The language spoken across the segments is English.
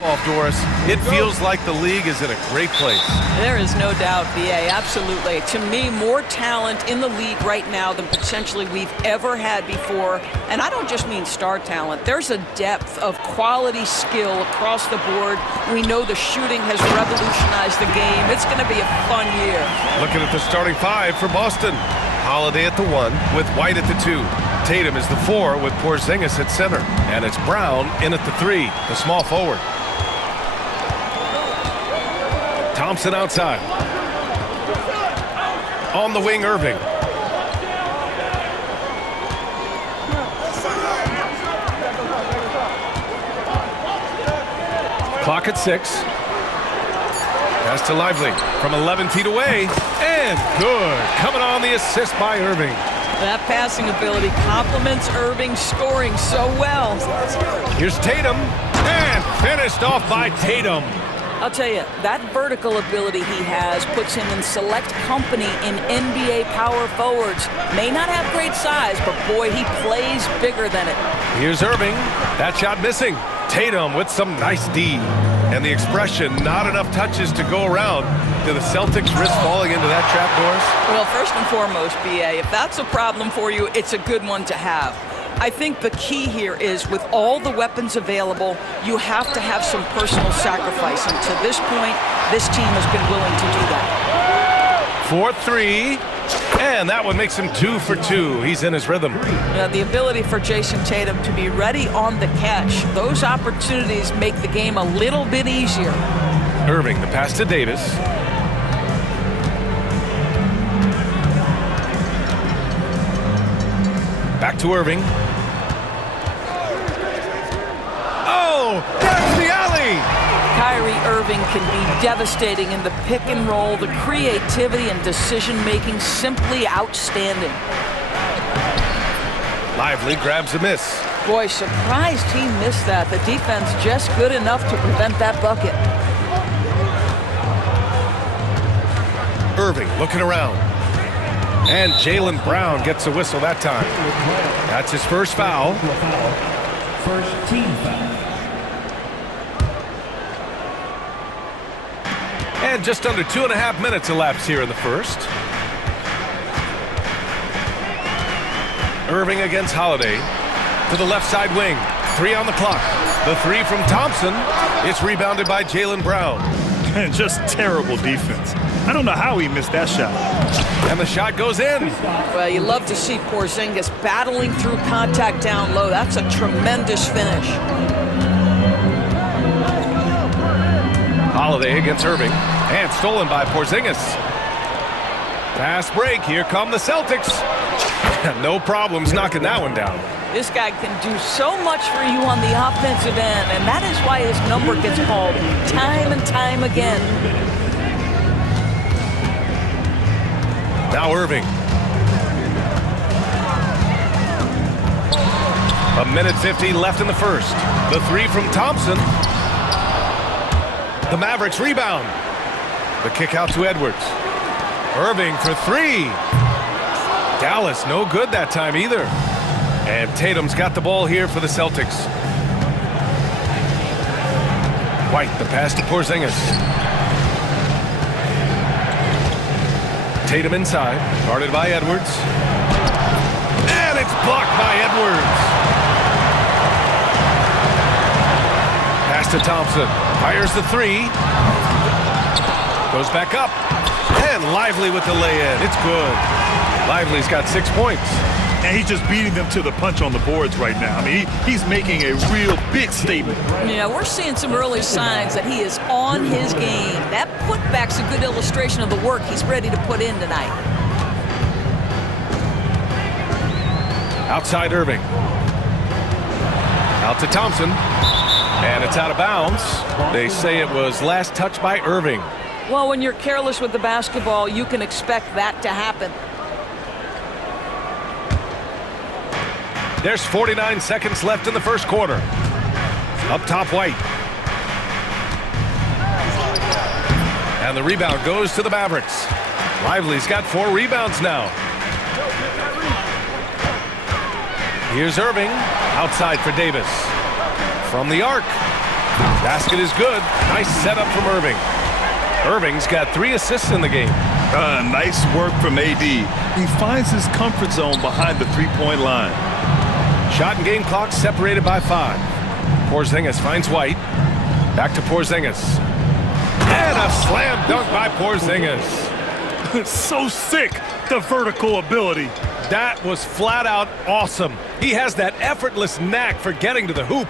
Doris, it feels like the league is in a great place. There is no doubt, BA, absolutely. To me, more talent in the league right now than potentially we've ever had before. And I don't just mean star talent. There's a depth of quality skill across the board. We know the shooting has revolutionized the game. It's going to be a fun year. Looking at the starting five for Boston. Holiday at the 1 with White at the 2. Tatum is the 4 with Porzingis at center. And it's Brown in at the 3, the small forward. Thompson outside. On the wing, Irving. Clock at 6. Pass to Lively from 11 feet away. And good. Coming on the assist by Irving. That passing ability complements Irving's scoring so well. Here's Tatum. And finished off by Tatum. I'll tell you, that vertical ability he has puts him in select company in NBA power forwards. May not have great size, but boy, he plays bigger than it. Here's Irving. That shot missing. Tatum with some nice D. And the expression, not enough touches to go around. Do the Celtics risk falling into that trap, Doris? Well, first and foremost, BA, if that's a problem for you, it's a good one to have. I think the key here is with all the weapons available, you have to have some personal sacrifice. And to this point, this team has been willing to do that. 4-3. And that one makes him 2 for 2. He's in his rhythm. The ability for Jason Tatum to be ready on the catch, those opportunities make the game a little bit easier. Irving, the pass to Davis. Back to Irving. Oh, that's the alley! Kyrie Irving can be devastating in the pick and roll. The creativity and decision-making simply outstanding. Lively grabs a miss. Boy, surprised he missed that. The defense just good enough to prevent that bucket. Irving looking around. And Jaylen Brown gets a whistle that time. That's his first foul. First team foul. And just under 2.5 minutes elapsed here in the first. Irving against Holiday. To the left side wing. 3 on the clock. The 3 from Thompson. It's rebounded by Jaylen Brown. And just terrible defense. I don't know how he missed that shot. And the shot goes in. Well, you love to see Porzingis battling through contact down low. That's a tremendous finish. Holiday against Irving. And stolen by Porzingis. Fast break. Here come the Celtics. No problems knocking that one down. This guy can do so much for you on the offensive end, and that is why his number gets called time and time again. Now Irving. A minute 50 left in the first. The 3 from Thompson. The Mavericks rebound. The kick out to Edwards. Irving for 3. Dallas no good that time either. And Tatum's got the ball here for the Celtics. White, the pass to Porzingis. Tatum inside, guarded by Edwards. And it's blocked by Edwards. Pass to Thompson. Fires the 3. Goes back up. And Lively with the lay-in. It's good. Lively's got 6 points. And he's just beating them to the punch on the boards right now. I mean, he's making a real big statement. Yeah, we're seeing some early signs that he is on his game. That putback's a good illustration of the work he's ready to put in tonight. Outside Irving. Out to Thompson. And it's out of bounds. They say it was last touched by Irving. Well, when you're careless with the basketball, you can expect that to happen. There's 49 seconds left in the first quarter. Up top, White. And the rebound goes to the Mavericks. Lively's got 4 rebounds now. Here's Irving. Outside for Davis. From the arc. Basket is good. Nice setup from Irving. Irving's got 3 assists in the game. Nice work from AD. He finds his comfort zone behind the three-point line. Shot and game clock separated by 5. Porzingis finds White. Back to Porzingis. And a slam dunk by Porzingis. So sick, the vertical ability. That was flat out awesome. He has that effortless knack for getting to the hoop.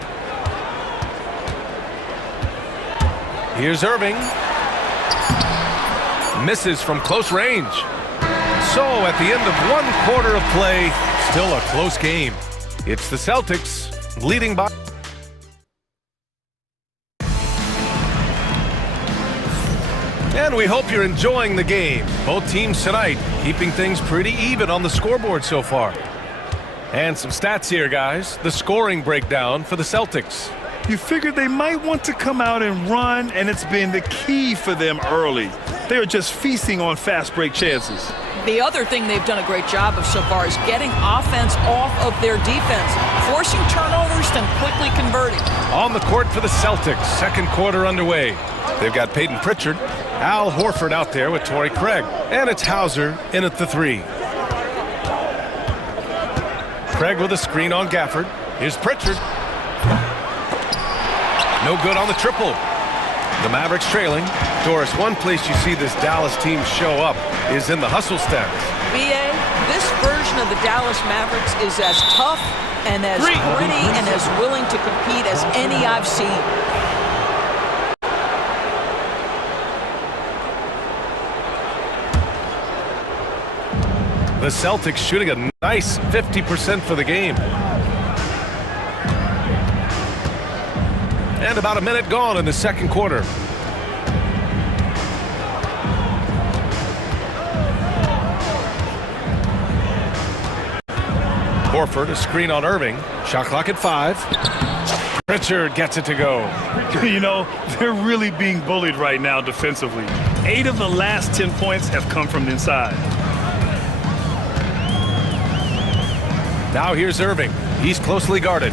Here's Irving. Misses from close range. So at the end of 1 quarter of play, still a close game. It's the Celtics leading by. And we hope you're enjoying the game. Both teams tonight keeping things pretty even on the scoreboard so far. And some stats here, guys. The scoring breakdown for the Celtics. You figured they might want to come out and run, and it's been the key for them early. They are just feasting on fast break chances. The other thing they've done a great job of so far is getting offense off of their defense, forcing turnovers, then quickly converting. On the court for the Celtics, second quarter underway. They've got Peyton Pritchard, Al Horford out there with Torrey Craig, and it's Hauser in at the 3. Craig with a screen on Gafford. Here's Pritchard. No good on the triple. The Mavericks trailing. Doris, one place you see this Dallas team show up is in the hustle stats. BA, this version of the Dallas Mavericks is as tough and as gritty and as willing to compete as any I've seen. The Celtics shooting a nice 50% for the game. And about a minute gone in the second quarter. Horford, a screen on Irving. Shot clock at 5. Pritchard gets it to go. You know, they're really being bullied right now defensively. 8 of the last 10 points have come from inside. Now here's Irving. He's closely guarded.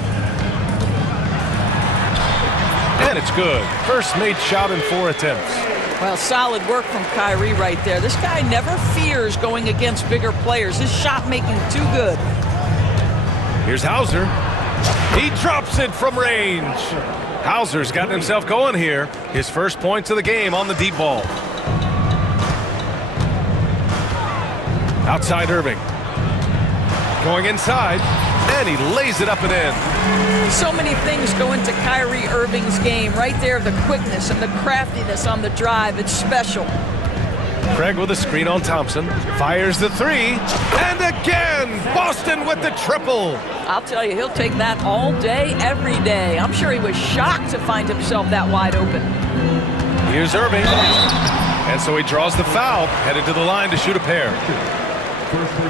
And it's good. First made shot in 4 attempts. Well, solid work from Kyrie right there. This guy never fears going against bigger players. His shot making too good. Here's Hauser. He drops it from range. Hauser's gotten himself going here. His first points of the game on the deep ball. Outside Irving. Going inside. And he lays it up and in. So many things go into Kyrie Irving's game. Right there, the quickness and the craftiness on the drive. It's special. Craig with a screen on Thompson. Fires the 3. And again, Boston with the triple. I'll tell you, he'll take that all day, every day. I'm sure he was shocked to find himself that wide open. Here's Irving. And so he draws the foul, headed to the line to shoot a pair.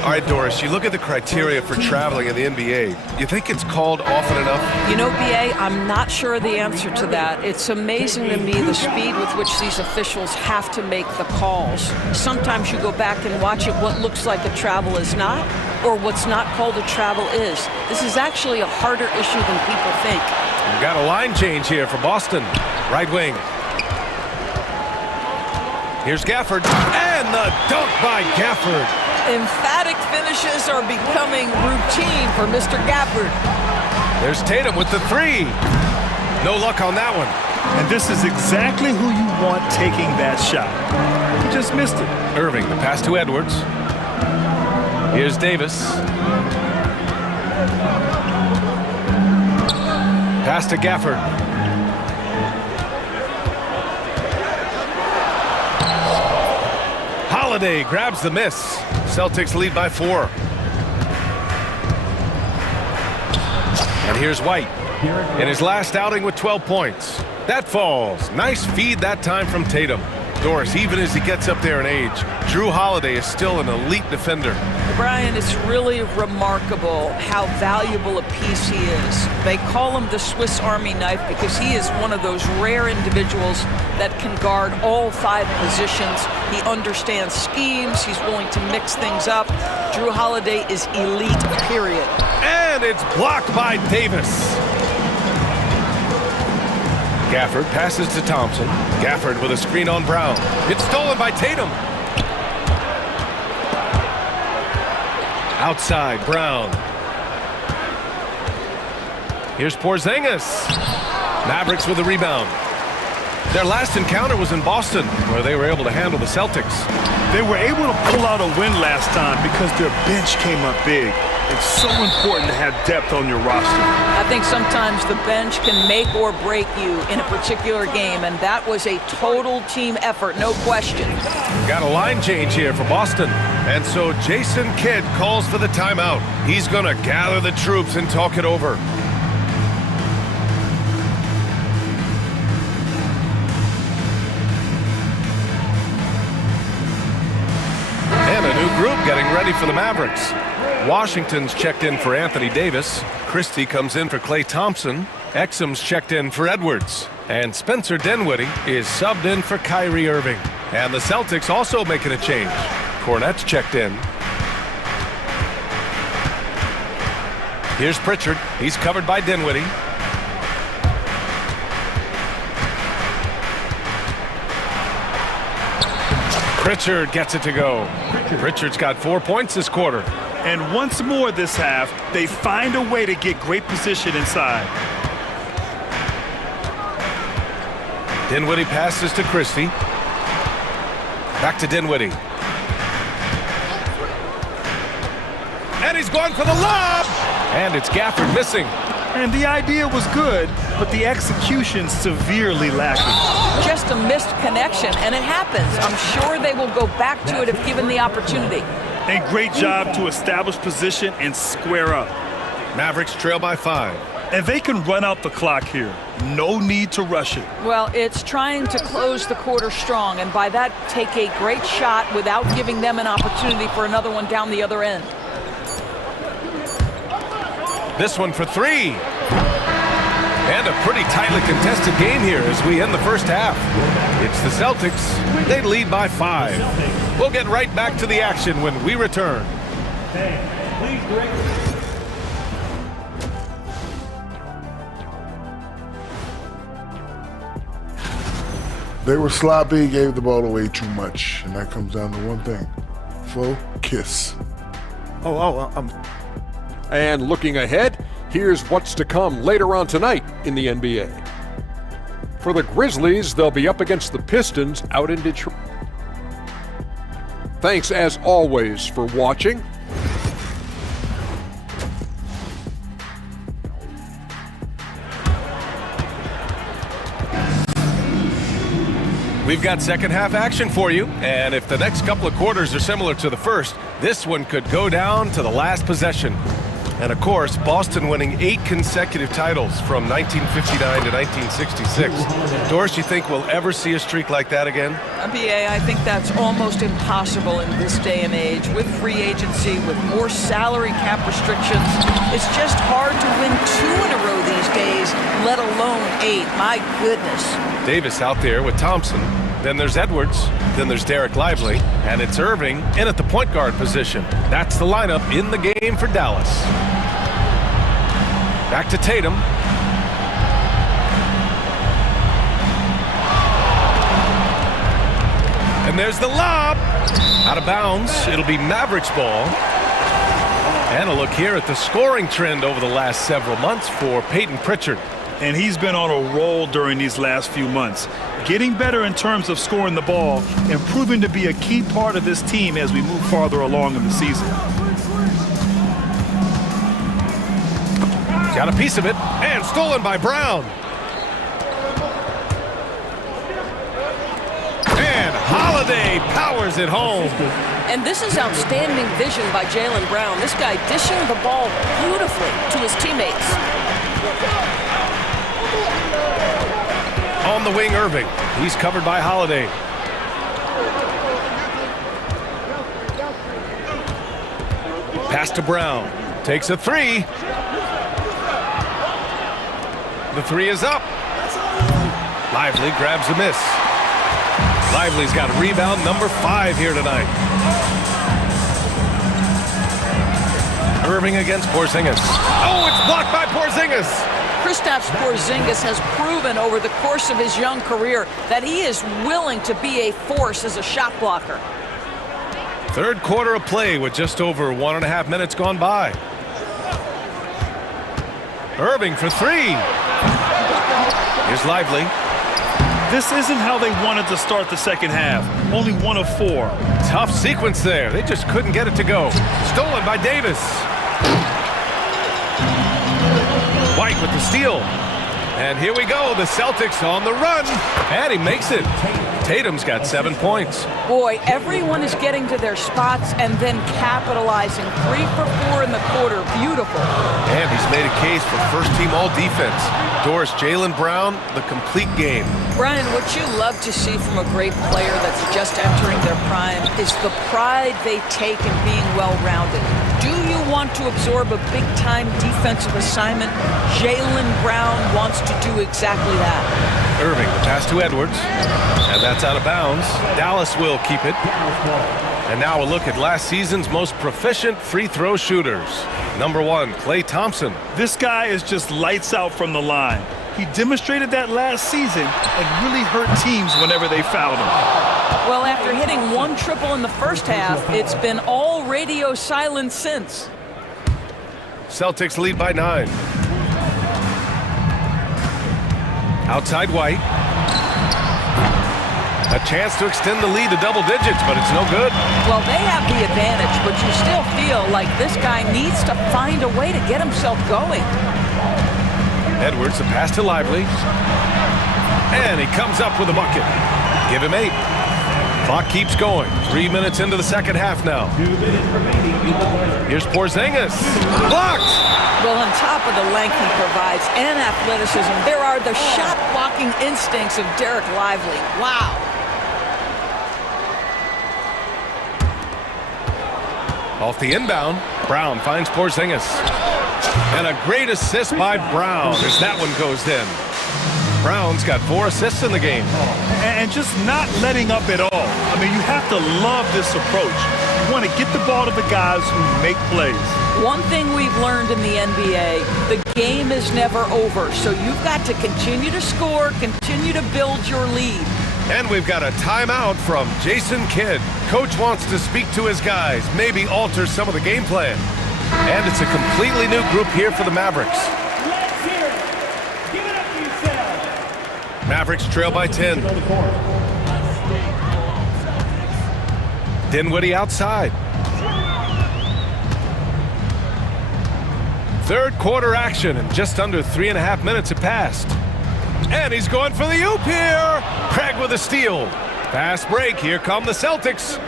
All right, Doris, you look at the criteria for traveling in the NBA. You think it's called often enough? You know, BA, I'm not sure the answer to that. It's amazing to me the speed with which these officials have to make the calls. Sometimes you go back and watch it, what looks like a travel is not, or what's not called a travel is. This is actually a harder issue than people think. We've got a line change here for Boston. Right wing. Here's Gafford. And the dunk by Gafford. Emphatic finishes are becoming routine for Mr. Gafford. There's Tatum with the 3. No luck on that one. And this is exactly who you want taking that shot. He just missed it. Irving, the pass to Edwards. Here's Davis. Pass to Gafford. Holiday grabs the miss. Celtics lead by 4. And here's White in his last outing with 12 points. That falls. Nice feed that time from Tatum. Doris, even as he gets up there in age, Jrue Holiday is still an elite defender. Brian, it's really remarkable how valuable a piece he is. They call him the Swiss Army knife because he is one of those rare individuals that can guard all 5 positions. He understands schemes. He's willing to mix things up. Jrue Holiday is elite, period. And it's blocked by Davis. Gafford passes to Thompson. Gafford with a screen on Brown. It's stolen by Tatum. Outside, Brown. Here's Porzingis. Mavericks with a rebound. Their last encounter was in Boston, where they were able to handle the Celtics. They were able to pull out a win last time because their bench came up big. It's so important to have depth on your roster. I think sometimes the bench can make or break you in a particular game, and that was a total team effort, no question. Got a line change here for Boston. And so Jason Kidd calls for the timeout. He's going to gather the troops and talk it over. And a new group getting ready for the Mavericks. Washington's checked in for Anthony Davis. Christie comes in for Klay Thompson. Exum's checked in for Edwards. And Spencer Dinwiddie is subbed in for Kyrie Irving. And the Celtics also making a change. Cornette's checked in. Here's Pritchard. He's covered by Dinwiddie. Pritchard gets it to go. Pritchard's got 4 points this quarter. And once more this half, they find a way to get great position inside. Dinwiddie passes to Christie. Back to Dinwiddie. And he's going for the lob! And it's Gafford missing. And the idea was good, but the execution severely lacking. Just a missed connection, and it happens. I'm sure they will go back to it if given the opportunity. And great job to establish position and square up. Mavericks trail by 5. And they can run out the clock here. No need to rush it. Well, it's trying to close the quarter strong, and by that, take a great shot without giving them an opportunity for another one down the other end. This one for 3. And a pretty tightly contested game here as we end the first half. It's the Celtics. They lead by 5. We'll get right back to the action when we return. Please break. They were sloppy, gave the ball away too much, and that comes down to one thing: focus. And looking ahead, here's what's to come later on tonight in the NBA. For the Grizzlies, they'll be up against the Pistons out in Detroit. Thanks as always for watching. We've got second half action for you, and if the next couple of quarters are similar to the first, this one could go down to the last possession. And of course, Boston winning 8 consecutive titles from 1959 to 1966. Doris, you think we'll ever see a streak like that again? BA, I think that's almost impossible in this day and age. With free agency, with more salary cap restrictions, it's just hard to win 2 in a row these days, let alone 8. My goodness. Davis out there with Thompson. Then there's Edwards. Then there's Derek Lively. And it's Irving in at the point guard position. That's the lineup in the game for Dallas. Back to Tatum. And there's the lob. Out of bounds. It'll be Mavericks ball. And a look here at the scoring trend over the last several months for Peyton Pritchard. And he's been on a roll during these last few months. Getting better in terms of scoring the ball and proving to be a key part of this team as we move farther along in the season. Got a piece of it, and stolen by Brown. And Holiday powers it home. And this is outstanding vision by Jaylen Brown. This guy dishing the ball beautifully to his teammates. On the wing, Irving. He's covered by Holiday. Pass to Brown. Takes a 3. The 3 is up. Lively grabs a miss. Lively's got rebound number 5 here tonight. Irving against Porzingis. Oh, it's blocked by Porzingis. Kristaps Porzingis has proven over the course of his young career that he is willing to be a force as a shot blocker. Third quarter of play with just over 1.5 minutes gone by. Irving for three. Here's Lively. This isn't how they wanted to start the second half. Only 1 of 4. Tough sequence there. They just couldn't get it to go. Stolen by Davis. White with the steal. And here we go. The Celtics on the run. And he makes it. Tatum's got 7 points. Boy, everyone is getting to their spots and then capitalizing. 3 for 4 in the quarter. Beautiful. And he's made a case for first-team all-defense. Doris, Jaylen Brown, the complete game. Brian, what you love to see from a great player that's just entering their prime is the pride they take in being well-rounded. Do you want to absorb a big-time defensive assignment? Jaylen Brown wants to do exactly that. Irving, the pass to Edwards. And that's out of bounds. Dallas will keep it. And now a look at last season's most proficient free throw shooters. Number 1, Klay Thompson. This guy is just lights out from the line. He demonstrated that last season and really hurt teams whenever they fouled him. Well, after hitting 1 triple in the first half, it's been all radio silence since. Celtics lead by 9. Outside White. A chance to extend the lead to double digits, but it's no good. Well, they have the advantage, but you still feel like this guy needs to find a way to get himself going. Edwards, the pass to Lively. And he comes up with a bucket. Give him 8. Clock keeps going. 3 minutes into the second half now. 2 minutes remaining. Here's Porzingis. Blocked! Well, on top of the length he provides and athleticism, there are the shot-blocking instincts of Derek Lively. Wow. Off the inbound, Brown finds Porzingis. And a great assist by Brown as that one goes in. Brown's got 4 assists in the game. And just not letting up at all. I mean, you have to love this approach. You want to get the ball to the guys who make plays. One thing we've learned in the NBA, the game is never over. So you've got to continue to score, continue to build your lead. And we've got a timeout from Jason Kidd. Coach wants to speak to his guys, maybe alter some of the game plan. And it's a completely new group here for the Mavericks. Let's hear it. Give it up for yourselves. Mavericks trail by 10. Dinwiddie outside. Third quarter action, and just under 3.5 minutes have passed. And he's going for the oop here. Craig with a steal. Fast break. Here come the Celtics.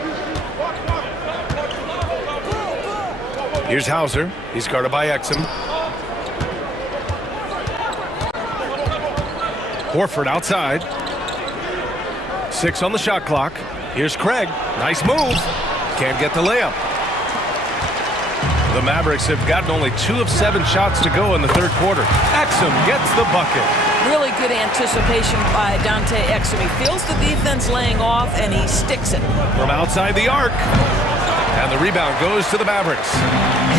Here's Hauser. He's guarded by Exum. Horford outside. 6 on the shot clock. Here's Craig. Nice move. Can't get the layup. The Mavericks have gotten only 2 of 7 shots to go in the third quarter. Exum gets the bucket. Really good anticipation by Dante Exum. He feels the defense laying off, and he sticks it. From outside the arc. And the rebound goes to the Mavericks.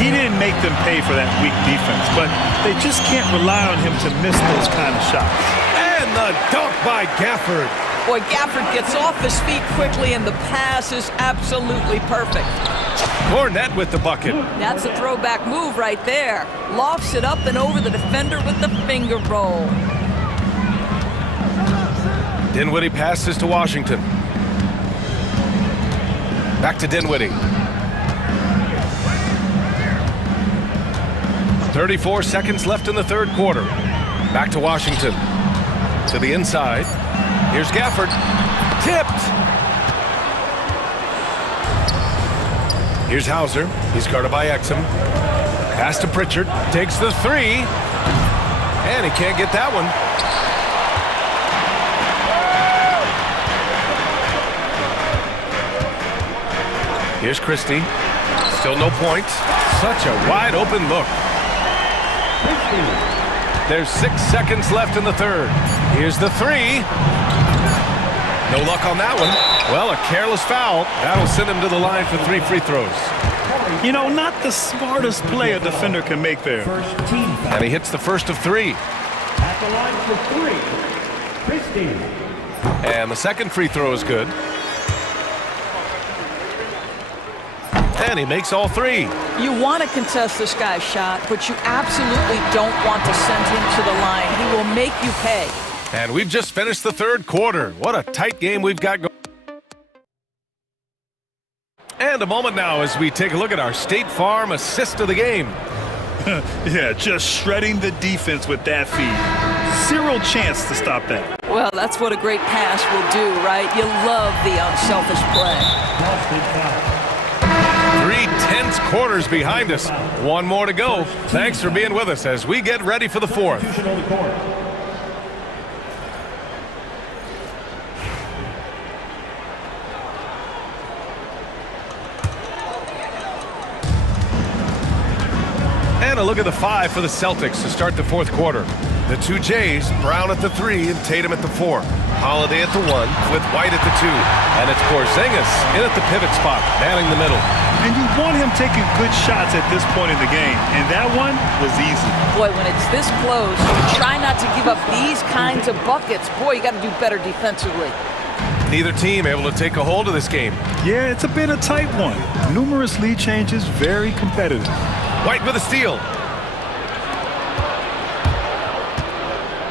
He didn't make them pay for that weak defense, but they just can't rely on him to miss those kind of shots. And the dunk by Gafford. Boy, Gafford gets off his feet quickly, and the pass is absolutely perfect. Cornette with the bucket. That's a throwback move right there. Lofts it up and over the defender with the finger roll. Dinwiddie passes to Washington. Back to Dinwiddie. 34 seconds left in the third quarter. Back to Washington. To the inside. Here's Gafford. Tipped. Here's Hauser. He's guarded by Exum. Pass to Pritchard. Takes the 3. And he can't get that one. Here's Christie. Still no points. Such a wide open look. There's 6 seconds left in the third. Here's the 3. No luck on that one. Well, a careless foul. That'll send him to the line for 3 free throws. You know, not the smartest play a defender can make there. First team foul. And he hits the first of 3. At the line for three, Christie. And the second free throw is good. And he makes all three. You want to contest this guy's shot, but you absolutely don't want to send him to the line. He will make you pay. And we've just finished the third quarter. What a tight game we've got going. And a moment now as we take a look at our State Farm assist of the game. Yeah, just shredding the defense with that feed. Zero chance to stop that. Well, that's what a great pass will do, right? You love the unselfish play. Boston foul. 3 tense quarters behind us. One more to go. Thanks for being with us as we get ready for the fourth. Substitution on the court. And a look at the 5 for the Celtics to start the fourth quarter. The two Jays, Brown at the 3 and Tatum at the 4. Holiday at the 1 with White at the 2. And it's Porzingis in at the pivot spot, manning the middle. And you want him taking good shots at this point in the game. And that one was easy. Boy, when it's this close, try not to give up these kinds of buckets. Boy, you got to do better defensively. Neither team able to take a hold of this game. Yeah, it's been a tight one. Numerous lead changes, very competitive. White with a steal.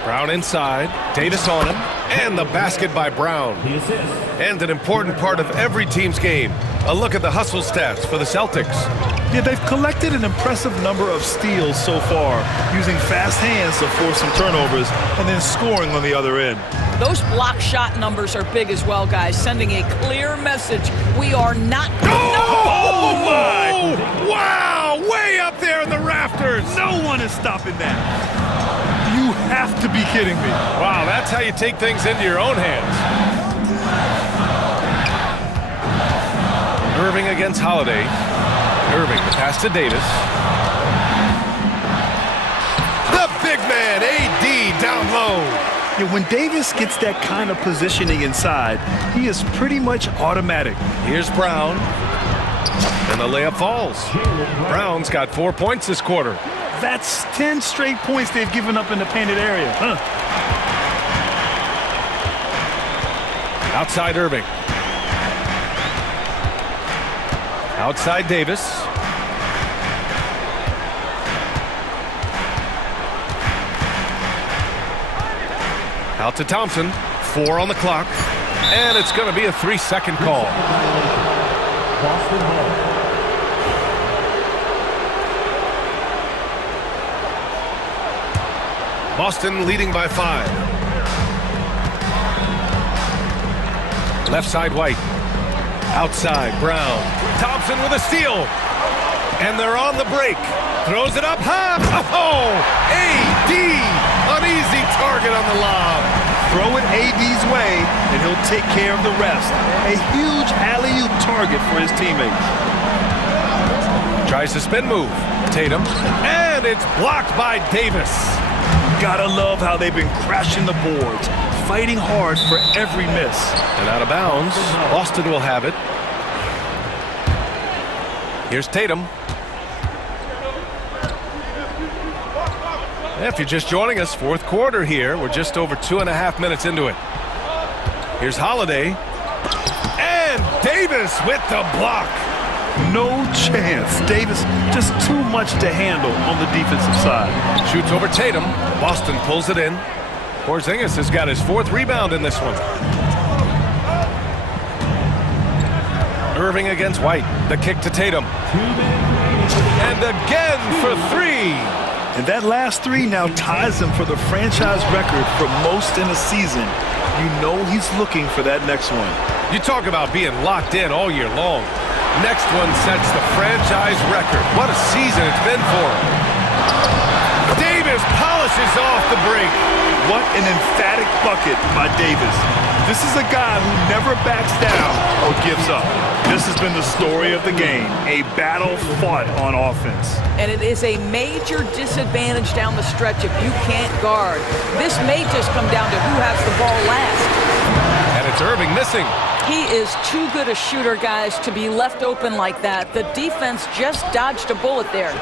Brown inside, Davis on him, and the basket by Brown. The assist. And an important part of every team's game. A look at the hustle stats for the Celtics. Yeah, they've collected an impressive number of steals so far, using fast hands to force some turnovers and then scoring on the other end. Those block shot numbers are big as well, guys, sending a clear message. We are not... Oh my! Wow! Way up there in the rafters! No one is stopping that. You have to be kidding me. Wow, that's how you take things into your own hands. Irving against Holiday. Irving, the pass to Davis. The big man, AD, down low. Yeah, when Davis gets that kind of positioning inside, he is pretty much automatic. Here's Brown. And the layup falls. Brown's got 4 points this quarter. That's 10 straight points they've given up in the painted area. Outside Irving. Outside Davis. Out to Thompson. 4 on the clock. And it's going to be a 3-second call. Boston ball. Boston leading by 5. Left side White. Outside Brown. Thompson with a steal. And they're on the break. Throws it up high. Oh! AD! An easy target on the lob. Throw it AD's way, and he'll take care of the rest. A huge alley-oop target for his teammates. Tries the spin move. Tatum. And it's blocked by Davis. Gotta love how they've been crashing the boards, fighting hard for every miss. And out of bounds. Boston will have it. Here's Tatum. If you're just joining us, fourth quarter here. We're just over 2.5 minutes into it. Here's Holiday. And Davis with the block. No chance. Davis just too much to handle on the defensive side. Shoots over Tatum. Boston pulls it in. Porzingis has got his 4th rebound in this one. Irving against White. The kick to Tatum. And again for 3. And that last 3 now ties him for the franchise record for most in a season. You know he's looking for that next one. You talk about being locked in all year long. Next one sets the franchise record. What a season it's been for him. Davis polishes off the break. What an emphatic bucket by Davis. This is a guy who never backs down or gives up. This has been the story of the game, a battle fought on offense. And it is a major disadvantage down the stretch if you can't guard. This may just come down to who has the ball last. And it's Irving missing. He is too good a shooter, guys, to be left open like that. The defense just dodged a bullet there.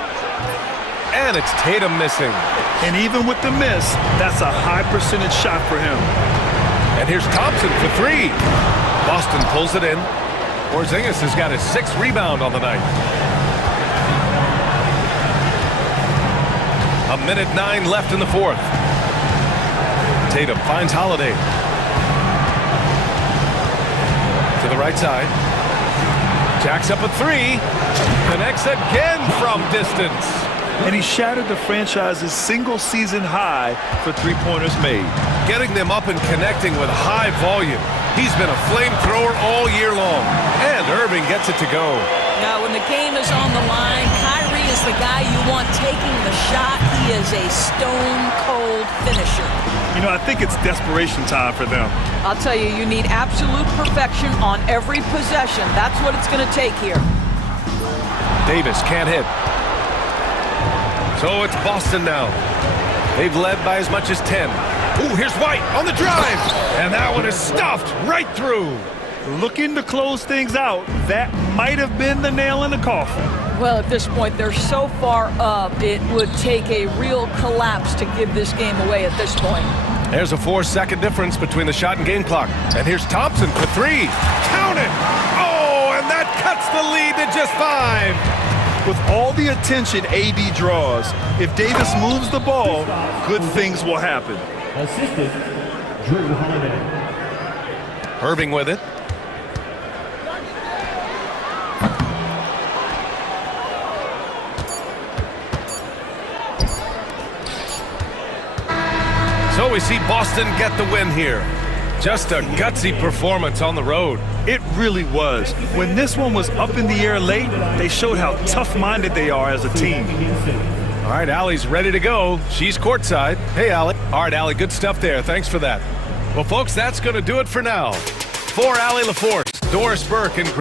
and it's Tatum missing. And even with the miss, that's a high percentage shot for him. And here's Thompson for three. Boston pulls it in. Porzingis has got his sixth rebound on the night. 1:09 left in the fourth. Tatum finds Holiday. To the right side. Jacks up a three. Connects again from distance. And he shattered the franchise's single-season high for three-pointers made. Getting them up and connecting with high volume. He's been a flamethrower all year long. And Irving gets it to go. Now, when the game is on the line, Kyrie is the guy you want taking the shot. He is a stone-cold finisher. You know, I think it's desperation time for them. I'll tell you, you need absolute perfection on every possession. That's what it's going to take here. Davis can't hit. So it's Boston now. They've led by as much as 10. Ooh, here's White on the drive. And that one is stuffed right through. Looking to close things out. That might have been the nail in the coffin. Well, at this point, they're so far up, it would take a real collapse to give this game away at this point. There's a 4-second difference between the shot and game clock. And here's Thompson for three. Count it! Oh, and that cuts the lead to just 5. With all the attention AD draws, if Davis moves the ball, good things will happen. Assistant, Drew Holiday. Irving with it. So we see Boston get the win here. Just a gutsy performance on the road. It really was. When this one was up in the air late, they showed how tough-minded they are as a team. All right, Allie's ready to go. She's courtside. Hey, Allie. All right, Allie, good stuff there. Thanks for that. Well, folks, that's going to do it for now. For Allie LaForce, Doris Burke, and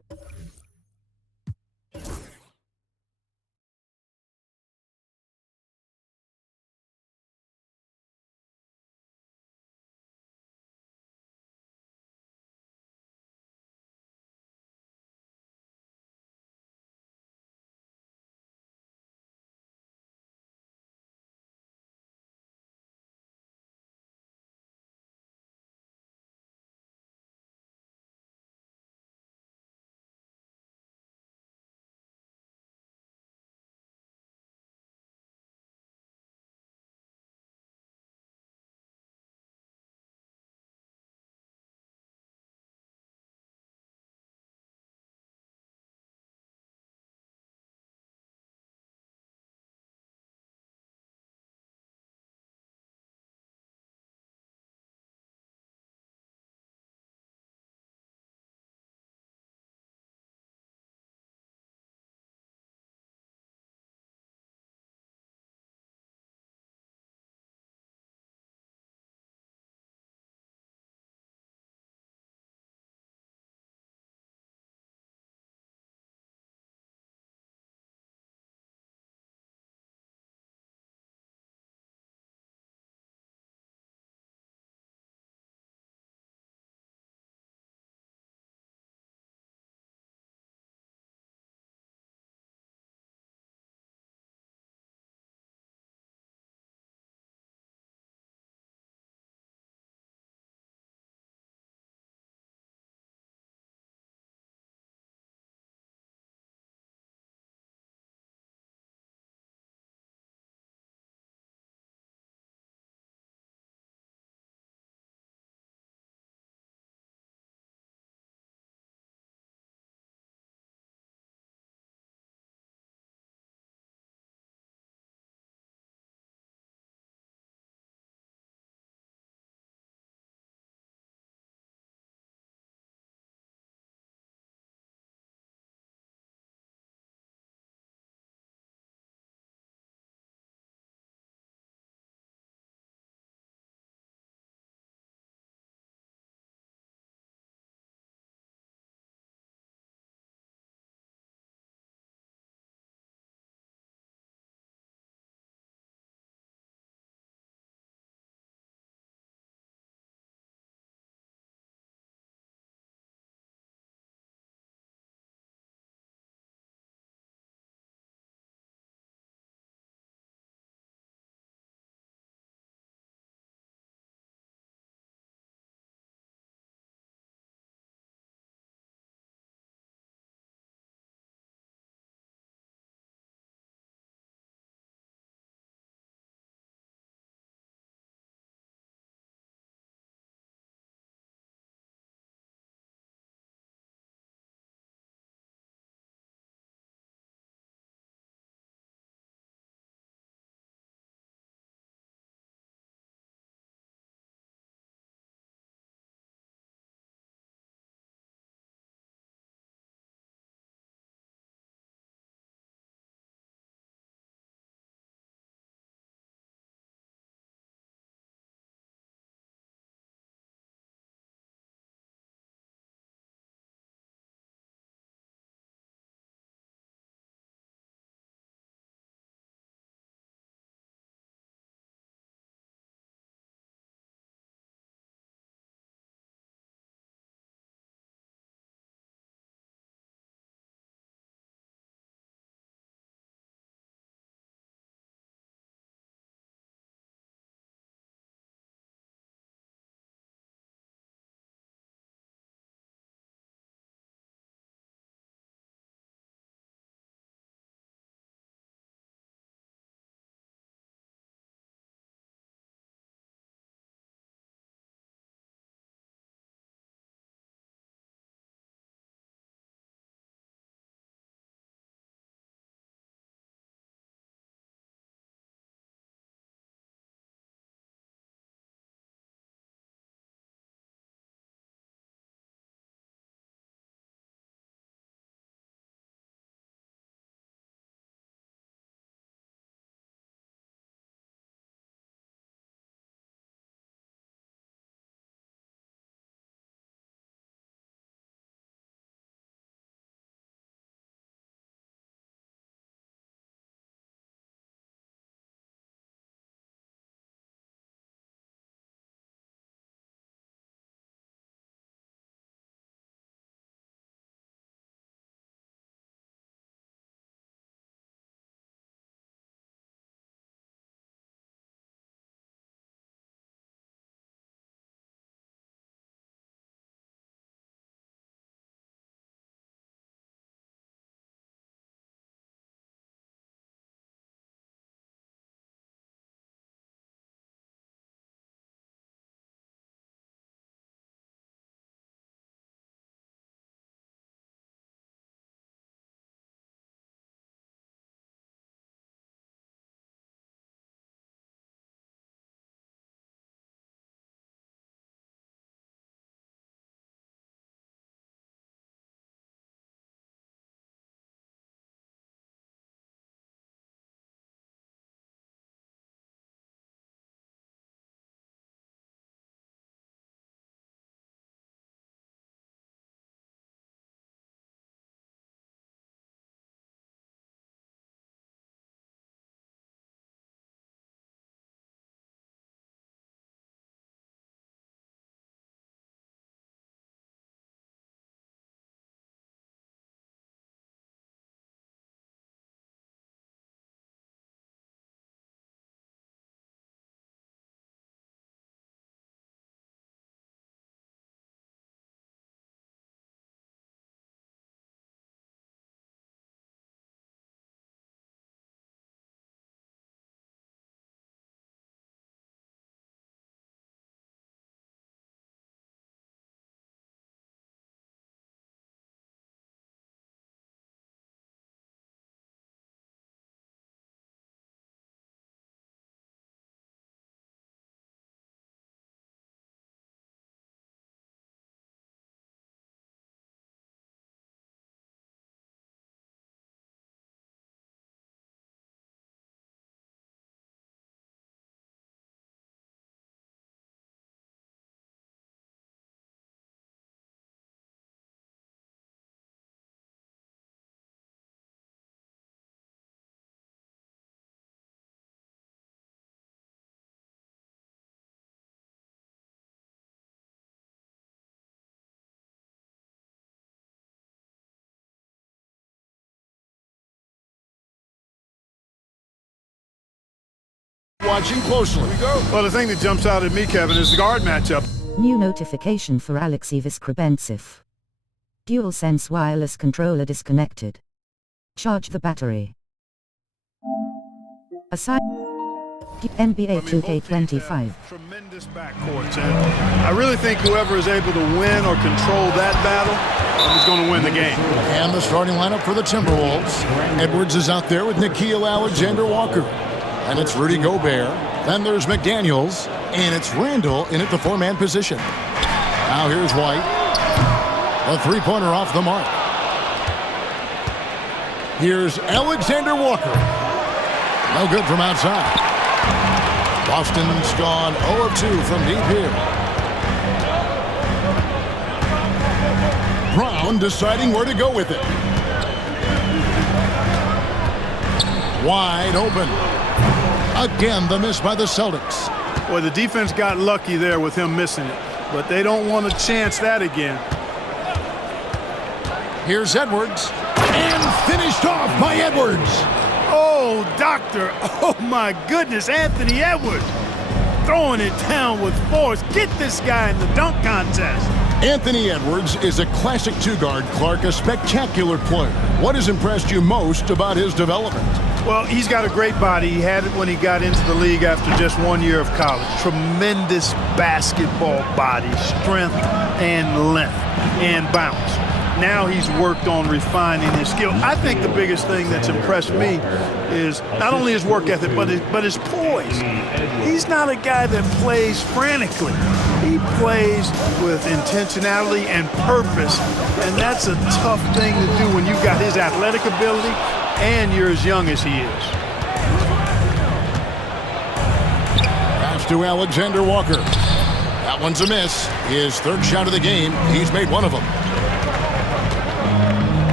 watching closely. Well, the thing that jumps out at me, Kevin, is the guard matchup. New notification for Alexei Viskribentsev. DualSense wireless controller disconnected. Charge the battery. Aside NBA 2K25. Tremendous backcourts, and I really think whoever is able to win or control that battle is going to win the game. And the starting lineup for the Timberwolves. Edwards is out there with Nickeil Alexander-Walker. And it's Rudy Gobert. Then there's McDaniels. And it's Randall in at the four-man position. Now here's White. A three-pointer off the mark. Here's Alexander-Walker. No good from outside. Boston's gone 0 of 2 from deep here. Brown deciding where to go with it. Wide open. Again, the miss by the Celtics. Boy, the defense got lucky there with him missing it, but they don't want to chance that again. Here's Edwards. And finished off by Edwards. Oh, doctor. Oh, my goodness. Anthony Edwards throwing it down with force. Get this guy in the dunk contest. Anthony Edwards is a classic two-guard, Clark, a spectacular player. What has impressed you most about his development? Well, he's got a great body. He had it when he got into the league after just 1 year of college. Tremendous basketball body, strength and length and bounce. Now he's worked on refining his skill. I think the biggest thing that's impressed me is not only his work ethic, but his poise. He's not a guy that plays frantically. He plays with intentionality and purpose, and that's a tough thing to do when you've got his athletic ability and you're as young as he is. Pass to Alexander-Walker. That one's a miss. His third shot of the game. He's made one of them.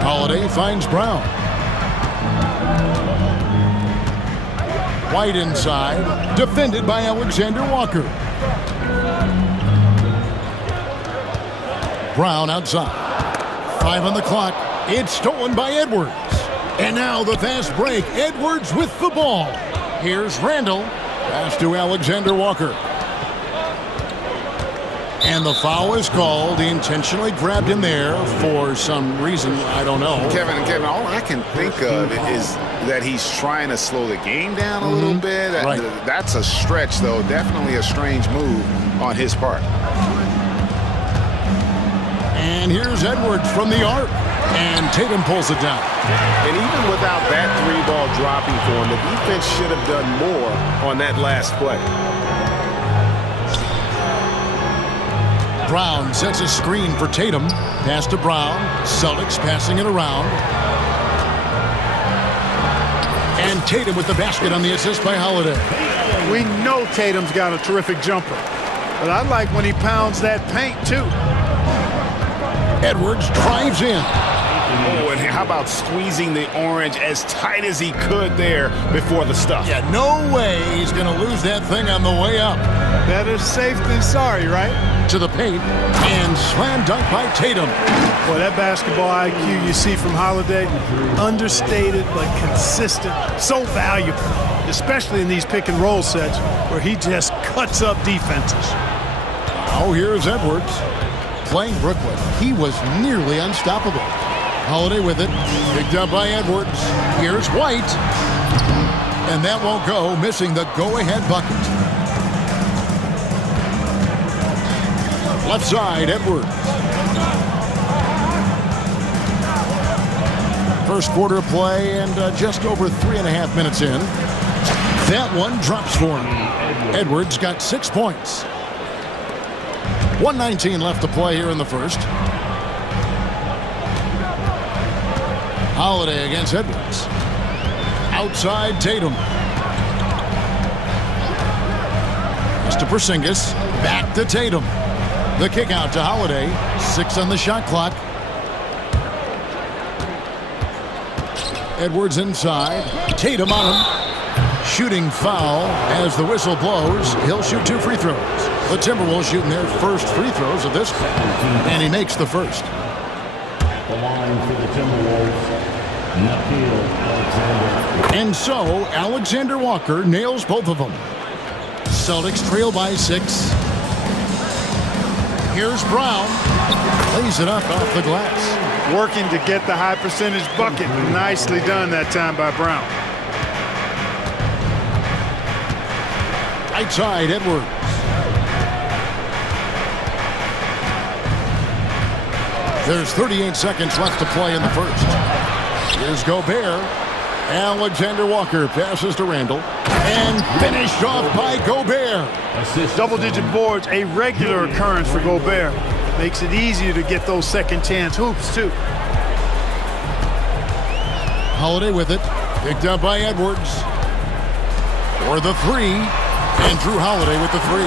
Holiday finds Brown. White inside, defended by Alexander-Walker. Brown outside. 5 on the clock. It's stolen by Edwards. And now the fast break. Edwards with the ball. Here's Randall. Pass to Alexander-Walker. And the foul is called. He intentionally grabbed him there for some reason. I don't know. Kevin, all I can think of is that he's trying to slow the game down a little bit. Right. That's a stretch, though. Definitely a strange move on his part. And here's Edwards from the arc. And Tatum pulls it down. And even without that three ball dropping for him, the defense should have done more on that last play. Brown sets a screen for Tatum. Pass to Brown. Celtics passing it around. And Tatum with the basket on the assist by Holiday. We know Tatum's got a terrific jumper, but I like when he pounds that paint too. Edwards drives in. Oh, and how about squeezing the orange as tight as he could there before the stuff? Yeah, no way he's going to lose that thing on the way up. Better safe than sorry, right? To the paint, and slam dunk by Tatum. Boy, that basketball IQ you see from Holiday, understated but consistent, so valuable, especially in these pick and roll sets where he just cuts up defenses. Now here's Edwards. Playing Brooklyn, he was nearly unstoppable. Holiday with it, picked up by Edwards. Here's White. And that won't go, missing the go-ahead bucket. Left side, Edwards. First quarter of play and just over 3.5 minutes in. That one drops for him. Edwards got 6 points. 1:19 left to play here in the first. Holiday against Edwards. Outside Tatum. Pass to Porzingis. Back to Tatum. The kick out to Holiday. 6 on the shot clock. Edwards inside. Tatum on him. Shooting foul as the whistle blows. He'll shoot 2 free throws. The Timberwolves shooting their first free throws of this game. And he makes the first. The line for the Timberwolves, Nickeil Alexander. And so, Alexander Walker nails both of them. Celtics trail by 6. Here's Brown. Lays it up off the glass. Working to get the high percentage bucket. Nicely done that time by Brown. Right side, Edwards. There's 38 seconds left to play in the first. Here's Gobert. Alexander Walker passes to Randall. And finished off by Gobert. Double-digit boards, a regular occurrence for Gobert. Makes it easier to get those second chance hoops, too. Holiday with it. Picked up by Edwards. For the 3. And Drew Holiday with the 3.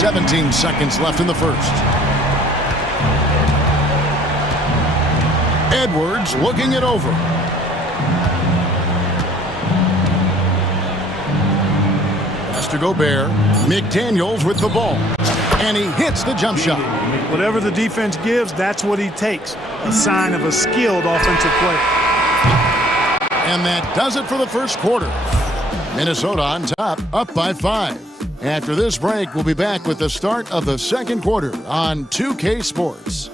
17 seconds left in the first. Edwards looking it over. Pass to Gobert. McDaniels with the ball. And he hits the jump shot. Whatever the defense gives, that's what he takes. A sign of a skilled offensive player. And that does it for the first quarter. Minnesota on top, up by 5. After this break, we'll be back with the start of the second quarter on 2K Sports.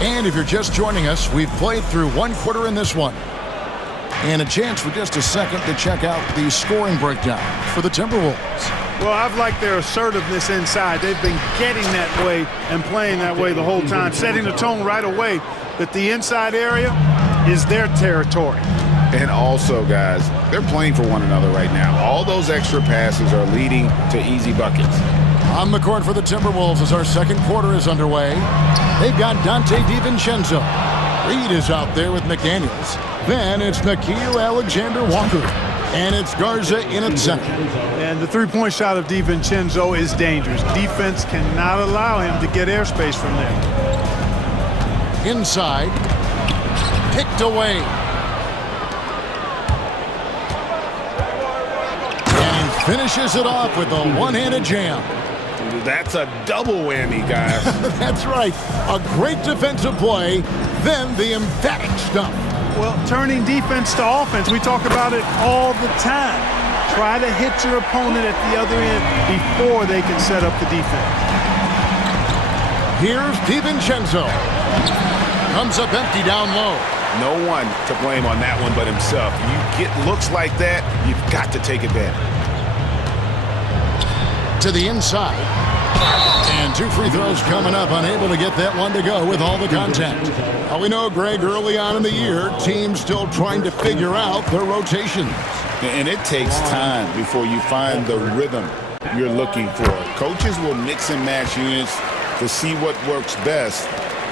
And if you're just joining us, we've played through one quarter in this one. And a chance for just a second to check out the scoring breakdown for the Timberwolves. Well, I've liked their assertiveness inside. They've been getting that way and playing that way the whole time, setting the tone right away that the inside area is their territory. And also, guys, they're playing for one another right now. All those extra passes are leading to easy buckets. On the court for the Timberwolves as our second quarter is underway. They've got Dante DiVincenzo. Reed is out there with McDaniels. Then it's Nickeil Alexander-Walker. And it's Garza in at center. And the three-point shot of DiVincenzo is dangerous. Defense cannot allow him to get airspace from there. Inside. Picked away. And he finishes it off with a one-handed jam. That's a double whammy, guys. That's right. A great defensive play, then the emphatic stuff. Well, turning defense to offense, we talk about it all the time. Try to hit your opponent at the other end before they can set up the defense. Here's DiVincenzo. Comes up empty down low. No one to blame on that one but himself. You get looks like that, you've got to take advantage. To the inside. And 2 free throws coming up, unable to get that one to go with all the contact. Well, we know, Greg, early on in the year, teams still trying to figure out their rotations. And it takes time before you find the rhythm you're looking for. Coaches will mix and match units to see what works best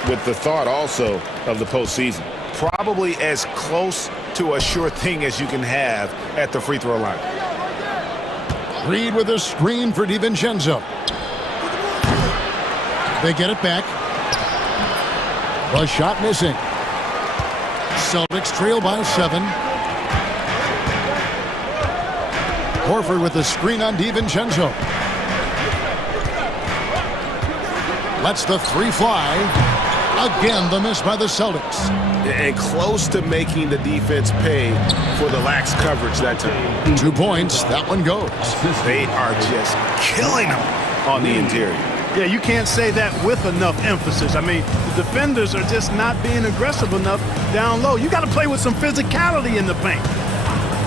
with the thought also of the postseason. Probably as close to a sure thing as you can have at the free throw line. Reed with a screen for DiVincenzo. They get it back. The shot missing. Celtics trail by 7. Horford with the screen on DiVincenzo. Lets the 3 fly. Again, the miss by the Celtics. And close to making the defense pay for the lax coverage that time. 2 points. That one goes. They are just killing them on the interior. Yeah, you can't say that with enough emphasis. I mean, the defenders are just not being aggressive enough down low. You got to play with some physicality in the paint.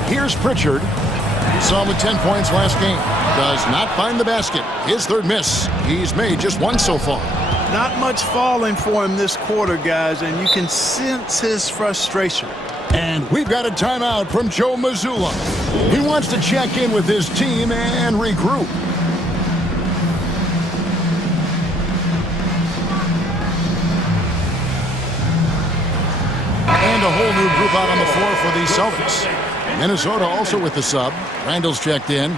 Here's Pritchard. You saw him with 10 points last game. Does not find the basket. His third miss. He's made just 1 so far. Not much falling for him this quarter, guys, and you can sense his frustration. And we've got a timeout from Joe Mazzulla. He wants to check in with his team and regroup. And a whole new group out on the floor for the Celtics. Minnesota also with the sub. Randall's checked in.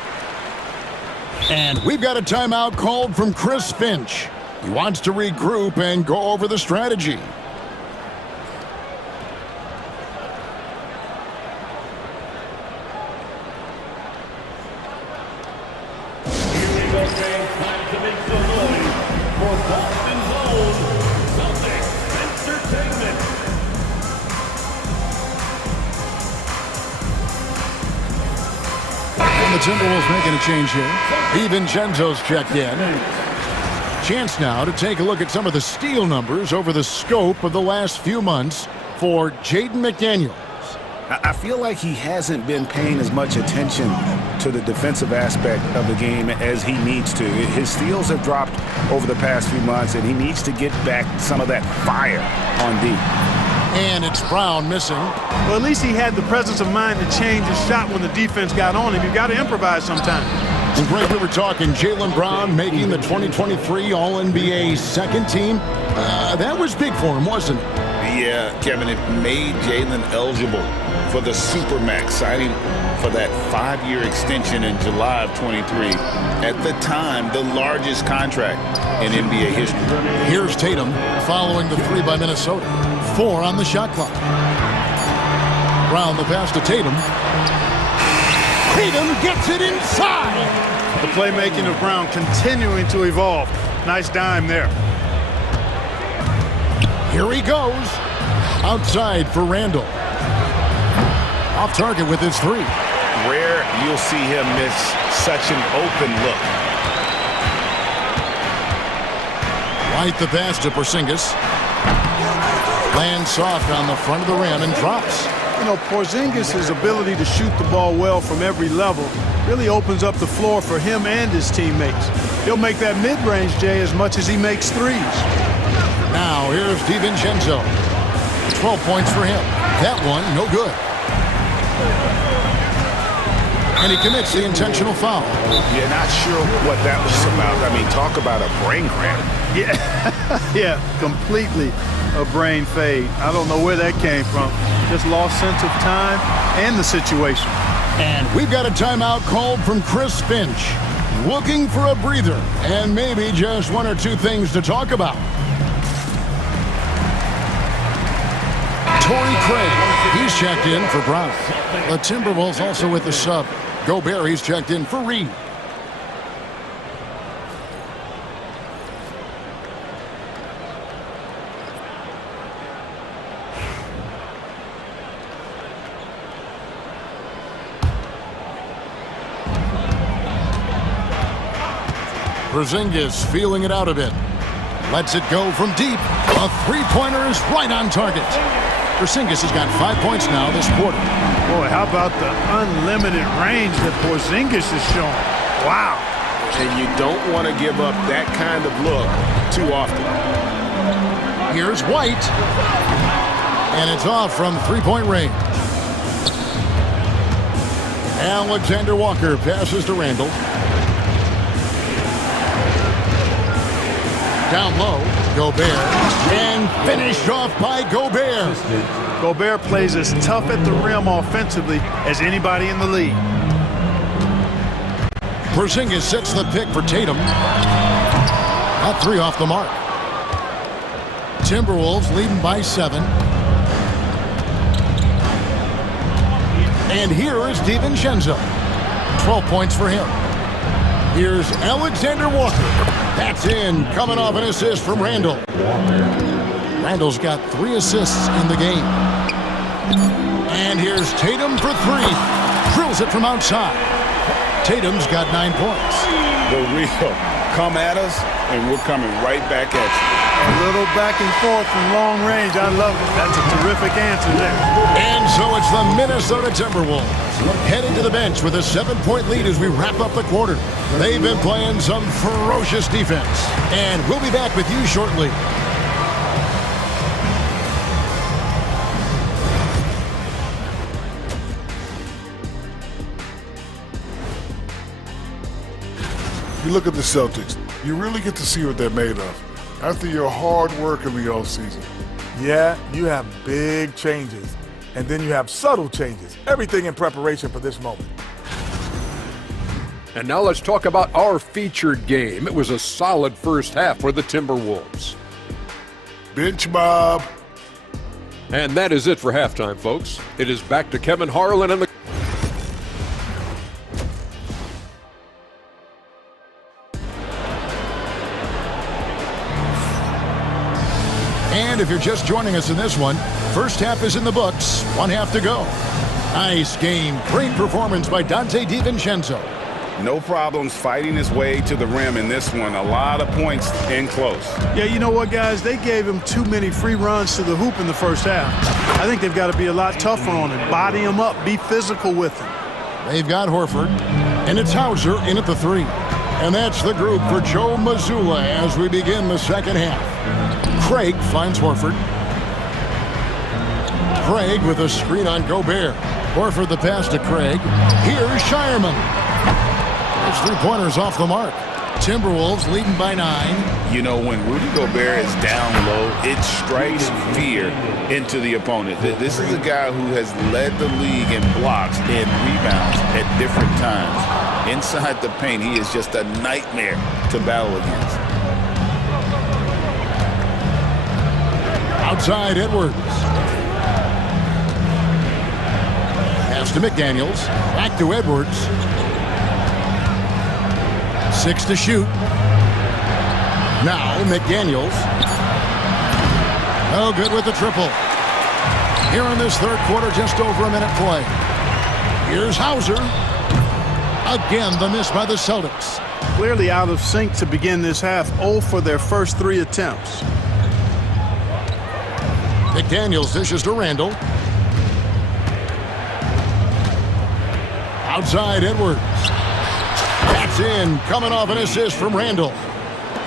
And we've got a timeout called from Chris Finch. He wants to regroup and go over the strategy. it's time to make some noise for Boston's own Celtics Entertainment. And the Timberwolves making a change here. DiVincenzo's checked in. Chance now to take a look at some of the steal numbers over the scope of the last few months for Jaden McDaniels. I feel like he hasn't been paying as much attention to the defensive aspect of the game as he needs to. His steals have dropped over the past few months, and he needs to get back some of that fire on D. And it's Brown missing. Well, at least he had the presence of mind to change his shot when the defense got on him. You've got to improvise sometimes. And Greg, we were talking Jaylen Brown making the 2023 All-NBA second team. That was big for him, wasn't it? Yeah, Kevin, it made Jaylen eligible for the Supermax, signing for that 5-year extension in July of 23. At the time, the largest contract in NBA history. Here's Tatum following the 3 by Minnesota. 4 on the shot clock. Brown the pass to Tatum. Tatum gets it inside. The playmaking of Brown continuing to evolve. Nice dime there. Here he goes. Outside for Randall. Off target with his 3. Rare you'll see him miss such an open look. White the pass to Porzingis. Lands soft on the front of the rim and drops. You know, Porzingis' ability to shoot the ball well from every level really opens up the floor for him and his teammates. He'll make that mid-range, Jay, as much as he makes threes. Now here's DiVincenzo. 12 points for him. That one, no good. And he commits the intentional foul. You're not sure what that was about. I mean, talk about a brain cramp. Yeah, yeah, completely a brain fade. I don't know where that came from. Just lost sense of time and the situation. And we've got a timeout called from Chris Finch. Looking for a breather and maybe just 1 or 2 things to talk about. Torrey Craig, he's checked in for Brown. The Timberwolves also with the sub. Gobert, he's checked in for Reed. Porzingis feeling it out a bit. Lets it go from deep. A 3-pointer is right on target. Porzingis has got 5 points now this quarter. Boy, how about the unlimited range that Porzingis is showing? Wow. And you don't want to give up that kind of look too often. Here's White. And it's off from 3-point range. Alexander Walker passes to Randall. Down low, Gobert, and finished off by Gobert. Gobert plays as tough at the rim offensively as anybody in the league. Porzingis sets the pick for Tatum. That 3 off the mark. Timberwolves leading by 7. And here is DiVincenzo. 12 points for him. Here's Alexander Walker. That's in, coming off an assist from Randall. Randall's got 3 assists in the game. And here's Tatum for 3. Drills it from outside. Tatum's got 9 points. The real come at us, and we're coming right back at you. A little back and forth from long range. I love it. That's a terrific answer there. And so it's the Minnesota Timberwolves heading to the bench with a 7-point lead as we wrap up the quarter. They've been playing some ferocious defense. And we'll be back with you shortly. You look at the Celtics, you really get to see what they're made of after your hard work in the offseason. Yeah, you have big changes, and then you have subtle changes. Everything in preparation for this moment. And now let's talk about our featured game. It was a solid first half for the Timberwolves. Bench Bob. And that is it for halftime, folks. It is back to Kevin Harlan and the And if you're just joining us in this one, first half is in the books, one half to go. Nice game. Great performance by Dante DiVincenzo. No problems fighting his way to the rim in this one. A lot of points in close. Yeah, you know what, guys? They gave him too many free runs to the hoop in the first half. I think they've got to be a lot tougher on him. Body him up. Be physical with him. They've got Horford, and it's Hauser in at the 3. And that's the group for Joe Mazzulla as we begin the second half. Craig finds Horford. Craig with a screen on Gobert. Horford the pass to Craig. Here's Shireman. His three-pointers off the mark. Timberwolves leading by 9. You know, when Rudy Gobert is down low, it strikes fear into the opponent. This is a guy who has led the league in blocks and rebounds at different times. Inside the paint, he is just a nightmare to battle against. Outside Edwards. Pass to McDaniels. Back to Edwards. 6 to shoot. Now McDaniels. No good with the triple. Here in this third quarter, just over a minute play. Here's Hauser. Again, the miss by the Celtics. Clearly out of sync to begin this half. 0 for their first 3 attempts. McDaniels dishes to Randall. Outside Edwards. That's in, coming off an assist from Randall.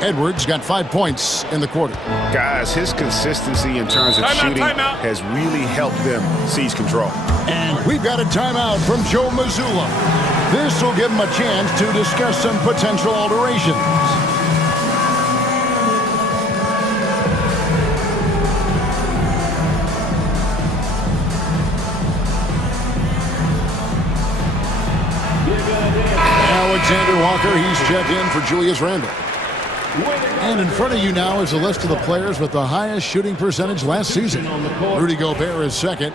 Edwards got 5 points in the quarter. Guys, his consistency in terms of shooting has really helped them seize control. And we've got a timeout from Joe Mazzulla. This will give him a chance to discuss some potential alterations. Alexander Walker, he's checked in for Julius Randle. And in front of you now is a list of the players with the highest shooting percentage last season. Rudy Gobert is second.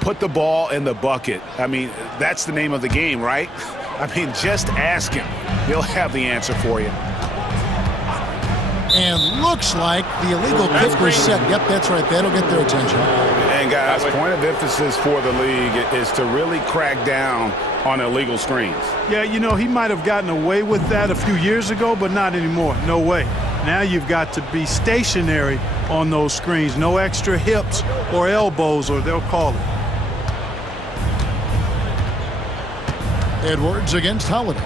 Put the ball in the bucket. I mean, that's the name of the game, right? I mean, just ask him. He'll have the answer for you. And looks like the illegal kick was set. Yep, that's right. That'll get their attention. And guys, point of emphasis for the league is to really crack down on illegal screens. Yeah, you know, he might have gotten away with that a few years ago, but not anymore. No way. Now you've got to be stationary on those screens. No extra hips or elbows, or they'll call it. Edwards against Holiday.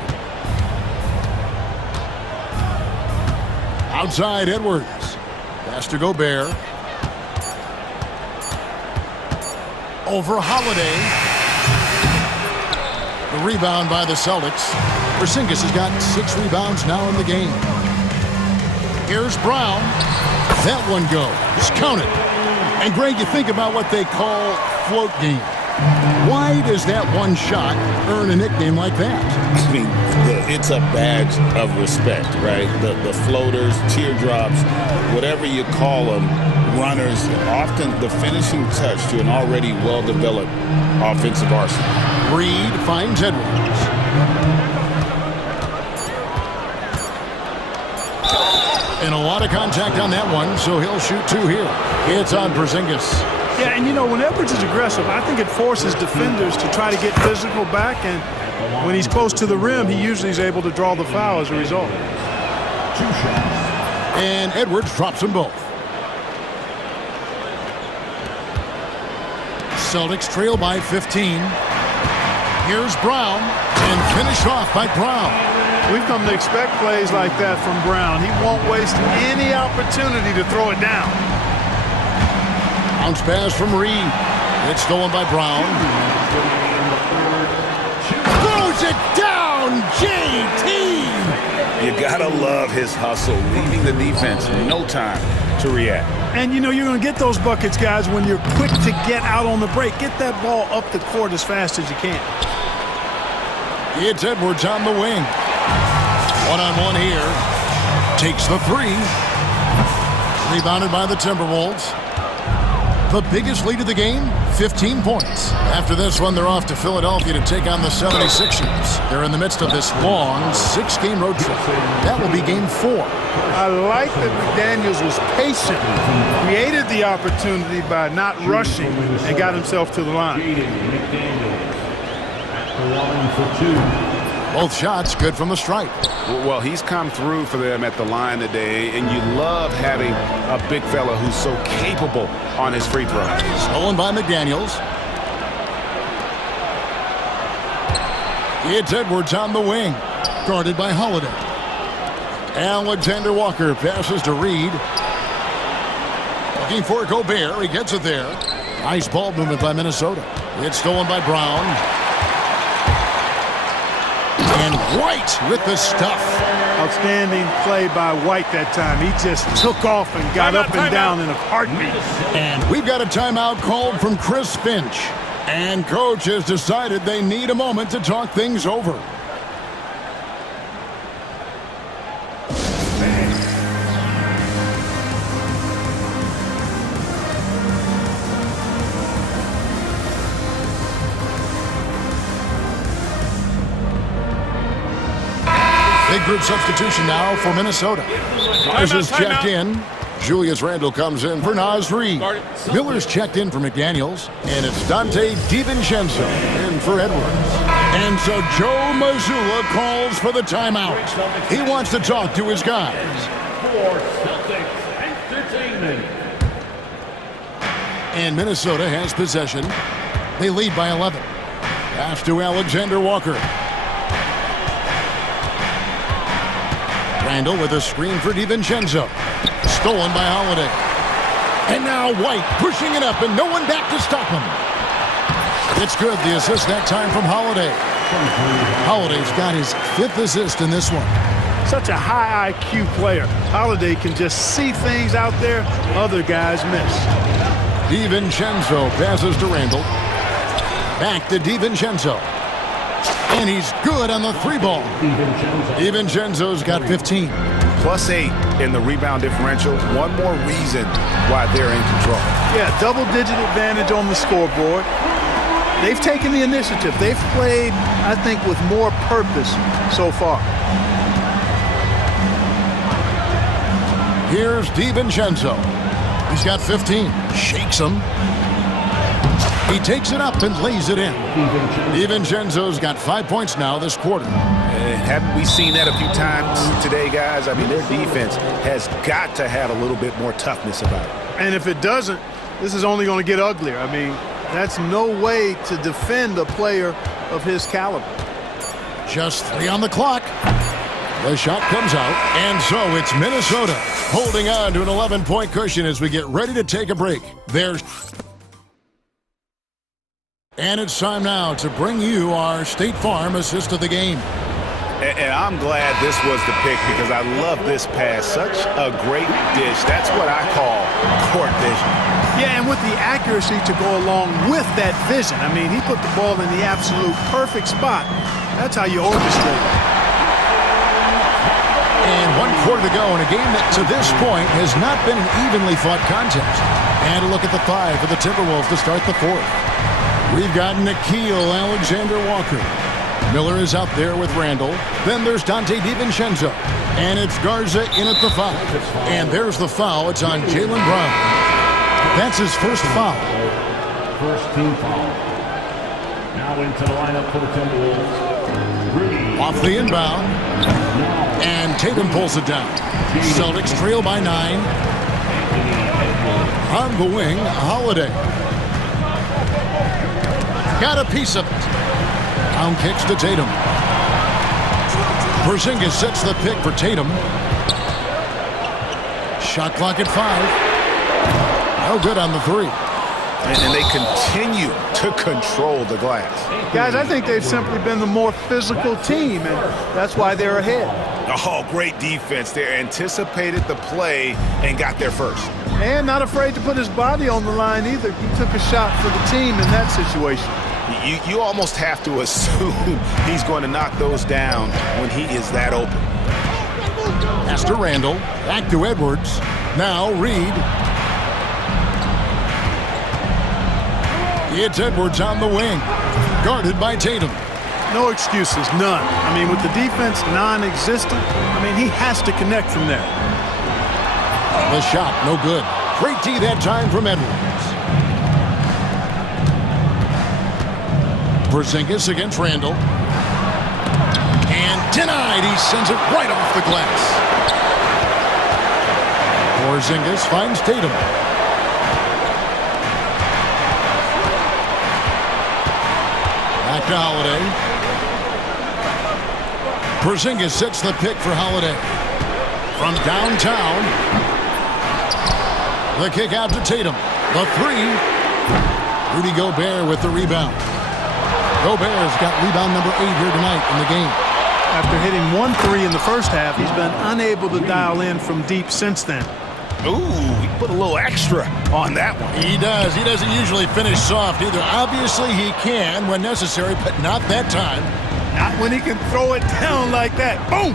Outside Edwards. Pass to Gobert. Over Holiday. The rebound by the Celtics. Porzingis has got 6 rebounds now in the game. Here's Brown. That one goes. Count it. And Greg, you think about what they call float game. Why does that one shot earn a nickname like that? I mean, it's a badge of respect, right? The floaters, teardrops, whatever you call them, runners, often the finishing touch to an already well-developed offensive arsenal. Reed finds Edwards. And a lot of contact on that one, so he'll shoot 2 here. It's on Porzingis. Yeah, and you know, when Edwards is aggressive, I think it forces defenders to try to get physical back, and when he's close to the rim, he usually is able to draw the foul as a result. And Edwards drops them both. Celtics trail by 15. Here's Brown, and finished off by Brown. We've come to expect plays like that from Brown. He won't waste any opportunity to throw it down. Bounce pass from Reed. It's stolen by Brown. Throws it down, JT! You gotta love his hustle, leaving the defense no time to react. And you know, you're gonna get those buckets, guys, when you're quick to get out on the break. Get that ball up the court as fast as you can. It's Edwards on the wing. One-on-one here. Takes the 3. Rebounded by the Timberwolves. The biggest lead of the game, 15 points. After this one, they're off to Philadelphia to take on the 76ers. They're in the midst of this long 6-game road trip. That will be game 4. I like that McDaniels was patient, created the opportunity by not rushing, and got himself to the line. Both shots good from the stripe. Well, he's come through for them at the line today, and you love having a big fella who's so capable on his free throw. Stolen by McDaniels. It's Edwards on the wing, guarded by Holiday. Alexander Walker passes to Reed. Looking for Gobert. He gets it there. Nice ball movement by Minnesota. It's stolen by Brown. And White with the stuff. Outstanding play by White that time. He just took off and got up and down in a heartbeat. And we've got a timeout called from Chris Finch. And coach has decided they need a moment to talk things over. Big group substitution now for Minnesota. Garza's checked in. Julius Randle comes in for Naz Reid. Miller's checked in for McDaniels. And it's Dante DiVincenzo in for Edwards. And so Joe Mazzulla calls for the timeout. He wants to talk to his guys. For Celtics Entertainment. And Minnesota has possession. They lead by 11. Pass to Alexander Walker. Randle with a screen for DiVincenzo. Stolen by Holiday. And now White pushing it up and no one back to stop him. It's good. The assist that time from Holiday. Holiday's got his 5th assist in this one. Such a high IQ player. Holiday can just see things out there other guys miss. DiVincenzo passes to Randle. Back to DiVincenzo. And he's good on the 3-ball. DiVincenzo's got 15. +8 in the rebound differential. One more reason why they're in control. Yeah, double-digit advantage on the scoreboard. They've taken the initiative. They've played, I think, with more purpose so far. Here's DiVincenzo. He's got 15. Shakes him. He takes it up and lays it in. DiVincenzo's got 5 points now this quarter. Haven't we seen that a few times today, guys? I mean, their defense has got to have a little bit more toughness about it. And if it doesn't, this is only going to get uglier. I mean, that's no way to defend a player of his caliber. Just 3 on the clock. The shot comes out, and so it's Minnesota holding on to an 11-point cushion as we get ready to take a break. And it's time now to bring you our State Farm assist of the game. And I'm glad this was the pick because I love this pass. Such a great dish. That's what I call court vision. Yeah, and with the accuracy to go along with that vision. I mean, he put the ball in the absolute perfect spot. That's how you orchestrate it. And 1 quarter to go in a game that to this point has not been an evenly fought contest. And a look at the 5 for the Timberwolves to start the 4th. We've got Nickeil Alexander-Walker. Miller is out there with Randle. Then there's Dante DiVincenzo. And it's Garza in at the 5. And there's the foul. It's on Jaylen Brown. That's his first foul. First team foul. Now into the lineup for the Timberwolves. Off the inbound. And Tatum pulls it down. Celtics trail by 9. On the wing, Holiday. Got a piece of it. Down kicks to Tatum. Porzingis sets the pick for Tatum. Shot clock at 5. No good on the 3. And they continue to control the glass. Guys, I think they've simply been the more physical team, and that's why they're ahead. Oh, great defense. They anticipated the play and got there first. And not afraid to put his body on the line either. He took a shot for the team in that situation. You almost have to assume he's going to knock those down when he is that open. Pass to Randle. Back to Edwards. Now Reed. It's Edwards on the wing, guarded by Tatum. No excuses, none. I mean, with the defense non-existent, he has to connect from there. The shot, no good. Great D that time from Edwards. Porzingis against Randall. And denied. He sends it right off the glass. Porzingis finds Tatum. Back to Holiday. Porzingis sets the pick for Holiday. From downtown. The kick out to Tatum. The three. Rudy Gobert with the rebound. Gobert's got rebound number 8 here tonight in the game. After hitting 1 3 in the first half, he's been unable to dial in from deep since then. Ooh, he put a little extra on that one. He does. He doesn't usually finish soft either. Obviously, he can when necessary, but not that time. Not when he can throw it down like that. Boom!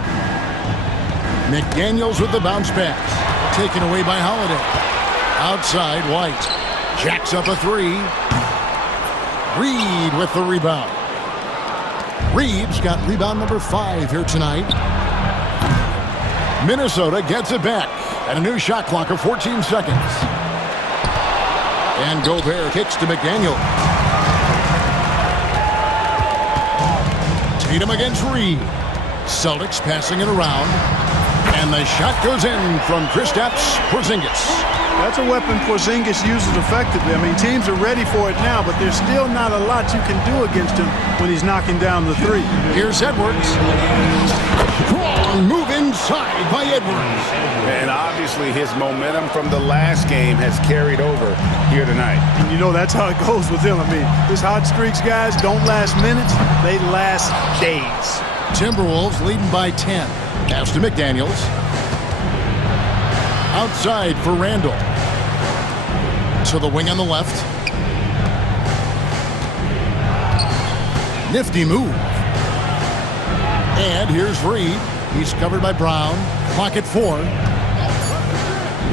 McDaniels with the bounce pass. Taken away by Holiday. Outside, White. Jacks up a 3. Reed with the rebound. Reed's got rebound number 5 here tonight. Minnesota gets it back. And a new shot clock of 14 seconds. And Gobert kicks to McDaniel. Tatum against Reed. Celtics passing it around. And the shot goes in from Kristaps Porzingis. That's a weapon Porzingis uses effectively. Teams are ready for it now, but there's still not a lot you can do against him when he's knocking down the 3. Here's Edwards. Strong move inside by Edwards. And obviously his momentum from the last game has carried over here tonight. And that's how it goes with him. His hot streaks, guys, don't last minutes. They last days. Timberwolves leading by 10. Pass to McDaniels. Outside for Randall. To the wing on the left. Nifty move. And here's Reed. He's covered by Brown. Clock at 4.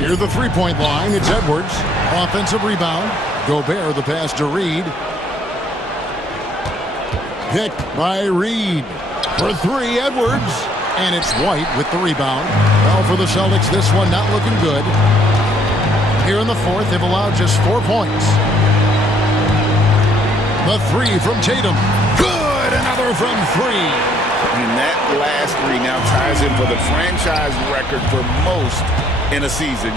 Near the three-point line, it's Edwards. Offensive rebound. Gobert the pass to Reed. Picked by Reed. For 3, Edwards. And it's White with the rebound. Well, for the Celtics, this one not looking good. Here in the fourth, they've allowed just 4 points. The 3 from Tatum. Good! Another from 3. And that last 3 now ties in for the franchise record for most in a season.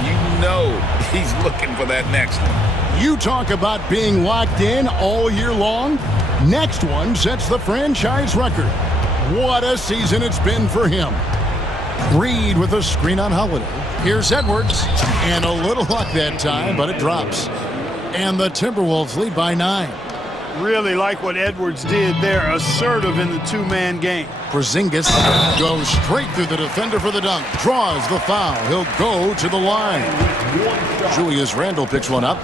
He's looking for that next one. You talk about being locked in all year long. Next one sets the franchise record. What a season it's been for him. Reed with a screen on Holiday. Here's Edwards. And a little luck that time, but it drops. And the Timberwolves lead by 9. Really like what Edwards did there. Assertive in the 2-man game. Porzingis goes straight through the defender for the dunk. Draws the foul. He'll go to the line. Julius Randle picks one up.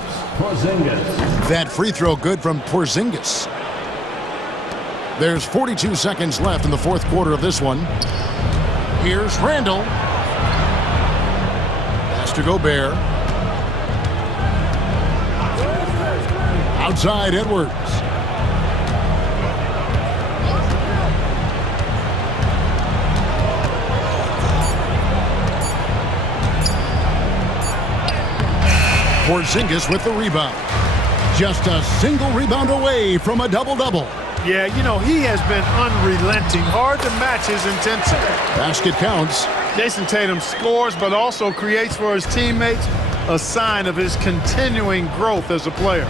That free throw good from Porzingis. There's 42 seconds left in the fourth quarter of this one. Here's Randall. Pass to Gobert. Outside Edwards. Porzingis with the rebound. Just a single rebound away from a double-double. Yeah, he has been unrelenting. Hard to match his intensity. Basket counts. Jason Tatum scores, but also creates for his teammates, a sign of his continuing growth as a player.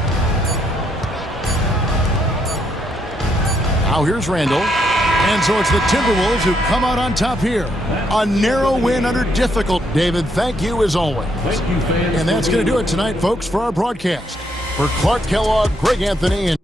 Now here's Randall. And so it's the Timberwolves who come out on top here. A narrow win under difficult. David, thank you as always. Thank you, fans. And that's going to do it tonight, folks, for our broadcast. For Clark Kellogg, Greg Anthony, and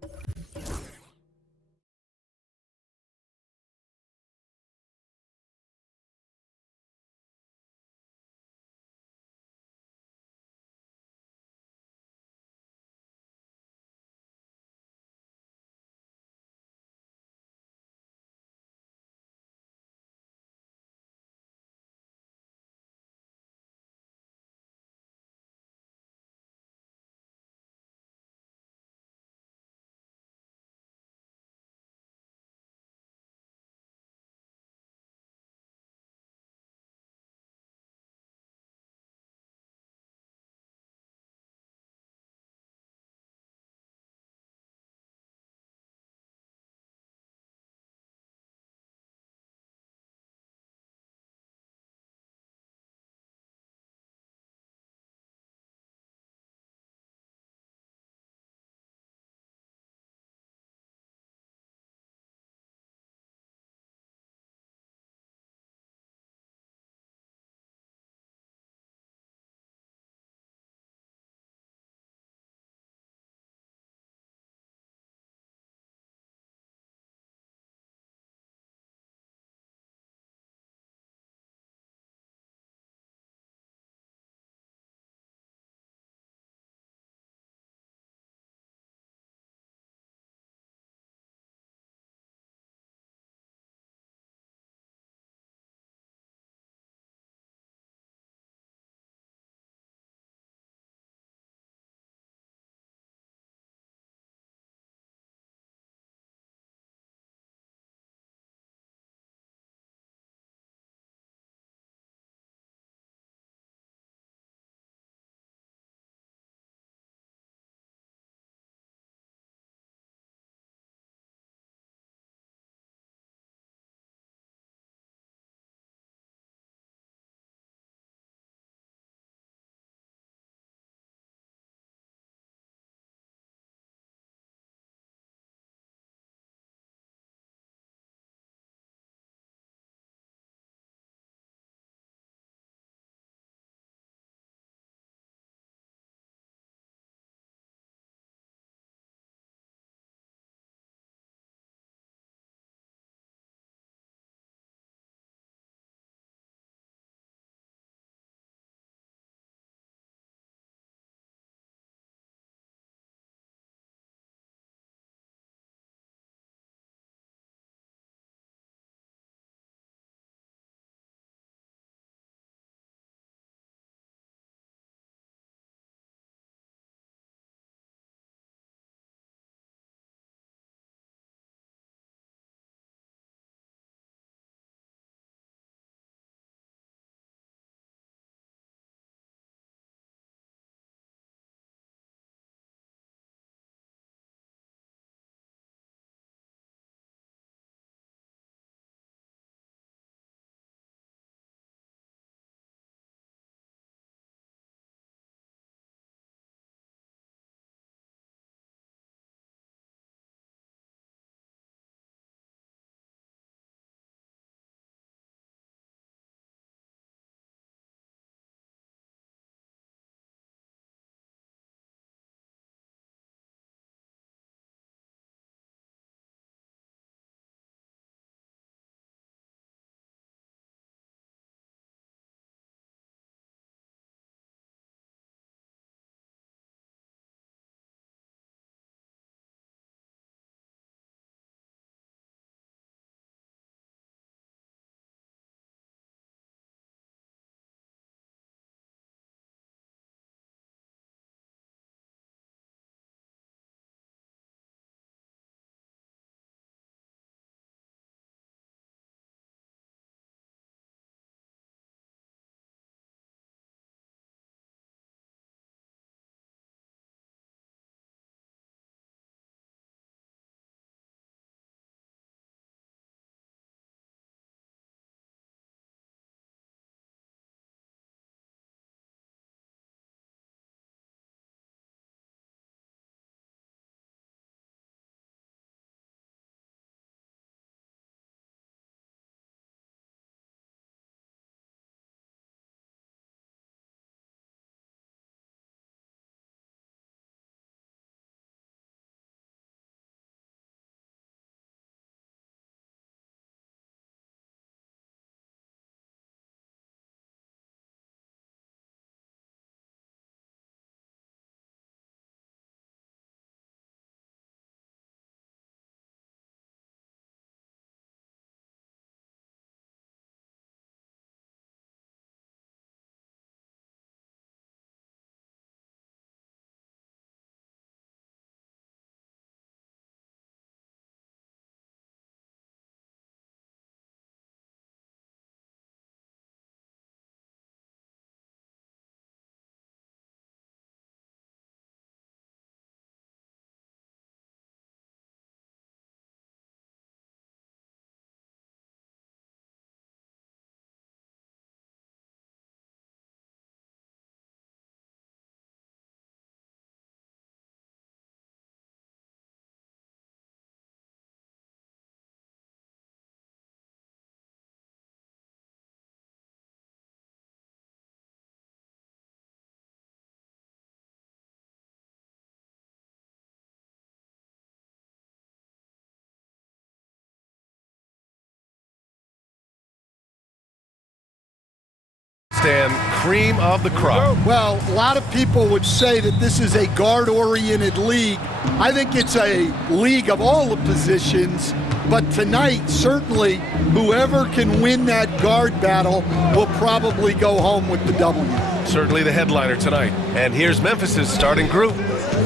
stand, cream of the crop. Well, a lot of people would say that this is a guard-oriented league. I think it's a league of all the positions, but tonight, certainly, whoever can win that guard battle will probably go home with the W. Certainly the headliner tonight. And here's Memphis's starting group.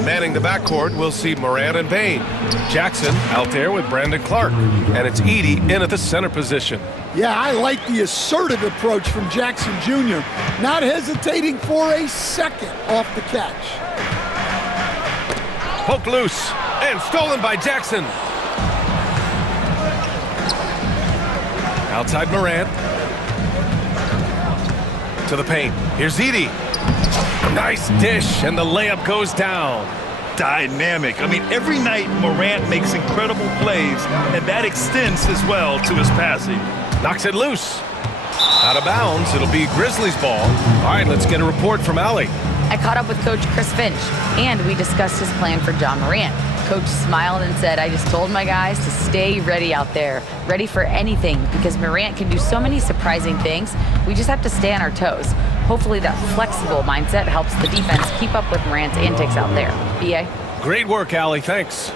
Manning the backcourt, we'll see Morant and Bane. Jackson out there with Brandon Clark. And it's Edey in at the center position. Yeah, I like the assertive approach from Jackson Jr., not hesitating for a second off the catch. Poked loose and stolen by Jackson. Outside Morant. To the paint. Here's Edey. Nice dish, and the layup goes down. Dynamic. I mean, every night Morant makes incredible plays, and that extends as well to his passing. Knocks it loose. Out of bounds. It'll be Grizzlies ball. All right, let's get a report from Allie. I caught up with Coach Chris Finch, and we discussed his plan for John Morant. Coach smiled and said, I just told my guys to stay ready out there, ready for anything, because Morant can do so many surprising things. We just have to stay on our toes. Hopefully that flexible mindset helps the defense keep up with Morant's antics out there. B.A.? Great work, Allie. Thanks.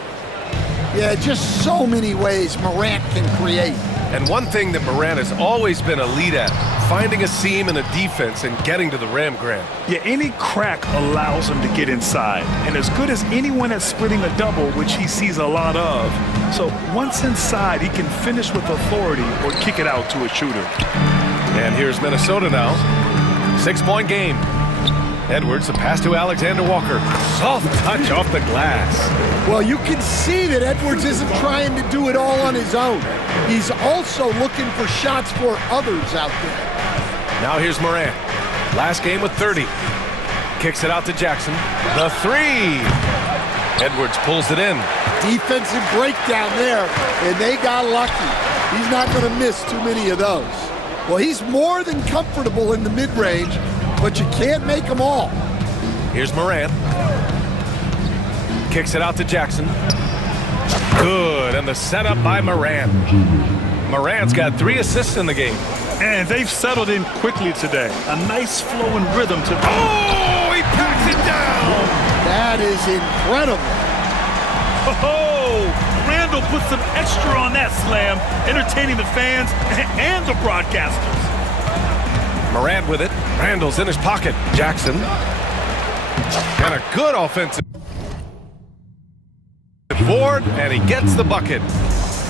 Yeah, just so many ways Morant can create. And one thing that Morant has always been elite at, finding a seam in a defense and getting to the rim, Grant. Yeah, any crack allows him to get inside. And as good as anyone at splitting a double, which he sees a lot of. So once inside, he can finish with authority or kick it out to a shooter. And here's Minnesota now. 6-point game. Edwards, a pass to Alexander Walker. Soft touch off the glass. Well, you can see that Edwards isn't trying to do it all on his own. He's also looking for shots for others out there. Now here's Morant. Last game with 30. Kicks it out to Jackson. The three. Edwards pulls it in. Defensive breakdown there, and they got lucky. He's not going to miss too many of those. Well, he's more than comfortable in the mid-range, but you can't make them all. Here's Morant. Kicks it out to Jackson. Good, and the setup by Morant. Morant's got 3 assists in the game. And they've settled in quickly today. A nice flow and rhythm to... Oh, he packs it down! That is incredible. Oh, Randall put some extra on that slam, entertaining the fans and the broadcasters. Morant with it. Randall's in his pocket. Jackson. And a good offensive board, and he gets the bucket.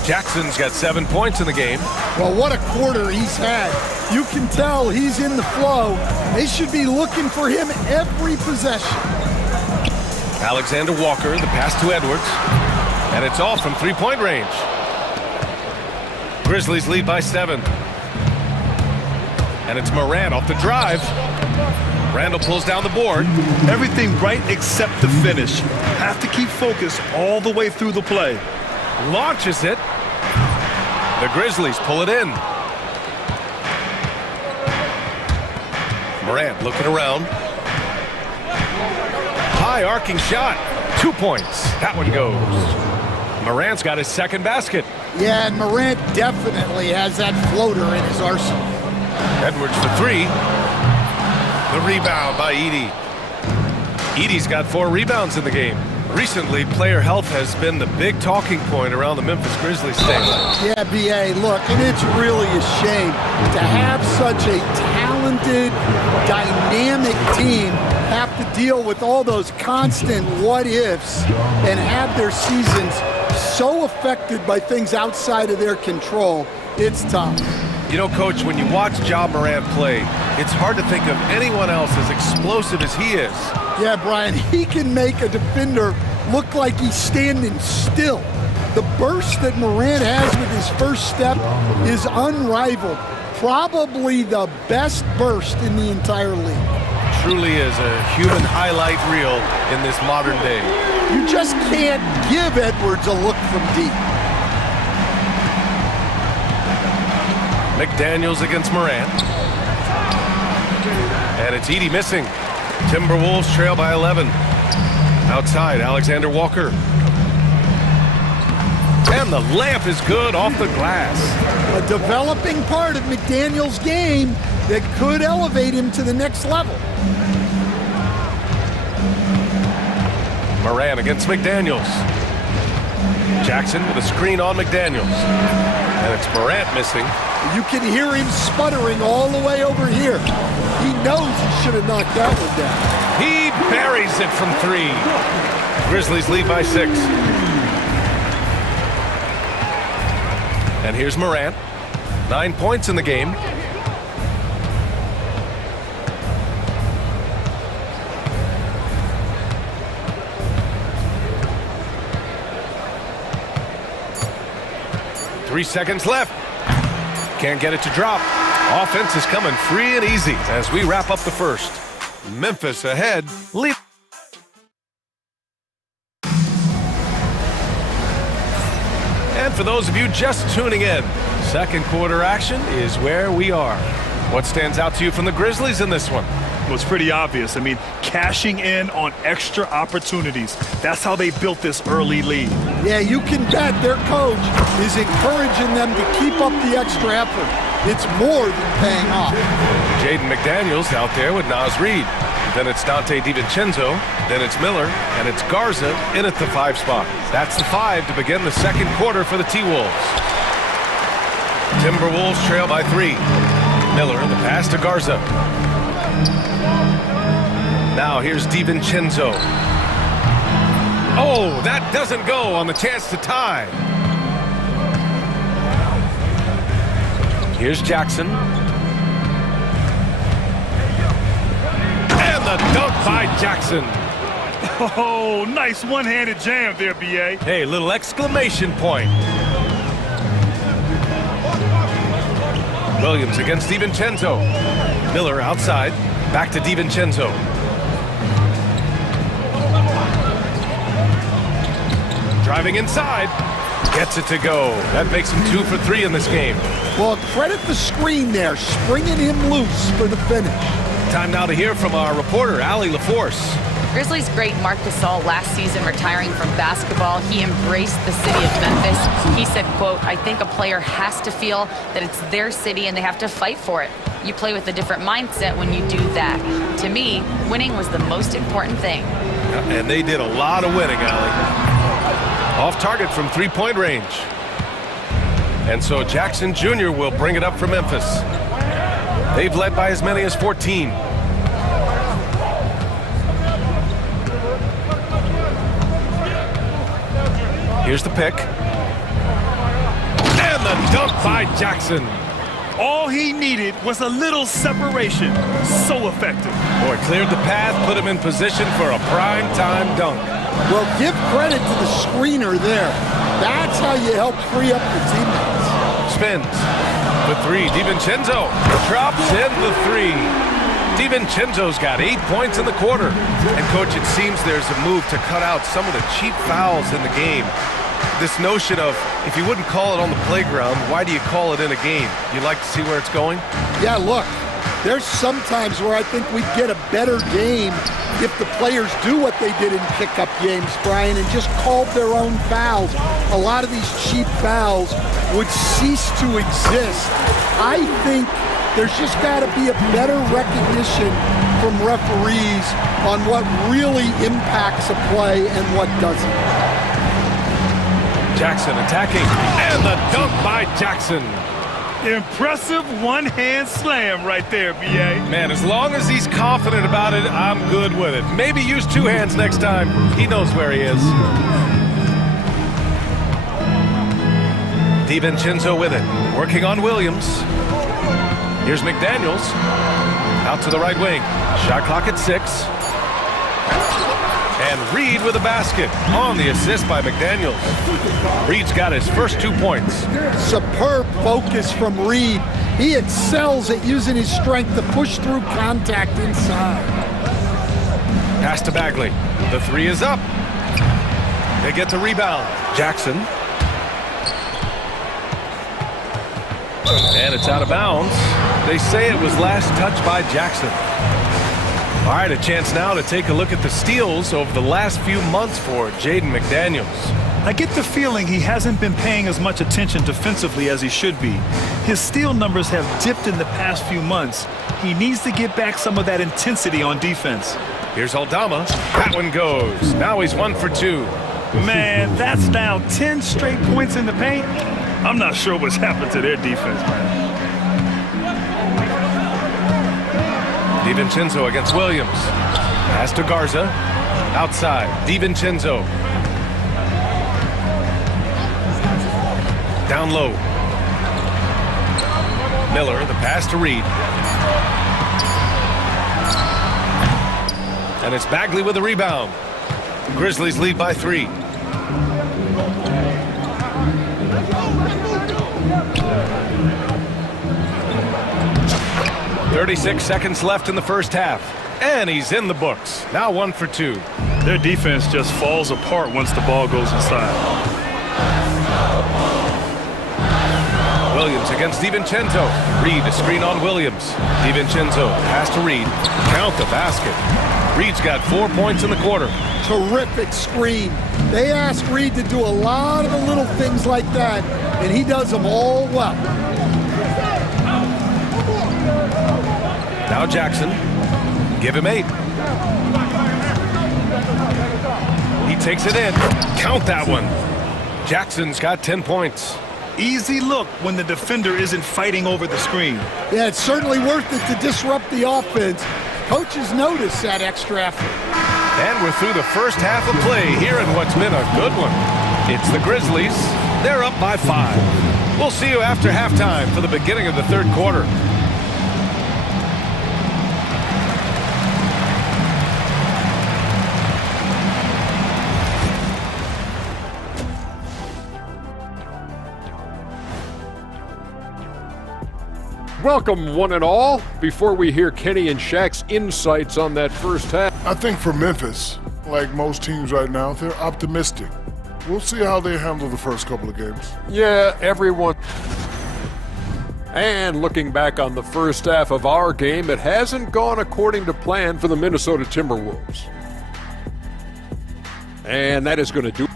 Jackson's got 7 points in the game. Well, what a quarter he's had. You can tell he's in the flow. They should be looking for him every possession. Alexander Walker, the pass to Edwards. And it's off from 3-point range. Grizzlies lead by 7. And it's Morant off the drive. Randall pulls down the board. Everything right except the finish. Have to keep focused all the way through the play. Launches it. The Grizzlies pull it in. Morant looking around. High arcing shot. 2 points. That one goes. Morant's got his second basket. Yeah, and Morant definitely has that floater in his arsenal. Edwards for 3. The rebound by Edey. Edey's got 4 rebounds in the game. Recently, player health has been the big talking point around the Memphis Grizzlies stable. Yeah, B.A., look, and it's really a shame to have such a talented, dynamic team have to deal with all those constant what-ifs and have their seasons so affected by things outside of their control. It's tough. You know, Coach, when you watch Ja Morant play, it's hard to think of anyone else as explosive as he is. Yeah, Brian, he can make a defender look like he's standing still. The burst that Morant has with his first step is unrivaled. Probably the best burst in the entire league. Truly is a human highlight reel in this modern day. You just can't give Edwards a look from deep. McDaniels against Morant. And it's Edey missing. Timberwolves trail by 11. Outside, Alexander Walker. And the layup is good off the glass. A developing part of McDaniels' game. that could elevate him to the next level. Moran against McDaniels. Jackson with a screen on McDaniels. And it's Morant missing. You can hear him sputtering all the way over here. He knows he should have knocked that one down. He buries it from 3. Grizzlies lead by 6. And here's Morant. 9 points in the game. Three seconds left. Can't get it to drop. Offense is coming free and easy as we wrap up the first. Memphis ahead. Lead. And for those of you just tuning in, second quarter action is where we are. What stands out to you from the Grizzlies in this one? It was pretty obvious. I mean, cashing in on extra opportunities. That's how they built this early lead. Yeah, you can bet their coach is encouraging them to keep up the extra effort. It's more than paying off. Jaden McDaniels out there with Naz Reid. Then it's Dante DiVincenzo. Then it's Miller. And it's Garza in at the 5 spot. That's the 5 to begin the second quarter for the T-Wolves. Timberwolves trail by 3. Miller in the pass to Garza. Now here's DiVincenzo. Oh, that doesn't go on the chance to tie. Here's Jackson. And the dunk by Jackson. Oh, nice one-handed jam there, B.A. Hey, little exclamation point. Williams against DiVincenzo. Miller outside. Back to DiVincenzo. Driving inside. Gets it to go. That makes him 2 for 3 in this game. Well, credit the screen there, springing him loose for the finish. Time now to hear from our reporter, Allie LaForce. Grizzlies great Marc Gasol last season retiring from basketball. He embraced the city of Memphis. He said, quote, "I think a player has to feel that it's their city and they have to fight for it. You play with a different mindset when you do that. To me, winning was the most important thing." And they did a lot of winning, Allie. Off target from 3-point range. And so Jackson Jr. will bring it up for Memphis. They've led by as many as 14. Here's the pick. And the dunk by Jackson. All he needed was a little separation. So effective. Boy, cleared the path, put him in position for a prime-time dunk. Well, give credit to the screener there. That's how you help free up your teammates. Spins. The 3, DiVincenzo drops in the 3. DiVincenzo's got 8 points in the quarter. And, Coach, it seems there's a move to cut out some of the cheap fouls in the game. This notion of, if you wouldn't call it on the playground, why do you call it in a game? You like to see where it's going? Yeah, look, there's some times where I think we'd get a better game if the players do what they did in pickup games, Brian, and just called their own fouls. A lot of these cheap fouls would cease to exist. I think there's just got to be a better recognition from referees on what really impacts a play and what doesn't. Jackson attacking, and the dunk by Jackson. Impressive one-hand slam right there, B.A. Man, as long as he's confident about it, I'm good with it. Maybe use 2 hands next time. He knows where he is. DiVincenzo with it, working on Williams. Here's McDaniels, out to the right wing. Shot clock at 6. And Reid with a basket on the assist by McDaniels. Reid's got his first 2 points. Superb focus from Reid. He excels at using his strength to push through contact inside. Pass to Bagley. The 3 is up. They get the rebound. Jackson. And it's out of bounds. They say it was last touched by Jackson. All right, a chance now to take a look at the steals over the last few months for Jaden McDaniels. I get the feeling he hasn't been paying as much attention defensively as he should be. His steal numbers have dipped in the past few months. He needs to get back some of that intensity on defense. Here's Aldama. That one goes. Now he's 1 for 2. Man, that's now 10 straight points in the paint. I'm not sure what's happened to their defense, man. DiVincenzo against Williams. Pass to Garza. Outside. DiVincenzo. Down low. Miller, the pass to Reed. And it's Bagley with the rebound. Grizzlies lead by 3. "36 seconds left in the first half. And he's in the books. Now 1 for 2. Their defense just falls apart once the ball goes inside. Williams against DiVincenzo. Reed to screen on Williams. DiVincenzo pass to Reed. Count the basket. Reed's got 4 points in the quarter. Terrific screen. They ask Reed to do a lot of the little things like that, and he does them all well. Now Jackson. Give him 8. He takes it in. Count that one. Jackson's got 10 points. Easy look when the defender isn't fighting over the screen. Yeah, it's certainly worth it to disrupt the offense. Coaches notice that extra effort. And we're through the first half of play here in what's been a good one. It's the Grizzlies. They're up by 5. We'll see you after halftime for the beginning of the third quarter. Welcome, one and all. Before we hear Kenny and Shaq's insights on that first half. I think for Memphis, like most teams right now, they're optimistic. We'll see how they handle the first couple of games. Yeah, everyone. And looking back on the first half of our game, it hasn't gone according to plan for the Minnesota Timberwolves. And that is going to do it.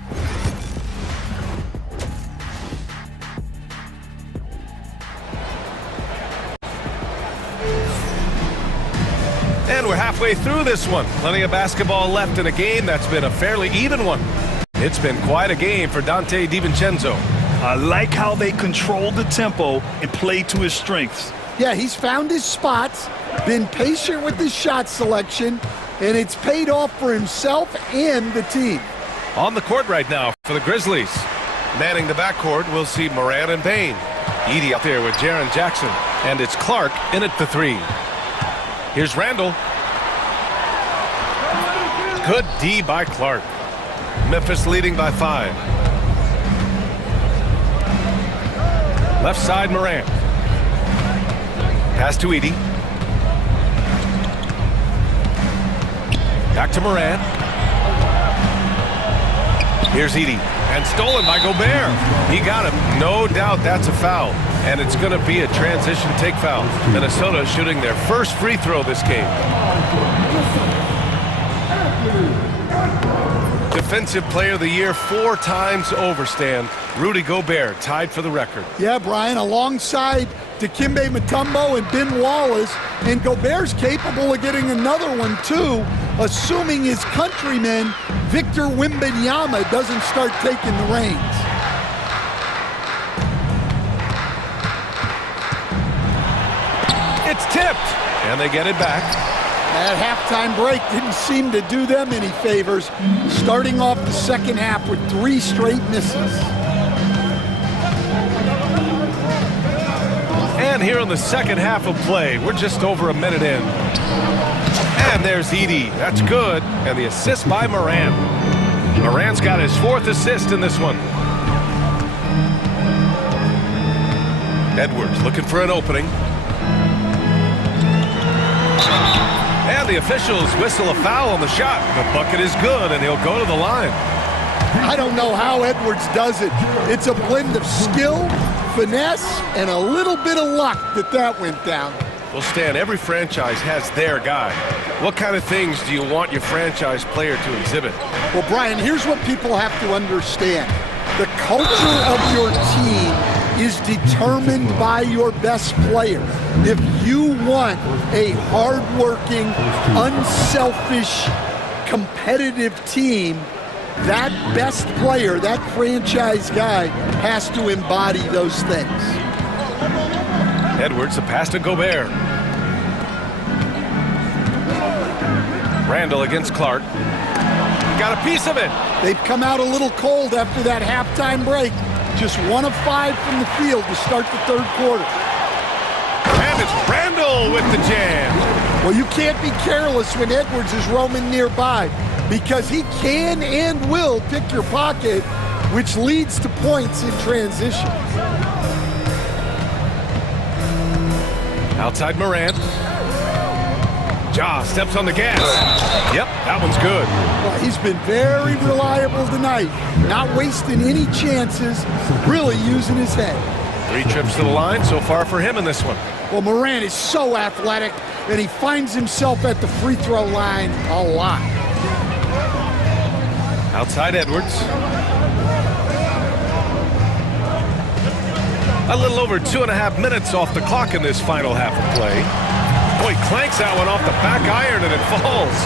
And we're halfway through this one. Plenty of basketball left in a game that's been a fairly even one. It's been quite a game for Donte DiVincenzo. I like how they controlled the tempo and played to his strengths. Yeah, he's found his spots, been patient with his shot selection, and it's paid off for himself and the team. On the court right now for the Grizzlies. Manning the backcourt, we'll see Morant and Payne. Edey out there with Jaren Jackson. And it's Clark in at the 3. Here's Randall. Good D by Clark. Memphis leading by 5. Left side, Morant. Pass to Edey. Back to Morant. Here's Edey. And stolen by Gobert. He got him. No doubt that's a foul. And it's going to be a transition take foul. Minnesota shooting their first free throw this game. Defensive Player of the Year 4 times over, Stan. Rudy Gobert tied for the record. Yeah, Brian, alongside Dikembe Mutombo and Ben Wallace, and Gobert's capable of getting another one too, assuming his countryman Victor Wembanyama doesn't start taking the reins. It's tipped, and they get it back. That halftime break didn't seem to do them any favors, starting off the second half with 3 straight misses. And here in the second half of play, we're just over a minute in. And there's Edey. That's good. And the assist by Morant. Morant's got his 4th assist in this one. Edwards looking for an opening. And the officials whistle a foul on the shot. The bucket is good, and he'll go to the line. I don't know how Edwards does it. It's a blend of skill, finesse, and a little bit of luck that went down. Well, Stan, every franchise has their guy. What kind of things do you want your franchise player to exhibit? Well, Brian, here's what people have to understand. The culture of your team is determined by your best player. If you want a hardworking, unselfish, competitive team, that best player, that franchise guy, has to embody those things. Edwards, a pass to Gobert. Randall against Clark. Got a piece of it. They've come out a little cold after that halftime break. Just 1 of 5 from the field to start the third quarter. And it's Randall with the jam. Well, you can't be careless when Edwards is roaming nearby, because he can and will pick your pocket, which leads to points in transition. Outside Morant. Ja steps on the gas. Yep, that one's good. Well, he's been very reliable tonight, not wasting any chances, really using his head. 3 trips to the line so far for him in this one. Well, Morant is so athletic, and he finds himself at the free throw line a lot. Outside Edwards. A little over 2.5 minutes off the clock in this final half of play. Oh, he clanks that one off the back iron and it falls.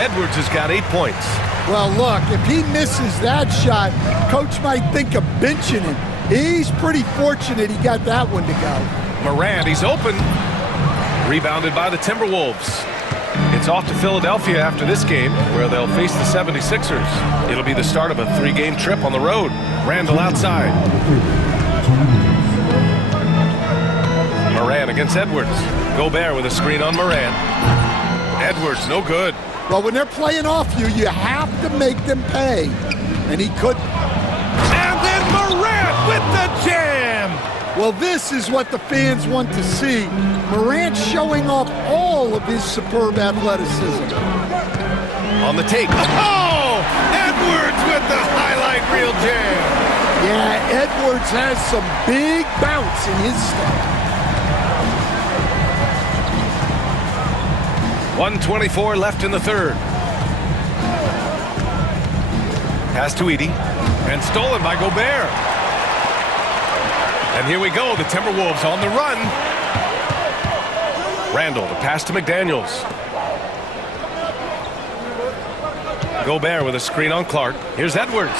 Edwards has got 8 points. Well, look, if he misses that shot, coach might think of benching him. He's pretty fortunate he got that one to go. Morant, he's open. Rebounded by the Timberwolves. It's off to Philadelphia after this game, where they'll face the 76ers. It'll be the start of a 3-game trip on the road. Randall outside. Morant against Edwards. Gobert with a screen on Morant. Edwards, no good. Well, when they're playing off you, you have to make them pay. And he couldn't. And then Morant with the jam! Well, this is what the fans want to see. Morant showing off all of his superb athleticism. On the take. Oh! Edwards with the highlight reel jam! Yeah, Edwards has some big bounce in his step. 1:24 left in the third. Pass to Edey. And stolen by Gobert. And here we go, the Timberwolves on the run. Randall, the pass to McDaniels. Gobert with a screen on Clark. Here's Edwards.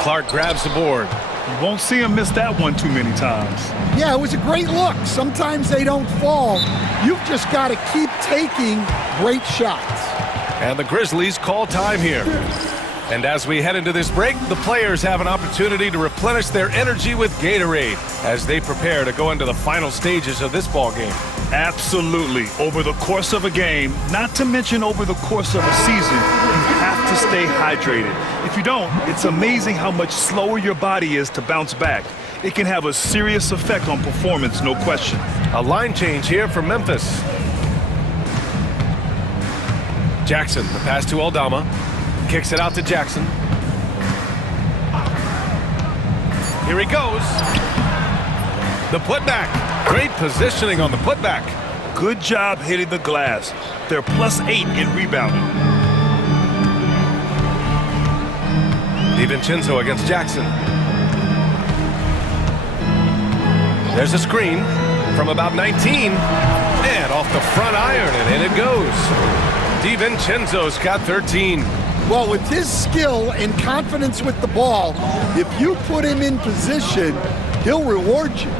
Clark grabs the board. You won't see him miss that one too many times. Yeah, it was a great look. Sometimes they don't fall. You've just got to keep taking great shots. And the Grizzlies call time here. And as we head into this break, the players have an opportunity to replenish their energy with Gatorade as they prepare to go into the final stages of this ball game. Absolutely. Over the course of a game, not to mention over the course of a season, you have to stay hydrated. If you don't, it's amazing how much slower your body is to bounce back. It can have a serious effect on performance, no question. A line change here for Memphis. Jackson, the pass to Aldama. Kicks it out to Jackson. Here he goes. The putback. Great positioning on the putback. Good job hitting the glass. They're +8 in rebounding. DiVincenzo against Jackson. There's a screen from about 19. And off the front iron, and in it goes. DiVincenzo's got 13. Well, with his skill and confidence with the ball, if you put him in position, he'll reward you.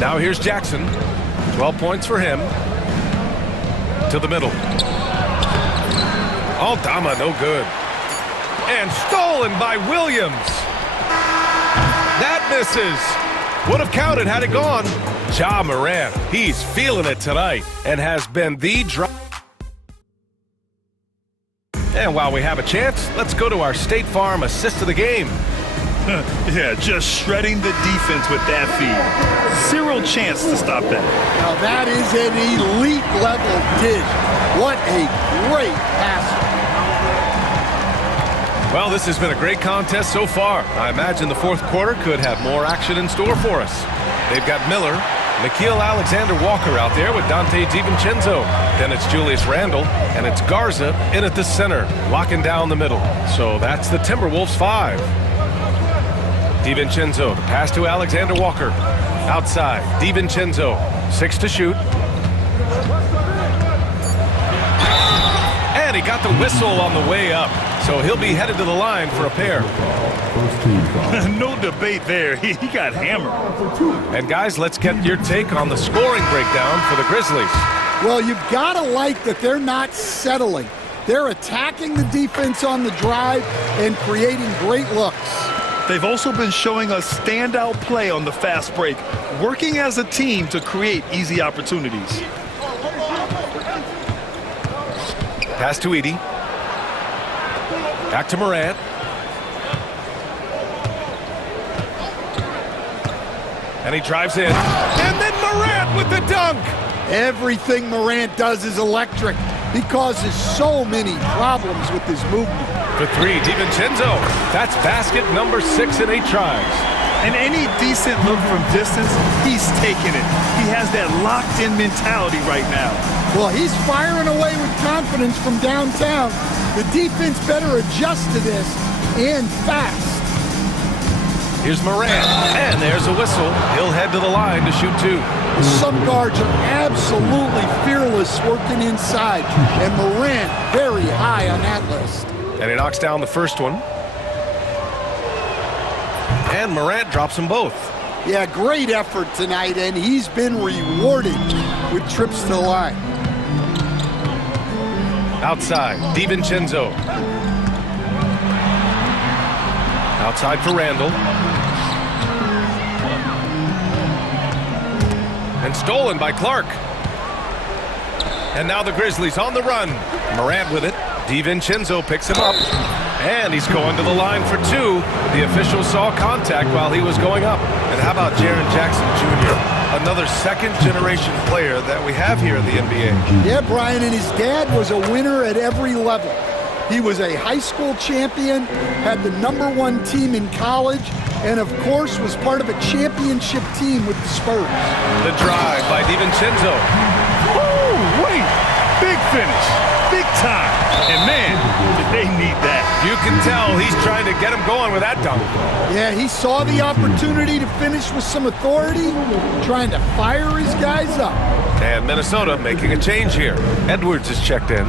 Now here's Jackson. 12 points for him. To the middle. Aldama, no good. And stolen by Williams. That misses. Would have counted had it gone. Ja Morant, he's feeling it tonight and has been the drive. And while we have a chance, let's go to our State Farm assist of the game. Yeah, just shredding the defense with that feed. Zero chance to stop that. Now that is an elite level dish. What a great passer. Well, this has been a great contest so far. I imagine the fourth quarter could have more action in store for us. They've got Miller, Nickeil Alexander-Walker out there with Dante DiVincenzo. Then it's Julius Randle, and it's Garza in at the center, locking down the middle. So that's the Timberwolves 5. DiVincenzo, the pass to Alexander-Walker. Outside, DiVincenzo, 6 to shoot. And he got the whistle on the way up. So he'll be headed to the line for a pair. No debate there. He got hammered. And guys, let's get your take on the scoring breakdown for the Grizzlies. Well, you've got to like that they're not settling. They're attacking the defense on the drive and creating great looks. They've also been showing us standout play on the fast break, working as a team to create easy opportunities. Pass to Edey. Back to Morant. And he drives in. And then Morant with the dunk. Everything Morant does is electric. He causes so many problems with his movement. For 3, DiVincenzo. That's basket number 6 in 8 tries. And any decent look from distance, he's taking it. He has that locked-in mentality right now. Well, he's firing away with confidence from downtown. The defense better adjust to this, and fast. Here's Morant, and there's a whistle. He'll head to the line to shoot 2. Some guards are absolutely fearless working inside, and Morant very high on that list. And he knocks down the first one. And Morant drops them both. Yeah, great effort tonight, and he's been rewarded with trips to the line. Outside, DiVincenzo. Outside for Randle. And stolen by Clark. And now the Grizzlies on the run. Morant with it. DiVincenzo picks him up. And he's going to the line for 2. The official saw contact while he was going up. And how about Jaren Jackson Jr., another second-generation player that we have here in the NBA? Yeah, Brian, and his dad was a winner at every level. He was a high school champion, had the #1 team in college, and of course was part of a championship team with the Spurs. The drive by DiVincenzo. Woo, wait, big finish, big time. And man, did they need that. You can tell he's trying to get him going with that dunk. Yeah, he saw the opportunity to finish with some authority, trying to fire his guys up. And Minnesota making a change here. Edwards is checked in.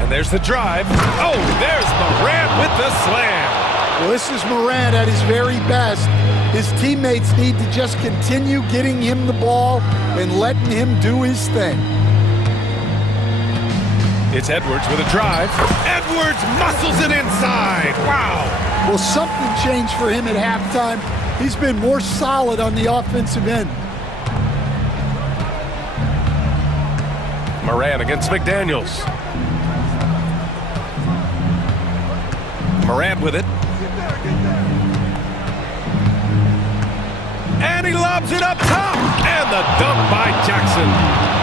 And there's the drive. Oh, there's Morant with the slam. Well, this is Morant at his very best. His teammates need to just continue getting him the ball and letting him do his thing. It's Edwards with a drive. Edwards muscles it inside. Wow. Well, something changed for him at halftime. He's been more solid on the offensive end. Morant against McDaniels. Morant with it. And he lobs it up top. And the dunk by Jackson.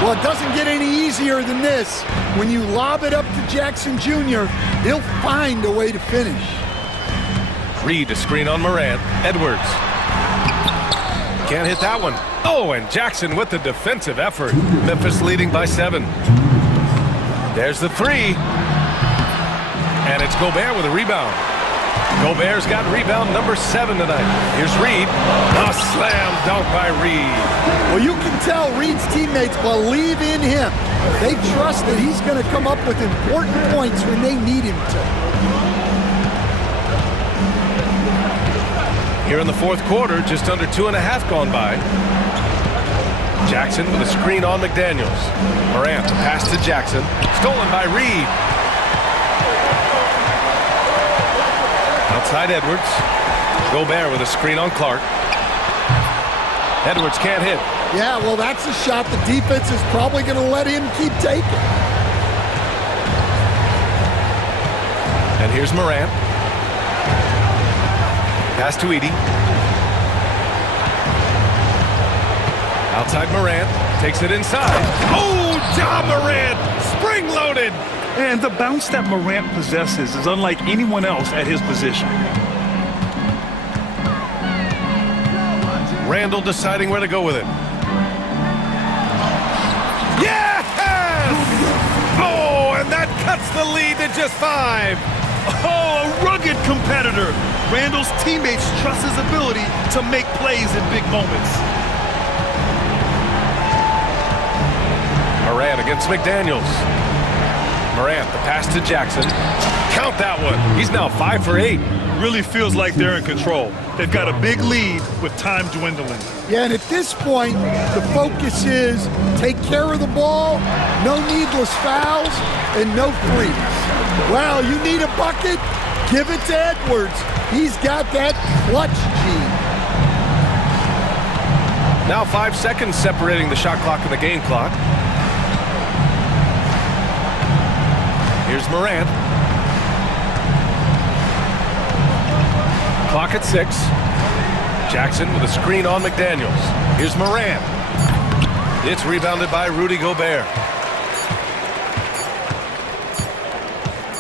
Well, it doesn't get any easier than this. When you lob it up to Jackson Jr., he'll find a way to finish. Reed, a screen on Morant. Edwards. Can't hit that one. Oh, and Jackson with the defensive effort. Memphis leading by 7. There's the 3. And it's Gobert with a rebound. Gobert's got rebound number 7 tonight. Here's Reed. A slam dunk by Reed. Well, you can tell Reed's teammates believe in him. They trust that he's going to come up with important points when they need him to. Here in the fourth quarter, just under 2.5 gone by. Jackson with a screen on McDaniels. Morant, pass to Jackson. Stolen by Reed. Outside Edwards. Gobert with a screen on Clark. Edwards can't hit. Yeah, well, that's a shot the defense is probably going to let him keep taking. And here's Morant. Pass to Edey. Outside Morant. Takes it inside. Oh, Ja Morant! Spring-loaded! And the bounce that Morant possesses is unlike anyone else at his position. Randall deciding where to go with it. Yes! Oh, and that cuts the lead to just 5. Oh, a rugged competitor. Randall's teammates trust his ability to make plays in big moments. Morant against McDaniels. Morant, the pass to Jackson. Count that one. He's now 5 for 8. Really feels like they're in control. They've got a big lead with time dwindling. Yeah, and at this point, the focus is take care of the ball, no needless fouls, and no threes. Well, you need a bucket? Give it to Edwards. He's got that clutch gene. Now 5 seconds separating the shot clock and the game clock. Here's Morant. Clock at 6. Jackson with a screen on McDaniels. Here's Morant. It's rebounded by Rudy Gobert.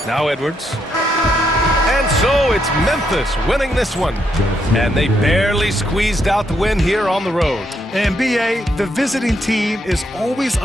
Now Edwards. And so it's Memphis winning this one. And they barely squeezed out the win here on the road. And BA, the visiting team is always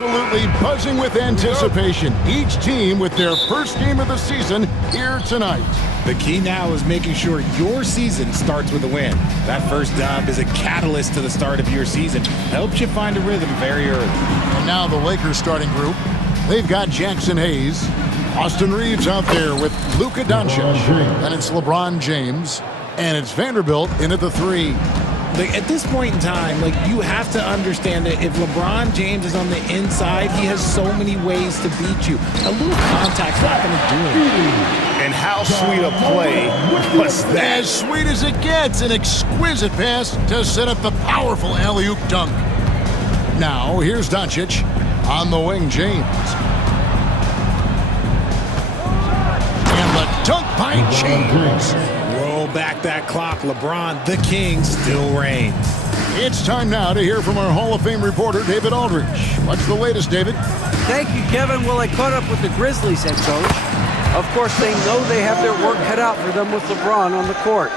Absolutely buzzing with anticipation. Each team with their first game of the season here tonight. The key now is making sure your season starts with a win. That first dub is a catalyst to the start of your season. Helps you find a rhythm very early. And now the Lakers starting group. They've got Jackson Hayes, Austin Reeves out there with Luka Doncic, and it's LeBron James, and it's Vanderbilt in at the 3. Like, at this point in time, like, you have to understand that if LeBron James is on the inside, he has so many ways to beat you. A little contact's not going to do anything. And how sweet a play was that? As sweet as it gets, an exquisite pass to set up the powerful alley-oop dunk. Now, here's Doncic on the wing, James. And the dunk by James. Roll back that clock. LeBron, the king, still reigns. It's time now to hear from our Hall of Fame reporter, David Aldridge. What's the latest, David? Thank you, Kevin. Well, I caught up with the Grizzlies head coach. Of course, they know they have their work cut out for them with LeBron on the court.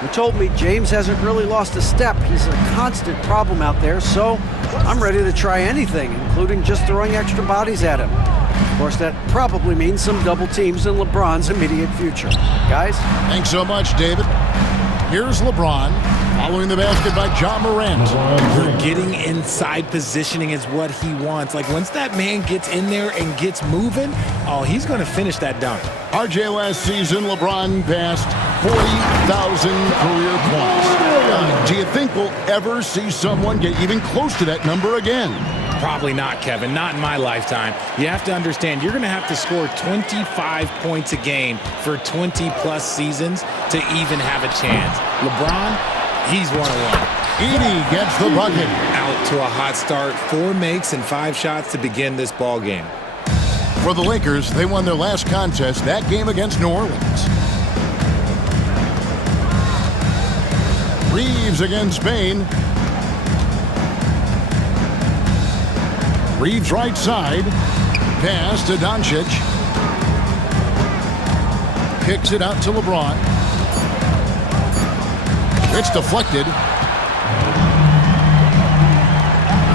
He told me James hasn't really lost a step. He's a constant problem out there, so I'm ready to try anything, including just throwing extra bodies at him. Of course, that probably means some double teams in LeBron's immediate future. Guys? Thanks so much, David. Here's LeBron, following the basket by John Morant. Getting inside positioning is what he wants. Like, once that man gets in there and gets moving, oh, he's going to finish that dunk. RJ, last season, LeBron passed 40,000 career points. Do you think we'll ever see someone get even close to that number again? Probably not, Kevin. Not in my lifetime. You have to understand, you're going to have to score 25 points a game for 20-plus seasons to even have a chance. LeBron, he's 101. Edey gets the bucket. Out to a hot start. 4 makes and 5 shots to begin this ball game. For the Lakers, they won their last contest, that game against New Orleans. Reeves against Bain. Reeves right side. Pass to Doncic. Kicks it out to LeBron. It's deflected.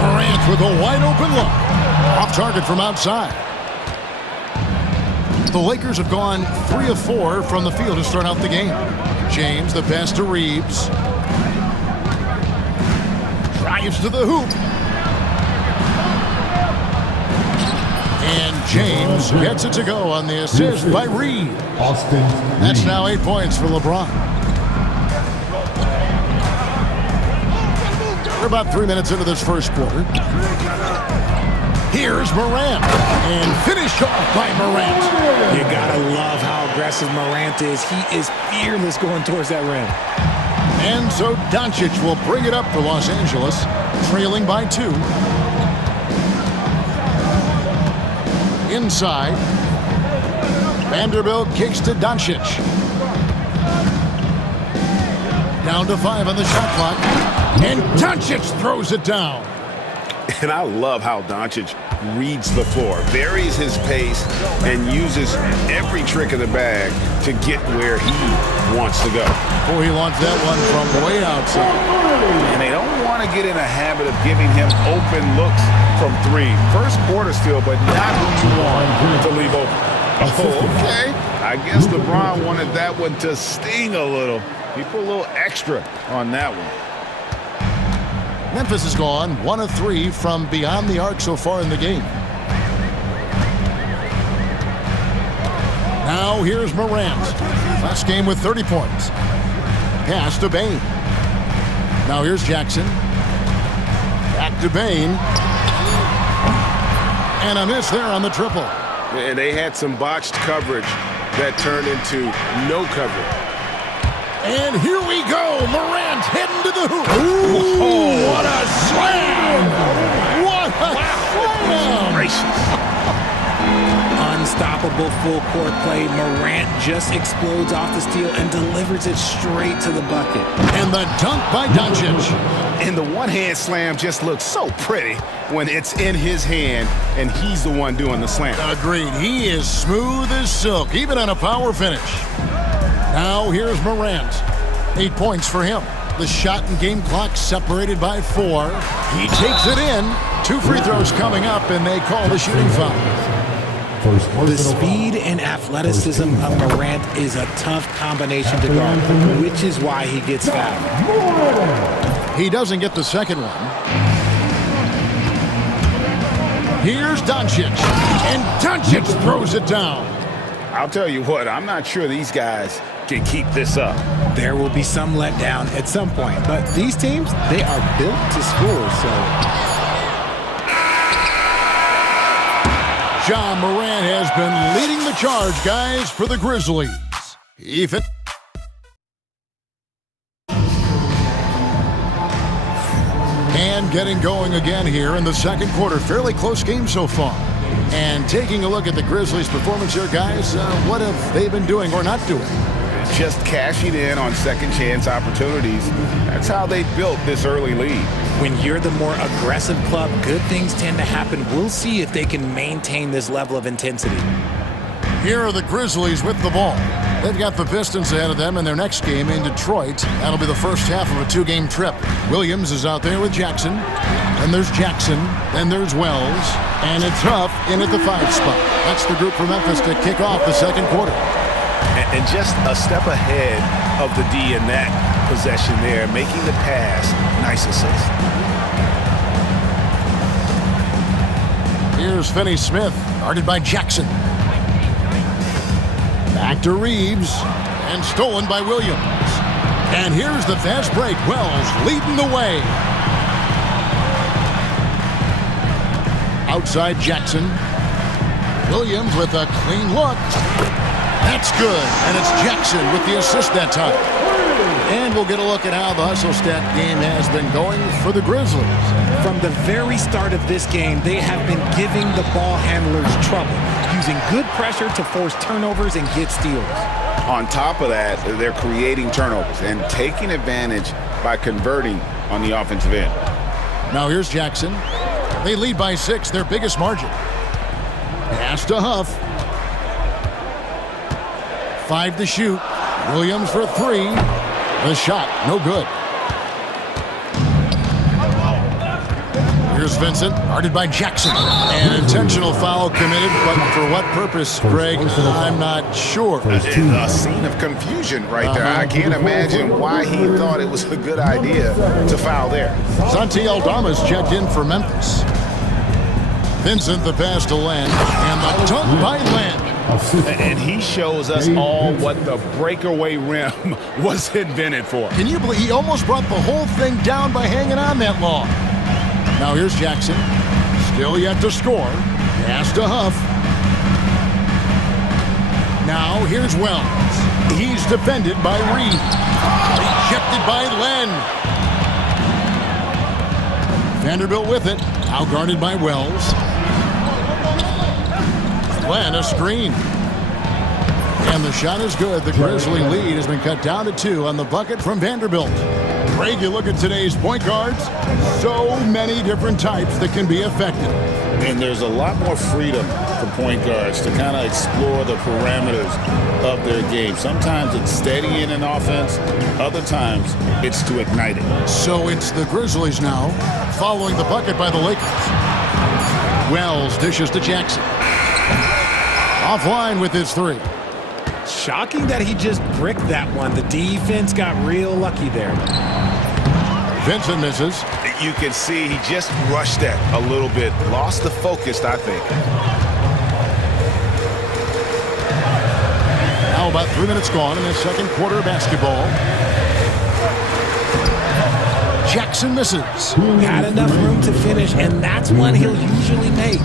Morant with a wide open look. Off target from outside. The Lakers have gone 3 of 4 from the field to start out the game. James, the pass to Reeves. Drives to the hoop. And James gets it to go on the assist by Reed. That's now 8 points for LeBron. We're about 3 minutes into this first quarter. Here's Morant, and finished off by Morant. You gotta love how aggressive Morant is. He is fearless going towards that rim. And so Doncic will bring it up for Los Angeles, trailing by 2. Inside. Vanderbilt kicks to Doncic. Down to 5 on the shot clock. And Doncic throws it down. And I love how Doncic reads the floor, varies his pace, and uses every trick of the bag to get where he wants to go. Oh, he launched that one from way outside. And they don't want to get in a habit of giving him open looks from 3. First quarter still, but not who you want to leave open. Oh, okay. I guess LeBron wanted that one to sting a little. He put a little extra on that one. Memphis has gone 1 of 3 from beyond the arc so far in the game. Now here's Morant. Last game with 30 points. Pass to Bain. Now here's Jackson. Back to Bain. And a miss there on the triple. And they had some botched coverage that turned into no coverage. And here we go. Morant heading to the hoop. Ooh, what a slam! What a slam! Gracious. Unstoppable full court play. Morant just explodes off the steal and delivers it straight to the bucket. And the dunk by Doncic. And the one-hand slam just looks so pretty when it's in his hand and he's the one doing the slam. Agreed. He is smooth as silk, even on a power finish. Now here's Morant. 8 points for him. The shot and game clock separated by 4. He takes it in 2 free throws coming up, and they call the shooting foul. The speed and athleticism of Morant is a tough combination to guard, which is why he gets fouled. He doesn't get the second one. Here's Doncic, and Doncic throws it down. I'll tell you what, I'm not sure these guys can keep this up. There will be some letdown at some point, but these teams, they are built to score, so... Ja Morant has been leading the charge, guys, for the Grizzlies. Even. And getting going again here in the second quarter. Fairly close game so far. And taking a look at the Grizzlies' performance here, guys, what have they been doing or not doing? Just cashing in on second chance opportunities. That's how they built this early lead. When you're the more aggressive club, good things tend to happen. We'll see if they can maintain this level of intensity. Here are the Grizzlies with the ball. They've got the Pistons ahead of them in their next game in Detroit. That'll be the first half of a 2-game trip. Williams is out there with Jackson. Then there's Jackson. Then there's Wells. And it's Huff in at the 5 spot. That's the group from Memphis to kick off the second quarter. And just a step ahead of the D in that possession there, making the pass. Nice assist. Here's Finney-Smith, guarded by Jackson. Back to Reeves, and stolen by Williams. And here's the fast break. Wells leading the way. Outside Jackson. Williams with a clean look. That's good, and it's Jackson with the assist that time. And we'll get a look at how the hustle stat game has been going for the Grizzlies. From the very start of this game, they have been giving the ball handlers trouble, using good pressure to force turnovers and get steals. On top of that, they're creating turnovers and taking advantage by converting on the offensive end. Now here's Jackson. They lead by 6, their biggest margin. Pass to Huff. 5 to shoot. Williams for 3. The shot, no good. Here's Vincent, guarded by Jackson. An intentional foul committed, but for what purpose, Greg? I'm not sure. A scene of confusion right there. I can't imagine why he thought it was a good idea to foul there. Santi Aldama's checked in for Memphis. Vincent, the pass to Len, and the dunk by Len. And he shows us all what the breakaway rim was invented for. Can you believe he almost brought the whole thing down by hanging on that long? Now here's Jackson. Still yet to score. Pass to Huff. Now here's Wells. He's defended by Reed. Rejected by Len. Vanderbilt with it. Now guarded by Wells. Len, a screen. And the shot is good. The Grizzly lead has been cut down to 2 on the bucket from Vanderbilt. Greg, you look at today's point guards, so many different types that can be effective. And there's a lot more freedom for point guards to kind of explore the parameters of their game. Sometimes it's steadying an offense. Other times it's to ignite it. So it's the Grizzlies now, following the bucket by the Lakers. Wells dishes to Jackson. Offline with his 3. Shocking that he just bricked that one. The defense got real lucky there. Vincent misses. You can see he just rushed that a little bit. Lost the focus, I think. Now about 3 minutes gone in the second quarter of basketball. Jackson misses. Had enough room to finish, and that's one he'll usually make.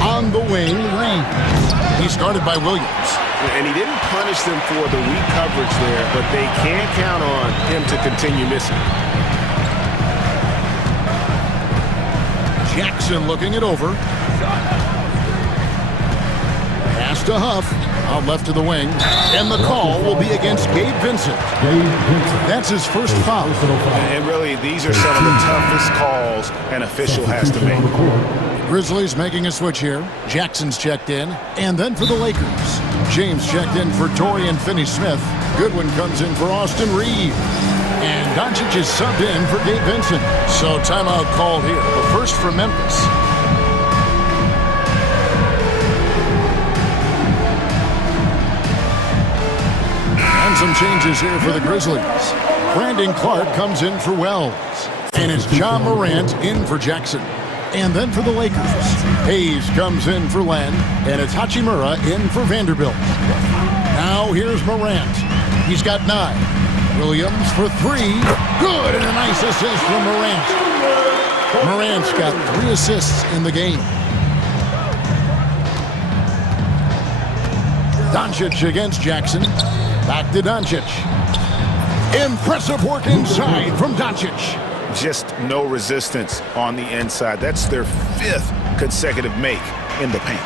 On the wing, Reeves. He's guarded by Williams. And he didn't punish them for the weak coverage there, but they can't count on him to continue missing. Jackson looking it over. Pass to Huff. Out left to the wing. And the call will be against Gabe Vincent. That's his first foul. And really, these are some of the toughest calls an official has to make. Grizzlies making a switch here. Jackson's checked in. And then for the Lakers, James checked in for Dorian Finney-Smith. Goodwin comes in for Austin Reeves. And Doncic is subbed in for Gabe Vincent. So timeout called here. The first for Memphis. And some changes here for the Grizzlies. Brandon Clark comes in for Wells. And it's John Morant in for Jackson. And then for the Lakers, Hayes comes in for Len, and it's Hachimura in for Vanderbilt. Now here's Morant. He's got 9. Williams for 3. Good, and a nice assist from Morant. Morant's got 3 assists in the game. Doncic against Jackson. Back to Doncic. Impressive work inside from Doncic. Just no resistance on the inside. That's their 5th consecutive make in the paint.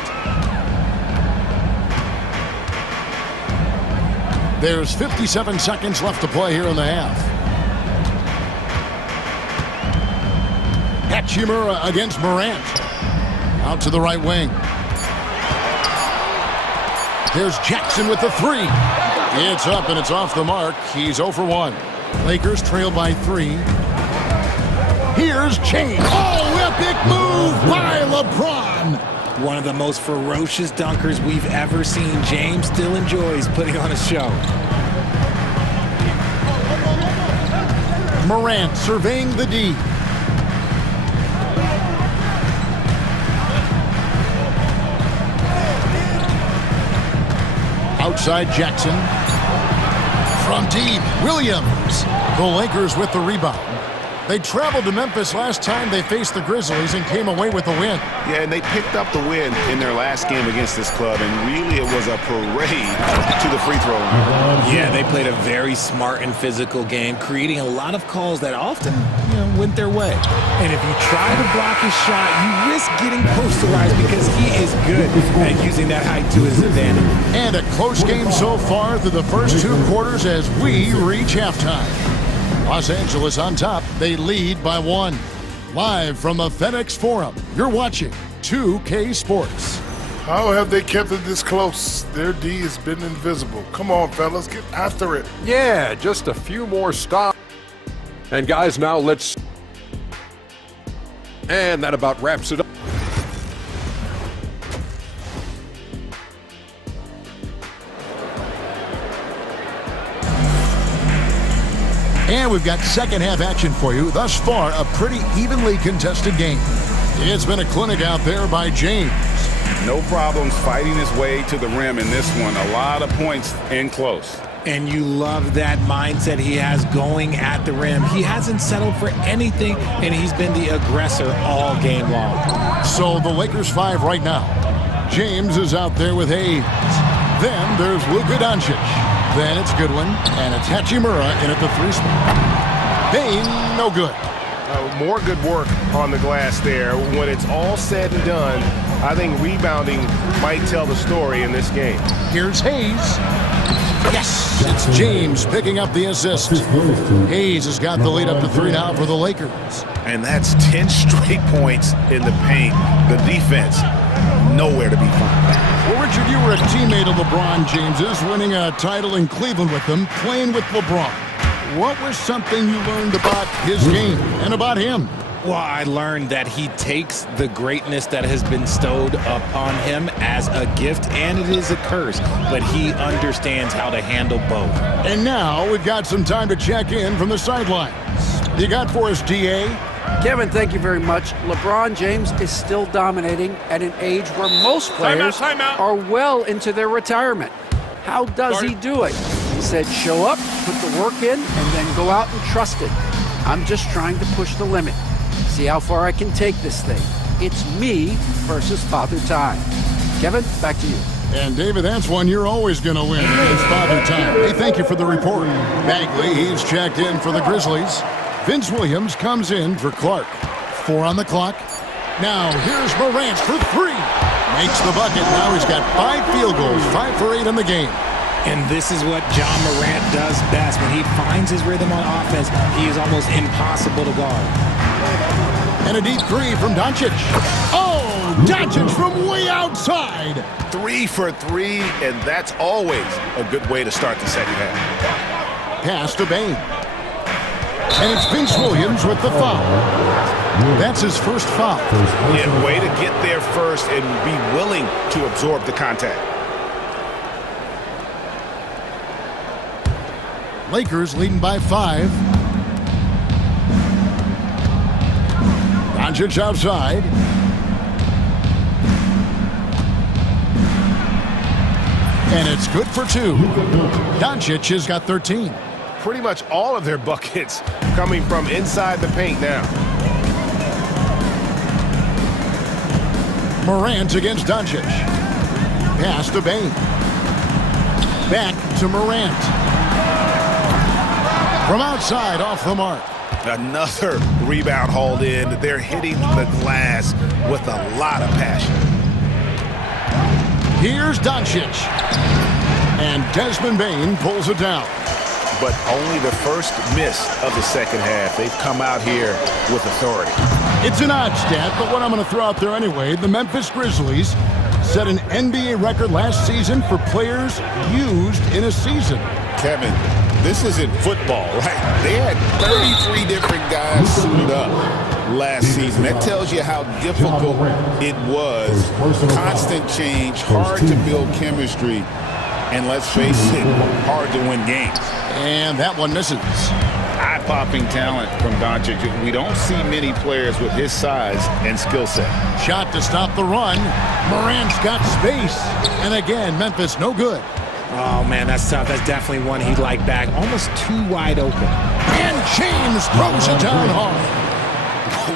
There's 57 seconds left to play here in the half. Hachimura against Morant. Out to the right wing. There's Jackson with the 3. It's up and it's off the mark. He's 0 for 1. Lakers trail by 3. Here's Chain. Oh, epic move by LeBron. One of the most ferocious dunkers we've ever seen. James still enjoys putting on a show. Morant surveying the D. Outside Jackson. From deep, Williams. The Lakers with the rebound. They traveled to Memphis last time they faced the Grizzlies and came away with a win. Yeah, and they picked up the win in their last game against this club, and really it was a parade to the free throw line. Yeah, they played a very smart and physical game, creating a lot of calls that often, went their way. And if you try to block his shot, you risk getting posterized because he is good at using that height to his advantage. And a close game so far through the first 2 quarters as we reach halftime. Los Angeles on top. They lead by 1. Live from the FedEx Forum, you're watching 2K Sports. How have they kept it this close? Their D has been invisible. Come on, fellas, get after it. Yeah, just a few more stops. And guys, now let's... And that about wraps it up. And we've got second half action for you. Thus far, a pretty evenly contested game. It's been a clinic out there by James. No problems fighting his way to the rim in this one. A lot of points in close. And you love that mindset he has going at the rim. He hasn't settled for anything, and he's been the aggressor all game long. So the Lakers 5 right now. James is out there with Hayes. Then there's Luka Doncic. Then it's Goodwin, and it's Hachimura in at the 3 spot. Bain, no good. More good work on the glass there. When it's all said and done, I think rebounding might tell the story in this game. Here's Hayes. Yes, it's James picking up the assist. Hayes has got the lead up to 3 now for the Lakers. And that's 10 straight points in the paint. The defense, nowhere to be found. Well, Richard, you were a teammate of LeBron James's, winning a title in Cleveland with him, playing with LeBron. What was something you learned about his game and about him? Well, I learned that he takes the greatness that has been bestowed upon him as a gift, and it is a curse, but he understands how to handle both. And now we've got some time to check in from the sidelines. You got for us, DA? Kevin, thank you very much. LeBron James is still dominating at an age where most players are well into their retirement. How does he do it? He said, show up, put the work in, and then go out and trust it. I'm just trying to push the limit. See how far I can take this thing. It's me versus Father Time. Kevin, back to you. And David, that's one you're always going to win against Father Time. Hey, thank you for the report. Bagley, he's checked in for the Grizzlies. Vince Williams comes in for Clark. 4 on the clock. Now here's Morant for 3. Makes the bucket. Now he's got 5 field goals, 5 for 8 in the game. And this is what John Morant does best. When he finds his rhythm on offense, he is almost impossible to guard. And a deep 3 from Doncic. Oh, Doncic from way outside. 3 for 3, and that's always a good way to start the second half. Pass to Bain. And it's Vince Williams with the foul. That's his first foul. Yeah, way to get there first and be willing to absorb the contact. Lakers leading by 5. Doncic outside. And it's good for 2. Doncic has got 13. Pretty much all of their buckets coming from inside the paint now. Morant against Doncic. Pass to Bane. Back to Morant. From outside, off the mark. Another rebound hauled in. They're hitting the glass with a lot of passion. Here's Doncic. And Desmond Bane pulls it down. But only the first miss of the second half. They've come out here with authority. It's an odd stat, but what I'm going to throw out there anyway, the Memphis Grizzlies set an NBA record last season for players used in a season. Kevin, this isn't football, right? They had 33 different guys suited up last season. That tells you how difficult it was. Constant change, hard to build chemistry, and let's face it, hard to win games. And that one misses. Eye-popping talent from Doncic. We don't see many players with his size and skill set. Shot to stop the run. Morant's got space. And again, Memphis no good. Oh, man, that's tough. That's definitely one he'd like back. Almost too wide open. And James throws it down hard.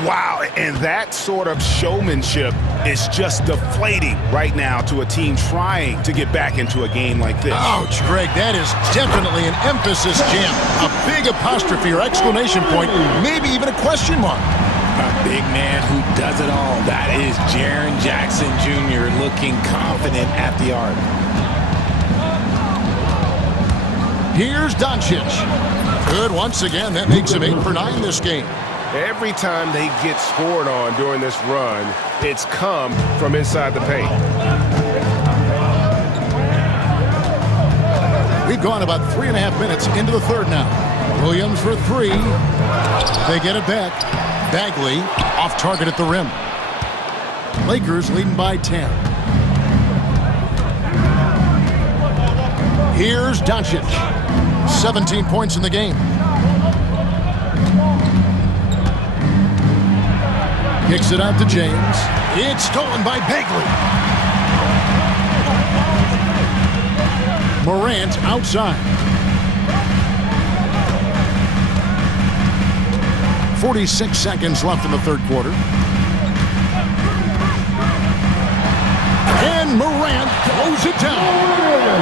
Wow, and that sort of showmanship is just deflating right now to a team trying to get back into a game like this. Ouch, Greg, that is definitely an emphasis jam. A big apostrophe or exclamation point, maybe even a question mark. A big man who does it all. That is Jaren Jackson Jr. looking confident at the arc. Here's Doncic. Good once again. That makes him 8 for 9 this game. Every time they get scored on during this run, it's come from inside the paint. We've gone about 3.5 minutes into the third now. Williams for 3. They get it back. Bagley off target at the rim. Lakers leading by 10. Here's Doncic. 17 points in the game. Kicks it out to James. It's stolen by Bagley. Morant outside. 46 seconds left in the third quarter. And Morant throws it down.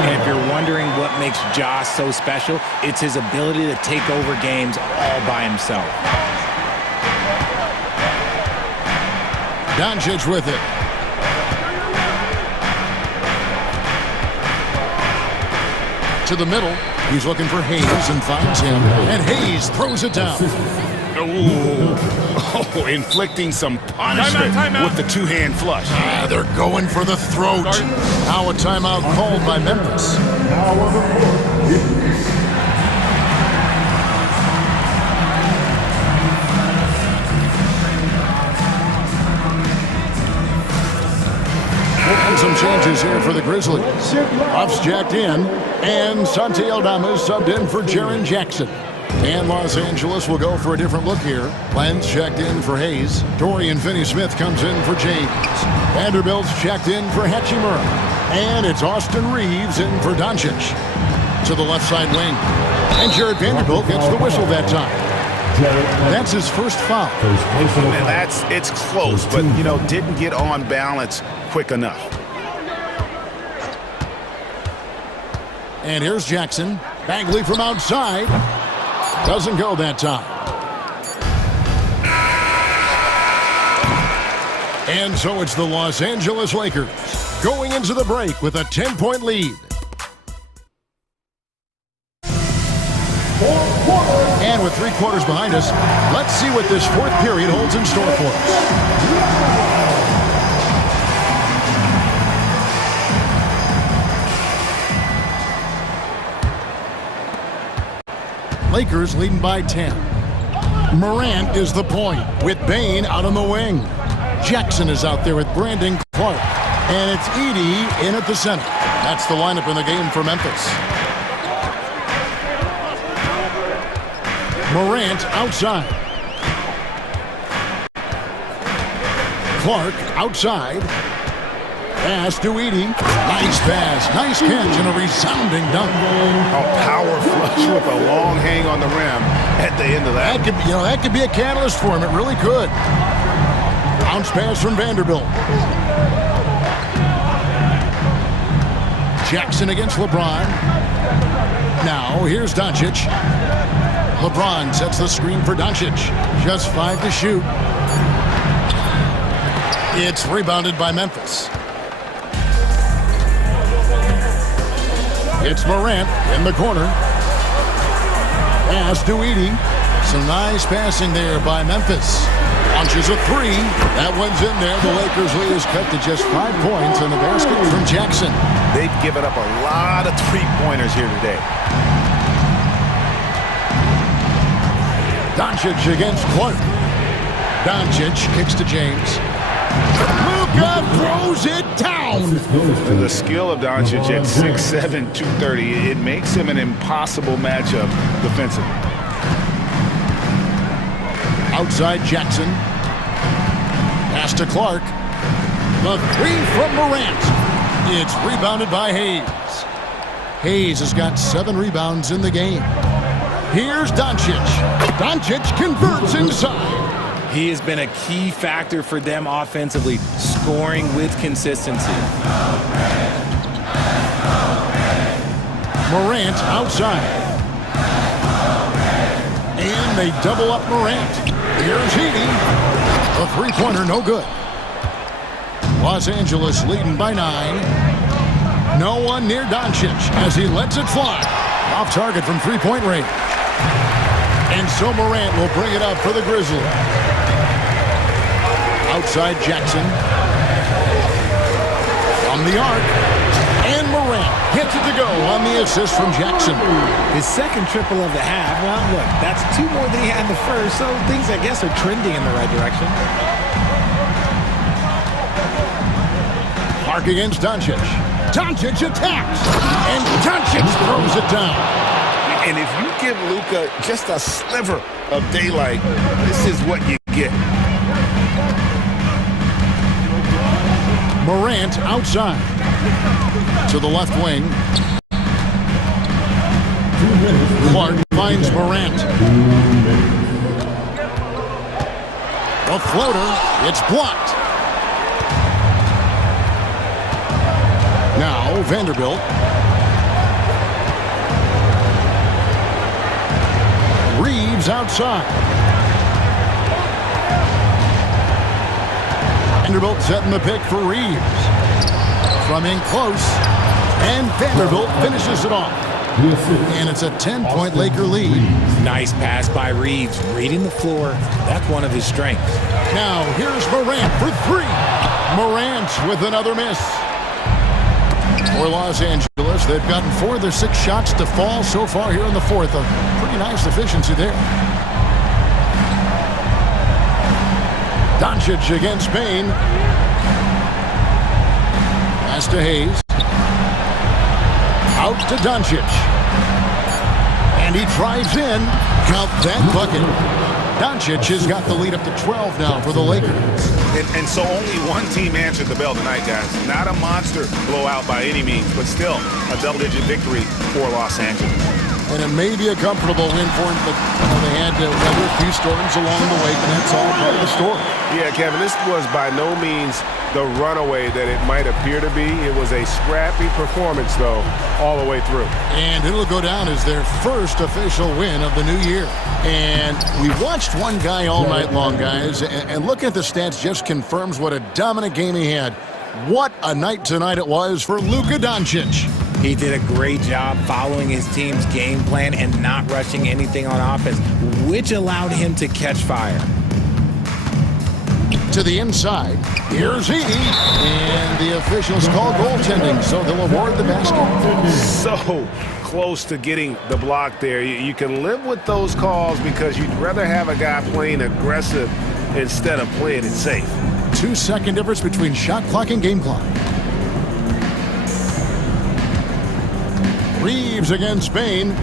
And if you're wondering what makes Josh so special, it's his ability to take over games all by himself. Doncic with it. To the middle. He's looking for Hayes and finds him. And Hayes throws it down. Oh, inflicting some punishment with the two-hand flush. They're going for the throat. Now a timeout called by Memphis. And some changes here for the Grizzlies. Ruff's jacked in, and Santi Aldama subbed in for Jaren Jackson. And Los Angeles will go for a different look here. Lentz checked in for Hayes. Dorian Finney-Smith comes in for James. Vanderbilt's checked in for Hachimura. And it's Austin Reeves in for Doncic. To the left side wing. And Jared Vanderbilt gets the whistle that time. That's his first foul. And it's close, but, didn't get on balance quick enough. And here's Jackson. Bagley from outside. Doesn't go that time. And so it's the Los Angeles Lakers going into the break with a 10-point lead. And with 3 quarters behind us, let's see what this fourth period holds in store for us. Lakers leading by 10. Morant is the point with Bane out on the wing. Jackson is out there with Brandon Clark. And it's Edey in at the center. That's the lineup in the game for Memphis. Morant outside. Clark outside. Pass to Edey. Nice pass. Nice catch and a resounding dunk. A power flush with a long hang on the rim at the end of that. That could be a catalyst for him. It really could. Bounce pass from Vanderbilt. Jackson against LeBron. Now here's Doncic. LeBron sets the screen for Doncic. Just 5 to shoot. It's rebounded by Memphis. It's Morant in the corner. Pass to Edey. Some nice passing there by Memphis. Launches a 3. That one's in there. The Lakers lead is cut to just 5 points in the basket from Jackson. They've given up a lot of three-pointers here today. Doncic against Clark. Doncic kicks to James. Luka throws it down. The skill of Doncic at 6'7", 230, it makes him an impossible matchup defensively. Outside Jackson. Pass to Clark. The 3 from Morant. It's rebounded by Hayes. Hayes has got 7 rebounds in the game. Here's Doncic. Doncic converts inside. He has been a key factor for them offensively, scoring with consistency. Morant outside. And they double up Morant. Here's Edey. A three-pointer, no good. Los Angeles leading by 9. No one near Doncic as he lets it fly. Off target from three-point range. And so Morant will bring it up for the Grizzlies. Outside Jackson. From the arc. And Morant gets it to go on the assist from Jackson. His second triple of the half. Well, look, that's 2 more than he had in the first, so things, I guess, are trending in the right direction. Clark against Doncic. Doncic attacks. And Doncic throws it down. And if you give Luka just a sliver of daylight, this is what you get. Morant outside. To the left wing. Clark finds Morant. The floater. It's blocked. Now Vanderbilt. Reeves outside. Vanderbilt setting the pick for Reeves. From in close. And Vanderbilt finishes it off. And it's a 10-point Laker lead. Nice pass by Reeves. Reading the floor. That's one of his strengths. Now here's Morant for 3. Morant with another miss. For Los Angeles, they've gotten 4 of their 6 shots to fall so far here in the fourth. A pretty nice efficiency there. Doncic against Bane. Pass to Hayes. Out to Doncic. And he drives in. Count that bucket. Doncic has got the lead up to 12 now for the Lakers. And so only one team answered the bell tonight, guys. Not a monster blowout by any means, but still a double-digit victory for Los Angeles. And it may be a comfortable win for them, but they had to weather a few storms along the way, and that's all part of the story. Yeah, Kevin, this was by no means the runaway that it might appear to be. It was a scrappy performance, though, all the way through. And it'll go down as their first official win of the new year. And we watched one guy all night long, guys, and looking at the stats just confirms what a dominant game he had. What a night tonight it was for Luka Doncic. He did a great job following his team's game plan and not rushing anything on offense, which allowed him to catch fire. to the inside. Here's Edie. And the officials call goaltending, so they'll award the basket. So close to getting the block there. You can live with those calls because you'd rather have a guy playing aggressive instead of playing it safe. 2-second difference between shot clock and game clock. Reeves against Spain.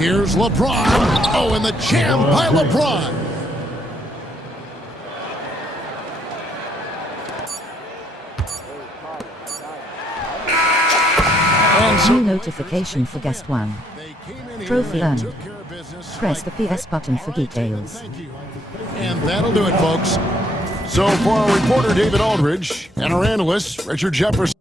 Here's LeBron. Oh, and the jam by LeBron. New notification for guest 1. Trophy earned. Press the PS button for details. And that'll do it, folks. So for our reporter, David Aldridge, and our analyst, Richard Jefferson.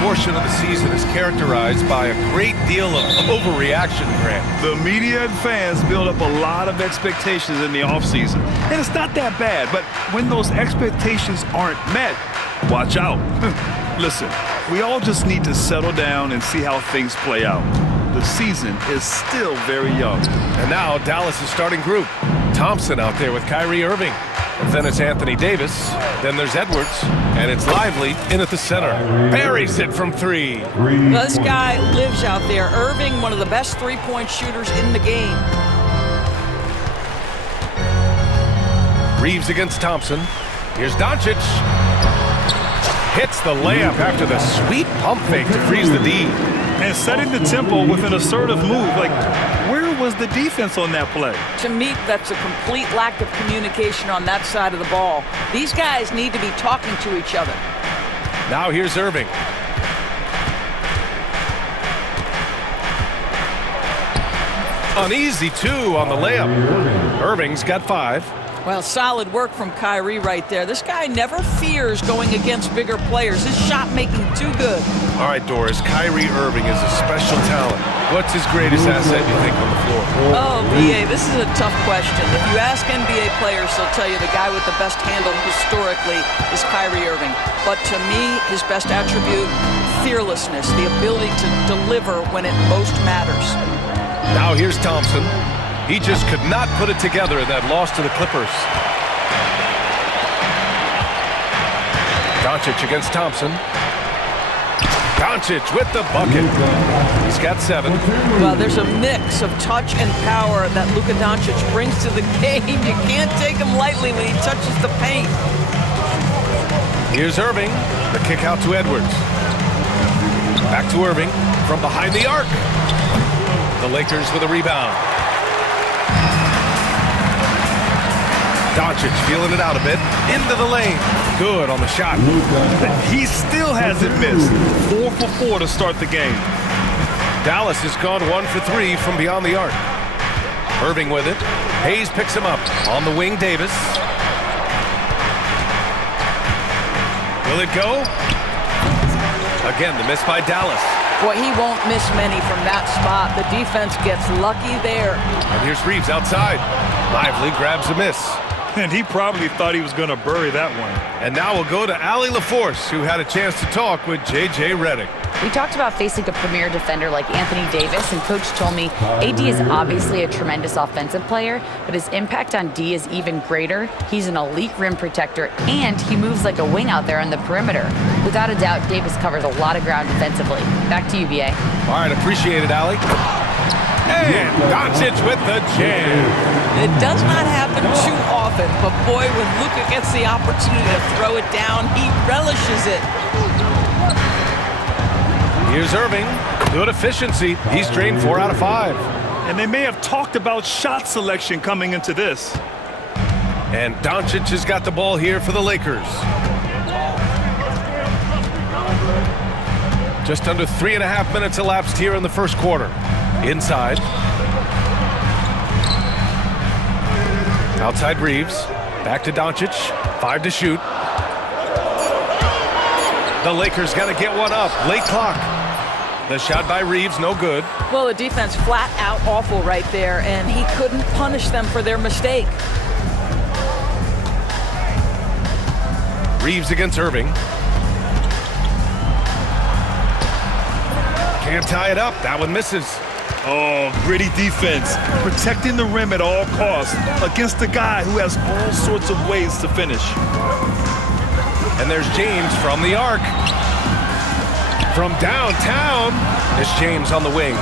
portion of the season is characterized by a great deal of overreaction, Grant. The media and fans build up a lot of expectations in the offseason. And it's not that bad, but when those expectations aren't met, watch out. Listen, we all just need to settle down and see how things play out. The season is still very young. And now Dallas' starting group. Thompson out there with Kyrie Irving. And then it's Anthony Davis. Then there's Edwards. And it's Lively in at the center. Buries it from three. This guy lives out there. Irving, one of the best three-point shooters in the game. Reeves against Thompson. Here's Doncic. Hits the layup after the sweet pump fake to freeze the D. And setting the tempo with an assertive move. Like, where was the defense on that play? To me, that's a complete lack of communication on that side of the ball. These guys need to be talking to each other. Now here's Irving. Uneasy two on the layup. Irving's got 5. Well, solid work from Kyrie right there. This guy never fears going against bigger players. His shot making too good. All right, Doris, Kyrie Irving is a special talent. What's his greatest asset, you think, on the floor? Oh, BA, this is a tough question. If you ask NBA players, they'll tell you the guy with the best handle historically is Kyrie Irving. But to me, his best attribute, fearlessness, the ability to deliver when it most matters. Now here's Thompson. He just could not put it together in that loss to the Clippers. Doncic against Thompson. Doncic with the bucket. He's got 7. Well, there's a mix of touch and power that Luka Doncic brings to the game. You can't take him lightly when he touches the paint. Here's Irving. The kick out to Edwards. Back to Irving from behind the arc. The Lakers with a rebound. Doncic feeling it out a bit. Into the lane. Good on the shot. He still hasn't missed. 4 for 4 to start the game. Dallas has gone 1 for 3 from beyond the arc. Irving with it. Hayes picks him up. On the wing, Davis. Will it go? Again, the miss by Dallas. Boy, he won't miss many from that spot. The defense gets lucky there. And here's Reeves outside. Lively grabs a miss. And he probably thought he was going to bury that one. And now we'll go to Allie LaForce, who had a chance to talk with J.J. Redick. We talked about facing a premier defender like Anthony Davis, and Coach told me AD is obviously a tremendous offensive player, but his impact on D is even greater. He's an elite rim protector, and he moves like a wing out there on the perimeter. Without a doubt, Davis covers a lot of ground defensively. Back to you, BA. All right, appreciate it, Allie. And Doncic with the jam. It does not happen too often, but boy, when Luka gets the opportunity to throw it down, he relishes it. Here's Irving. Good efficiency. He's drained 4 out of 5. And they may have talked about shot selection coming into this. And Doncic has got the ball here for the Lakers. Just under 3.5 minutes elapsed here in the first quarter. Inside. Outside Reeves. Back to Doncic. 5 to shoot. The Lakers got to get one up. Late clock. The shot by Reeves, no good. Well, the defense flat out awful right there, and he couldn't punish them for their mistake. Reeves against Irving. Can't tie it up. That one misses. Oh, gritty defense. Protecting the rim at all costs against a guy who has all sorts of ways to finish. And there's James from the arc. From downtown, it's James on the wing.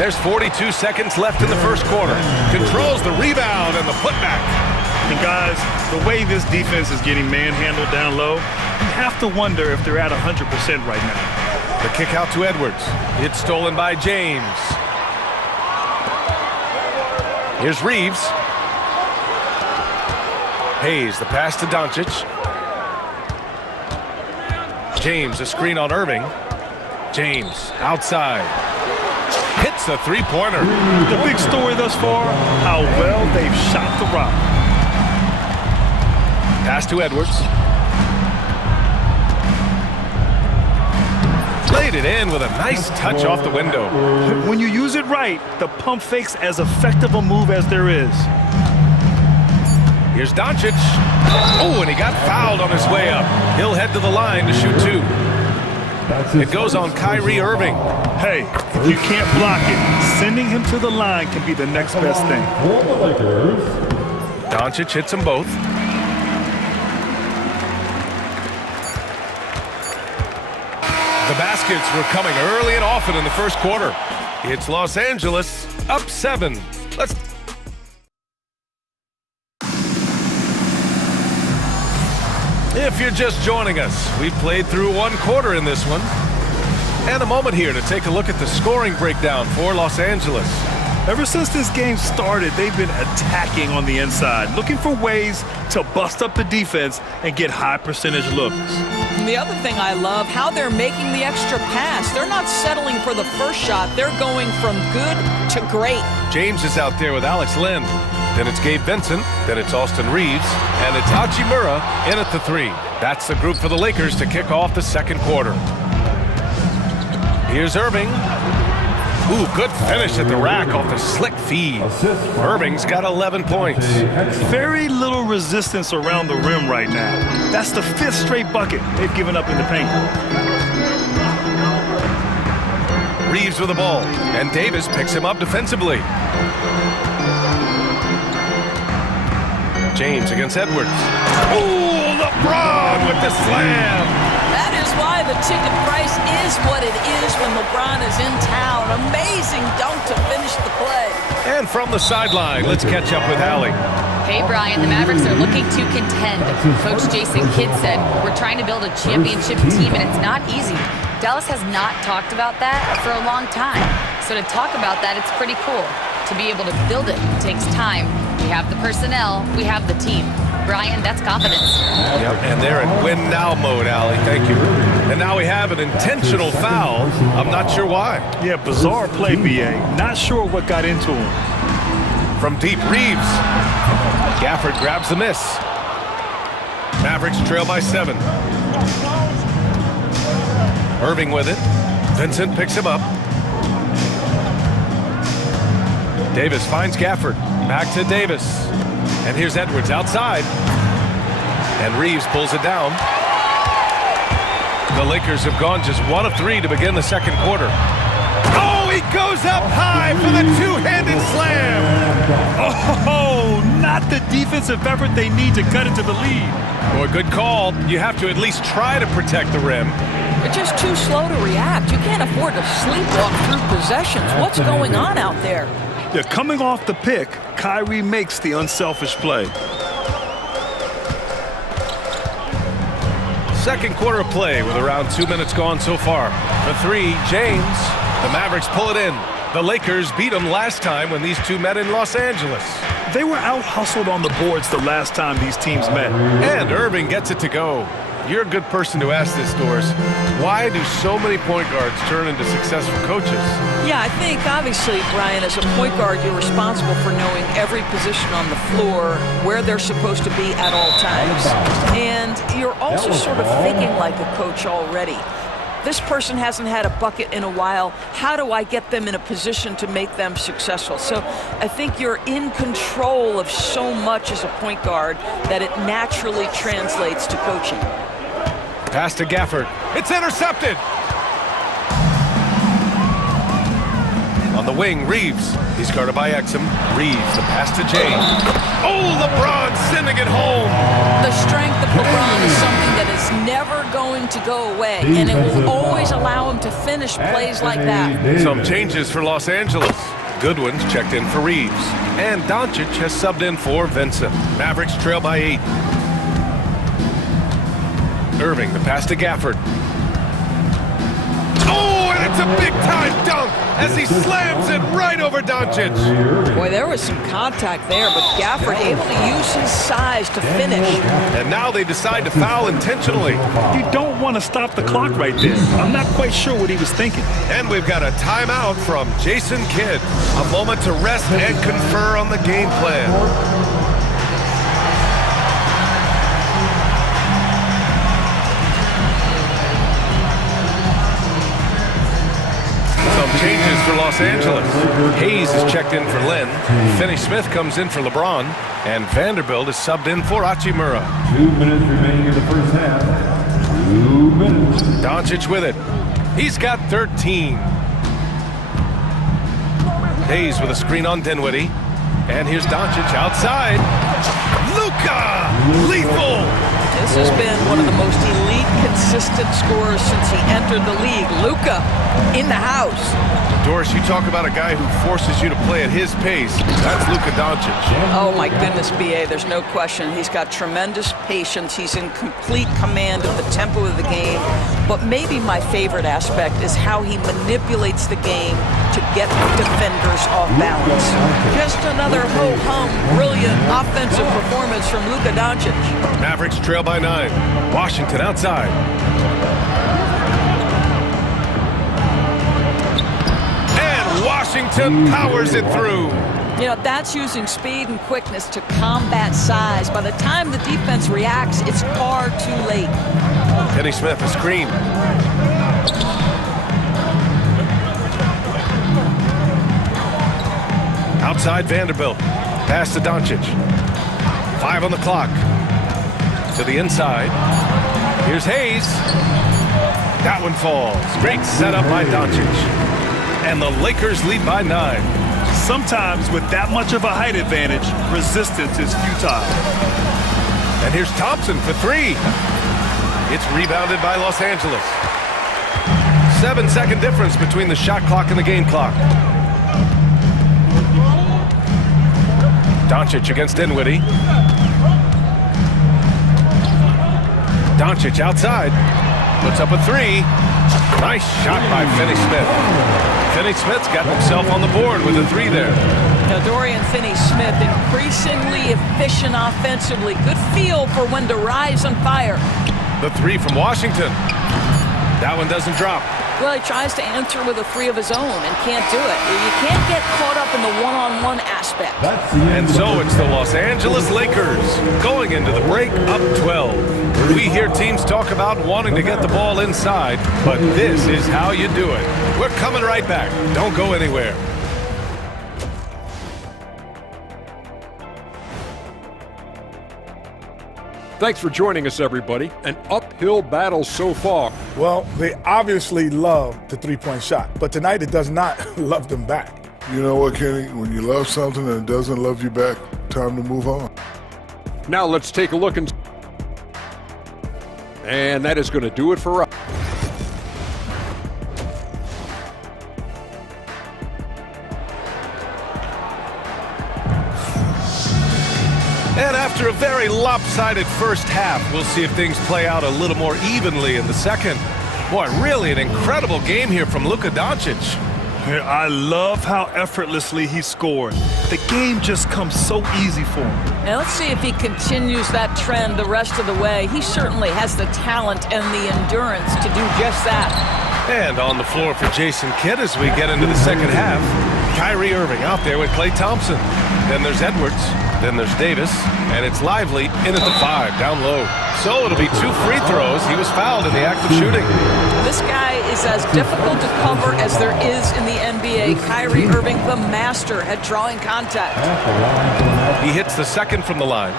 There's 42 seconds left in the first quarter. Controls the rebound and the putback. And guys, the way this defense is getting manhandled down low, you have to wonder if they're at 100% right now. The kick out to Edwards. It's stolen by James. Here's Reeves. Hayes, the pass to Doncic. James, a screen on Irving. James, outside. Hits a three-pointer. The big story thus far, how well they've shot the rock. Pass to Edwards. Played it in with a nice touch off the window. When you use it right, the pump fake's as effective a move as there is. Here's Doncic. Oh, and he got fouled on his way up. He'll head to the line to shoot 2. It goes on Kyrie Irving. Hey, if you can't block it, sending him to the line can be the next best thing. Doncic hits them both. The baskets were coming early and often in the first quarter. It's Los Angeles up 7. If you're just joining us, we've played through 1 quarter in this one. And a moment here to take a look at the scoring breakdown for Los Angeles. Ever since this game started, they've been attacking on the inside, looking for ways to bust up the defense and get high percentage looks. And the other thing I love, how they're making the extra pass. They're not settling for the first shot. They're going from good to great. James is out there with Alex Len. Then it's Gabe Vincent. Then it's Austin Reeves. And it's Hachimura in at the 3. That's the group for the Lakers to kick off the second quarter. Here's Irving. Ooh, good finish at the rack off the slick feed. Irving's got 11 points. Very little resistance around the rim right now. That's the 5th straight bucket they've given up in the paint. Reeves with the ball, and Davis picks him up defensively. James against Edwards. Ooh, LeBron with the slam. That is why the ticket price is what it is when LeBron is in town. Amazing dunk to finish the play. And from the sideline, let's catch up with Allie. Hey, Brian, the Mavericks are looking to contend. Coach Jason Kidd said, we're trying to build a championship team, and it's not easy. Dallas has not talked about that for a long time. So to talk about that, it's pretty cool. To be able to build it takes time. We have the personnel, we have the team. Brian, that's confidence. Yep, and they're in win now mode, Allie. Thank you. And now we have an intentional foul. I'm not sure why. Yeah, bizarre play, BA. Not sure what got into him. From deep, Reeves. Gafford grabs the miss. Mavericks trail by 7. Irving with it. Vincent picks him up. Davis finds Gafford. Back to Davis. And here's Edwards outside. And Reeves pulls it down. The Lakers have gone just 1 of 3 to begin the second quarter. Oh, he goes up high for the two-handed slam. Oh, not the defensive effort they need to cut into the lead. Boy, good call. You have to at least try to protect the rim. They're just too slow to react. You can't afford to sleepwalk through possessions. What's going on out there? Yeah, coming off the pick, Kyrie makes the unselfish play. Second quarter play with around 2 minutes gone so far. For 3, James. The Mavericks pull it in. The Lakers beat them last time when these two met in Los Angeles. They were out-hustled on the boards the last time these teams met. And Irving gets it to go. You're a good person to ask this, Doris. Why do so many point guards turn into successful coaches? Yeah, I think obviously, Brian, as a point guard, you're responsible for knowing every position on the floor, where they're supposed to be at all times. And you're also sort of thinking like a coach already. This person hasn't had a bucket in a while. How do I get them in a position to make them successful? So I think you're in control of so much as a point guard that it naturally translates to coaching. Pass to Gafford. It's intercepted. On the wing, Reeves. He's guarded by Exum. Reeves, the pass to James. Oh, LeBron sending it home. The strength of LeBron is something that is never going to go away, and it will always allow him to finish plays like that. Some changes for Los Angeles. Goodwin's checked in for Reeves. And Doncic has subbed in for Vincent. Mavericks trail by 8. Irving, the pass to Gafford. Oh, and it's a big-time dunk as he slams it right over Doncic. Boy, there was some contact there, but Gafford able to use his size to finish. And now they decide to foul intentionally. You don't want to stop the clock right there. I'm not quite sure what he was thinking. And we've got a timeout from Jason Kidd. A moment to rest and confer on the game plan. changes for Los Angeles. Hayes is checked in for Lynn. Finney-Smith comes in for LeBron. And Vanderbilt is subbed in for Hachimura. 2 minutes remaining in the first half. 2 minutes. Doncic with it. He's got 13. Hayes with a screen on Dinwiddie. And here's Doncic outside. Luka! Lethal! This has been one of the most elite, consistent scorers since he entered the league. Luka in the house. Doris, you talk about a guy who forces you to play at his pace. That's Luka Doncic. Oh my goodness, BA, there's no question. He's got tremendous patience. He's in complete command of the tempo of the game. But maybe my favorite aspect is how he manipulates the game to get defenders off balance. Just another ho-hum, brilliant offensive performance from Luka Doncic. Mavericks trail by 9. Washington outside. Washington powers it through. You know, that's using speed and quickness to combat size. By the time the defense reacts, it's far too late. Finney-Smith, a screen. Outside Vanderbilt. Pass to Doncic. 5 on the clock. To the inside. Here's Hayes. That one falls. Great setup by Doncic. And the Lakers lead by 9. Sometimes with that much of a height advantage, resistance is futile. And here's Thompson for 3. It's rebounded by Los Angeles. 7-second difference between the shot clock and the game clock. Doncic against Dinwiddie. Doncic outside. Puts up a 3. Nice shot by Finney-Smith. Finney-Smith's got himself on the board with a 3 there. Now, Dorian Finney-Smith, increasingly efficient offensively. Good feel for when to rise and fire. The 3 from Washington. That one doesn't drop. Well, he tries to answer with a 3 of his own and can't do it. You can't get caught up in the one-on-one aspect. And so it's the Los Angeles Lakers going into the break up 12. We hear teams talk about wanting to get the ball inside, but this is how you do it. We're coming right back. Don't go anywhere. Thanks for joining us, everybody. An uphill battle so far. Well, they obviously love the three-point shot, but tonight it does not love them back. You know what, Kenny? When you love something and it doesn't love you back, time to move on. Now let's take a look and that is going to do it for us. And after a very lopsided first half, we'll see if things play out a little more evenly in the second. Boy, really an incredible game here from Luka Doncic. I love how effortlessly he scored. The game just comes so easy for him. Now let's see if he continues that trend the rest of the way. He certainly has the talent and the endurance to do just that. And on the floor for Jason Kidd as we get into the second half, Kyrie Irving out there with Klay Thompson. Then there's Edwards. Then there's Davis. And it's Lively in at the 5, down low. So it'll be 2 free throws. He was fouled in the act of shooting. This guy is as difficult to cover as there is in the NBA. Kyrie Irving, the master at drawing contact. He hits the second from the line.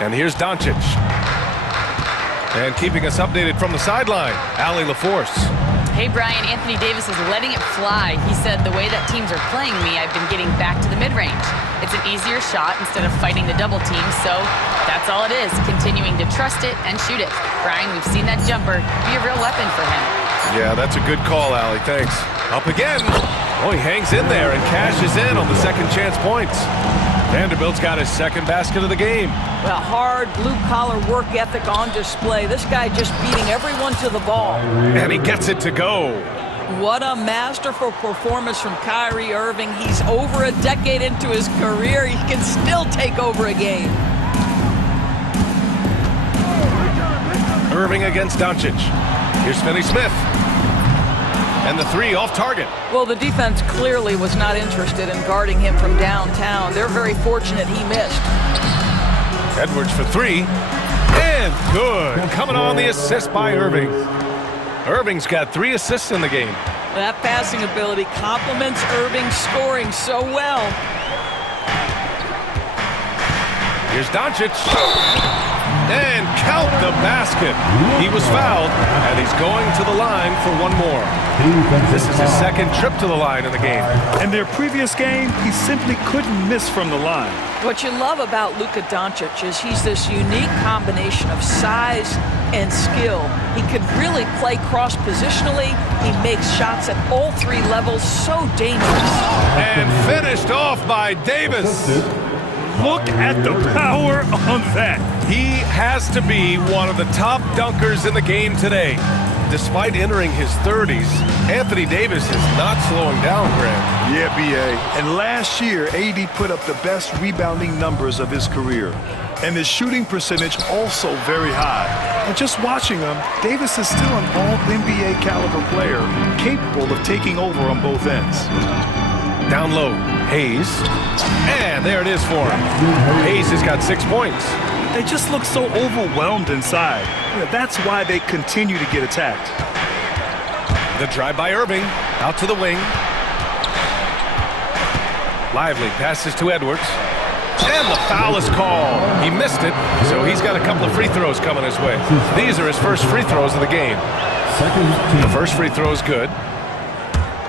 And here's Doncic. And keeping us updated from the sideline, Allie LaForce. Hey, Brian, Anthony Davis is letting it fly. He said, the way that teams are playing me, I've been getting back to the mid-range. It's an easier shot instead of fighting the double team, so that's all it is, continuing to trust it and shoot it. Brian, we've seen that jumper be a real weapon for him. Yeah, that's a good call, Allie. Thanks. Up again. Oh, he hangs in there and cashes in on the second chance points. Vanderbilt's got his second basket of the game. Well, hard blue-collar work ethic on display. This guy just beating everyone to the ball. And he gets it to go. What a masterful performance from Kyrie Irving. He's over a decade into his career. He can still take over a game. Irving against Doncic. Here's Finney-Smith. And the 3 off target. Well, the defense clearly was not interested in guarding him from downtown. They're very fortunate he missed. Edwards for 3. And good. Coming on the assist by Irving. Irving's got 3 assists in the game. That passing ability complements Irving's scoring so well. Here's Doncic. And count the basket. He was fouled, and he's going to the line for one more. This is his second trip to the line in the game. In their previous game, he simply couldn't miss from the line. What you love about Luka Doncic is he's this unique combination of size and skill. He could really play cross-positionally. He makes shots at all 3 levels, so dangerous. And finished off by Davis. Look at the power on that. He has to be one of the top dunkers in the game today. Despite entering his 30s, Anthony Davis is not slowing down, Grant. Yeah, B.A. And last year, AD put up the best rebounding numbers of his career. And his shooting percentage also very high. And just watching him, Davis is still an all-NBA caliber player, capable of taking over on both ends. Down low, Hayes. And there it is for him. Hayes has got 6 points. They just look so overwhelmed inside. That's why they continue to get attacked. The drive by Irving, out to the wing. Lively passes to Edwards. And the foul is called. He missed it, so he's got a couple of free throws coming his way. These are his first free throws of the game. The first free throw is good.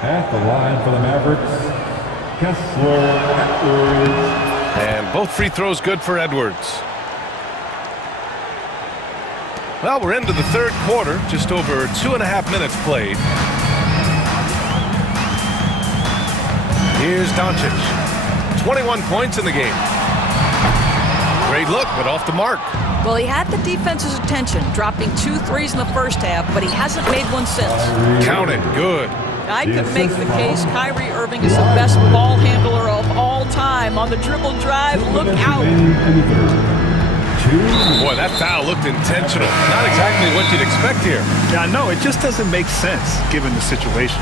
At the line for the Mavericks, Kessler Edwards. And both free throws good for Edwards. Well, we're into the third quarter, just over 2.5 minutes played. Here's Doncic. 21 points in the game. Great look, but off the mark. Well, he had the defense's attention, dropping 2 threes in the first half, but he hasn't made one since. Count it, good. I could make the case Kyrie Irving is the best ball handler of all time. On the dribble drive, look out. Boy, that foul looked intentional. Not exactly what you'd expect here. Yeah, I know. It just doesn't make sense given the situation.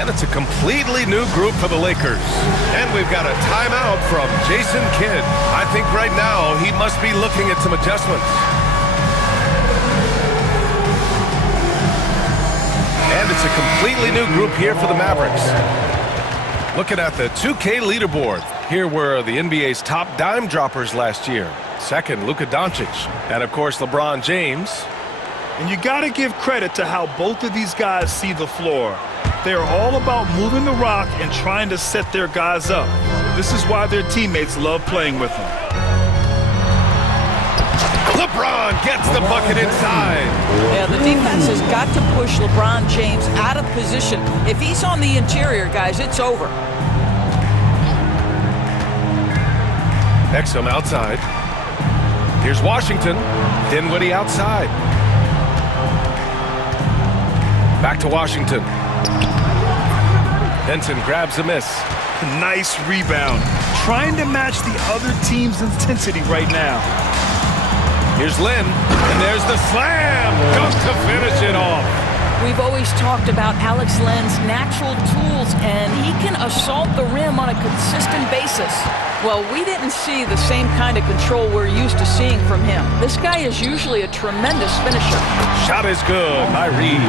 And it's a completely new group for the Lakers. And we've got a timeout from Jason Kidd. I think right now he must be looking at some adjustments. And it's a completely new group here for the Mavericks. Looking at the 2K leaderboard, here were the NBA's top dime droppers last year. Second, Luka Doncic, and of course LeBron James. And you got to give credit to how both of these guys see the floor. They're all about moving the rock and trying to set their guys up. This is why their teammates love playing with them. LeBron gets the bucket inside. Yeah, the defense has got to push LeBron James out of position. If he's on the interior, guys, it's over. Exum outside. Here's Washington. Dinwiddie outside. Back to Washington. Benson grabs a miss. Nice rebound. Trying to match the other team's intensity right now. Here's Lynn, and there's the slam. Dunk to finish it off. We've always talked about Alex Len's natural tools, and he can assault the rim on a consistent basis. Well, we didn't see the same kind of control we're used to seeing from him. This guy is usually a tremendous finisher. Shot is good by Reeves.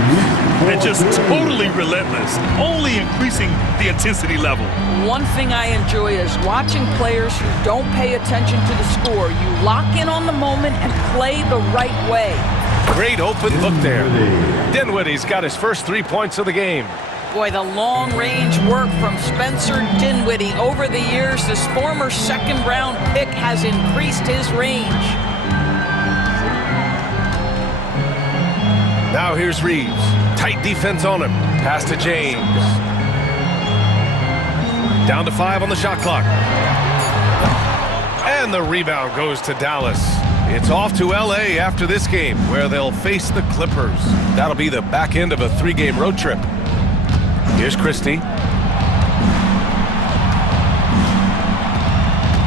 And just totally relentless, only increasing the intensity level. One thing I enjoy is watching players who don't pay attention to the score. You lock in on the moment and play the right way. Great open look there. Dinwiddie's got his first 3 points of the game. Boy, the long-range work from Spencer Dinwiddie. Over the years, this former second-round pick has increased his range. Now here's Reeves. Tight defense on him. Pass to James. Down to 5 on the shot clock. And the rebound goes to Dallas. It's off to L.A. after this game, where they'll face the Clippers. That'll be the back end of a 3-game road trip. Here's Christie.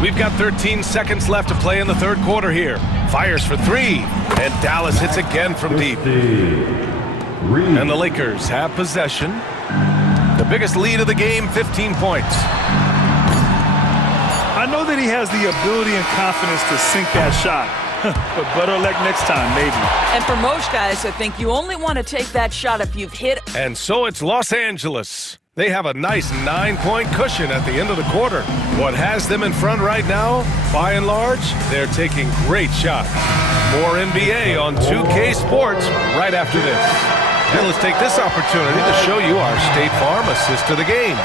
We've got 13 seconds left to play in the third quarter here. Fires for 3, and Dallas hits again from deep. And the Lakers have possession. The biggest lead of the game, 15 points. I know that he has the ability and confidence to sink that shot, But better luck next time, maybe. And for most guys, I think you only want to take that shot if you've hit. And so it's Los Angeles. They have a nice 9-point cushion at the end of the quarter. What has them in front right now, by and large, they're taking great shots. More NBA on 2K Sports right after this. And let's take this opportunity to show you our State Farm assist to the game.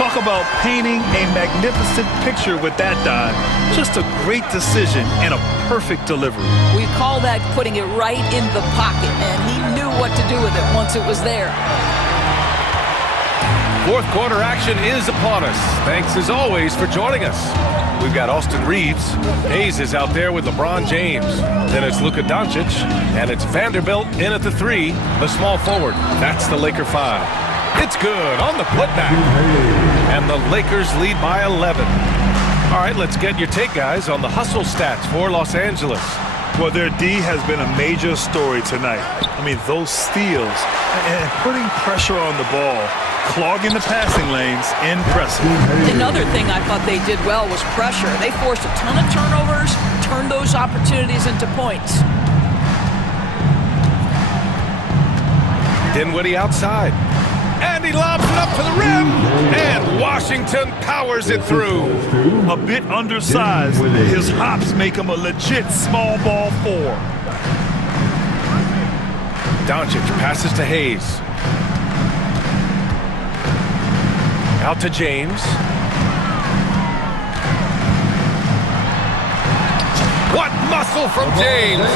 Talk about painting a magnificent picture with that dive. Just a great decision and a perfect delivery. We call that putting it right in the pocket, and he knew what to do with it once it was there. Fourth quarter action is upon us. Thanks as always for joining us. We've got Austin Reeves. Hayes is out there with LeBron James. Then it's Luka Doncic, and it's Vanderbilt in at the 3, the small forward. That's the Laker 5. It's good on the putback. And the Lakers lead by 11. All right, let's get your take, guys, on the hustle stats for Los Angeles. Well, their D has been a major story tonight. I mean, those steals and putting pressure on the ball, clogging the passing lanes, impressive. Another thing I thought they did well was pressure. They forced a ton of turnovers, turned those opportunities into points. Dinwiddie outside. And he lobs it up to the rim. And Washington powers it through. A bit undersized. His hops make him a legit small ball 4. Doncic passes to Hayes. Out to James. What muscle from James!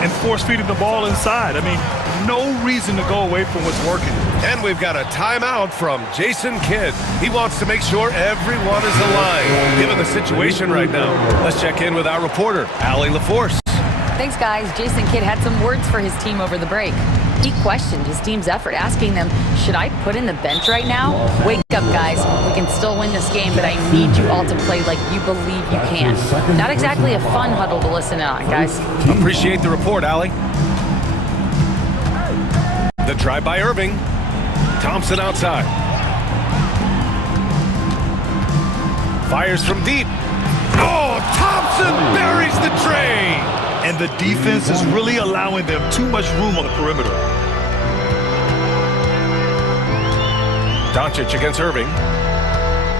And force-feeding the ball inside. I mean, no reason to go away from what's working. And we've got a timeout from Jason Kidd. He wants to make sure everyone is aligned, given the situation right now. Let's check in with our reporter, Allie LaForce. Thanks, guys. Jason Kidd had some words for his team over the break. He questioned his team's effort, asking them, should I put in the bench right now? Wake up, guys. We can still win this game, but I need you all to play like you believe you can. Not exactly a fun huddle to listen on, guys. Appreciate the report, Allie. The drive by Irving. Thompson outside. Fires from deep. Oh, Thompson buries the tray. And the defense is really allowing them too much room on the perimeter. Doncic against Irving.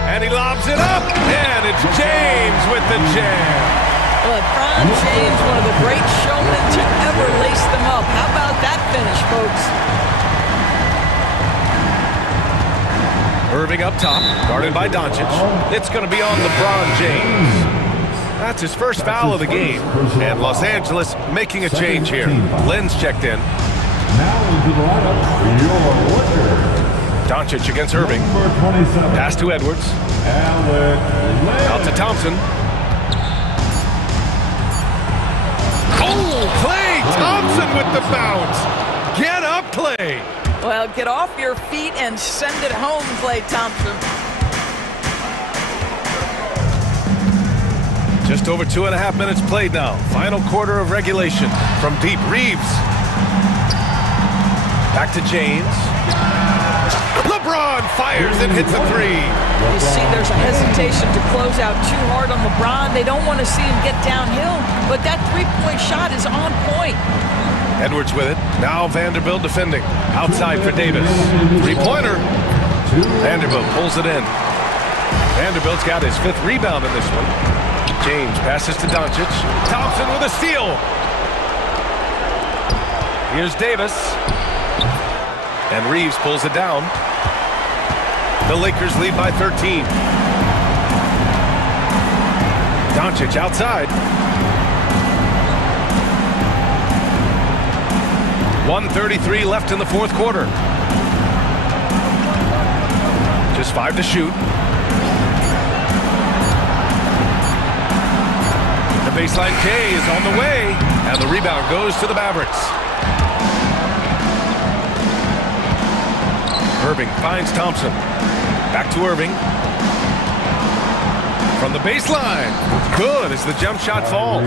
And he lobs it up. And it's James with the jam. LeBron James, one of the great showmen to ever lace them up. How about that finish, folks? Irving up top, guarded by Doncic. It's going to be on LeBron James. That's his first foul of the game. And Los Angeles making a change here. Lynn's checked in. Now into the lineup, your Lakers. Doncic against Irving. Pass to Edwards. Out to Thompson. Oh, Klay Thompson with the bounce. Get up, Klay. Well, get off your feet and send it home, Klay Thompson. Just over 2.5 minutes played now. Final quarter of regulation. From deep, Reeves. Back to James. LeBron fires and hits a 3. You see there's a hesitation to close out too hard on LeBron. They don't want to see him get downhill, but that three-point shot is on point. Edwards with it. Now Vanderbilt defending. Outside for Davis. Three-pointer. Vanderbilt pulls it in. Vanderbilt's got his 5th rebound in this one. James passes to Doncic. Thompson with a steal. Here's Davis. And Reeves pulls it down. The Lakers lead by 13. Doncic outside. 1:33 left in the fourth quarter. Just 5 to shoot. The baseline K is on the way, and the rebound goes to the Mavericks. Irving finds Thompson. Back to Irving. From the baseline. Good as the jump shot falls.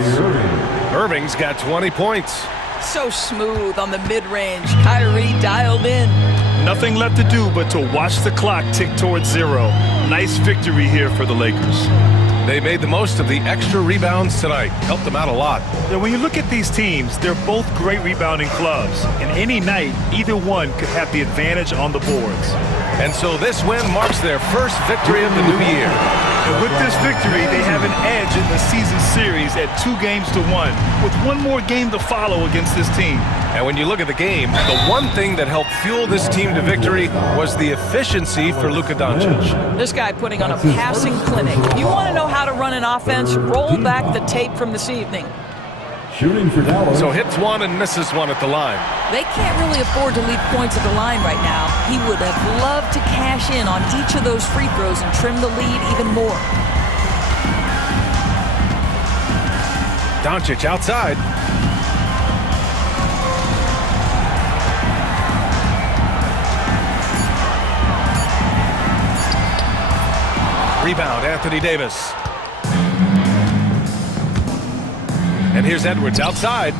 Irving's got 20 points. So smooth on the mid-range. Kyrie dialed in. Nothing left to do but to watch the clock tick towards 0. Nice victory here for the Lakers. They made the most of the extra rebounds tonight. Helped them out a lot. Yeah, when you look at these teams, they're both great rebounding clubs. And any night, either one could have the advantage on the boards. And so this win marks their first victory of the new year. And with this victory, they have an edge in the season series at 2-1, with one more game to follow against this team. And when you look at the game, the one thing that helped fuel this team to victory was the efficiency for Luka Doncic. This guy putting on a passing clinic. You want to know how to run an offense? Roll back the tape from this evening. Shooting for Dallas. So hits one and misses one at the line. They can't really afford to leave points at the line right now. He would have loved to cash in on each of those free throws and trim the lead even more. Doncic outside. Rebound, Anthony Davis. And here's Edwards outside.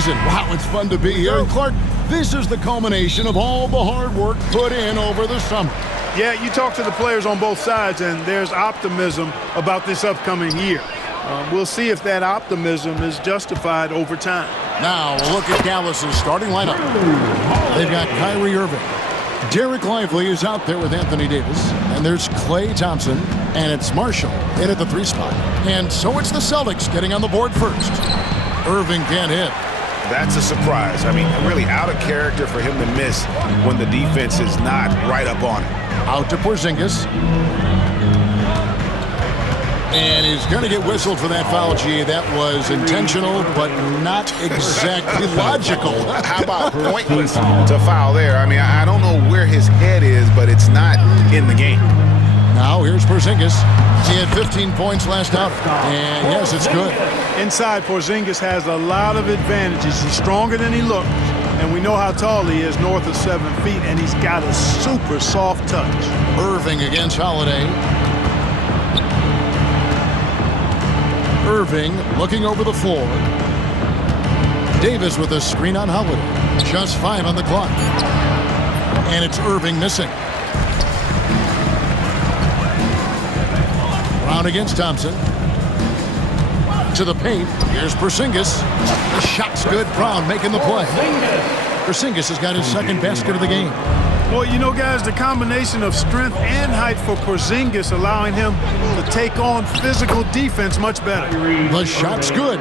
season. Wow, it's fun to be here. And Clark, this is the culmination of all the hard work put in over the summer. Yeah, you talk to the players on both sides, and there's optimism about this upcoming year. We'll see if that optimism is justified over time. Now, a look at Dallas's starting lineup. They've got Kyrie Irving. Derek Lively is out there with Anthony Davis. And there's Klay Thompson. And it's Marshall in at the 3 spot. And so it's the Celtics getting on the board first. Irving can't hit. That's a surprise. I mean, really out of character for him to miss when the defense is not right up on him. Out to Porzingis. And he's going to get whistled for that foul, G. That was intentional, but not exactly logical. How about pointless to foul there? I mean, I don't know where his head is, but it's not in the game. Now here's Porzingis. He had 15 points last out. And yes, it's good. Inside, Porzingis has a lot of advantages. He's stronger than he looks. And we know how tall he is, north of 7 feet, and he's got a super soft touch. Irving against Holiday. Irving looking over the floor. Davis with a screen on Holiday. Just 5 on the clock. And it's Irving missing. Brown against Thompson. To the paint. Here's Porzingis. The shot's good. Brown making the play. Porzingis has got his second basket of the game. Well, you know, guys, the combination of strength and height for Porzingis allowing him to take on physical defense much better. The shot's good.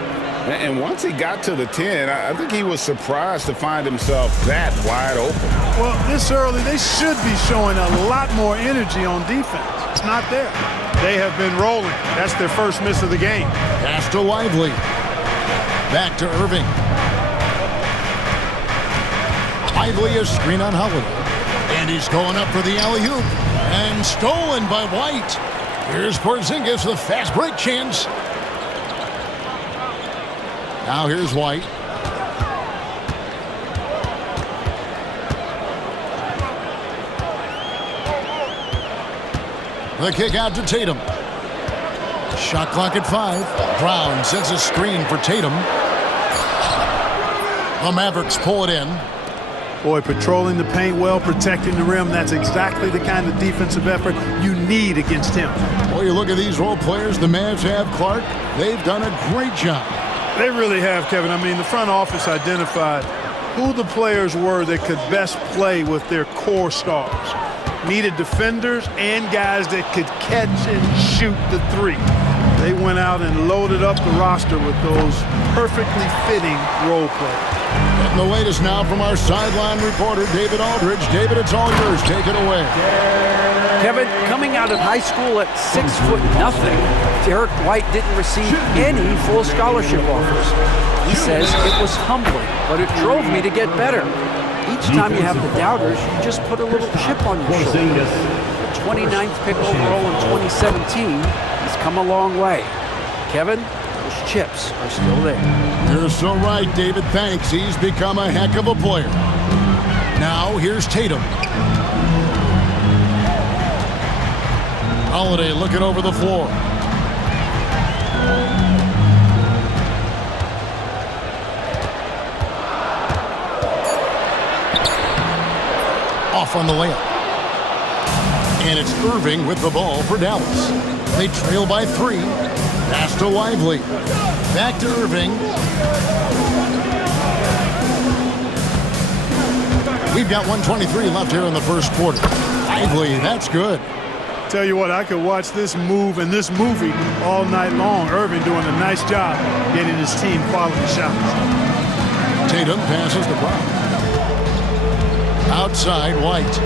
And once he got to the 10, I think he was surprised to find himself that wide open. Well, this early, they should be showing a lot more energy on defense. It's not there. They have been rolling. That's their first miss of the game. Pass to Lively. Back to Irving. Lively is screen on Holiday. And he's going up for the alley-oop. And stolen by White. Here's Porzingis, the fast break chance. Now here's White. The kick out to Tatum. Shot clock at 5. Brown sends a screen for Tatum. The Mavericks pull it in. Boy, patrolling the paint well, protecting the rim, that's exactly the kind of defensive effort you need against him. Well, you look at these role players the Mavs have, Clark. They've done a great job. They really have, Kevin. I mean, the front office identified who the players were that could best play with their core stars. Needed defenders and guys that could catch and shoot the 3. They went out and loaded up the roster with those perfectly fitting role players. And the latest now from our sideline reporter, David Aldridge. David, it's all yours. Take it away. Kevin, coming out of high school at 6'0", Derek White didn't receive any full scholarship offers. He says it was humbling, but it drove me to get better. Each time you have the doubters, you just put a little chip on your shoulder. The 29th pick overall in 2017 has come a long way. Kevin, those chips are still there. You're so right, David. Thanks. He's become a heck of a player. Now, here's Tatum. Holiday looking over the floor. Off on the layup. And it's Irving with the ball for Dallas. They trail by 3. Pass to Lively. Back to Irving. We've got 1:23 left here in the first quarter. Lively, that's good. Tell you what, I could watch this move and this movie all night long. Irving doing a nice job getting his team quality shots. Tatum passes to Brown. Outside, White.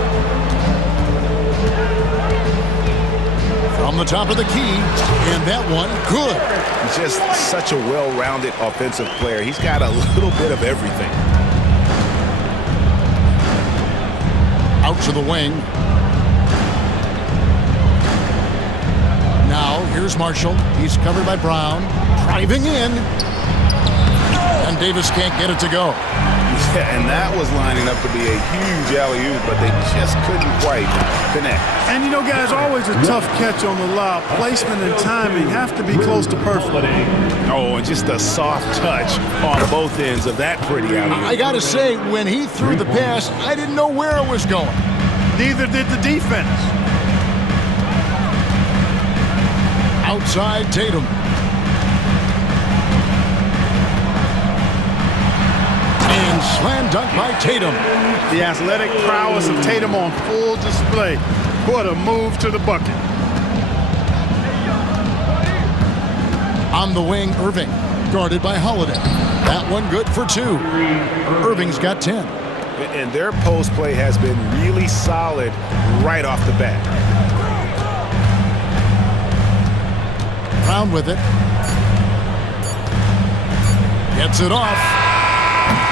From the top of the key, and that one, good. He's just such a well-rounded offensive player. He's got a little bit of everything. Out to the wing. Now, here's Marshall. He's covered by Brown. Driving in. And Davis can't get it to go. Yeah, and that was lining up to be a huge alley-oop, but they just couldn't quite connect. And you know, guys, always a tough catch on the lob. Placement and timing have to be close to perfect. Oh, and just a soft touch on both ends of that pretty alley-oop. I gotta say, when he threw the pass, I didn't know where it was going. Neither did the defense. Outside Tatum. And slam dunk by Tatum. The athletic prowess of Tatum on full display. What a move to the bucket. On the wing, Irving, guarded by Holiday. That one good for 2. Irving's got 10. And their post play has been really solid right off the bat. Brown with it. Gets it off.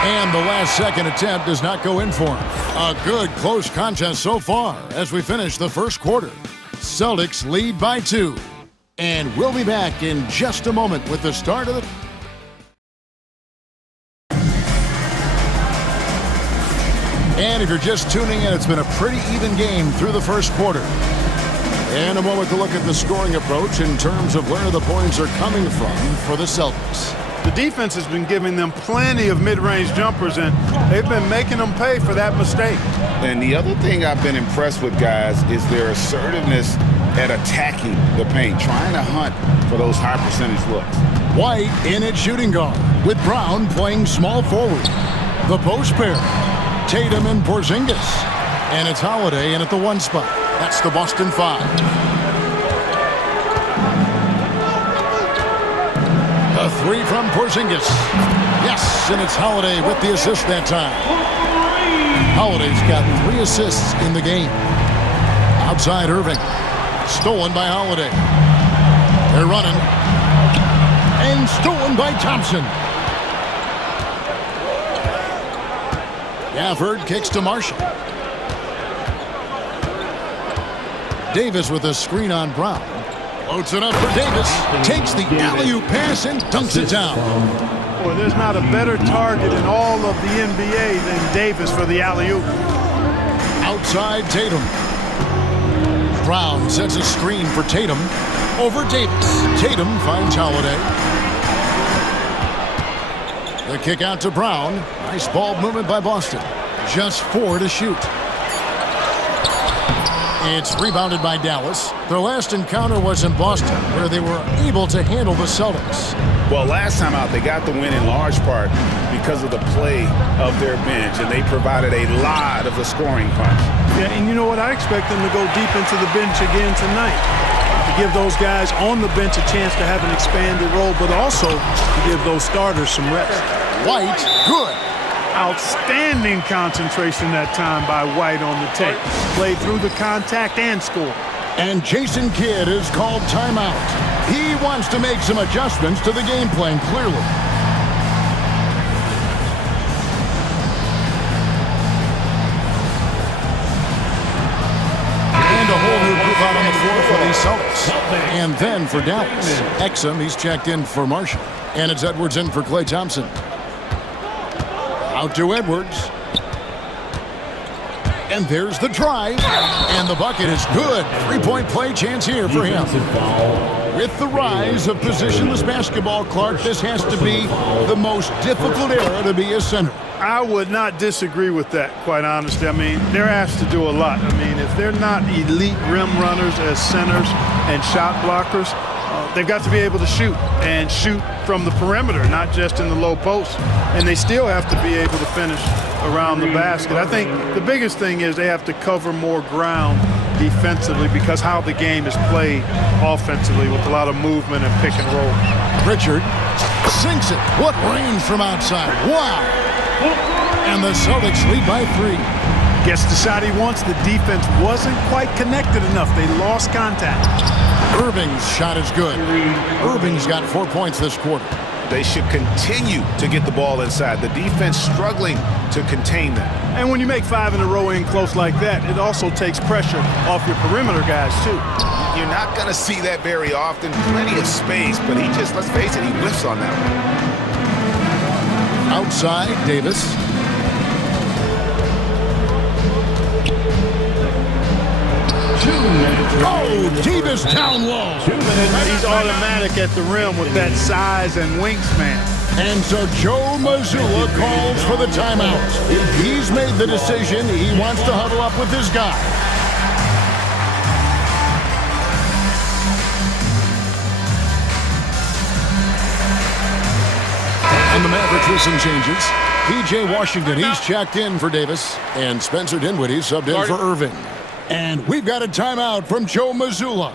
And the last second attempt does not go in for him. A good close contest so far as we finish the first quarter. Celtics lead by 2. And we'll be back in just a moment with the start of the... And if you're just tuning in, it's been a pretty even game through the first quarter. And a moment to look at the scoring approach in terms of where the points are coming from for the Celtics. The defense has been giving them plenty of mid-range jumpers, and they've been making them pay for that mistake. And the other thing I've been impressed with, guys, is their assertiveness at attacking the paint, trying to hunt for those high percentage looks. White in at shooting guard, with Brown playing small forward. The post pair, Tatum and Porzingis. And it's Holiday in at the 1 spot. That's the Boston 5. A 3 from Porzingis. Yes, and it's Holiday with the assist that time. Holiday's got 3 assists in the game. Outside Irving. Stolen by Holiday. They're running. And stolen by Thompson. Gafford kicks to Marshall. Davis with a screen on Brown. Floats it up for Davis. Takes the alley-oop pass and dunks it down. Boy, there's not a better target in all of the NBA than Davis for the alley-oop. Outside Tatum. Brown sets a screen for Tatum. Over Davis. Tatum finds Holiday. The kick out to Brown. Nice ball movement by Boston. Just 4 to shoot. It's rebounded by Dallas. Their last encounter was in Boston, where they were able to handle the Celtics. Well, last time out, they got the win in large part because of the play of their bench, and they provided a lot of the scoring punch. Yeah, and you know what? I expect them to go deep into the bench again tonight, to give those guys on the bench a chance to have an expanded role, but also to give those starters some rest. White, good. Outstanding concentration that time by White on the tape. Played through the contact and scored. And Jason Kidd is called timeout. He wants to make some adjustments to the game plan, clearly. And a whole new group out on the floor for the Celtics. And then for Dallas. Exum, he's checked in for Marshall. And it's Edwards in for Klay Thompson. Out to Edwards. And there's the drive. And the bucket is good. 3-point play chance here for him. With the rise of positionless basketball, Clark, this has to be the most difficult era to be a center. I would not disagree with that, quite honestly. I mean, they're asked to do a lot. I mean, if they're not elite rim runners as centers and shot blockers, they've got to be able to shoot and shoot from the perimeter, not just in the low post. And they still have to be able to finish around the basket. I think the biggest thing is they have to cover more ground defensively because how the game is played offensively with a lot of movement and pick and roll. Pritchard sinks it. What range from outside. Wow. And the Celtics lead by 3. Gets the shot he wants. The defense wasn't quite connected enough. They lost contact. Irving's shot is good. Irving's got 4 points this quarter. They should continue to get the ball inside. The defense struggling to contain them. And when you make 5 in a row in close like that, it also takes pressure off your perimeter guys, too. You're not going to see that very often. Plenty of space, but he just, let's face it, he whiffs on that one. Outside, Davis. Oh, Davis down low. He's automatic at the rim with that size and wingspan. And so Joe Mazzulla calls for the timeout. He's made the decision. He wants to huddle up with his guy. And the Mavericks with some changes. P.J. Washington, he's checked in for Davis. And Spencer Dinwiddie subbed in for Irving. And we've got a timeout from Joe Mazzulla.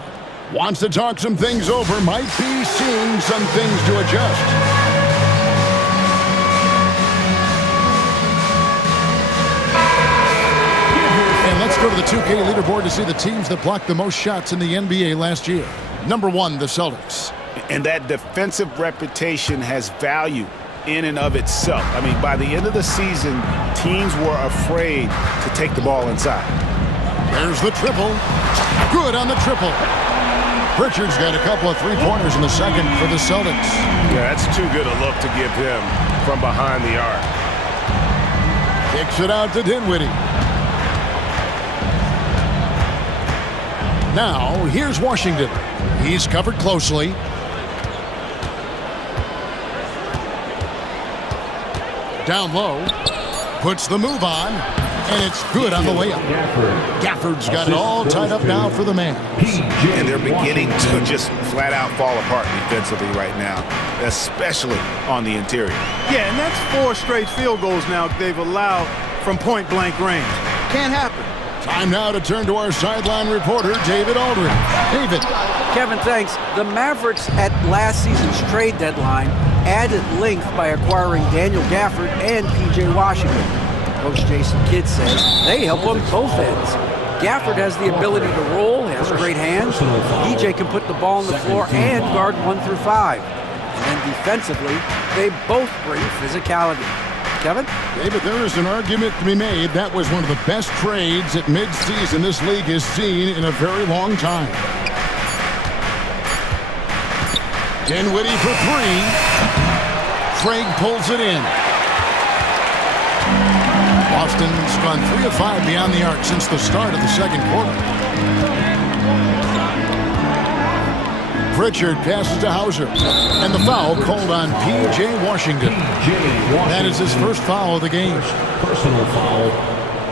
Wants to talk some things over. Might be seeing some things to adjust. And let's go to the 2K leaderboard to see the teams that blocked the most shots in the NBA last year. Number 1, the Celtics. And that defensive reputation has value in and of itself. I mean, by the end of the season, teams were afraid to take the ball inside. There's the triple. Good on the triple. Pritchard's got a couple of three-pointers in the second for the Celtics. Yeah, that's too good a look to give him from behind the arc. Kicks it out to Dinwiddie. Now, here's Washington. He's covered closely. Down low. Puts the move on. And it's good on the layup. Gafford's got it all tied up now for the man. And they're beginning to just flat out fall apart defensively right now, especially on the interior. Yeah, and that's 4 straight field goals now they've allowed from point-blank range. Can't happen. Time now to turn to our sideline reporter, David Aldridge. David. Kevin, thanks. The Mavericks at last season's trade deadline added length by acquiring Daniel Gafford and P.J. Washington. Coach Jason Kidd says they help on both ends. Gafford has the ability to roll, has great hands. P.J. can put the ball on the floor and guard 1 through 5. And then defensively, they both bring physicality. Kevin? David, there is an argument to be made. That was one of the best trades at midseason this league has seen in a very long time. Dinwiddie for 3. Craig pulls it in. Boston's gone 3 of 5 beyond the arc since the start of the second quarter. Pritchard passes to Hauser. And the foul called on P.J. Washington. That is his first foul of the game. Personal foul.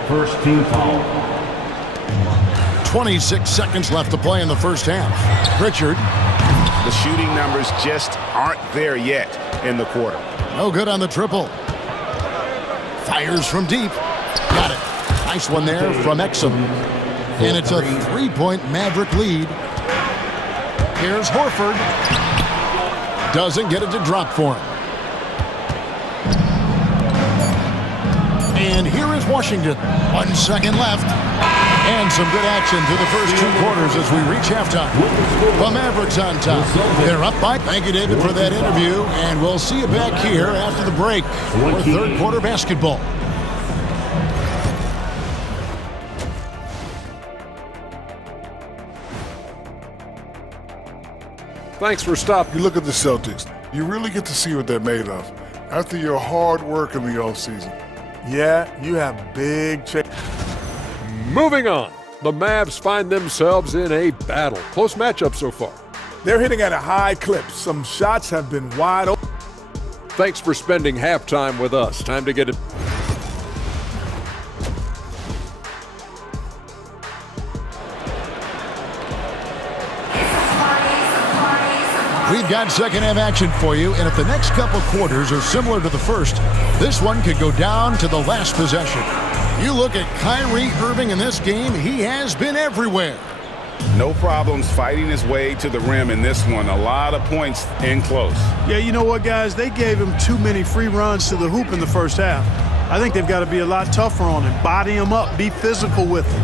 First team foul. 26 seconds left to play in the first half. Pritchard. The shooting numbers just aren't there yet in the quarter. No good on the triple. Fires from deep. Got it. Nice one there from Exum. And it's a 3-point Maverick lead. Here's Horford. Doesn't get it to drop for him. And here is Washington. 1 second left. And some good action through the first 2 quarters as we reach halftime. The Mavericks on top. They're up by. Thank you, David, for that interview. And we'll see you back here after the break for third quarter basketball. Thanks for stopping. You look at the Celtics, you really get to see what they're made of after your hard work in the offseason. Yeah, you have big change. Moving on, the Mavs find themselves in a battle. Close matchup so far. They're hitting at a high clip. Some shots have been wide open. Thanks for spending halftime with us. Time to get it. We've got second half action for you, and if the next couple quarters are similar to the first, this one could go down to the last possession. You look at Kyrie Irving in this game, he has been everywhere. No problems fighting his way to the rim in this one. A lot of points in close. Yeah, you know what, guys? They gave him too many free runs to the hoop in the first half. I think they've got to be a lot tougher on him. Body him up. Be physical with him.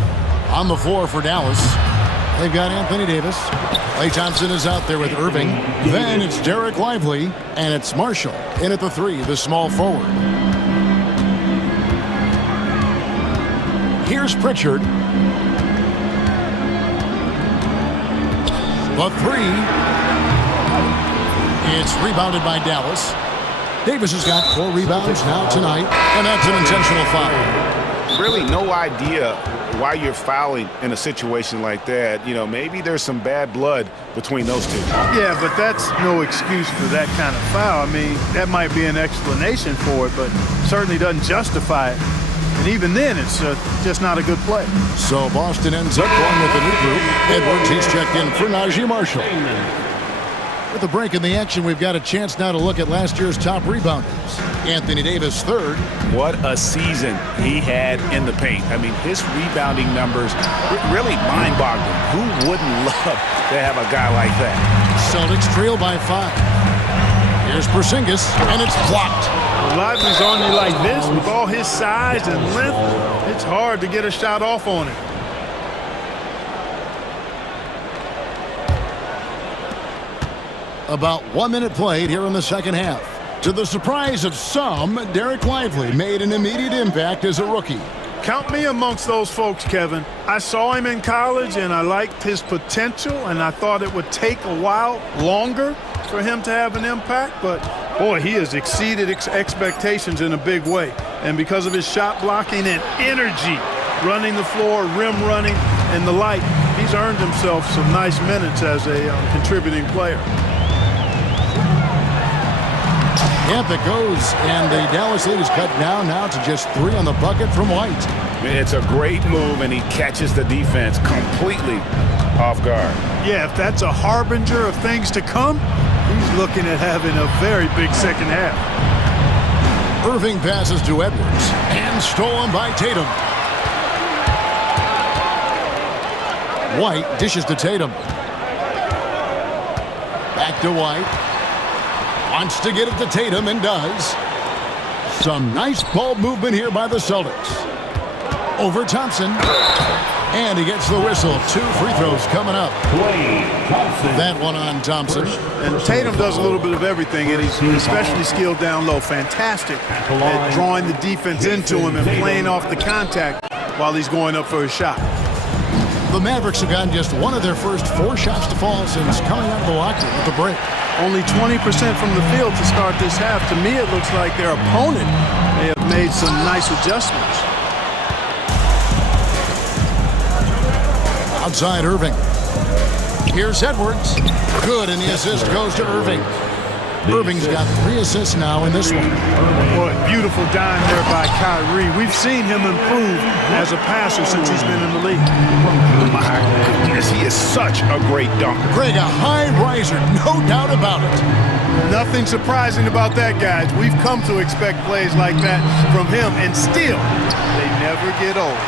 On the floor for Dallas, they've got Anthony Davis. Klay Thompson is out there with Irving. Then it's Derek Lively, and it's Marshall in at the 3, the small forward. Here's Pritchard. The 3. It's rebounded by Dallas. Davis has got 4 rebounds now tonight, and that's an intentional foul. Really no idea why you're fouling in a situation like that. You know, maybe there's some bad blood between those two. Yeah, but that's no excuse for that kind of foul. I mean, that might be an explanation for it, but certainly doesn't justify it. And even then, it's just not a good play. So Boston ends up going with the new group. Edwards, he's checked in for Najee Marshall. With a break in the action, we've got a chance now to look at last year's top rebounders. Anthony Davis, third. What a season he had in the paint. I mean, his rebounding numbers really mind-boggling. Who wouldn't love to have a guy like that? Celtics trail by 5. Here's Porzingis, and it's blocked. Lively's on you like this with all his size and length. It's hard to get a shot off on it. About 1 minute played here in the second half. To the surprise of some, Derek Lively made an immediate impact as a rookie. Count me amongst those folks, Kevin. I saw him in college, and I liked his potential, and I thought it would take a while longer for him to have an impact, but boy, he has exceeded expectations in a big way. And because of his shot blocking and energy, running the floor, rim running, and the like, he's earned himself some nice minutes as a contributing player. Yep, it goes, and the Dallas lead is cut down now to just 3 on the bucket from White. It's a great move, and he catches the defense completely off guard. Yeah, if that's a harbinger of things to come, he's looking at having a very big second half. Irving passes to Edwards, and stolen by Tatum. White dishes to Tatum. Back to White. Wants to get it to Tatum and does. Some nice ball movement here by the Celtics. Over Thompson. And he gets the whistle. 2 free throws coming up. That one on Thompson. And Tatum does a little bit of everything, and he's especially skilled down low. Fantastic at drawing the defense into him and playing off the contact while he's going up for a shot. The Mavericks have gotten just 1 of their first 4 shots to fall since coming out of the locker room at the break. Only 20% from the field to start this half. To me, it looks like their opponent may have made some nice adjustments. Outside Irving. Here's Edwards. Good, and the assist goes to Irving. Irving's got 3 assists now in this one. Boy, beautiful dime there by Kyrie. We've seen him improve as a passer since he's been in the league. My goodness, he is such a great dunker. Greg, a high riser, no doubt about it. Nothing surprising about that, guys. We've come to expect plays like that from him, and still, they never get old.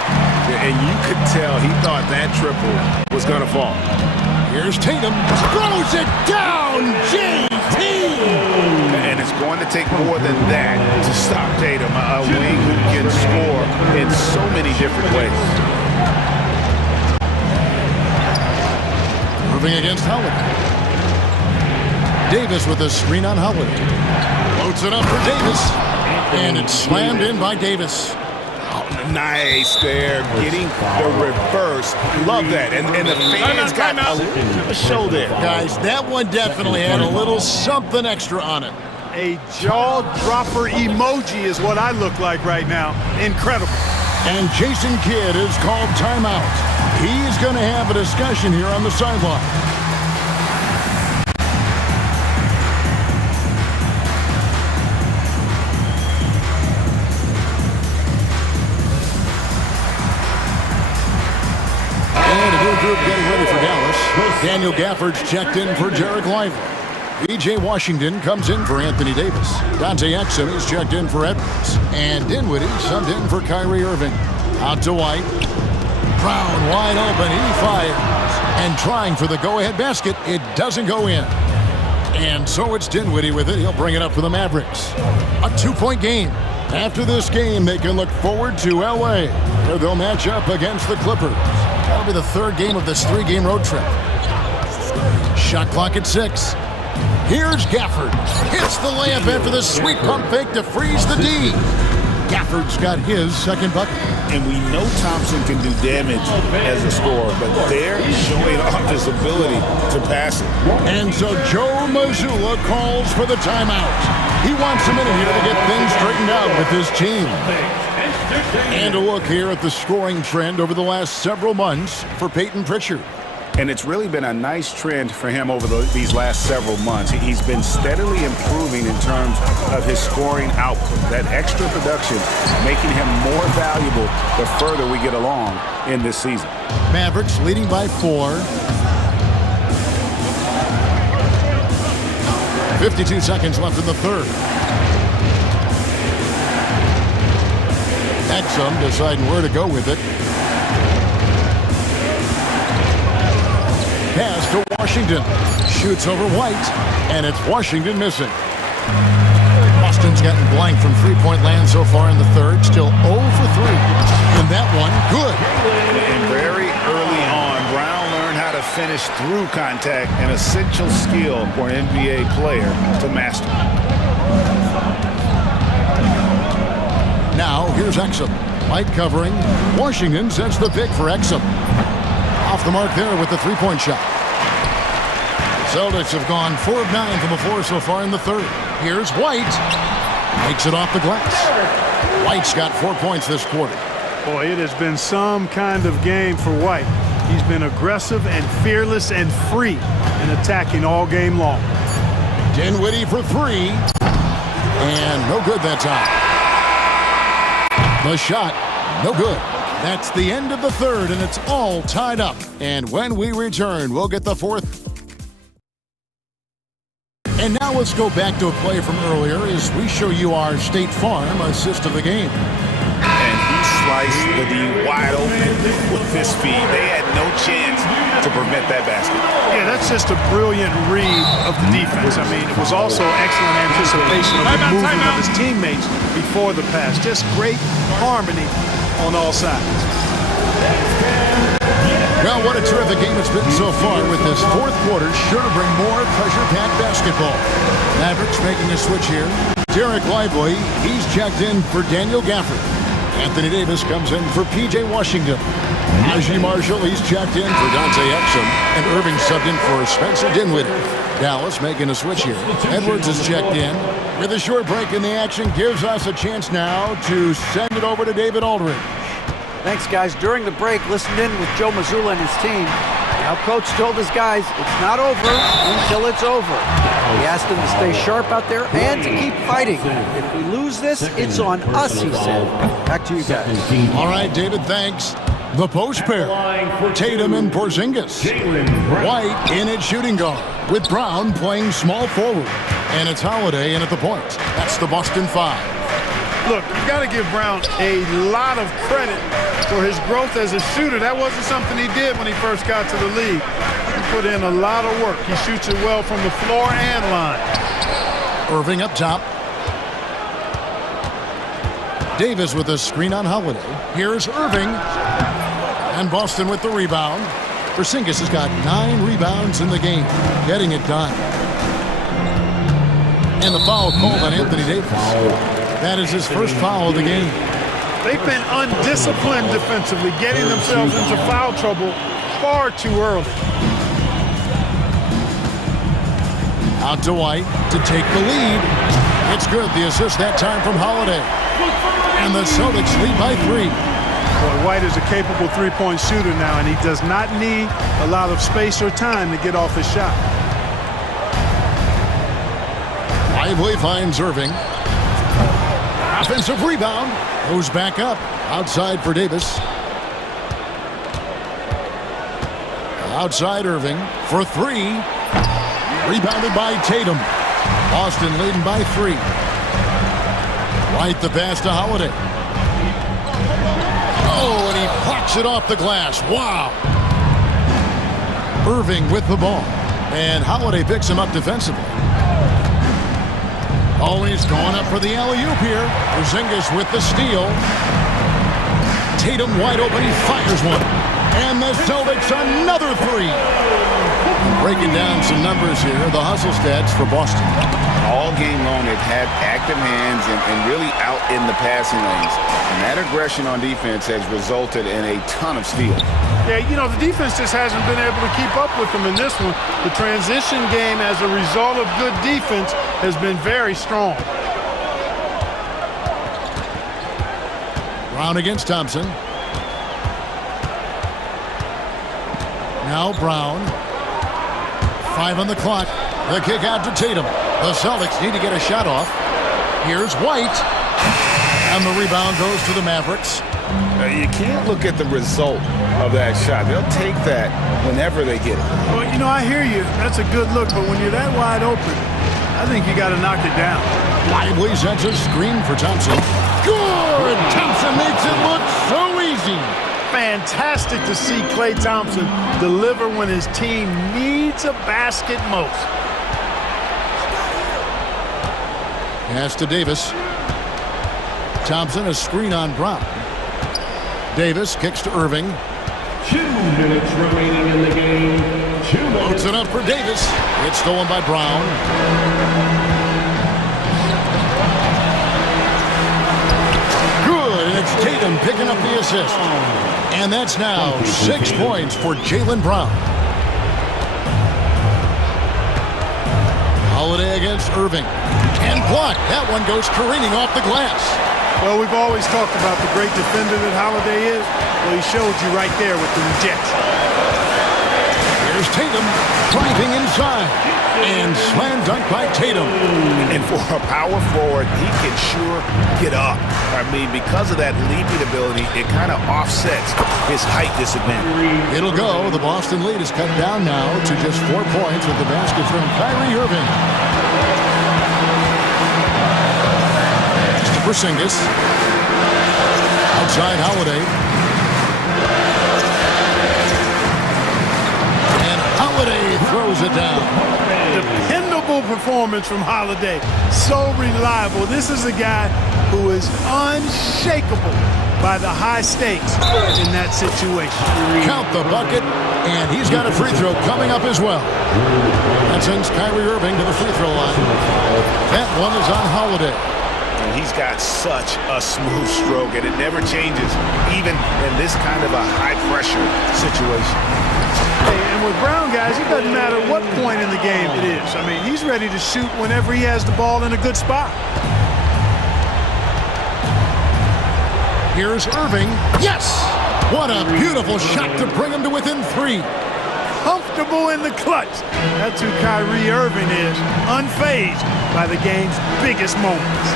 And you could tell he thought that triple was going to fall. Here's Tatum. Throws it down, JT! And it's going to take more than that to stop Tatum. A wing who can score in so many different ways. Moving against Holiday. Davis with a screen on Holiday. Loads it up for Davis. And it's slammed in by Davis. Nice there, getting the reverse. Love that. And the fans got a little bit of a show there. Guys, that one definitely had a little something extra on it. A jaw-dropper emoji is what I look like right now. Incredible. And Jason Kidd is called timeout. He's going to have a discussion here on the sideline. Group getting ready for Dallas. Daniel Gafford's checked in for Jarek Lively. B.J. Washington comes in for Anthony Davis. Dante Exum is checked in for Edwards. And Dinwiddie subbed in for Kyrie Irving. Out to White. Brown wide open. He fires. And trying for the go-ahead basket. It doesn't go in. And so it's Dinwiddie with it. He'll bring it up for the Mavericks. A 2-point game. After this game, they can look forward to L.A., where they'll match up against the Clippers. That'll be the 3rd game of this 3-game road trip. Shot clock at 6. Here's Gafford. Hits the layup after the sweet pump fake to freeze the D. Gafford's got his 2nd bucket. And we know Thompson can do damage as a scorer, but they're showing off his ability to pass it. And so Joe Mazzulla calls for the timeout. He wants a minute here to get things straightened out with his team. And a look here at the scoring trend over the last several months for Peyton Pritchard. And it's really been a nice trend for him over these last several months. He's been steadily improving in terms of his scoring output. That extra production making him more valuable the further we get along in this season. Mavericks leading by 4. 52 seconds left in the third. Exum deciding where to go with it. Pass to Washington. Shoots over White, and it's Washington missing. Boston's gotten blank from three-point land so far in the third. Still 0 for 3. And that one, good. And very early on, Brown learned how to finish through contact, an essential skill for an NBA player to master. Now, here's Exum. White covering. Washington sends the pick for Exum. Off the mark there with the three-point shot. Celtics have gone 4 of 9 from the floor so far in the third. Here's White. Makes it off the glass. White's got 4 points this quarter. Boy, it has been some kind of game for White. He's been aggressive and fearless and free in attacking all game long. Dinwiddie for 3. And no good that time. The shot, no good. That's the end of the third, and it's all tied up. And when we return, we'll get the fourth. And now let's go back to a play from earlier as we show you our State Farm assist of the game. And he sliced the D wide open with his speed. They had no chance to prevent that basket. Yeah, that's just a brilliant read of the defense. I mean, it was also excellent anticipation of the movement of his teammates before the pass. Just great harmony on all sides. Well, what a terrific game it's been so far with this fourth quarter. Sure to bring more pressure-packed basketball. Mavericks making a switch here. Derek Lively, he's checked in for Daniel Gafford. Anthony Davis comes in for P.J. Washington. Najee Marshall, he's checked in for Dante Exum. And Irving subbed in for Spencer Dinwiddie. Dallas making a switch here. Edwards is checked in. With a short break in the action, gives us a chance now to send it over to David Aldridge. Thanks, guys. During the break, listened in with Joe Mazzulla and his team. Now, Coach told his guys, it's not over until it's over. He asked them to stay sharp out there and to keep fighting. If we lose this, it's on us, he said. Back to you guys. All right, David, thanks. The post pair, Tatum and Porzingis. White in at shooting guard, with Brown playing small forward. And it's Holiday in at the point. That's the Boston 5. Look, you've got to give Brown a lot of credit for his growth as a shooter. That wasn't something he did when he first got to the league. He put in a lot of work. He shoots it well from the floor and line. Irving up top. Davis with a screen on Holiday. Here's Irving. And Boston with the rebound. Porzingis has got 9 rebounds in the game, getting it done. And the foul called on Anthony Davis. That is his first foul of the game. They've been undisciplined defensively, getting themselves into foul trouble far too early. Out to White to take the lead. It's good. The assist that time from Holiday. And the Celtics lead by 3. Boy, White is a capable three-point shooter now, and he does not need a lot of space or time to get off his shot. Lively finds Irving. Offensive rebound. Goes back up. Outside for Davis. Outside Irving for 3. Rebounded by Tatum. Boston leading by 3. White the pass to Holiday. Oh, and he pops it off the glass. Wow. Irving with the ball. And Holiday picks him up defensively. Always going up for the alley-oop here. Porzingis with the steal. Tatum wide open. He fires one. And the Celtics another 3. Breaking down some numbers here. The hustle stats for Boston. All game long, they've had active hands and really out in the passing lanes. And that aggression on defense has resulted in a ton of steals. Yeah, you know, the defense just hasn't been able to keep up with them in this one. The transition game as a result of good defense has been very strong. Brown against Thompson. Now Brown. 5 on the clock. The kick out to Tatum. The Celtics need to get a shot off. Here's White. And the rebound goes to the Mavericks. You can't look at the result of that shot. They'll take that whenever they get it. Well, you know, I hear you. That's a good look, but when you're that wide open, I think you got to knock it down. Lively sets a screen for Thompson. Good! Thompson makes it look so easy. Fantastic to see Klay Thompson deliver when his team needs a basket most. Pass to Davis. Thompson, a screen on Brown. Davis kicks to Irving. 2 minutes remaining in the game. 2 minutes. Loads it up for Davis. It's stolen by Brown. Good, and it's Tatum picking up the assist. And that's now 6 points for Jaylen Brown. Holiday against Irving. And blocked. That one goes careening off the glass. Well, we've always talked about the great defender that Holiday is. Well, he showed you right there with the rejection. Here's Tatum driving inside. And slam dunk by Tatum. And for a power forward, he can sure get up. I mean, because of that leaping ability, it kind of offsets his height disadvantage. It'll go. The Boston lead is cut down now to just 4 points with the basket from Kyrie Irving. Porzingis. Outside Holiday. And Holiday throws it down. Dependable performance from Holiday. So reliable. This is a guy who is unshakable by the high stakes in that situation. Count the bucket, and he's got a free throw coming up as well. That sends Kyrie Irving to the free throw line. That one is on Holiday. And he's got such a smooth stroke, and it never changes, even in this kind of a high-pressure situation. Hey, and with Brown, guys, it doesn't matter what point in the game it is. I mean, he's ready to shoot whenever he has the ball in a good spot. Here's Irving. Yes! What a beautiful shot to bring him to within 3. Comfortable in the clutch. That's who Kyrie Irving is, unfazed by the game's biggest moments.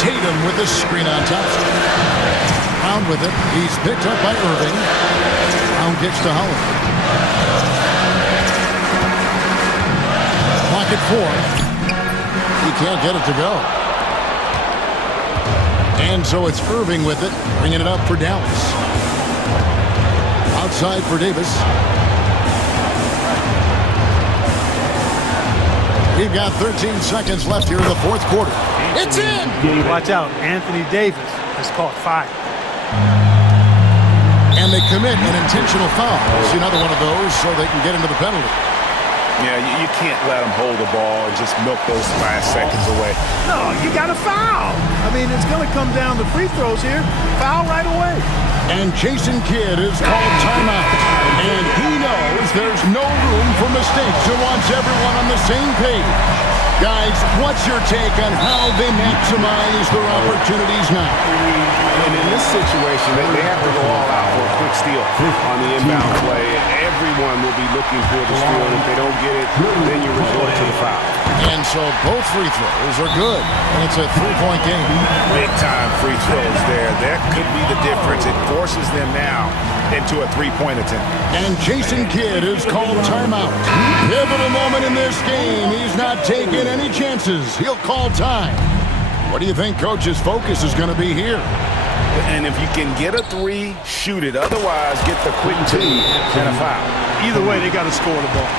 Tatum with the screen on Thompson. Brown with it. He's picked up by Irving. Brown kicks to Holiday. Pocket 4. He can't get it to go. And so it's Irving with it, bringing it up for Dallas. Outside for Davis. We've got 13 seconds left here in the fourth quarter. It's in! Watch out. Anthony Davis has caught fire. And they commit an intentional foul. See another one of those so they can get into the penalty. Yeah, you can't let them hold the ball and just milk those last seconds away. No, you got to foul. I mean, it's going to come down to free throws here. Foul right away. And Jason Kidd is called timeout. And he knows there's no room for mistakes and wants everyone on the same page. Guys, what's your take on how they maximize their opportunities now? And in this situation, they have to go all out for a quick steal on the inbound play. Everyone will be looking for the steal. If they don't get it, then you resort to the foul. And so both free throws are good. And it's a 3-point game. Big-time free throws there. That could be the difference. It forces them now into a 3-point attempt. And Jason Kidd is called timeout. Pivotal moment in this game. He's not taking any chances. He'll call time. What do you think Coach's focus is going to be here? And if you can get a 3, shoot it. Otherwise, get the quick 2 and a foul. Either way, they got to score the ball.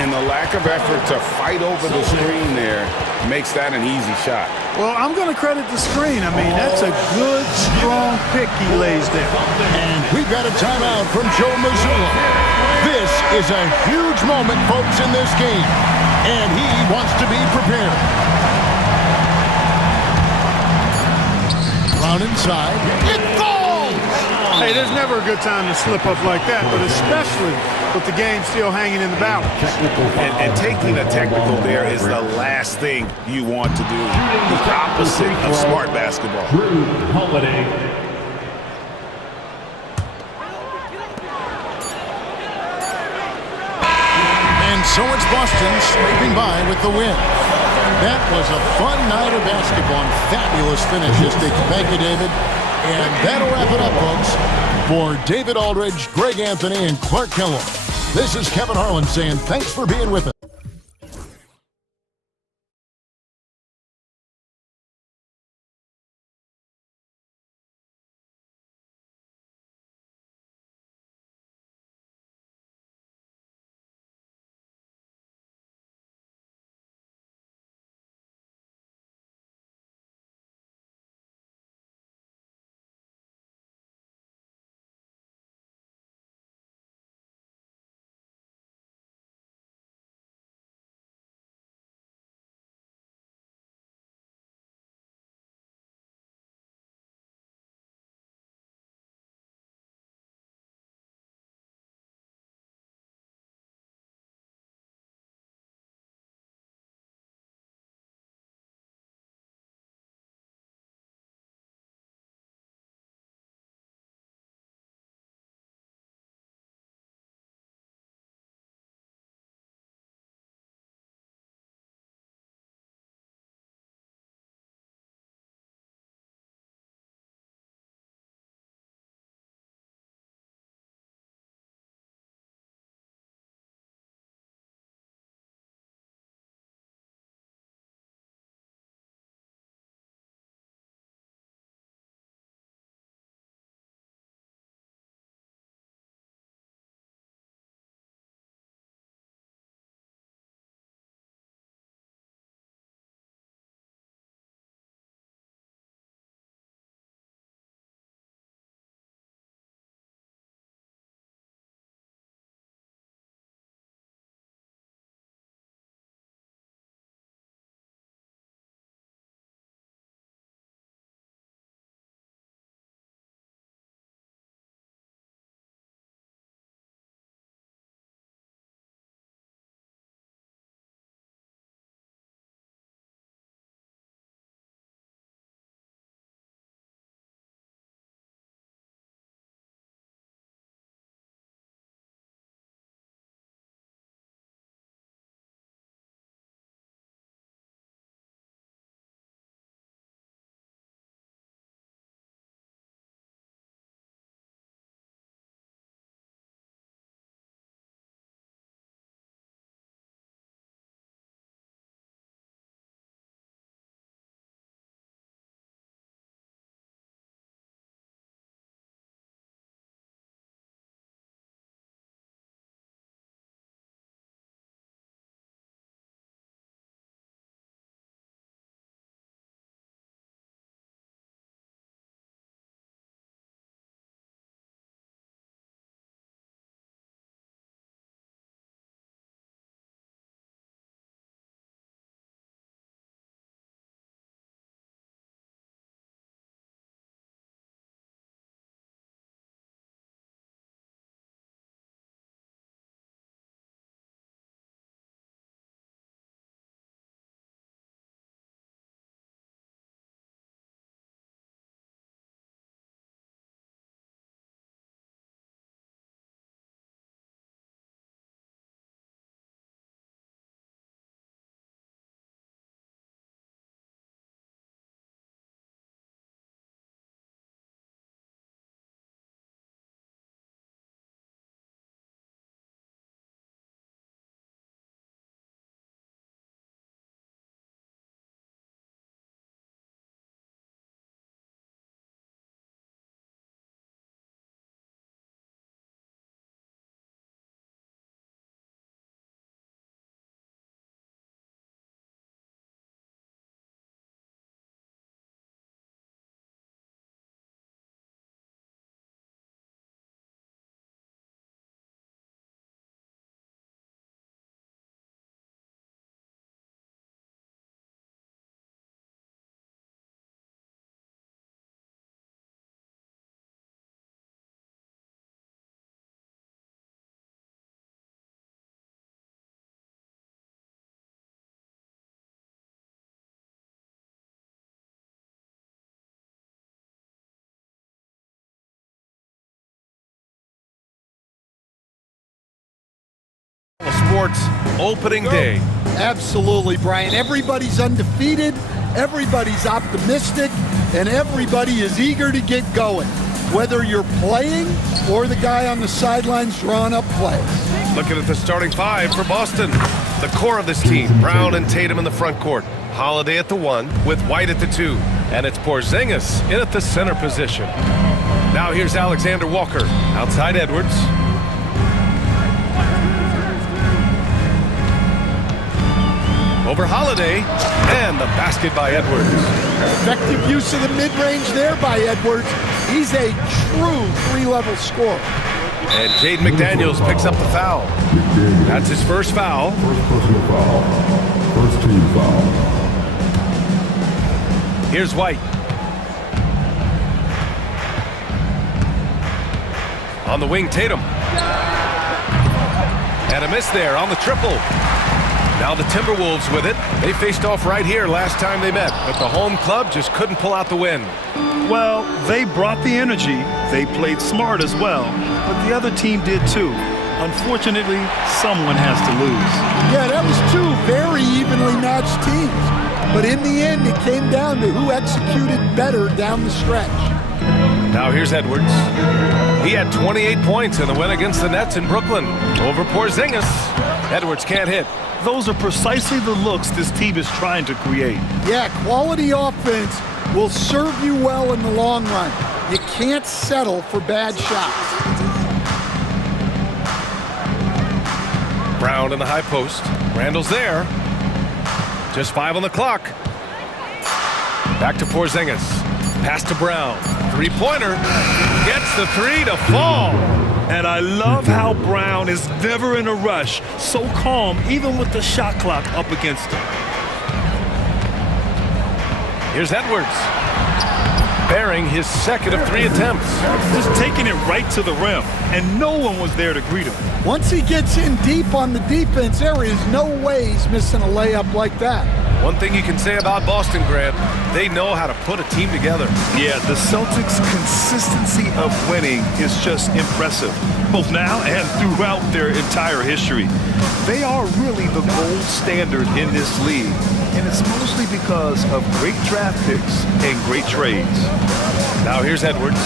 And the lack of effort to fight over the screen there makes that an easy shot. Well, I'm going to credit the screen. I mean, that's a good, strong pick he lays there. And we've got a timeout from Joe Mazzulla. This is a huge moment, folks, in this game. And he wants to be prepared. Brown inside. It falls! Hey, there's never a good time to slip up like that, but especially but the game's still hanging in the balance. And taking a technical there is the last thing you want to do. The opposite of smart basketball. And so it's Boston scraping by with the win. That was a fun night of basketball and fabulous finishes. Thank you, David. And that'll wrap it up, folks. For David Aldridge, Greg Anthony, and Clark Kellogg, this is Kevin Harlan saying thanks for being with us. esports opening day. Absolutely, Brian. Everybody's undefeated, everybody's optimistic, and everybody is eager to get going, whether you're playing or the guy on the sidelines drawing up plays. Looking at the starting five for Boston. The core of this team, Brown and Tatum in the front court. Holiday at the 1 with White at the 2. And it's Porzingis in at the center position. Now here's Alexander Walker outside Edwards. Over Holiday, and the basket by Edwards. Effective use of the mid-range there by Edwards. He's a true three-level scorer. And Jaden McDaniels picks up the foul. That's his first foul. First personal foul. First team foul. Here's White. On the wing, Tatum. And a miss there on the triple. Now the Timberwolves with it. They faced off right here last time they met, but the home club just couldn't pull out the win. Well, they brought the energy. They played smart as well, but the other team did too. Unfortunately, someone has to lose. Yeah, that was two very evenly matched teams. But in the end, it came down to who executed better down the stretch. Now here's Edwards. He had 28 points in the win against the Nets in Brooklyn over Porzingis. Edwards can't hit. Those are precisely the looks this team is trying to create. Yeah, quality offense will serve you well in the long run. You can't settle for bad shots. Brown in the high post. Randall's there. Just 5 on the clock. Back to Porzingis. Pass to Brown. Three-pointer. Gets the 3 to fall. And I love how Brown is never in a rush. So calm, even with the shot clock up against him. Here's Edwards. Bearing his second of 3 attempts. Just taking it right to the rim, and no one was there to greet him. Once he gets in deep on the defense, there is no way he's missing a layup like that. One thing you can say about Boston, Grant, they know how to put a team together. Yeah, the Celtics' consistency of winning is just impressive, both now and throughout their entire history. They are really the gold standard in this league, and it's mostly because of great draft picks and great trades. Now here's Edwards.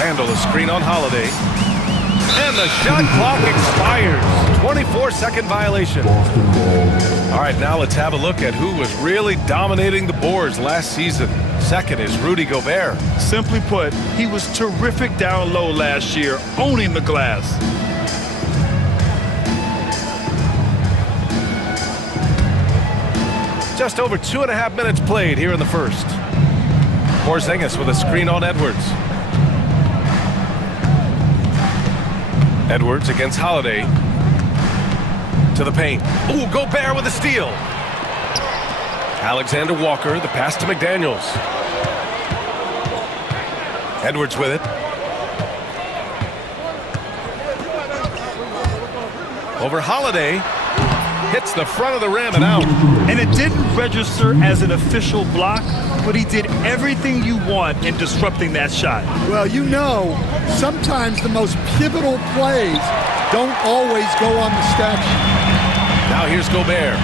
Handle a screen on Holiday. And the shot clock expires. 24-second violation. All right, now let's have a look at who was really dominating the boards last season. Second is Rudy Gobert. Simply put, he was terrific down low last year, owning the glass. Just over 2.5 minutes played here in the first. Porzingis with a screen on Edwards. Edwards against Holiday. To the paint. Ooh, Gobert with a steal. Alexander Walker, the pass to McDaniels. Edwards with it. Over Holiday. Hits the front of the rim and out. And it didn't register as an official block, but he did everything you want in disrupting that shot. Well, you know, sometimes the most pivotal plays don't always go on the stat sheet. Now here's Gobert.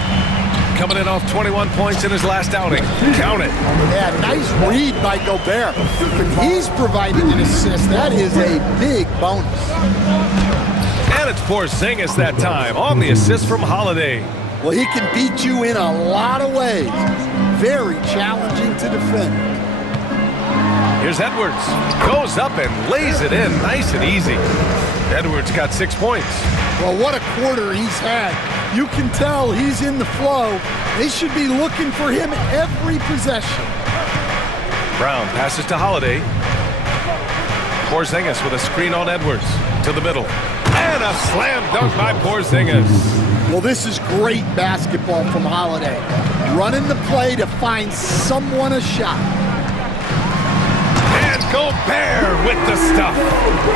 Coming in off 21 points in his last outing. Count it. Yeah, nice read by Gobert. When he's providing an assist, that is a big bonus. And it's Porzingis that time on the assist from Holiday. Well, he can beat you in a lot of ways. Very challenging to defend. Here's Edwards. Goes up and lays it in nice and easy. Edwards got 6 points. Well, what a quarter he's had. You can tell he's in the flow. They should be looking for him every possession. Brown passes to Holiday. Porzingis with a screen on Edwards. To the middle. And a slam dunk by Porzingis. Well, this is great basketball from Holiday. Running the play to find someone a shot. And Gobert with the stuff.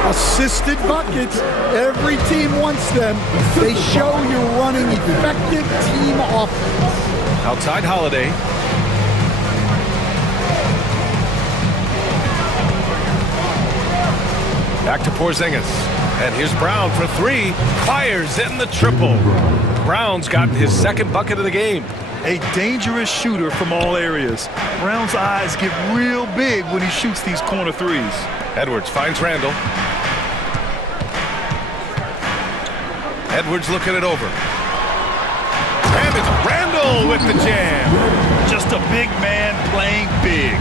Assisted buckets. Every team wants them. They show you're running effective team offense. Outside Holiday. Back to Porzingis. And here's Brown for three. Fires in the triple. Brown's gotten his second bucket of the game. A dangerous shooter from all areas. Brown's eyes get real big when he shoots these corner threes. Edwards finds Randall. Edwards looking it over. And it's Randall with the jam. Just a big man playing big.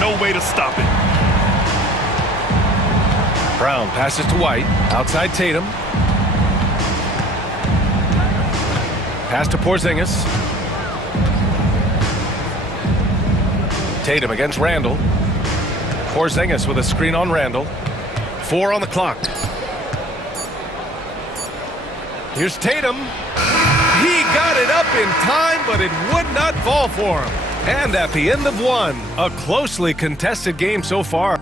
No way to stop it. Brown passes to White. Outside Tatum. Pass to Porzingis. Tatum against Randall. Porzingis with a screen on Randall. 4 on the clock. Here's Tatum. He got it up in time, but it would not fall for him. And at the end of one, a closely contested game so far.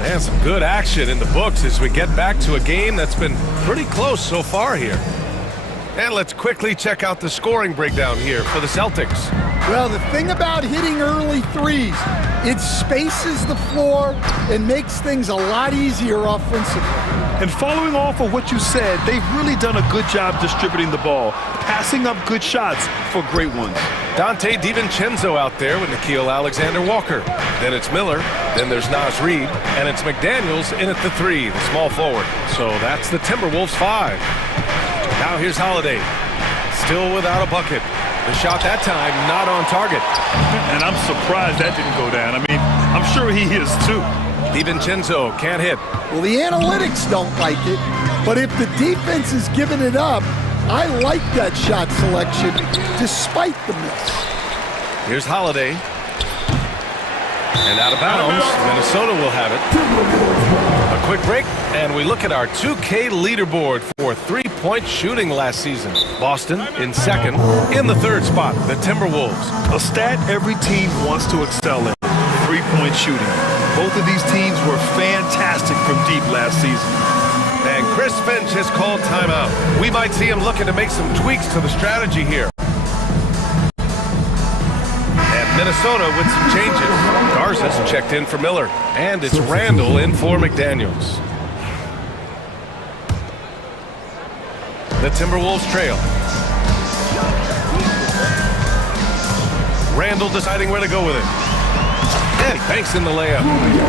And some good action in the books as we get back to a game that's been pretty close so far here. And let's quickly check out the scoring breakdown here for the Celtics. Well, the thing about hitting early threes, it spaces the floor and makes things a lot easier offensively. And following off of what you said, they've really done a good job distributing the ball, passing up good shots for great ones. Dante DiVincenzo out there with Nickeil Alexander-Walker. Then it's Miller, then there's Naz Reid, and it's McDaniels in at the 3, the small forward. So that's the Timberwolves 5. Now here's Holiday, still without a bucket. The shot that time not on target. And I'm surprised that didn't go down. I mean, I'm sure he is too. DiVincenzo can't hit. Well, the analytics don't like it, but if the defense is giving it up, I like that shot selection despite the miss. Here's Holiday. And out of bounds, Minnesota will have it. A quick break, and we look at our 2K leaderboard for three-point shooting last season. Boston in second. In the third spot, the Timberwolves. A stat every team wants to excel in, three-point shooting. Both of these teams were fantastic from deep last season. And Chris Finch has called timeout. We might see him looking to make some tweaks to the strategy here. Minnesota with some changes. Garza's checked in for Miller. And it's Randall in for McDaniels. The Timberwolves trail. Randall deciding where to go with it. And banks in the layup.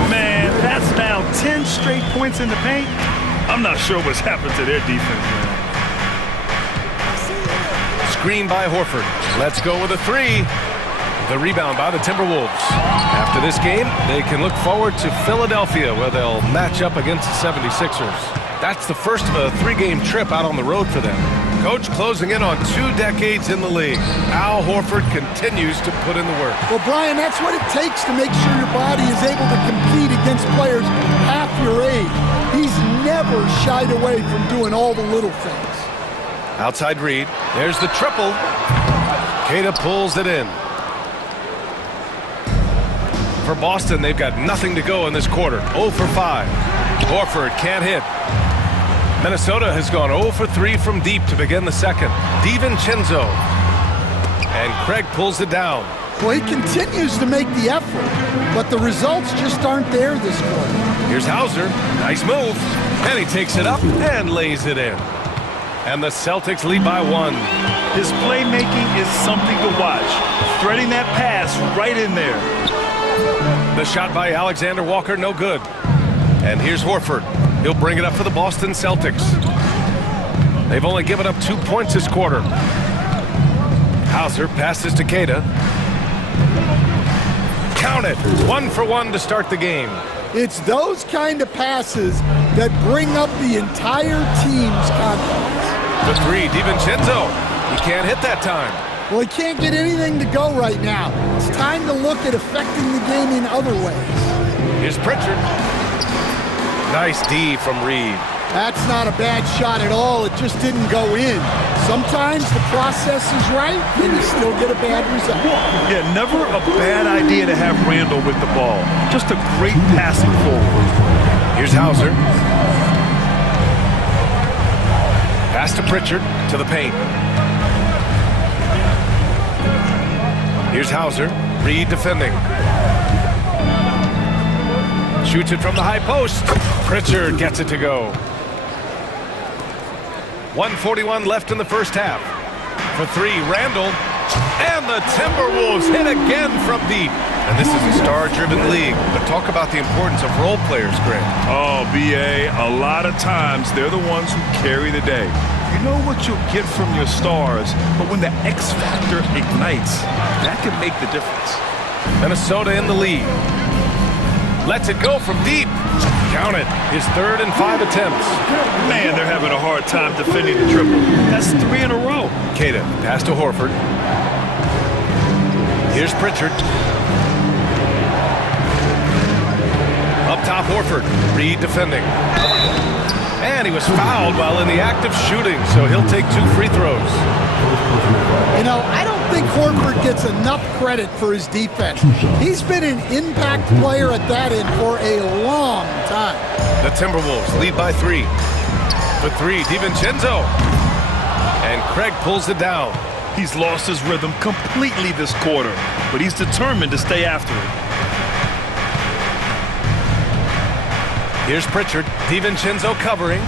Man, that's now 10 straight points in the paint. I'm not sure what's happened to their defense, man. Screen by Horford. Let's go with a 3. The rebound by the Timberwolves. After this game, they can look forward to Philadelphia, where they'll match up against the 76ers. That's the first of a 3-game trip out on the road for them. Coach closing in on 2 decades in the league. Al Horford continues to put in the work. Well, Brian, that's what it takes to make sure your body is able to compete against players half your age. He's never shied away from doing all the little things. Outside Reid. There's the triple. Queta pulls it in. For Boston, they've got nothing to go in this quarter. 0 for 5. Horford can't hit. Minnesota has gone 0 for 3 from deep to begin the second. DiVincenzo. And Craig pulls it down. Well, he continues to make the effort, but the results just aren't there this quarter. Here's Hauser. Nice move. And he takes it up and lays it in. And the Celtics lead by 1. His playmaking is something to watch. Threading that pass right in there. The shot by Alexander Walker, no good. And here's Horford. He'll bring it up for the Boston Celtics. They've only given up 2 points this quarter. Hauser passes to Queta. Count it. 1 for 1 to start the game. It's those kind of passes that bring up the entire team's confidence. The 3, DiVincenzo. He can't hit that time. Well, he can't get anything to go right now. It's time to look at affecting the game in other ways. Here's Pritchard. Nice D from Reid. That's not a bad shot at all. It just didn't go in. Sometimes the process is right, and you still get a bad result. Yeah, never a bad idea to have Randall with the ball. Just a great passing forward. Here's Hauser. Pass to Pritchard to the paint. Here's Hauser. Reid defending. Shoots it from the high post. Pritchard gets it to go. 1:41 left in the first half. For three, Randall. And the Timberwolves hit again from deep. And this is a star-driven league, but talk about the importance of role players, Greg. Oh, B.A., a lot of times they're the ones who carry the day. You know what you'll get from your stars, but when the X factor ignites, that can make the difference. Minnesota in the lead. Lets it go from deep. Count it. His 3rd and 5 attempts. Man, they're having a hard time defending the triple. That's 3 in a row. Cada, pass to Horford. Here's Pritchard. Up top, Horford. Reed defending. And he was fouled while in the act of shooting, so he'll take 2 free throws. You know, I don't think Horford gets enough credit for his defense. He's been an impact player at that end for a long time. The Timberwolves lead by 3. For 3, DiVincenzo. And Craig pulls it down. He's lost his rhythm completely this quarter, but he's determined to stay after it. Here's Pritchard. DiVincenzo covering.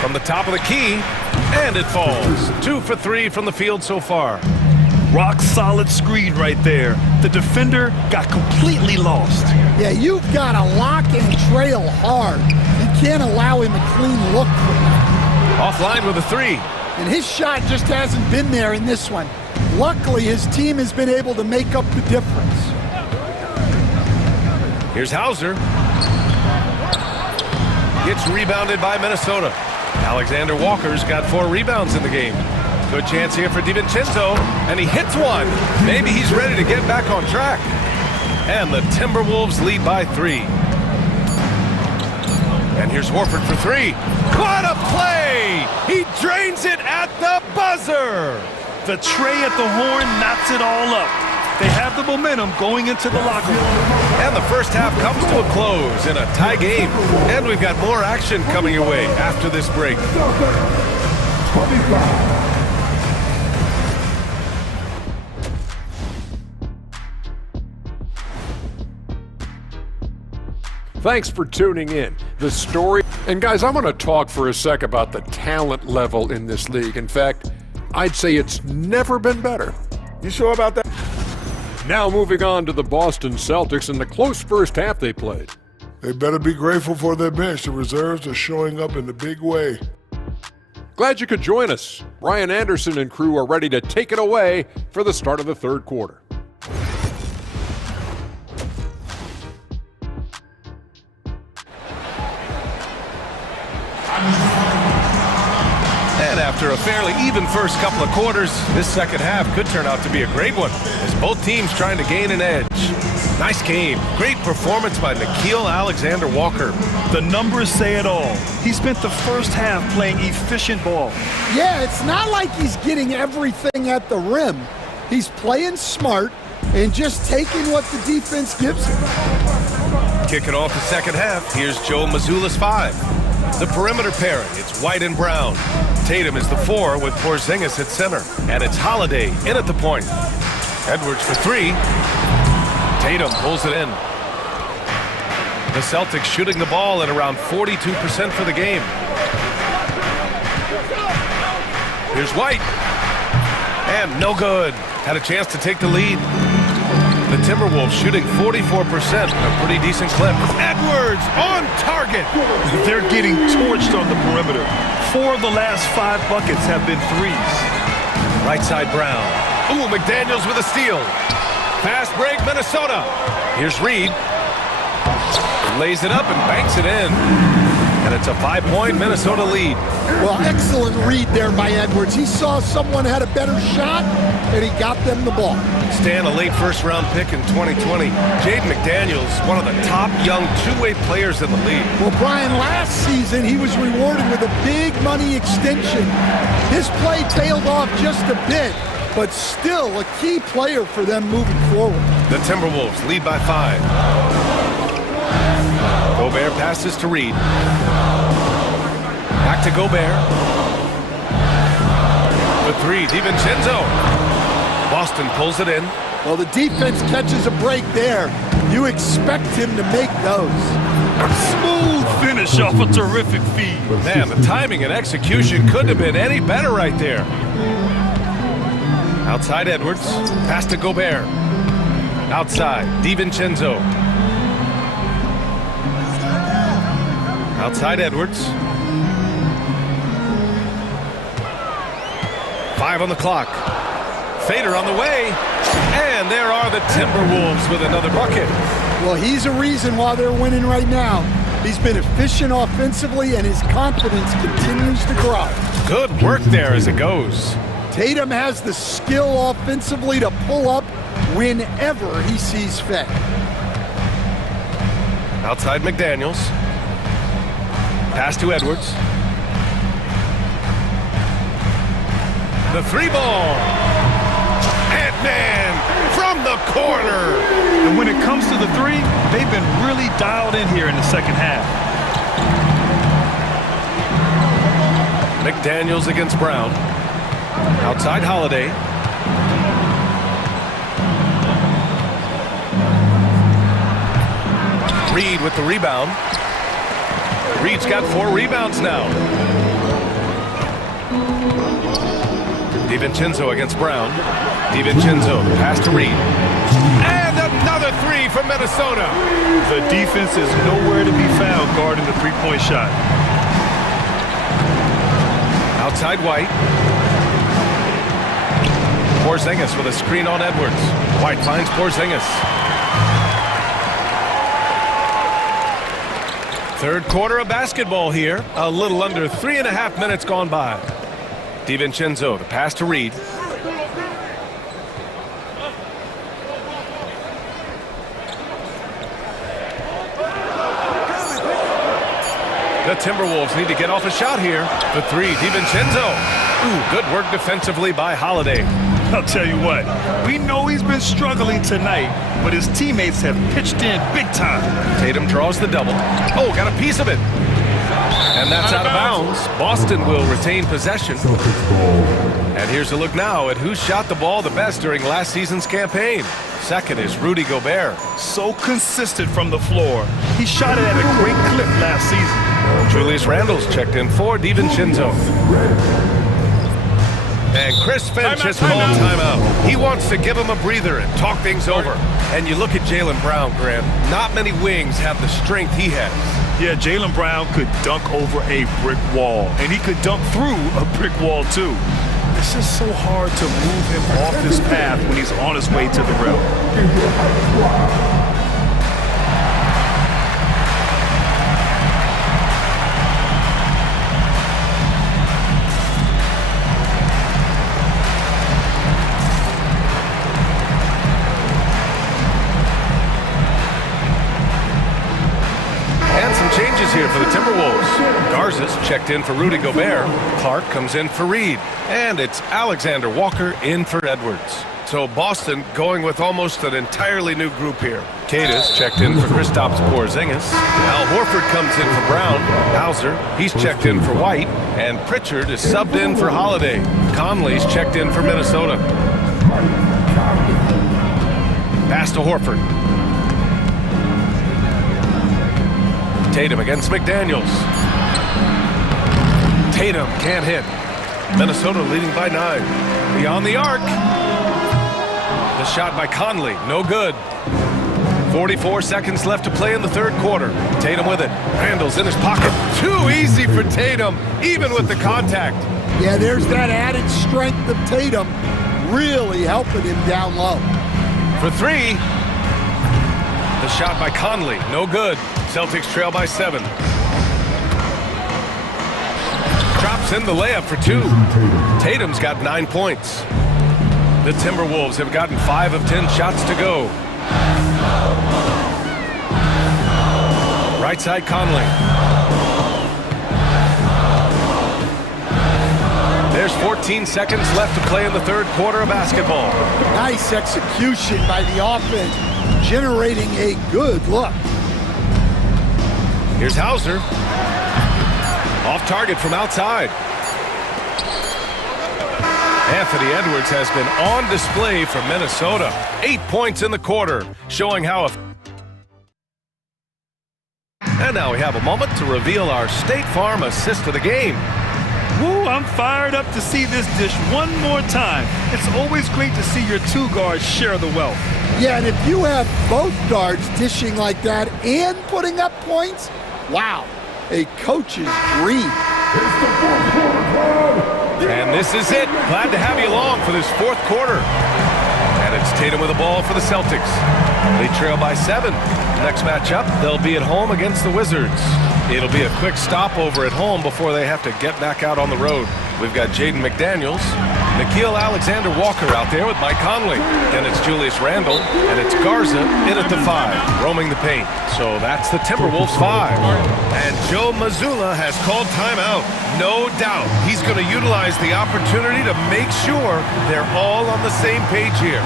From the top of the key, and it falls. 2 for 3 from the field so far. Rock solid screen right there. The defender got completely lost. Yeah, you've got to lock and trail hard. You can't allow him a clean look from that. Offline with a 3. And his shot just hasn't been there in this one. Luckily, his team has been able to make up the difference. Here's Hauser. Gets rebounded by Minnesota. Alexander Walker's got 4 rebounds in the game. Good chance here for DiVincenzo, and he hits one. Maybe he's ready to get back on track. And the Timberwolves lead by 3. And here's Horford for 3. What a play! He drains it at the buzzer! The tray at the horn knocks it all up. They have the momentum going into the locker room. And the first half comes to a close in a tie game. And we've got more action coming your way after this break. Thanks for tuning in. The story. And guys, I want to talk for a sec about the talent level in this league. In fact, I'd say it's never been better. You sure about that? Now moving on to the Boston Celtics and the close first half they played. They better be grateful for their bench. The reserves are showing up in a big way. Glad you could join us. Ryan Anderson and crew are ready to take it away for the start of the third quarter. And after a fairly even first couple of quarters, this second half could turn out to be a great one, as both teams trying to gain an edge. Nice game. Great performance by Nickeil Alexander-Walker. The numbers say it all. He spent the first half playing efficient ball. Yeah, it's not like he's getting everything at the rim. He's playing smart and just taking what the defense gives him. Kicking off the second half, here's Joe Mazzulla's 5. The perimeter pairing, it's White and Brown. Tatum is the 4 with Porzingis at center. And it's Holiday in at the point. Edwards for 3. Tatum pulls it in. The Celtics shooting the ball at around 42% for the game. Here's White. And no good. Had a chance to take the lead. The Timberwolves shooting 44%, a pretty decent clip. Edwards on target. They're getting torched on the perimeter. 4 of the last 5 buckets have been threes. Right side Brown. Ooh, McDaniels with a steal. Fast break, Minnesota. Here's Reed. Lays it up and banks it in. And it's a 5-point Minnesota lead. Well, excellent read there by Edwards. He saw someone had a better shot, and he got them the ball. Stan, a late first-round pick in 2020. Jaden McDaniels, one of the top young two-way players in the league. Well, Brian, last season he was rewarded with a big money extension. His play tailed off just a bit, but still a key player for them moving forward. The Timberwolves lead by 5. Gobert passes to Reed. Back to Gobert. For 3, DiVincenzo. Boston pulls it in. Well, the defense catches a break there. You expect him to make those. Smooth finish off a terrific feed. Man, the timing and execution couldn't have been any better right there. Outside Edwards, pass to Gobert. Outside, DiVincenzo. Outside Edwards. 5 on the clock. Fader on the way. And there are the Timberwolves with another bucket. Well, he's a reason why they're winning right now. He's been efficient offensively, and his confidence continues to grow. Good work there as it goes. Tatum has the skill offensively to pull up whenever he sees fit. Outside McDaniels. Pass to Edwards. The 3 ball. Ant-Man from the corner. And when it comes to the 3, they've been really dialed in here in the second half. McDaniels against Brown. Outside Holiday. Reed with the rebound. Reed's got 4 rebounds now. DiVincenzo against Brown. DiVincenzo, the pass to Reed. And another 3 from Minnesota. The defense is nowhere to be found guarding the three-point shot. Outside White. Porzingis with a screen on Edwards. White finds Porzingis. Third quarter of basketball here. A little under 3.5 minutes gone by. DiVincenzo, the pass to Reed. The Timberwolves need to get off a shot here. The 3, DiVincenzo. Ooh, good work defensively by Holiday. I'll tell you what, we know he's been struggling tonight, but his teammates have pitched in big time. Tatum draws the double. Oh, got a piece of it. And that's out of bounds. Boston will retain possession. And here's a look now at who shot the ball the best during last season's campaign. Second is Rudy Gobert. So consistent from the floor. He shot it at a great clip last season. Julius Randle's checked in for DiVincenzo. And Chris Finch has called timeout. He wants to give him a breather and talk things over. And you look at Jaylen Brown, Grant. Not many wings have the strength he has. Yeah, Jaylen Brown could dunk over a brick wall. And he could dunk through a brick wall, too. It's just so hard to move him off his path when he's on his way to the rim. Changes here for the Timberwolves. Garza's checked in for Rudy Gobert. Clark comes in for Reed. And it's Alexander Walker in for Edwards. So Boston going with almost an entirely new group here. Cada's checked in for Kristaps Porzingis. Al Horford comes in for Brown. Hauser, he's checked in for White. And Pritchard is subbed in for Holiday. Conley's checked in for Minnesota. Pass to Horford. Tatum against McDaniels. Tatum can't hit. Minnesota leading by 9. Beyond the arc. The shot by Conley, no good. 44 seconds left to play in the third quarter. Tatum with it. Randle's in his pocket. Too easy for Tatum, even with the contact. Yeah, there's that added strength of Tatum really helping him down low. For 3. The shot by Conley, no good. Celtics trail by 7. Drops in the layup for 2. Tatum's got 9 points. The Timberwolves have gotten 5 of 10 shots to go. Right side Conley. There's 14 seconds left to play in the third quarter of basketball. Nice execution by the offense, generating a good look. Here's Hauser. Off target from outside. Anthony Edwards has been on display for Minnesota. 8 points in the quarter, showing how And now we have a moment to reveal our State Farm assist of the game. Woo, I'm fired up to see this dish one more time. It's always great to see your two guards share the wealth. Yeah, and if you have both guards dishing like that and putting up points, wow, a coach's dream. And this is it. Glad to have you along for this fourth quarter. And it's Tatum with the ball for the Celtics. They trail by 7. Next matchup, they'll be at home against the Wizards. It'll be a quick stopover at home before they have to get back out on the road. We've got Jaden McDaniels, Nickeil Alexander-Walker out there with Mike Conley. Then it's Julius Randle, and it's Garza in at the 5, roaming the paint. So that's the Timberwolves 5. And Joe Mazzulla has called timeout. No doubt he's going to utilize the opportunity to make sure they're all on the same page here.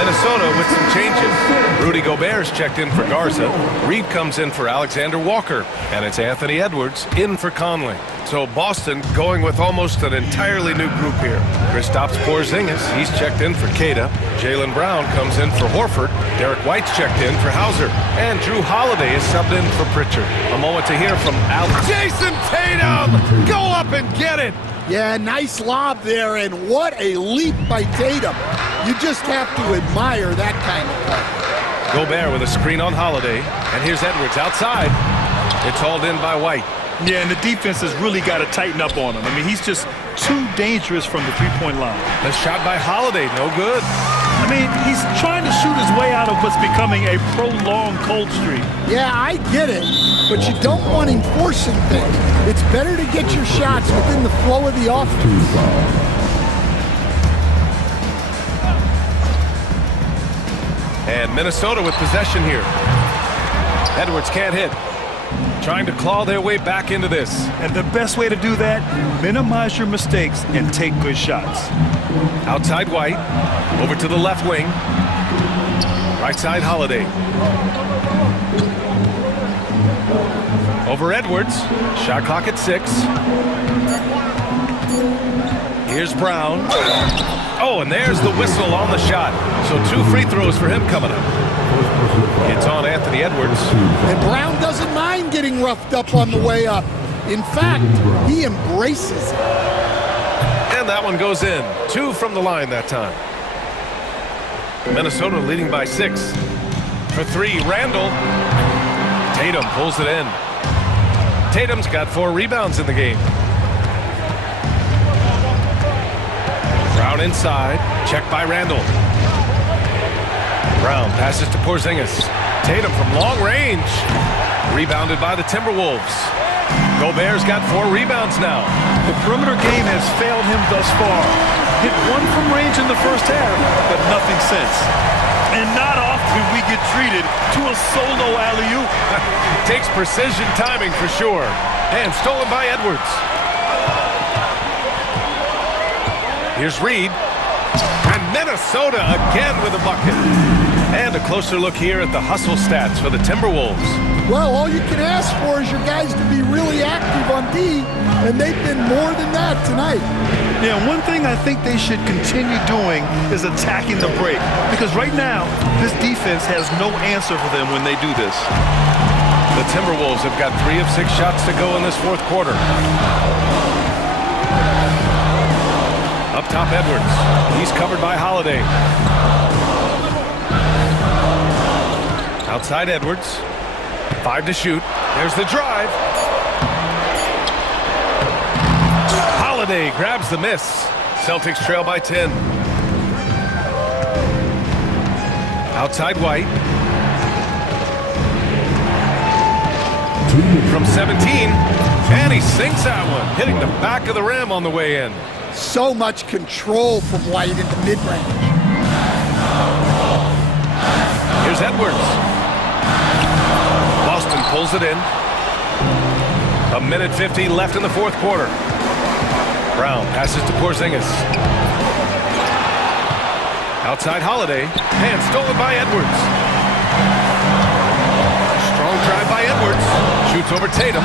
Minnesota with some changes. Rudy Gobert's checked in for Garza. Reed comes in for Alexander Walker. And it's Anthony Edwards in for Conley. So Boston going with almost an entirely new group here. Kristaps Porzingis, he's checked in for Queta. Jaylen Brown comes in for Horford. Derek White's checked in for Hauser. And Drew Holiday is subbed in for Pritchard. A moment to hear from Jason Tatum! Go up and get it! Yeah, nice lob there, and what a leap by Tatum. You just have to admire that kind of play. Gobert with a screen on Holiday, and here's Edwards outside. It's hauled in by White. Yeah, and the defense has really got to tighten up on him. I mean, he's just too dangerous from the three-point line. The shot by Holiday, no good. I mean, he's trying to shoot his way out of what's becoming a prolonged cold streak. Yeah, I get it, but you don't want him forcing things. It's better to get your shots within the flow of the offense. And Minnesota with possession here. Edwards can't hit. Trying to claw their way back into this. And the best way to do that, minimize your mistakes and take good shots. Outside White, over to the left wing. Right side Holiday. Over Edwards, shot clock at 6. Here's Brown. Oh, and there's the whistle on the shot. So 2 free throws for him coming up. It's on Anthony Edwards. And Brown doesn't mind getting roughed up on the way up. In fact, he embraces it. And that one goes in. 2 from the line that time. Minnesota leading by 6. For 3, Randle. Tatum pulls it in. Tatum's got 4 rebounds in the game. Brown inside. Checked by Randle. Brown passes to Porzingis. Tatum from long range. Rebounded by the Timberwolves. Gobert's got 4 rebounds now. The perimeter game has failed him thus far. Hit 1 from range in the first half, but nothing since. And not often we get treated to a solo alley-oop. Takes precision timing for sure. And stolen by Edwards. Here's Reed. And Minnesota again with a bucket. And a closer look here at the hustle stats for the Timberwolves. Well, all you can ask for is your guys to be really active on D, and they've been more than that tonight. Yeah, one thing I think they should continue doing is attacking the break. Because right now, this defense has no answer for them when they do this. The Timberwolves have got 3 of 6 shots to go in this fourth quarter. Up top, Edwards. He's covered by Holiday. Outside Edwards. 5 to shoot. There's the drive. Holiday grabs the miss. Celtics trail by 10. Outside White. From 17. And he sinks that one, hitting the back of the rim on the way in. So much control from White in the mid-range. Here's Edwards. Boston pulls it in. 1:50 left in the fourth quarter. Brown passes to Porzingis. Outside Holiday. And stolen by Edwards. Strong drive by Edwards. Shoots over Tatum.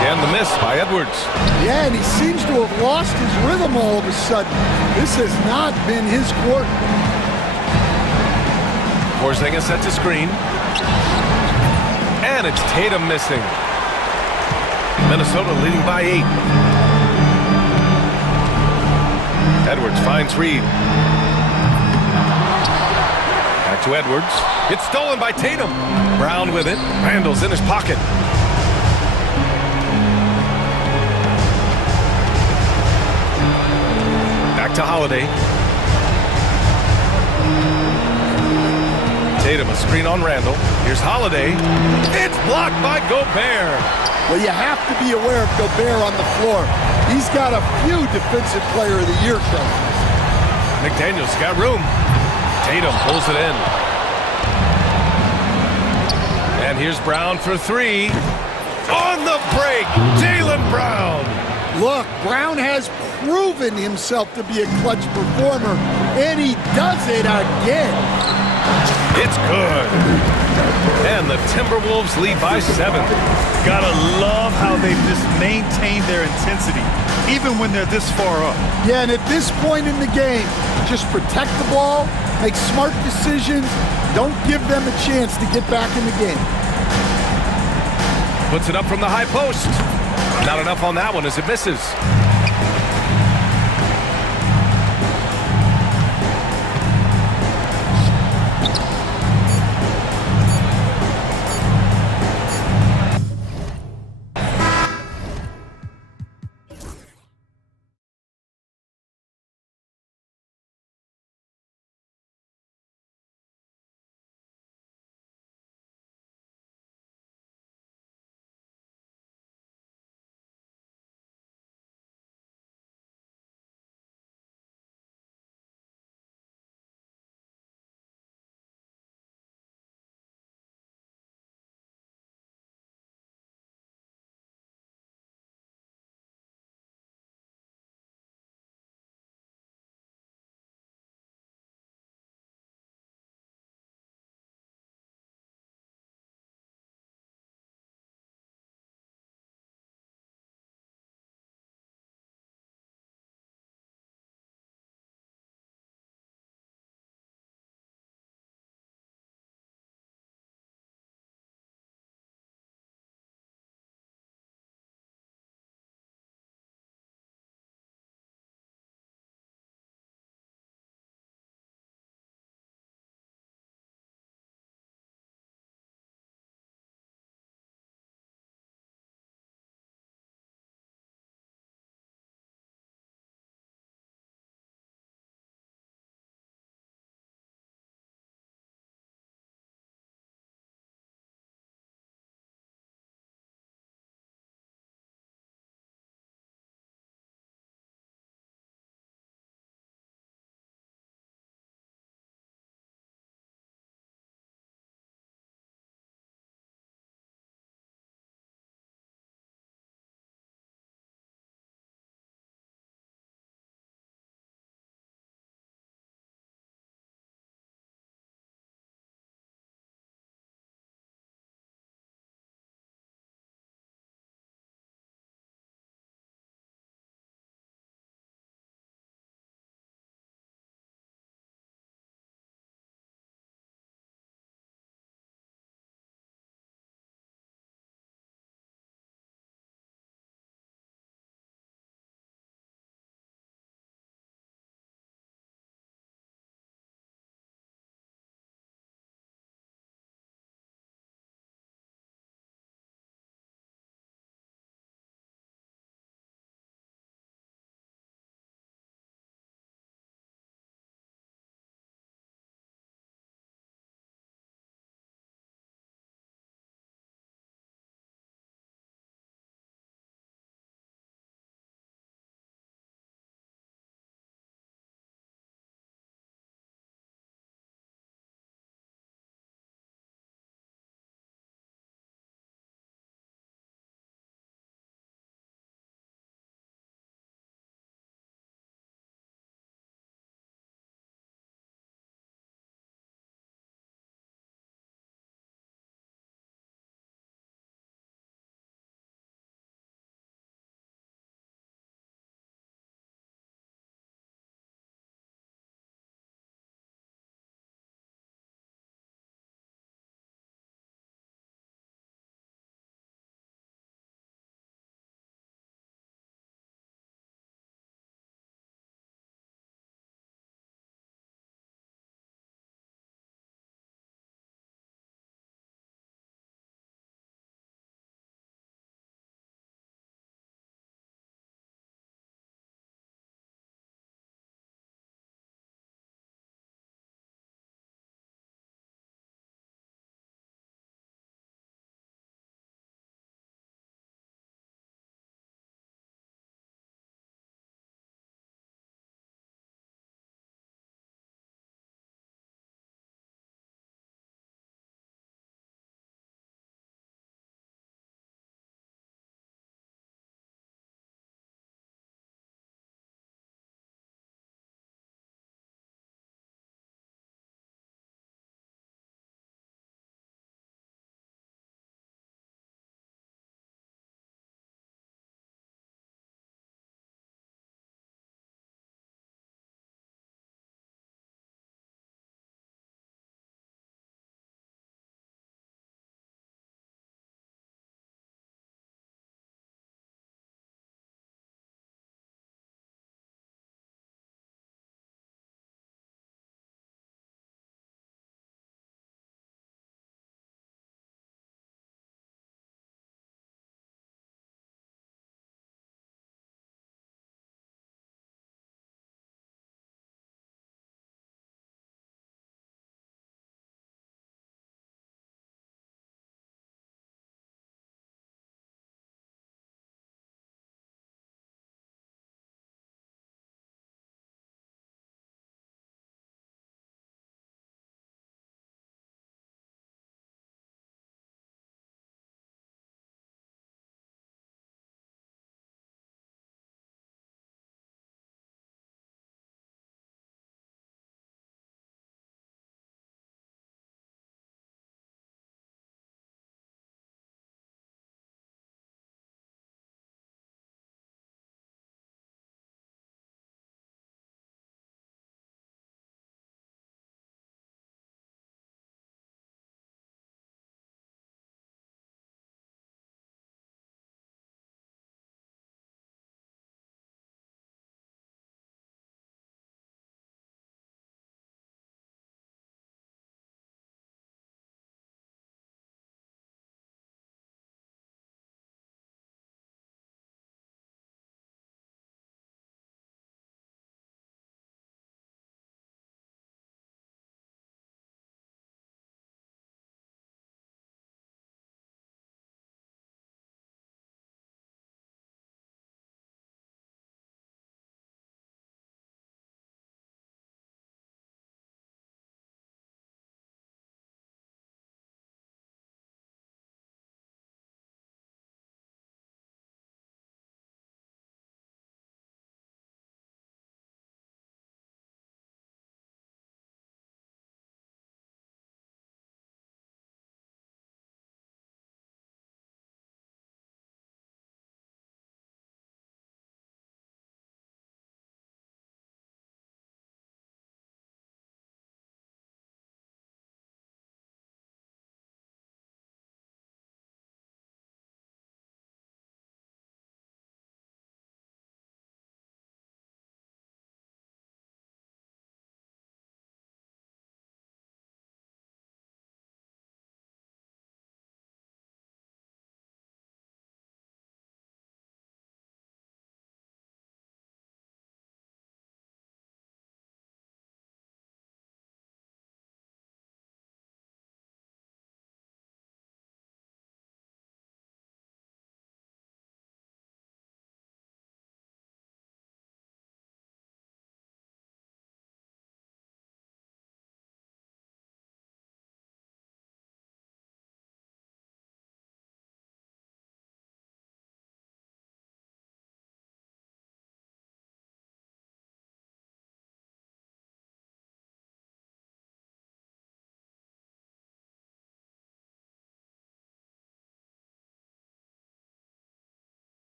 Again, the miss by Edwards. Yeah, and he seems to have lost his rhythm all of a sudden. This has not been his quarter. Porzingis sets a screen. And it's Tatum missing. Minnesota leading by 8. Edwards finds Reed. Back to Edwards. It's stolen by Tatum. Brown with it. Randall's in his pocket. Back to Holiday. Tatum, a screen on Randall. Here's Holiday. It's blocked by Gobert. Well, you have to be aware of Gobert on the floor. He's got a few Defensive Player of the Year trophies. McDaniels got room. Tatum pulls it in. And here's Brown for 3. On the break, Jaylen Brown. Look, Brown has proven himself to be a clutch performer, and he does it again. It's good. And the Timberwolves lead by 7. Gotta love how they've just maintained their intensity, even when they're this far up. Yeah, and at this point in the game, just protect the ball, make smart decisions, don't give them a chance to get back in the game. Puts it up from the high post. Not enough on that one as it misses.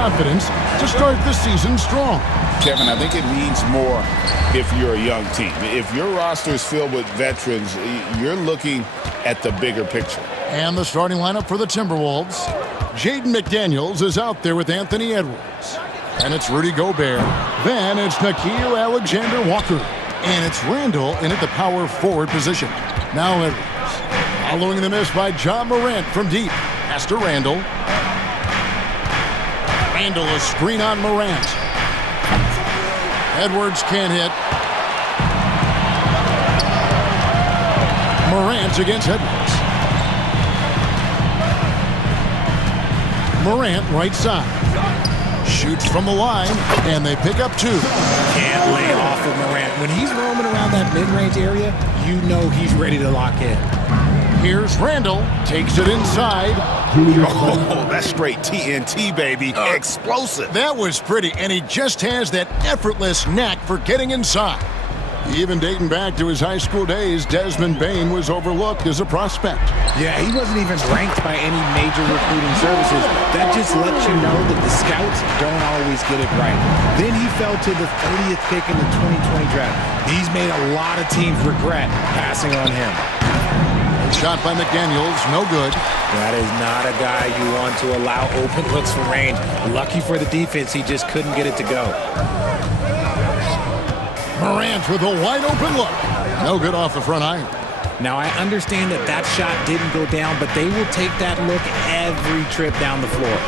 confidence to start the season strong. Kevin, I think it means more if you're a young team. If your roster is filled with veterans, you're looking at the bigger picture. And the starting lineup for the Timberwolves. Jaden McDaniels is out there with Anthony Edwards. And it's Rudy Gobert. Then it's Nickeil Alexander-Walker. And it's Randall in at the power forward position. Now Edwards. Following the miss by Ja Morant from deep. Pass to Randall. Randall, a screen on Morant. Edwards can't hit. Morant against Edwards. Morant right side. Shoots from the line, and they pick up 2. Can't lay off of Morant. When he's roaming around that mid-range area, you know he's ready to lock in. Here's Randall. Takes it inside. Oh, that's straight TNT, baby. Explosive. That was pretty, and he just has that effortless knack for getting inside. Even dating back to his high school days, Desmond Bane was overlooked as a prospect. Yeah, he wasn't even ranked by any major recruiting services. That just lets you know that the scouts don't always get it right. Then he fell to the 30th pick in the 2020 draft. He's made a lot of teams regret passing on him. Shot by McDaniels, no good. That is not a guy you want to allow open looks from range. Lucky for the defense, he just couldn't get it to go. Morant with a wide open look. No good off the front iron. Now, I understand that that shot didn't go down, but they will take that look every trip down the floor.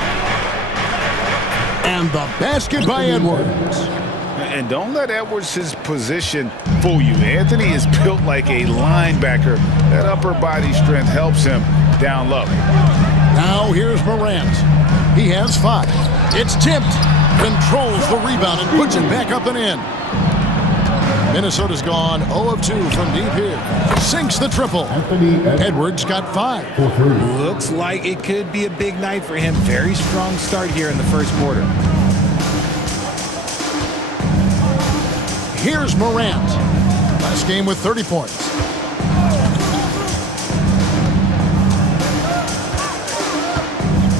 And the basket by Edwards. And don't let Edwards' position fool you. Anthony is built like a linebacker. That upper body strength helps him down low. Now here's Morant. He has 5. It's tipped. Controls the rebound and puts it back up and in. Minnesota's gone 0 of 2 from deep here. Sinks the triple. Edwards got 5. Looks like it could be a big night for him. Very strong start here in the first quarter. Here's Morant. Last game with 30 points.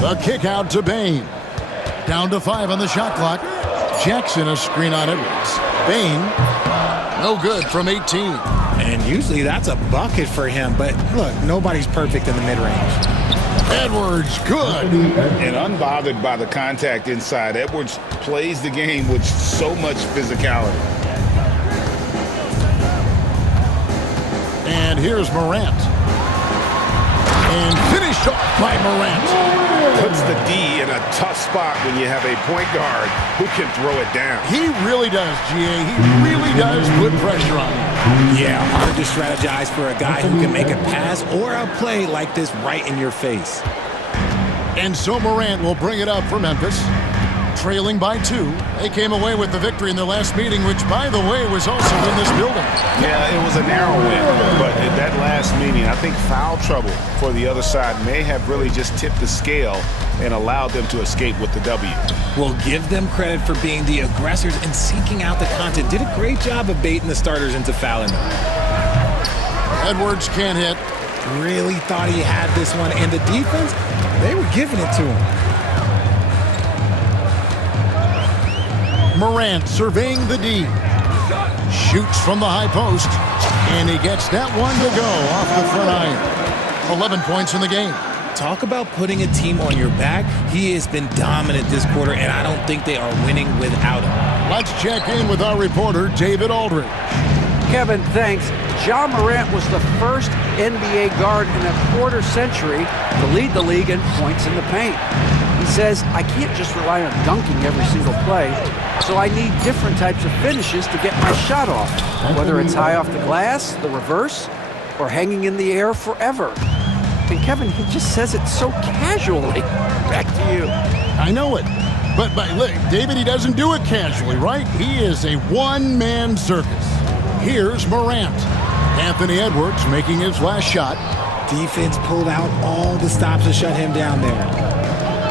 The kick out to Bane. Down to 5 on the shot clock. Jackson a screen on Edwards. Bane, no good from 18. And usually that's a bucket for him, but look, nobody's perfect in the mid-range. Edwards, good. And unbothered by the contact inside, Edwards plays the game with so much physicality. And here's Morant. And finished off by Morant. Puts the D in a tough spot when you have a point guard who can throw it down. He really does, GA. He really does put pressure on him. Yeah, hard to strategize for a guy who can make a pass or a play like this right in your face. And so Morant will bring it up for Memphis. Trailing by 2. They came away with the victory in their last meeting, which, by the way, was also in this building. Yeah, it was a narrow win, but in that last meeting, I think foul trouble for the other side may have really just tipped the scale and allowed them to escape with the W. We'll give them credit for being the aggressors and seeking out the content. Did a great job of baiting the starters into fouling them. Edwards can't hit. Really thought he had this one, and the defense, they were giving it to him. Morant surveying the D. Shoots from the high post. And he gets that one to go off the front iron. 11 points in the game. Talk about putting a team on your back. He has been dominant this quarter, and I don't think they are winning without him. Let's check in with our reporter, David Aldridge. Kevin, thanks. Ja Morant was the first NBA guard in a quarter century to lead the league in points in the paint. He says, I can't just rely on dunking every single play, so I need different types of finishes to get my shot off, whether it's high off the glass, the reverse, or hanging in the air forever. And Kevin, he just says it so casually. Back to you. I know it. But look, David, he doesn't do it casually, right? He is a one-man circus. Here's Morant. Anthony Edwards making his last shot. Defense pulled out all the stops to shut him down there.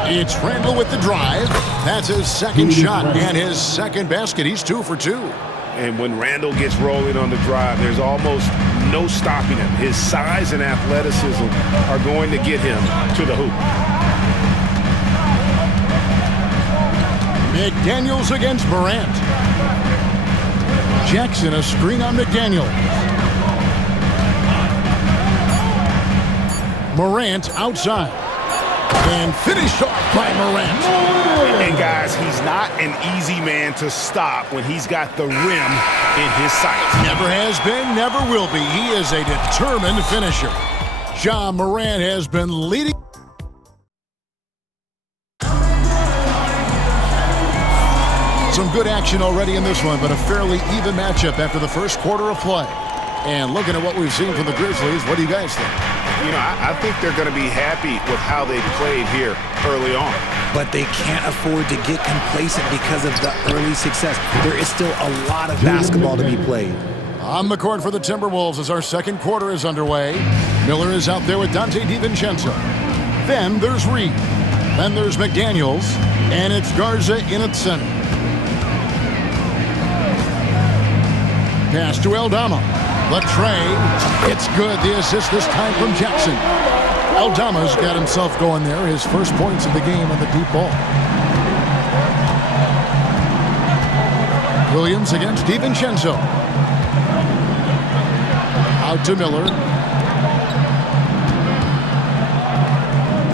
It's Randall with the drive. That's his second shot and his second basket. He's 2 for 2. And when Randall gets rolling on the drive, there's almost no stopping him. His size and athleticism are going to get him to the hoop. McDaniels against Morant. Jackson, a screen on McDaniels. Morant outside. And finished off by Morant. And guys, he's not an easy man to stop when he's got the rim in his sights. Never has been, never will be. He is a determined finisher. Ja Morant has been leading. Some good action already in this one, but a fairly even matchup after the first quarter of play. And looking at what we've seen from the Grizzlies, what do you guys think? You know, I think they're going to be happy with how they played here early on. But they can't afford to get complacent because of the early success. There is still a lot of basketball to be played. On the court for the Timberwolves as our second quarter is underway. Miller is out there with Dante DiVincenzo. Then there's Reed. Then there's McDaniels. And it's Garza in at center. Pass to Eldama. Latre. It's good. The assist this time from Jackson. Eldama's got himself going there. His first points of the game on the deep ball. Williams against DiVincenzo. Out to Miller.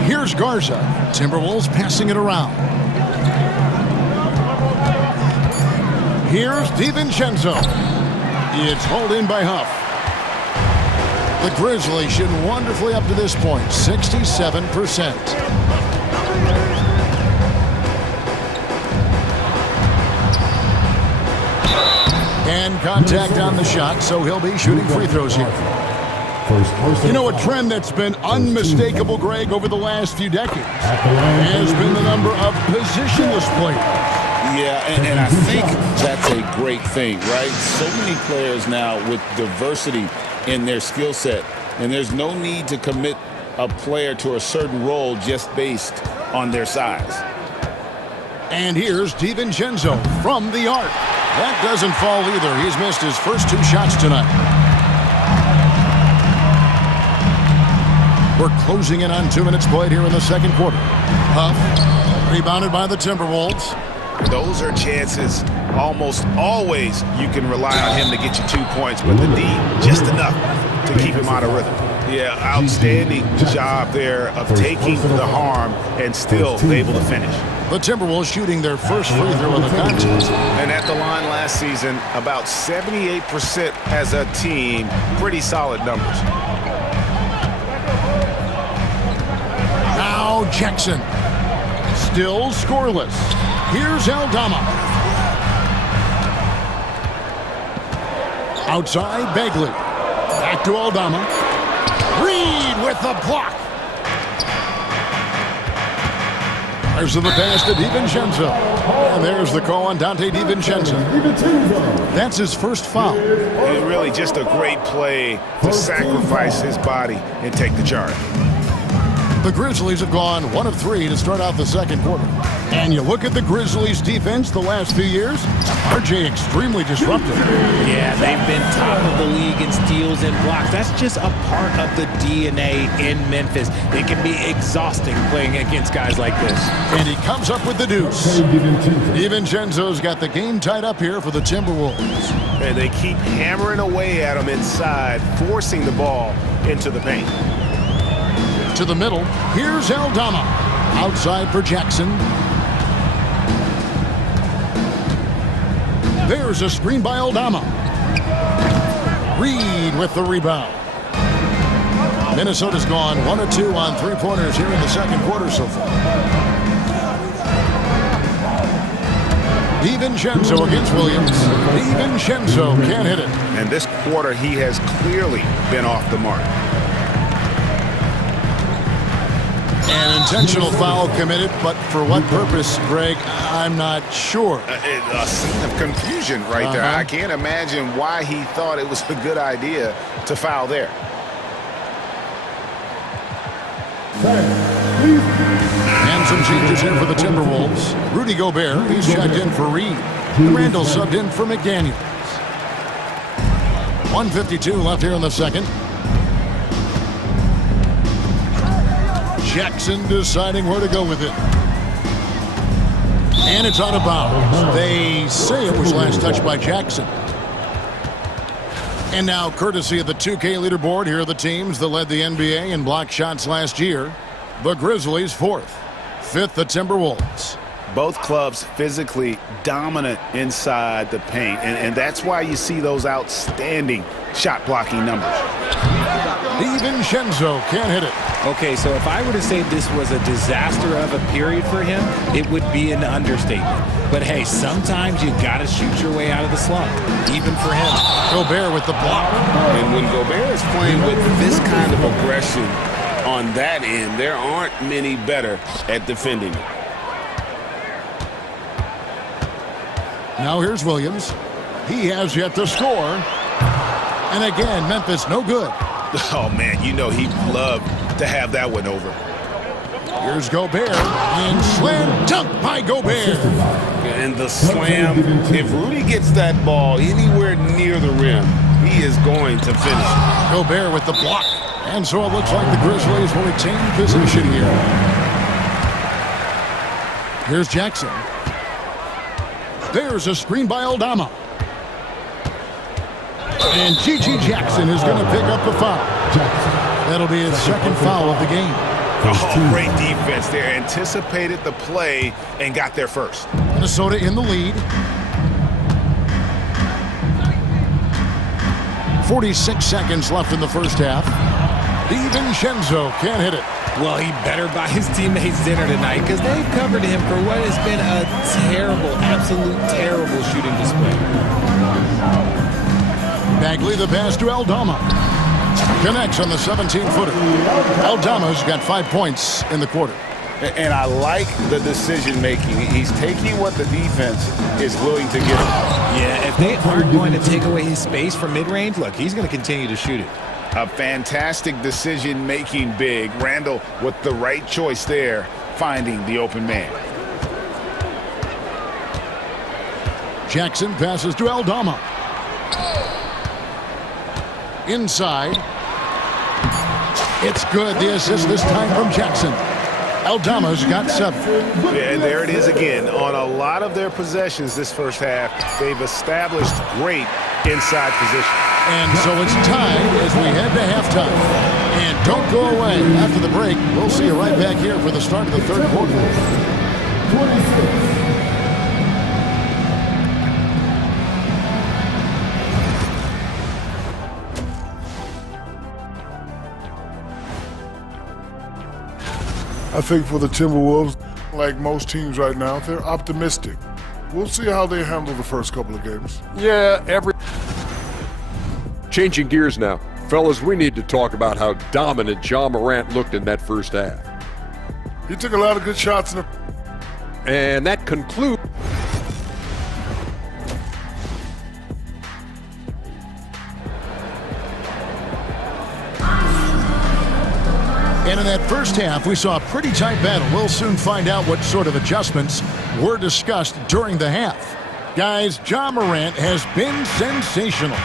Here's Garza. Timberwolves passing it around. Here's DiVincenzo. It's hauled in by Huff. The Grizzlies shooting wonderfully up to this point, 67%. And contact on the shot, so he'll be shooting free throws here. You know, a trend that's been unmistakable, Greg, over the last few decades has been the number of positionless players. Yeah, and I think that's a great thing, right? So many players now with diversity in their skill set, and there's no need to commit a player to a certain role just based on their size. And here's DiVincenzo from the arc. That doesn't fall either. He's missed his first two shots tonight. We're closing in on 2 minutes played here in the second quarter. Huff, rebounded by the Timberwolves. Those are chances almost always you can rely on him to get you 2 points, but the D, just enough to keep him out of rhythm. Yeah, outstanding job there of taking the harm and still able to finish. The Timberwolves shooting their first free throw of the contest. And at the line last season, about 78% as a team. Pretty solid numbers. Now Jackson. Still scoreless. Here's Eldama. Outside, Bagley. Back to Eldama. Reed with the block. There's the pass to DiVincenzo. And there's the call on Dante DiVincenzo. That's his first foul. And really just a great play to sacrifice his body and take the charge. The Grizzlies have gone 1 of 3 to start out the second quarter. And you look at the Grizzlies' defense the last few years, RJ extremely disruptive. Yeah, they've been top of the league in steals and blocks. That's just a part of the DNA in Memphis. It can be exhausting playing against guys like this. And he comes up with the deuce. DiVincenzo's got the game tied up here for the Timberwolves. And they keep hammering away at him inside, forcing the ball into the paint. To the middle, here's Eldama. Outside for Jackson. There's a screen by Eldama. Reed with the rebound. Minnesota's gone 1 of 2 on three-pointers here in the second quarter so far. DiVincenzo against Williams. DiVincenzo can't hit it. And this quarter, he has clearly been off the mark. An intentional foul committed, but for what purpose, Greg, I'm not sure. A scene of confusion right there. I can't imagine why he thought it was a good idea to foul there. And some changes here for the Timberwolves. Rudy Gobert, he's checked in for Reed. Randall subbed in for McDaniels. 1:52 left here in the second. Jackson deciding where to go with it. And it's out of bounds. They say it was last touched by Jackson. And now, courtesy of the 2K leaderboard, here are the teams that led the NBA in block shots last year. The Grizzlies, 4th. 5th, the Timberwolves. Both clubs physically dominant inside the paint, and that's why you see those outstanding shot blocking numbers. DiVincenzo can't hit it. Okay, so if I were to say this was a disaster of a period for him, it would be an understatement. But hey, sometimes you got to shoot your way out of the slump, even for him. Gobert with the block. And when Gobert is playing with this kind of aggression on that end, there aren't many better at defending it. Now here's Williams. He has yet to score. And again, Memphis no good. Oh, man, you know he'd love to have that one over. Here's Gobert. And slam dunk by Gobert. And the slam, if Rudy gets that ball anywhere near the rim, he is going to finish. Gobert with the block. And so it looks like the Grizzlies will retain possession here. Here's Jackson. There's a screen by Aldama. And G.G. Jackson is going to pick up the foul. That'll be his second foul of the game. Oh, great defense there. Anticipated the play and got there first. Minnesota in the lead. 46 seconds left in the first half. DiVincenzo can't hit it. Well, he better buy his teammates dinner tonight because they've covered him for what has been a terrible, absolute terrible shooting display. Bagley the pass to Aldama. Connects on the 17-footer. Aldama's got 5 points in the quarter. And I like the decision-making. He's taking what the defense is willing to give him. Yeah, if they aren't going to take away his space from mid-range, look, he's going to continue to shoot it. A fantastic decision-making big. Randall with the right choice there, finding the open man. Jackson passes to Aldama. Inside. It's good. The assist this time from Jackson. Aldama's got 7. And there it is again. On a lot of their possessions this first half, they've established great inside position. And so it's tied as we head to halftime. And don't go away. After the break, we'll see you right back here for the start of the third quarter. 26. I think for the Timberwolves, like most teams right now, they're optimistic. We'll see how they handle the first couple of games. Yeah, Changing gears now. Fellas, we need to talk about how dominant Ja Morant looked in that first half. He took a lot of good shots. And that concludes. And in that first half, we saw a pretty tight battle. We'll soon find out what sort of adjustments were discussed during the half. Guys, Ja Morant has been sensational.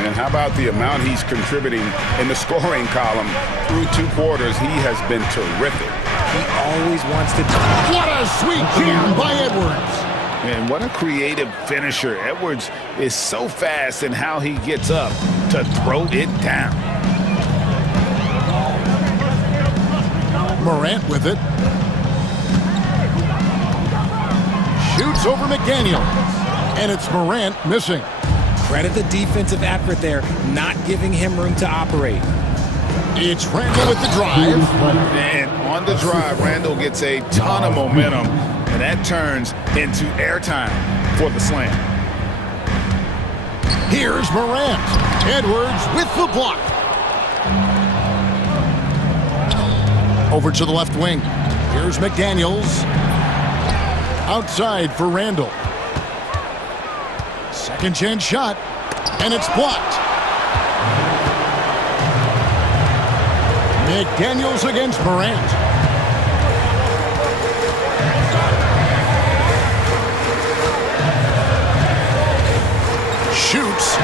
Man, how about the amount he's contributing in the scoring column through 2 quarters? He has been terrific. He always wants to... What a sweet jam by Edwards. And what a creative finisher. Edwards is so fast in how he gets up to throw it down. Morant with it. Shoots over McDaniel. And it's Morant missing. Credit the defensive effort there, not giving him room to operate. It's Randall with the drive. And on the drive, Randall gets a ton of momentum, and that turns into airtime for the slam. Here's Morant. Edwards with the block. Over to the left wing. Here's McDaniels. Outside for Randall. Second chance shot. And it's blocked. McDaniels against Morant. Shoots.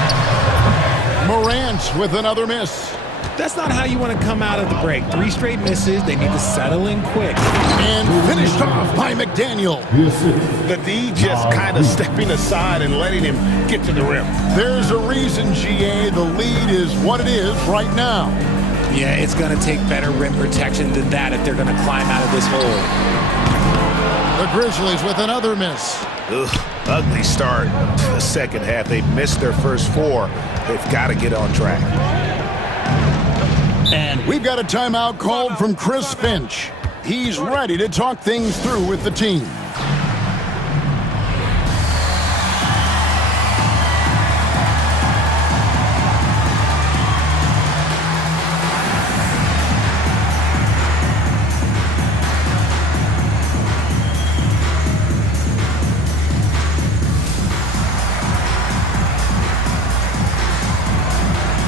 Morant with another miss. That's not how you want to come out of the break. 3 straight misses. They need to settle in quick. And finished off by McDaniel. The D just kind of stepping aside and letting him get to the rim. There's a reason, GA, the lead is what it is right now. Yeah, it's going to take better rim protection than that if they're going to climb out of this hole. The Grizzlies with another miss. Ugly start to the second half. They've missed their first 4. They've got to get on track. And we've got a timeout called from Chris Finch. He's ready to talk things through with the team.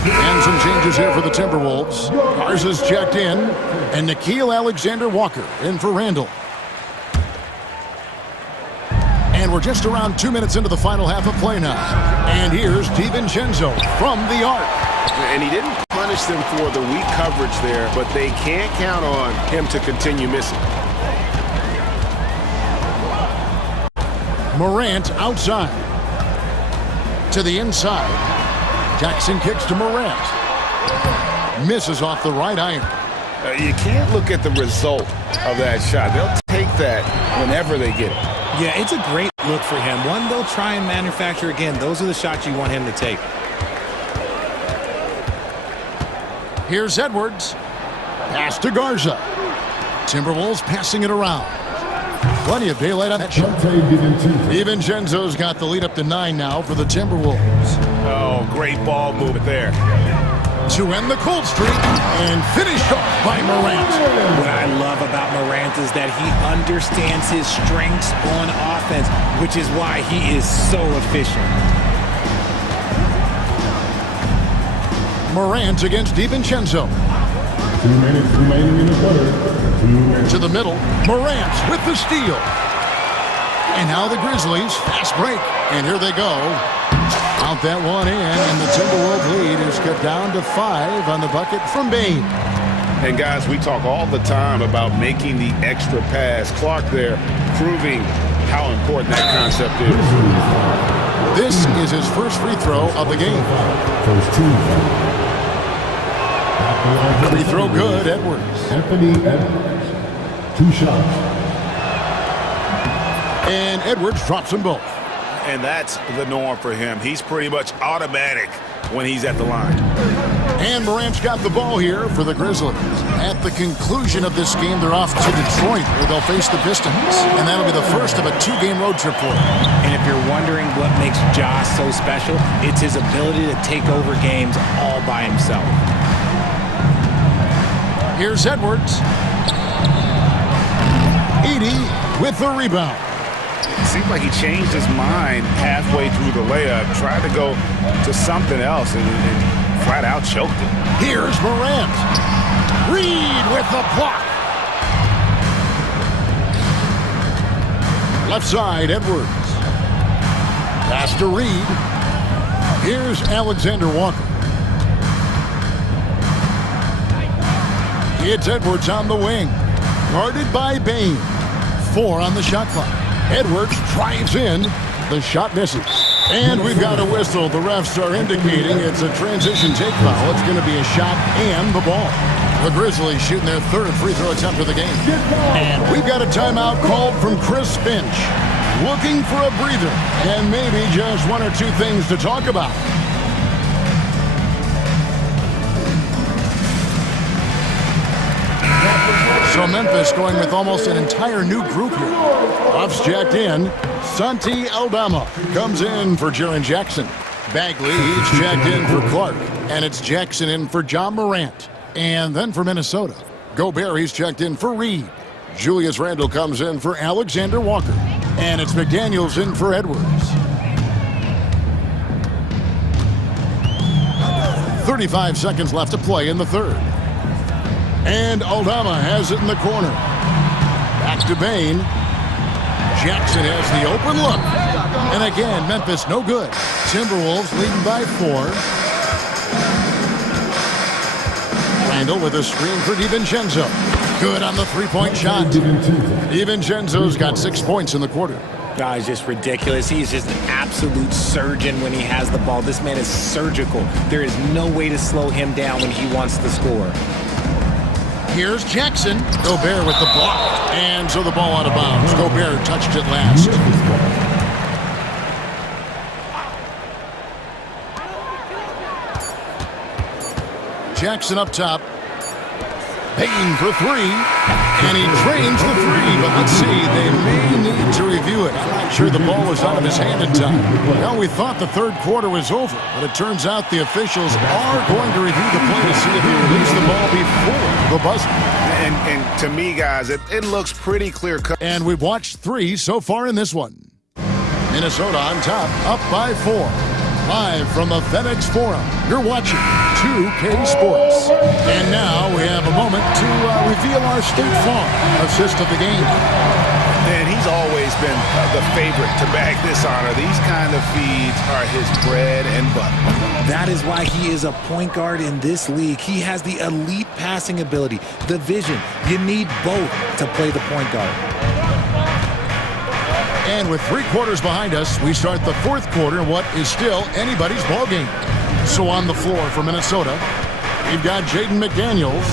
And some changes here for the Timberwolves. Garza's checked in, and Nickeil Alexander-Walker in for Randall. And we're just around 2 minutes into the final half of play now. And here's DiVincenzo from the arc. And he didn't punish them for the weak coverage there, but they can't count on him to continue missing. Morant outside. To the inside. Jackson kicks to Morant. Misses off the right iron. You can't look at the result of that shot. They'll take that whenever they get it. Yeah, it's a great look for him. One they'll try and manufacture again. Those are the shots you want him to take. Here's Edwards. Pass to Garza. Timberwolves passing it around. Plenty of daylight on that shot. DiVincenzo's got the lead up to 9 now for the Timberwolves. Oh, great ball movement there. To end the cold streak and finished off by Morant. What I love about Morant is that he understands his strengths on offense, which is why he is so efficient. Morant against DiVincenzo. 2 minutes remaining in the quarter. 2 minutes. To the middle. Morant with the steal. And now the Grizzlies. Fast break. And here they go. Count that one in, and the Timberwolves lead is cut down to 5 on the bucket from Bane. And guys, we talk all the time about making the extra pass. Clark there proving how important that concept is. This is his first free throw of the game. First team. Free throw good, Edwards. Anthony Edwards. 2 shots. And Edwards drops them both. And that's the norm for him. He's pretty much automatic when he's at the line. And Morant's got the ball here for the Grizzlies. At the conclusion of this game, they're off to Detroit, where they'll face the Pistons. And that'll be the first of a 2-game road trip for them. And if you're wondering what makes Josh so special, it's his ability to take over games all by himself. Here's Edwards. Edey with the rebound. It seemed like he changed his mind halfway through the layup, tried to go to something else, and flat out choked it. Here's Morant. Reed with the block. Left side, Edwards. Pass to Reed. Here's Alexander Walker. It's Edwards on the wing. Guarded by Bane. 4 on the shot clock. Edwards drives in. The shot misses. And we've got a whistle. The refs are indicating it's a transition take foul. It's going to be a shot and the ball. The Grizzlies shooting their 3rd free throw attempt of the game. And we've got a timeout called from Chris Finch. Looking for a breather and maybe just 1 or 2 things to talk about. So Memphis going with almost an entire new group here. Buffs jacked in. Santi Aldama comes in for Jaren Jackson. Bagley, he's jacked in for Clark. And it's Jackson in for John Morant. And then for Minnesota, Gobert, he's checked in for Reed. Julius Randle comes in for Alexander Walker. And it's McDaniels in for Edwards. 35 seconds left to play in the 3rd. And Aldama has it in the corner. Back to Bane. Jackson has the open look. And again, Memphis no good. Timberwolves leading by 4. Randle with a screen for DiVincenzo. Good on the three-point shot. DiVincenzo's got 6 points in the quarter. He's just ridiculous. He's just an absolute surgeon when he has the ball. This man is surgical. There is no way to slow him down when he wants to score. Here's Jackson. Gobert with the block. And so the ball out of bounds. Gobert touched it last. Jackson up top. Payne for three. And he drains the three. But let's see, they may need to review it. I'm not sure the ball was out of his hand in time. Well, we thought the third quarter was over. But it turns out the officials are going to review the play to see if he released the ball before the buzzer. And to me, guys, it looks pretty clear-cut. And we've watched 3 so far in this one. Minnesota on top, up by 4. Live from the FedEx Forum, you're watching 2K Sports. And now we have a moment to reveal our State Farm assist of the game. And he's always been the favorite to bag this honor. These kind of feeds are his bread and butter. That is why he is a point guard in this league. He has the elite passing ability, the vision. You need both to play the point guard. And with 3 quarters behind us, we start the fourth quarter in what is still anybody's ball game. So on the floor for Minnesota, we've got Jaden McDaniels.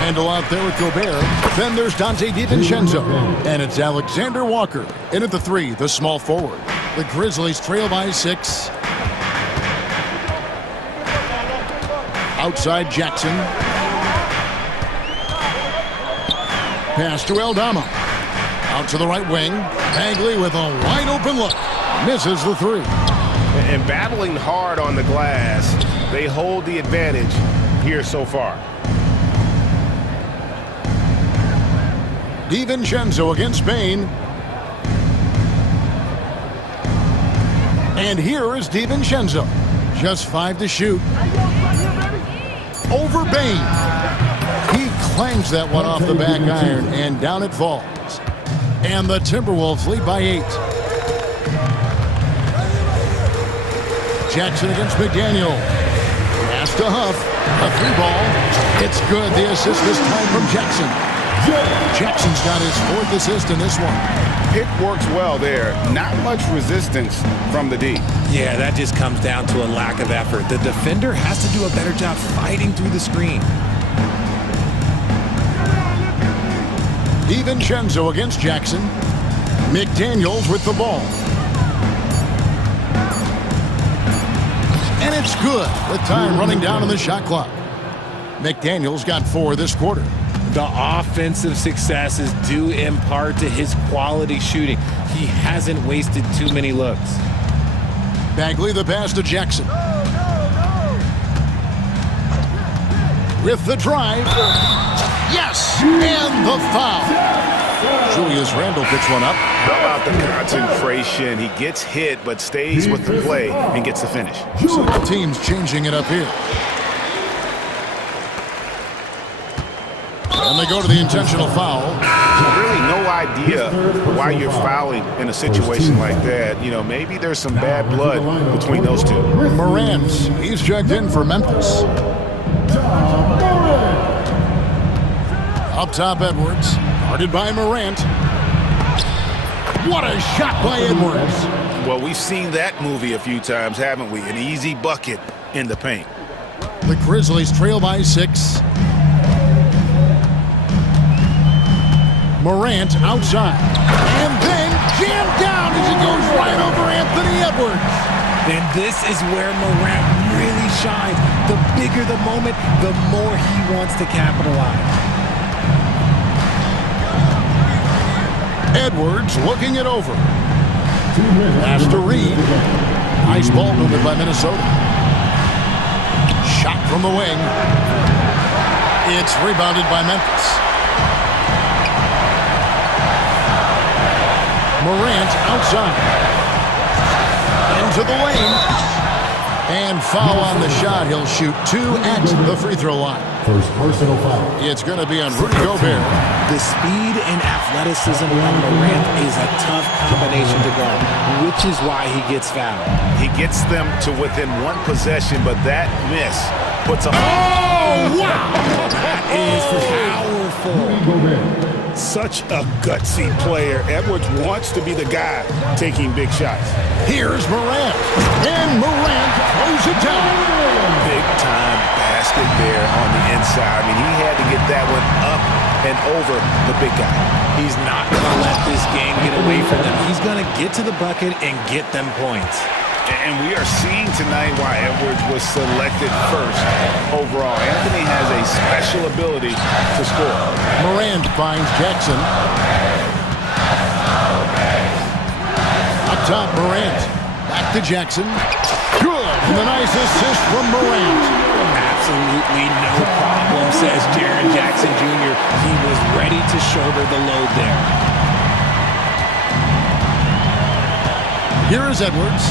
Randle out there with Gobert. Then there's Dante DiVincenzo. And it's Alexander Walker in at the 3, the small forward. The Grizzlies trail by 6. Outside Jackson. Pass to Aldama. Out to the right wing. Bagley with a wide open look. Misses the 3. And battling hard on the glass, they hold the advantage here so far. DiVincenzo against Payne. And here is DiVincenzo. Just 5 to shoot. Over Payne. He clangs that one off the back iron, and down it falls. And the Timberwolves lead by 8. Jackson against McDaniel. Pass to Huff. A 3 ball. It's good. The assist this time from Jackson. Jackson's got his 4th assist in this one. Pick works well there. Not much resistance from the D. Yeah, that just comes down to a lack of effort. The defender has to do a better job fighting through the screen. DiVincenzo against Jackson. McDaniels with the ball. And it's good with time running down on the shot clock. McDaniels got 4 this quarter. The offensive success is due in part to his quality shooting. He hasn't wasted too many looks. Bagley the pass to Jackson. With the drive. Yes! And the foul. Julius Randle picks one up. How about the concentration? He gets hit, but stays with the play and gets the finish. So the team's changing it up here. And they go to the intentional foul. Really no idea why you're fouling in a situation like that. You know, maybe there's some bad blood between those two. Morant, he's checked in for Memphis. Up top, Edwards. Guarded by Morant. What a shot by Edwards. Well, we've seen that movie a few times, haven't we? An easy bucket in the paint. The Grizzlies trail by 6. Morant outside. And then jammed down as he goes right over Anthony Edwards. And this is where Morant really shines. The bigger the moment, the more he wants to capitalize. Edwards looking it over. Pass to Reed. Nice ball movement by Minnesota. Shot from the wing. It's rebounded by Memphis. Morant outside. Into the lane. And foul on the shot. He'll shoot 2 at the free throw line. First personal foul. It's going to be on Rudy Gobert. The speed and athleticism on Morant is a tough combination to guard, which is why he gets fouled. He gets them to within 1 possession, but that miss puts a... Oh! Oh, wow! That is powerful. Such a gutsy player. Edwards wants to be the guy taking big shots. Here's Morant. And Morant throws it down. Big time basket there on the inside. I mean, he had to get that one up and over the big guy. He's not going to let this game get away from them. He's going to get to the bucket and get them points. And we are seeing tonight why Edwards was selected first overall. Anthony has a special ability to score. Morant finds Jackson. Up top, Morant. Back to Jackson. Good. And the nice assist from Morant. Absolutely no problem, says Jaren Jackson Jr. He was ready to shoulder the load there. Here is Edwards.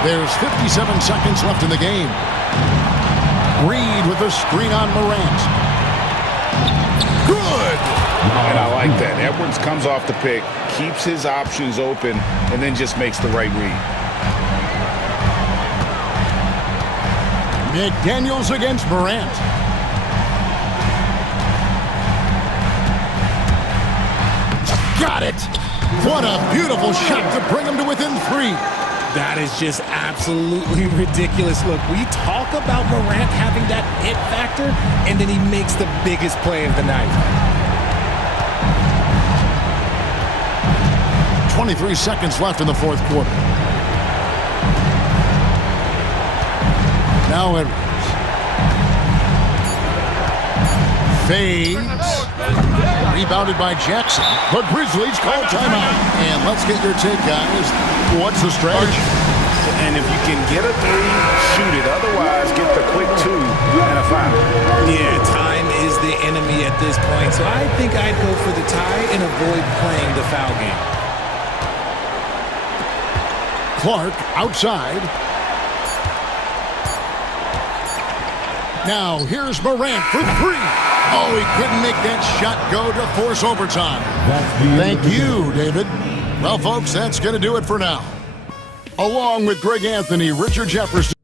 There's 57 seconds left in the game. Reed with a screen on Morant. Good! And I like that. Edwards comes off the pick, keeps his options open, and then just makes the right read. McDaniels against Morant. Got it! What a beautiful shot to bring him to within 3. That is just absolutely ridiculous. Look, we talk about Morant having that it factor, and then he makes the biggest play of the night. 23 seconds left in the fourth quarter. Now Edwards. Fades. Rebounded by Jackson. The Grizzlies call timeout. And let's get your take, guys. What's the strategy? And if you can get a 3, shoot it. Otherwise, get the quick 2 and a foul. Yeah, time is the enemy at this point. So I think I'd go for the tie and avoid playing the foul game. Clark outside. Now here's Morant for 3. Oh, he couldn't make that shot go to force overtime. Thank you, David. Well, folks, that's going to do it for now. Along with Greg Anthony, Richard Jefferson.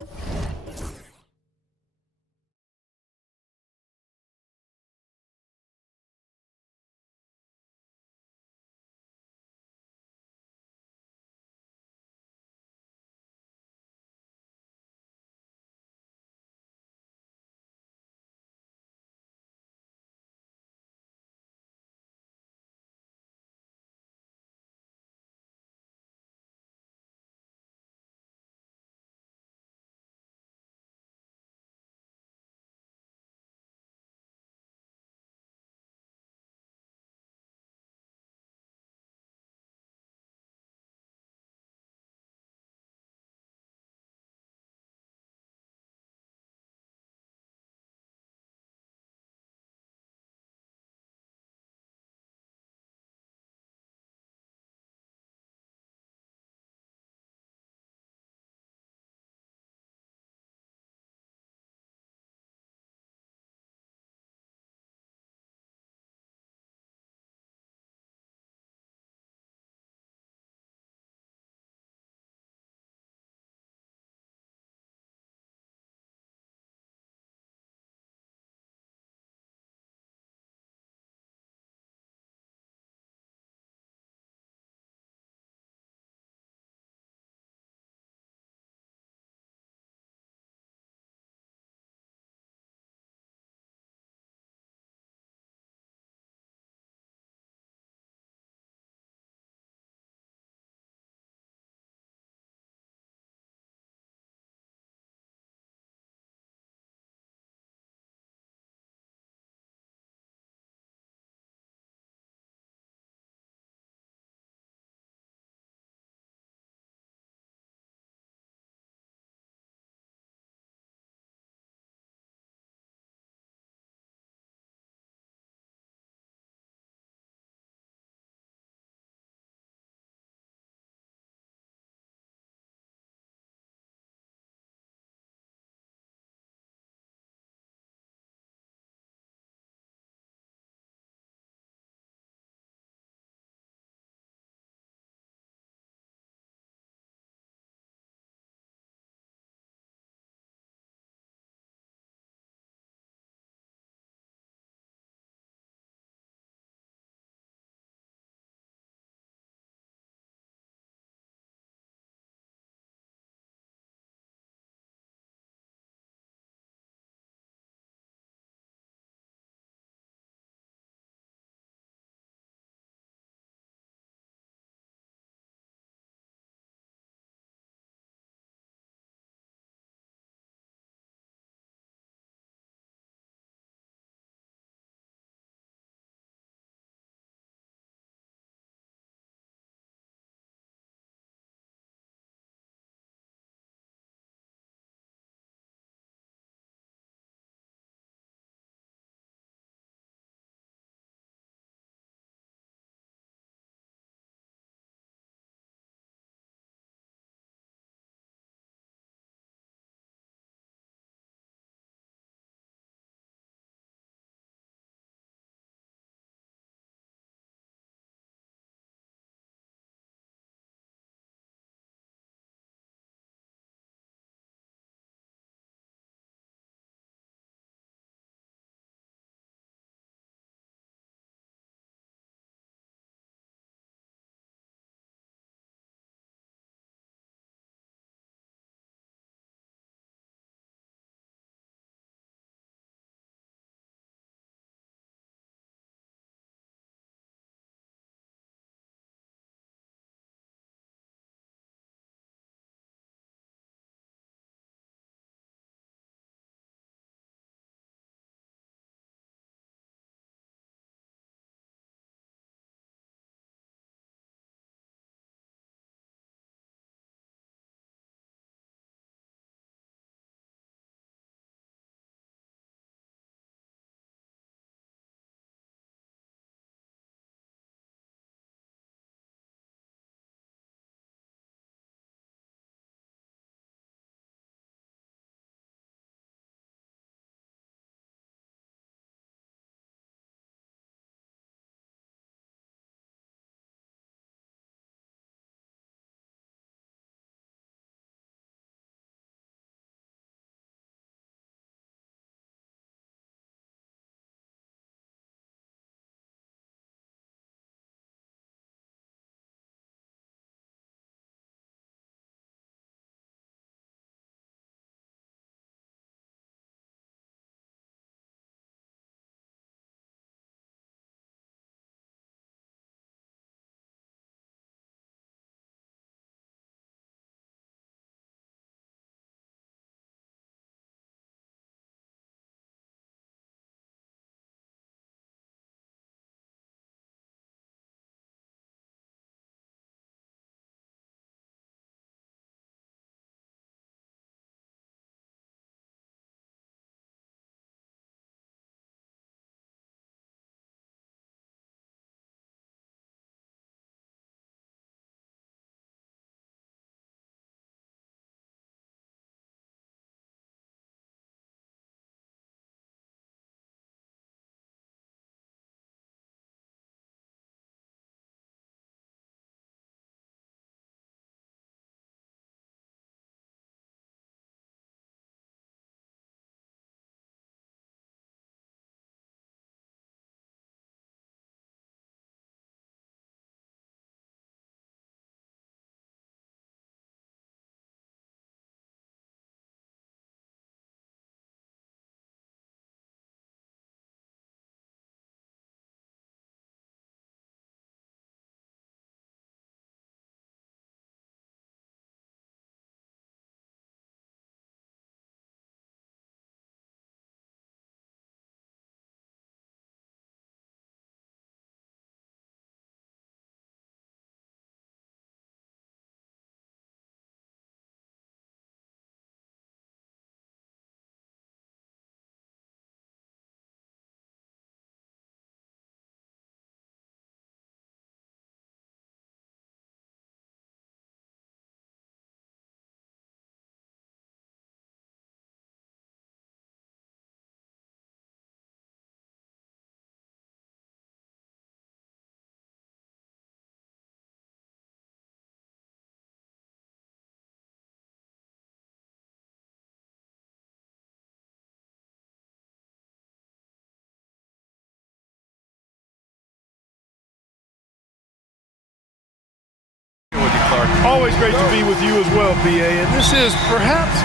Always great to be with you as well, BA. And this is perhaps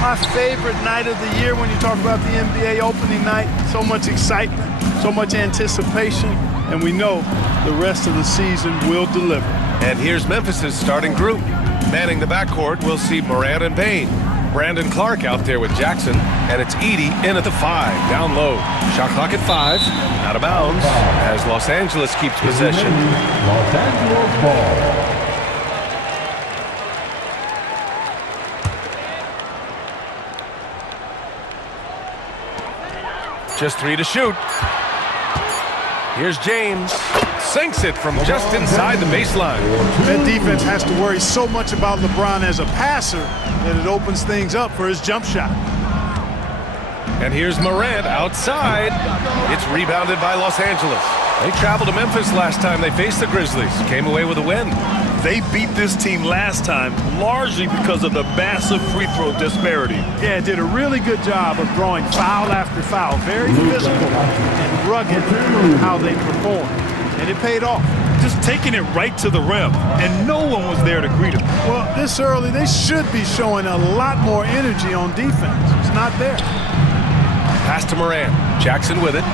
my favorite night of the year when you talk about the NBA opening night. So much excitement, so much anticipation, and we know the rest of the season will deliver. And here's Memphis's starting group. Manning the backcourt, we'll see Morant and Bane. Brandon Clark out there with Jackson, and it's Edey in at the 5, down low. Shot clock at 5, out of bounds, as Los Angeles keeps possession. Los Angeles ball. Just 3 to shoot. Here's James. Sinks it from just inside the baseline. That defense has to worry so much about LeBron as a passer that it opens things up for his jump shot. And here's Morant outside. It's rebounded by Los Angeles. They traveled to Memphis last time they faced the Grizzlies. Came away with a win. They beat this team last time largely because of the massive free throw disparity. Yeah, did a really good job of drawing foul after foul. Very physical and rugged in how they performed. And it paid off. Just taking it right to the rim, and no one was there to greet him. Well, this early, they should be showing a lot more energy on defense. It's not there. Pass to Morant. Jackson with it.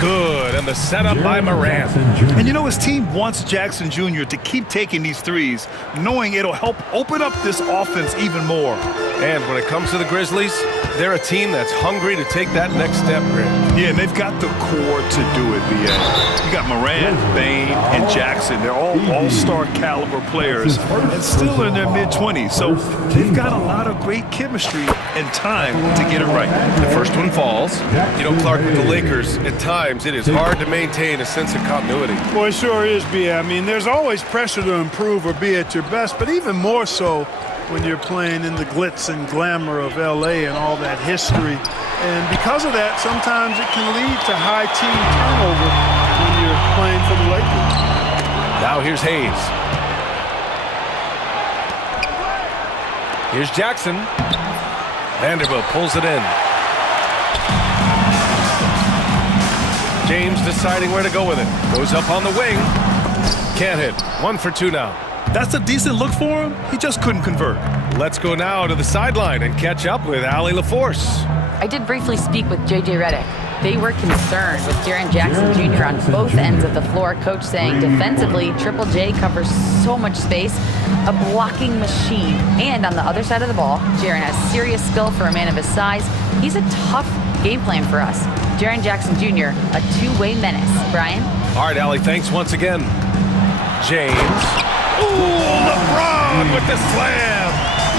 Good, and the setup by Morant. And you know, his team wants Jackson Jr. to keep taking these threes, knowing it'll help open up this offense even more. And when it comes to the Grizzlies, they're a team that's hungry to take that next step, Grant. Yeah, and they've got the core to do it, BA. You got Morant, Bane, and Jackson. They're all all-star caliber players and still in their mid-20s. So they've got a lot of great chemistry and time to get it right. The first one falls. You know, Clark, with the Lakers, at times it is hard to maintain a sense of continuity. Well, it sure is, B.A. I mean, there's always pressure to improve or be at your best, but even more so when you're playing in the glitz and glamour of L.A. and all that history. And because of that, sometimes it can lead to high team turnover when you're playing for the Lakers. Now here's Hayes. Here's Jackson. Vanderbilt pulls it in. James deciding where to go with it. Goes up on the wing. Can't hit. 1 for 2 now. That's a decent look for him. He just couldn't convert. Let's go now to the sideline and catch up with Allie LaForce. I did briefly speak with J.J. Redick. They were concerned with Jaren Jackson Jr. on both ends of the floor. Coach saying defensively, Triple J covers so much space, a blocking machine. And on the other side of the ball, Jaren has serious skill for a man of his size. He's a tough game plan for us. Jaren Jackson Jr., a two-way menace. Brian? All right, Allie, thanks once again. James. Ooh, LeBron with the slam.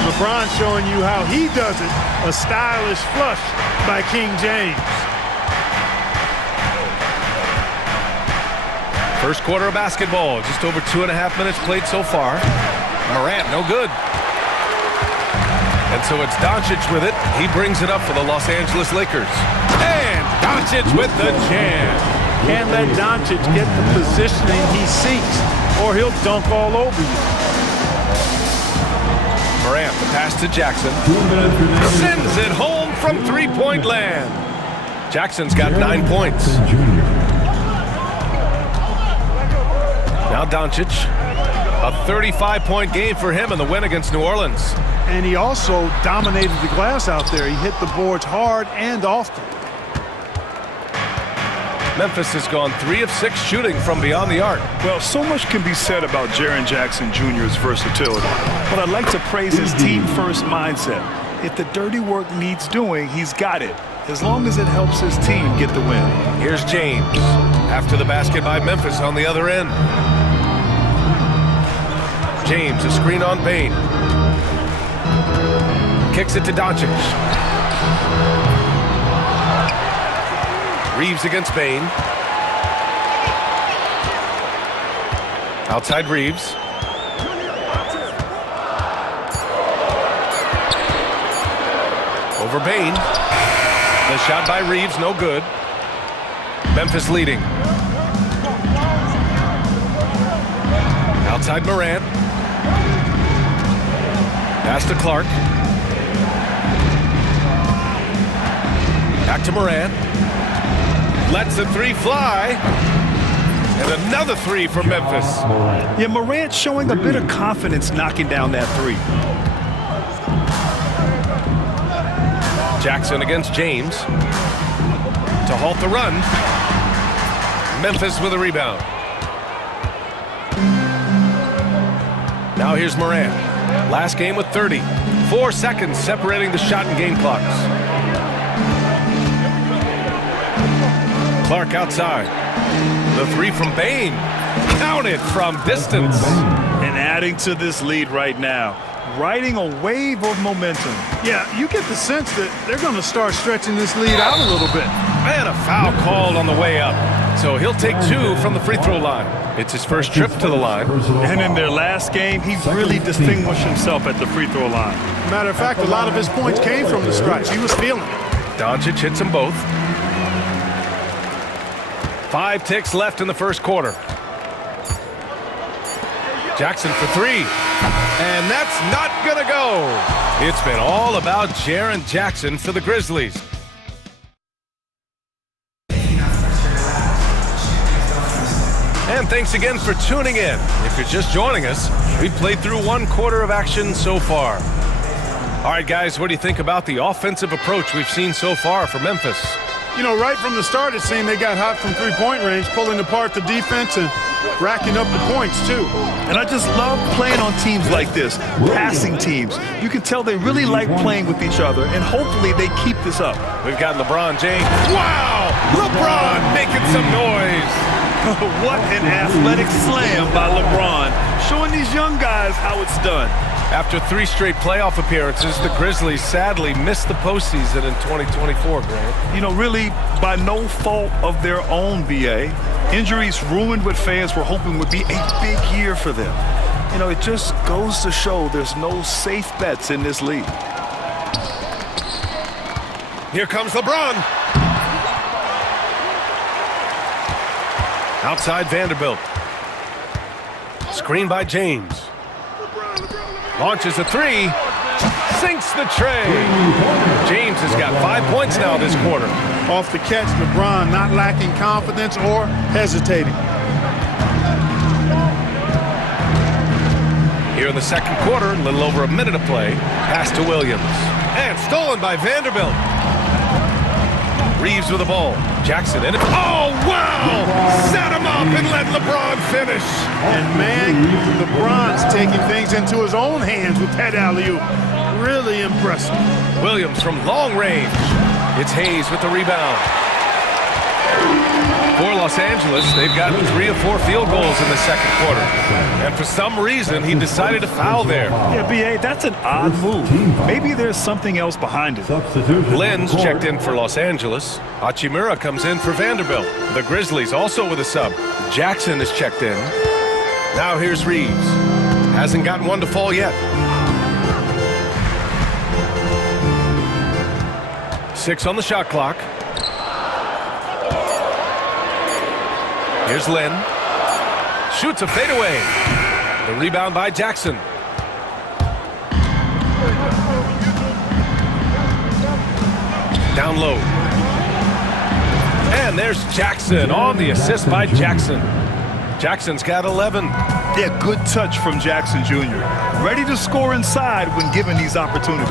LeBron showing you how he does it. A stylish flush by King James. First quarter of basketball, just over 2.5 minutes played so far. Morant, no good. And so it's Doncic with it. He brings it up for the Los Angeles Lakers. And Doncic with the jam. Can't let Doncic get the positioning he seeks, or he'll dunk all over you. Morant, the pass to Jackson. Sends it home from three-point land. Jackson's got 9 points. Now Doncic. A 35-point game for him in the win against New Orleans. And he also dominated the glass out there. He hit the boards hard and often. Memphis has gone 3 of 6 shooting from beyond the arc. Well, so much can be said about Jaren Jackson Jr.'s versatility, but I'd like to praise his team-first mindset. If the dirty work needs doing, he's got it, as long as it helps his team get the win. Here's James. After the basket by Memphis on the other end. James, a screen on Bane. Kicks it to Doncic. Reeves against Bane. Outside Reeves. Over Bane. The shot by Reeves, no good. Memphis leading. Outside Morant. Pass to Clark. Back to Morant. Lets the three fly. And another three for Memphis. Yeah, Morant showing a bit of confidence knocking down that three. Jackson against James. To halt the run. Memphis with a rebound. Now here's Morant. Last game with 30. 4 seconds separating the shot and game clocks. Clark outside. The three from Bain. Counted from distance. And adding to this lead right now. Riding a wave of momentum. Yeah, you get the sense that they're going to start stretching this lead out a little bit. And a foul called on the way up. So he'll take 2 from the free throw line. It's his first trip to the line. And in their last game, he really distinguished himself at the free throw line. Matter of fact, a lot of his points came from the stretch. He was feeling it. Doncic hits them both. 5 ticks left in the first quarter. Jackson for 3. And that's not gonna go. It's been all about Jaren Jackson for the Grizzlies. And thanks again for tuning in. If you're just joining us, we've played through 1 quarter of action so far. All right, guys, what do you think about the offensive approach we've seen so far for Memphis? You know, right from the start, it seemed they got hot from three-point range, pulling apart the defense and racking up the points, too. And I just love playing on teams like this, passing teams. You can tell they really like playing with each other, and hopefully they keep this up. We've got LeBron James. Wow! LeBron making some noise. What an athletic slam by LeBron, showing these young guys how it's done. After 3 straight playoff appearances, the Grizzlies sadly missed the postseason in 2024, Grant. You know, really by no fault of their own, BA. Injuries ruined what fans were hoping would be a big year for them. You know, it just goes to show there's no safe bets in this league. Here comes LeBron. Outside Vanderbilt. Screen by James. Launches a 3. Sinks the tray. James has got 5 points now this quarter. Off the catch, LeBron not lacking confidence or hesitating. Here in the second quarter, a little over a minute of play. Pass to Williams. And stolen by Vanderbilt. Reeves with the ball. Jackson in it. Oh, wow! Set him up and let LeBron finish. And, man, LeBron's taking things into his own hands with that alley-oop. Really impressive. Williams from long range. It's Hayes with the rebound. For Los Angeles, they've gotten 3 of 4 field goals in the second quarter. And for some reason, he decided to foul there. Yeah, B.A., that's an odd move. Maybe there's something else behind it. Lynn's checked in for Los Angeles. Hachimura comes in for Vanderbilt. The Grizzlies also with a sub. Jackson is checked in. Now here's Reeves. Hasn't gotten one to fall yet. 6 on the shot clock. Here's Lynn. Shoots a fadeaway. The rebound by Jackson. Down low. And there's Jackson on the assist by Jackson. Jackson's got 11. Yeah, good touch from Jackson Jr. Ready to score inside when given these opportunities.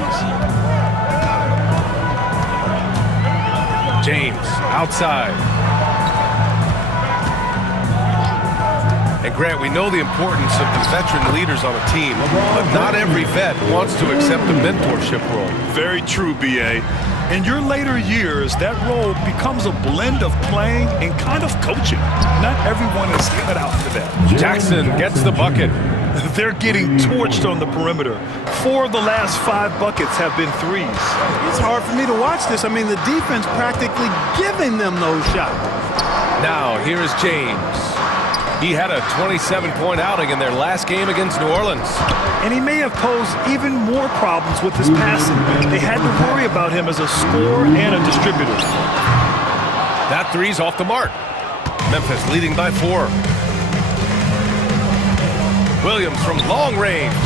James outside. And Grant, we know the importance of the veteran leaders on a team, but not every vet wants to accept a mentorship role. Very true, B.A. In your later years, that role becomes a blend of playing and kind of coaching. Not everyone is cut out for that. Jackson gets the bucket. They're getting torched on the perimeter. 4 of the last 5 buckets have been threes. It's hard for me to watch this. I mean, the defense practically giving them those shots. Now, here is James. He had a 27-point outing in their last game against New Orleans. And he may have posed even more problems with his passing. They had to worry about him as a scorer and a distributor. That three's off the mark. Memphis leading by 4. Williams from long range.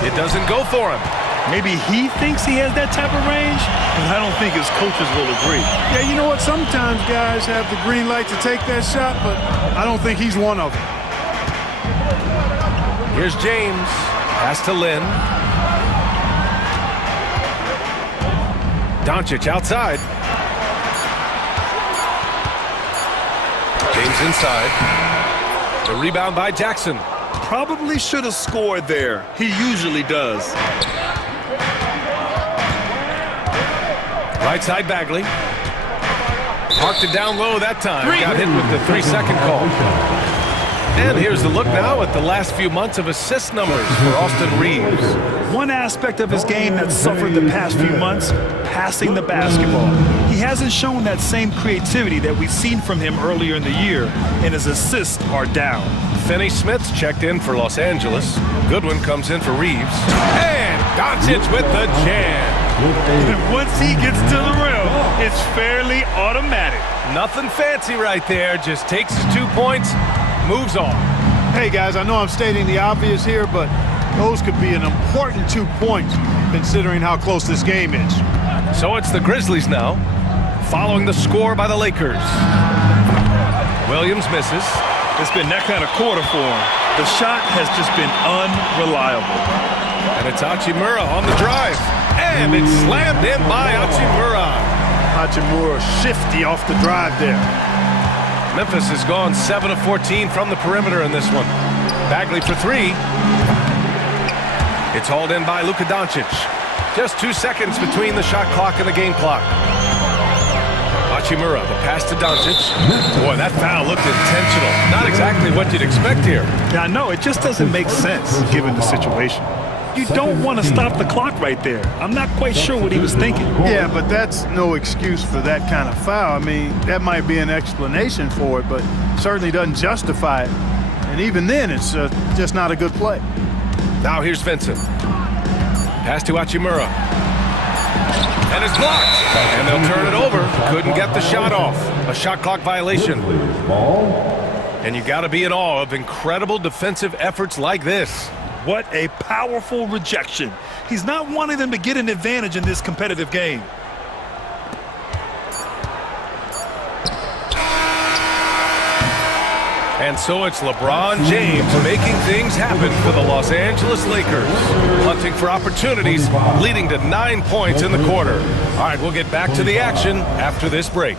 It doesn't go for him. Maybe he thinks he has that type of range, but I don't think his coaches will agree. Yeah, you know what? Sometimes guys have the green light to take that shot, but I don't think he's one of them. Here's James. Pass to Lynn. Doncic outside. James inside. The rebound by Jackson. Probably should have scored there. He usually does. Right side Bagley. Parked it down low that time. Got hit with the 3-second call. And here's the look now at the last few months of assist numbers for Austin Reeves. One aspect of his game that suffered the past few months, passing the basketball. He hasn't shown that same creativity that we've seen from him earlier in the year, and his assists are down. Finney-Smith's checked in for Los Angeles. Goodwin comes in for Reeves. And Doncic with the jam. And once he gets to the rim, it's fairly automatic. Nothing fancy right there. Just takes his 2 points, moves on. Hey, guys, I know I'm stating the obvious here, but those could be an important 2 points considering how close this game is. So it's the Grizzlies now, following the score by the Lakers. Williams misses. It's been that kind of quarter for him. The shot has just been unreliable. And it's Hachimura on the drive. And it's slammed in by Hachimura. Hachimura shifty off the drive there. Memphis has gone 7 of 14 from the perimeter in this one. Bagley for 3. It's hauled in by Luka Doncic. Just 2 seconds between the shot clock and the game clock. Hachimura, the pass to Doncic. Boy, that foul looked intentional. Not exactly what you'd expect here. Yeah, I know. It just doesn't make sense given the situation. You don't want to stop the clock right there. I'm not quite sure what he was thinking. Yeah, but that's no excuse for that kind of foul. I mean, that might be an explanation for it, but certainly doesn't justify it. And even then, it's just not a good play. Now here's Vincent. Pass to Hachimura. And it's blocked. And they'll turn it over. Couldn't get the shot off. A shot clock violation. And you got to be in awe of incredible defensive efforts like this. What a powerful rejection. He's not wanting them to get an advantage in this competitive game. And so it's LeBron James making things happen for the Los Angeles Lakers. Hunting for opportunities, leading to 9 points in the quarter. All right, we'll get back to the action after this break.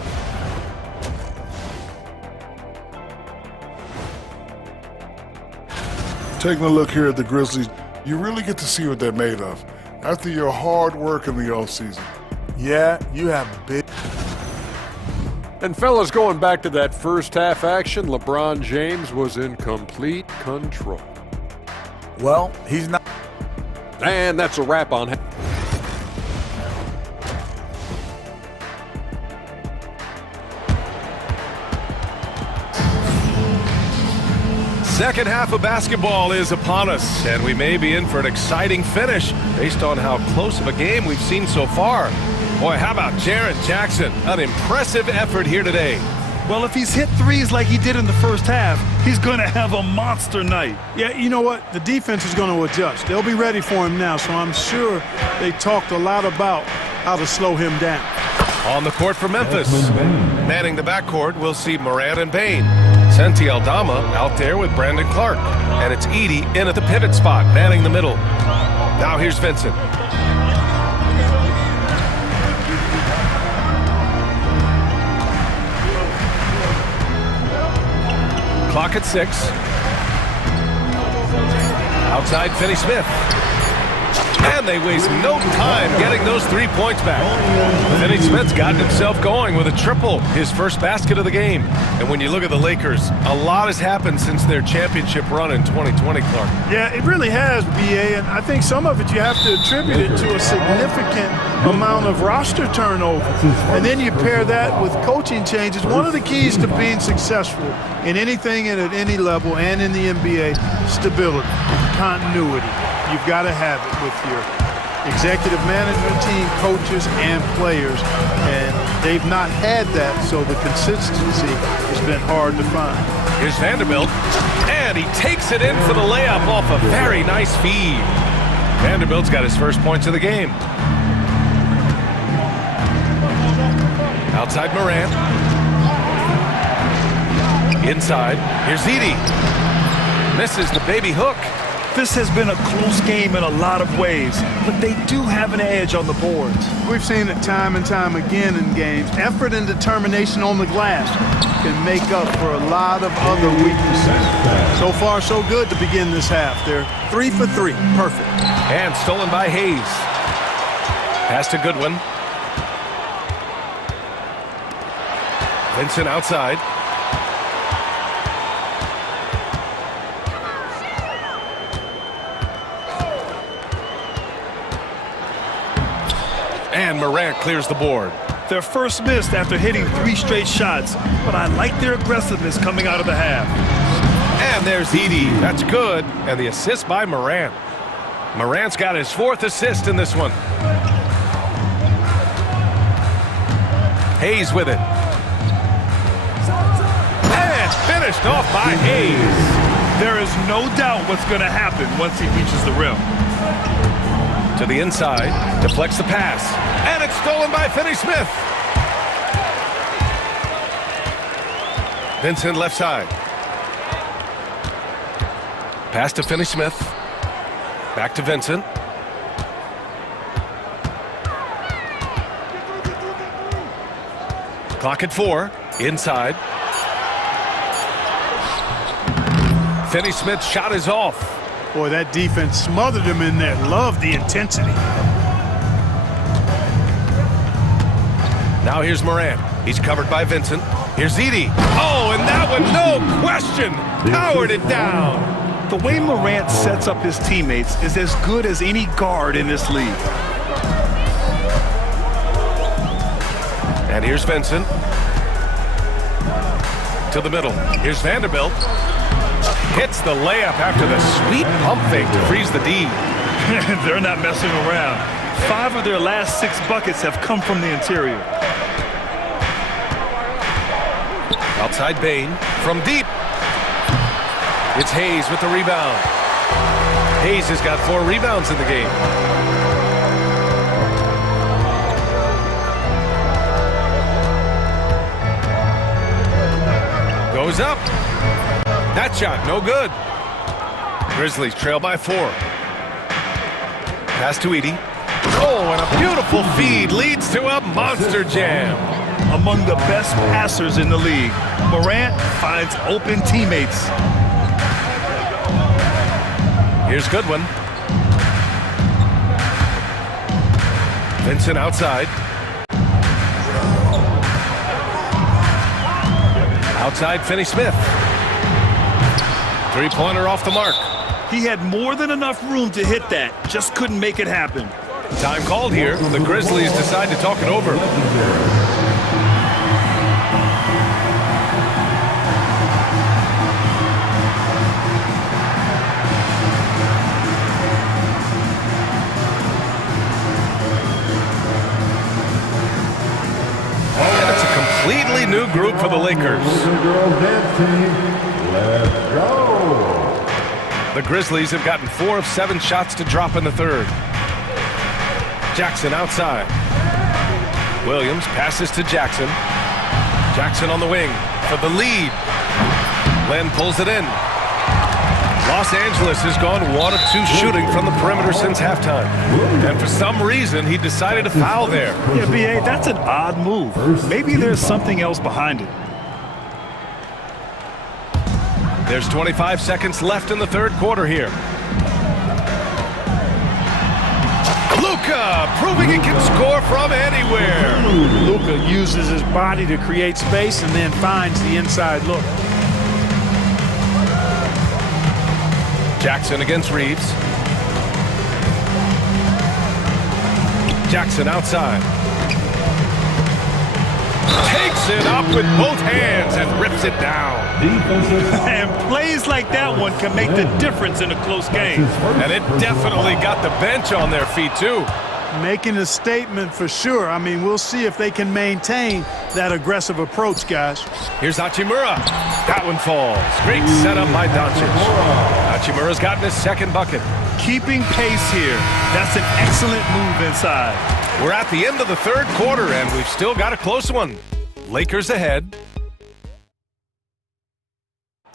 Taking a look here at the Grizzlies, you really get to see what they're made of after your hard work in the offseason. Yeah, you have big... And fellas, going back to that first half action, LeBron James was in complete control. Well, he's not... And that's a wrap on... Second half of basketball is upon us, and we may be in for an exciting finish based on how close of a game we've seen so far. Boy, how about Jaren Jackson? An impressive effort here today. Well, if he's hit threes like he did in the first half, he's going to have a monster night. Yeah, you know what? The defense is going to adjust. They'll be ready for him now, so I'm sure they talked a lot about how to slow him down. On the court for Memphis. Manning the backcourt, we'll see Morant and Bane. Senti Aldama out there with Brandon Clark. And it's Edey in at the pivot spot, manning the middle. Now here's Vincent. Clock at 6. Outside Finney-Smith. And they waste no time getting those 3 points back. Finney-Smith's gotten himself going with a triple, his first basket of the game. And when you look at the Lakers, a lot has happened since their championship run in 2020, Clark. Yeah, it really has, B.A., and I think some of it you have to attribute it to a significant amount of roster turnover. And then you pair that with coaching changes. One of the keys to being successful in anything and at any level and in the NBA, stability, continuity. You've got to have it with your executive management team, coaches, and players. And they've not had that, so the consistency has been hard to find. Here's Vanderbilt, and he takes it in for the layup off a very nice feed. Vanderbilt's got his first points of the game. Outside Morant. Inside. Here's Edey. Misses the baby hook. This has been a close game in a lot of ways, but they do have an edge on the boards. We've seen it time and time again in games. Effort and determination on the glass can make up for a lot of other weaknesses. So far, so good to begin this half. They're 3 for 3. Perfect. And stolen by Hayes. Pass to Goodwin. Vincent outside. And Morant clears the board. Their first miss after hitting 3 straight shots, but I like their aggressiveness coming out of the half. And there's Edey. That's good. And the assist by Morant. Morant's got his 4th assist in this one. Hayes with it. And finished off by Hayes. There is no doubt what's going to happen once he reaches the rim. To the inside, deflects the pass, and it's stolen by Finney-Smith. Vincent left side. Pass to Finney-Smith. Back to Vincent. Clock at 4. Inside. Finney-Smith's shot is off. Boy, that defense smothered him in there. Love the intensity. Now here's Morant. He's covered by Vincent. Here's Edey. Oh, and that one, no question, powered it down. The way Morant sets up his teammates is as good as any guard in this league. And here's Vincent. To the middle. Here's Vanderbilt. Hits the layup after the sweet pump fake to freeze the D. They're not messing around. 5 of their last 6 buckets have come from the interior. Outside Bane from deep. It's Hayes with the rebound. Hayes has got 4 rebounds in the game. Goes up. That shot, no good. Grizzlies trail by 4. Pass to Edey. Oh, and a beautiful feed leads to a monster jam. Among the best passers in the league, Morant finds open teammates. Here's Goodwin. Vincent outside. Outside Finney-Smith. 3-pointer off the mark. He had more than enough room to hit that, just couldn't make it happen. Time called here. The Grizzlies decide to talk it over. And it's a completely new group for the Lakers. Let's go. The Grizzlies have gotten 4 of 7 shots to drop in the third. Jackson outside. Williams passes to Jackson. Jackson on the wing for the lead. Len pulls it in. Los Angeles has gone 1 of 2 shooting from the perimeter since halftime. And for some reason, he decided to foul there. Yeah, B.A., that's an odd move. Maybe there's something else behind it. There's 25 seconds left in the third quarter here. Luka proving he can score from anywhere. Luka uses his body to create space and then finds the inside look. Jackson against Reeves. Jackson outside. Takes it up with both hands and rips it down. And plays like that one can make the difference in a close game. And it definitely got the bench on their feet, too. Making a statement for sure. I mean, we'll see if they can maintain that aggressive approach, guys. Here's Hachimura. That one falls. Great setup by Doncic. Hachimura's gotten his second bucket. Keeping pace here. That's an excellent move inside. We're at the end of the third quarter, and we've still got a close one. Lakers ahead.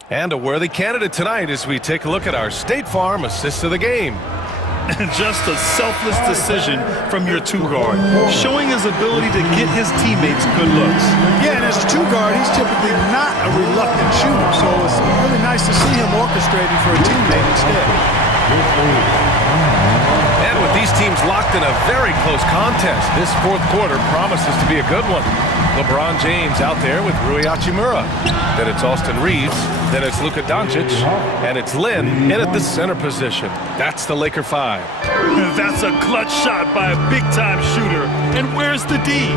And a worthy candidate tonight as we take a look at our State Farm assist of the game. Just a selfless decision from your two-guard, showing his ability to get his teammates good looks. Yeah, and as a two-guard, he's typically not a reluctant shooter, so it's really nice to see him orchestrating for a teammate instead. And with these teams locked in a very close contest, this fourth quarter promises to be a good one. LeBron James out there with Rui Hachimura. Then it's Austin Reeves. Then it's Luka Doncic. And it's Lin in at the center position. That's the Laker 5. That's a clutch shot by a big-time shooter. And where's the D?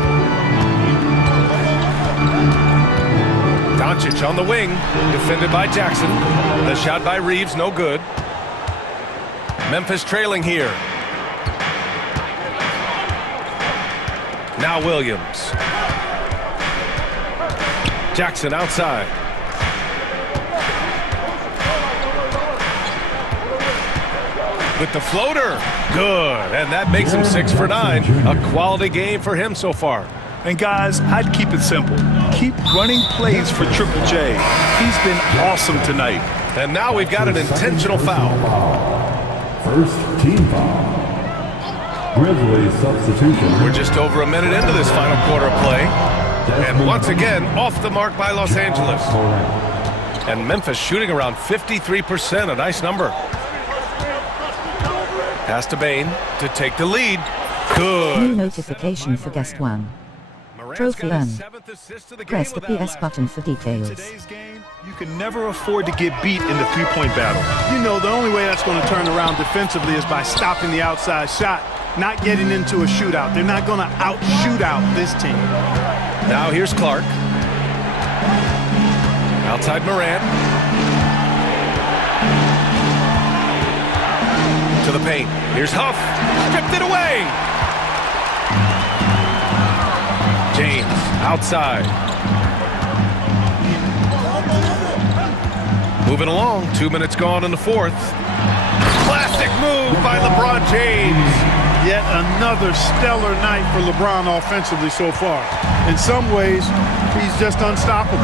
Doncic on the wing, defended by Jackson. The shot by Reeves, no good. Memphis trailing here. Now Williams. Jackson outside. With the floater. Good. And that makes him 6 for 9. A quality game for him so far. And guys, I'd keep it simple. Keep running plays for Triple J. He's been awesome tonight. And now we've got an intentional foul. First team foul. Grizzlies substitution. We're just over a minute into this final quarter of play. And once again, off the mark by Los Angeles. And Memphis shooting around 53%, a nice number. Pass to Bain to take the lead. Good. New notification for guest 1. Trophy earned. Press the PS button for details. Today's game, you can never afford to get beat in the three-point battle. You know, the only way that's going to turn around defensively is by stopping the outside shot, not getting into a shootout. They're not going to out-shoot out this team. Now here's Clark. Outside Morant. To the paint. Here's Huff. Stripped it away. James outside. Moving along. 2 minutes gone in the fourth. Classic move by LeBron James. Yet another stellar night for LeBron offensively so far. In some ways, he's just unstoppable.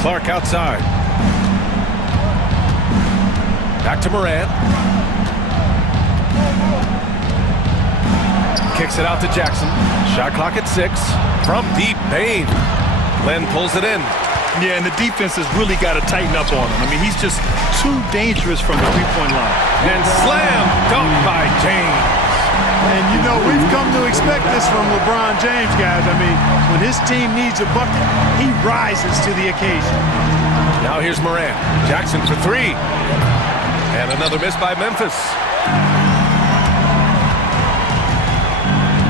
Clark outside. Back to Morant. Kicks it out to Jackson. Shot clock at 6. From deep, Bain. Len pulls it in. Yeah, and the defense has really got to tighten up on him. I mean, he's just too dangerous from the three-point line. And slam dunk by James. And, you know, we've come to expect this from LeBron James, guys. I mean, when his team needs a bucket, he rises to the occasion. Now here's Morant. Jackson for 3. And another miss by Memphis.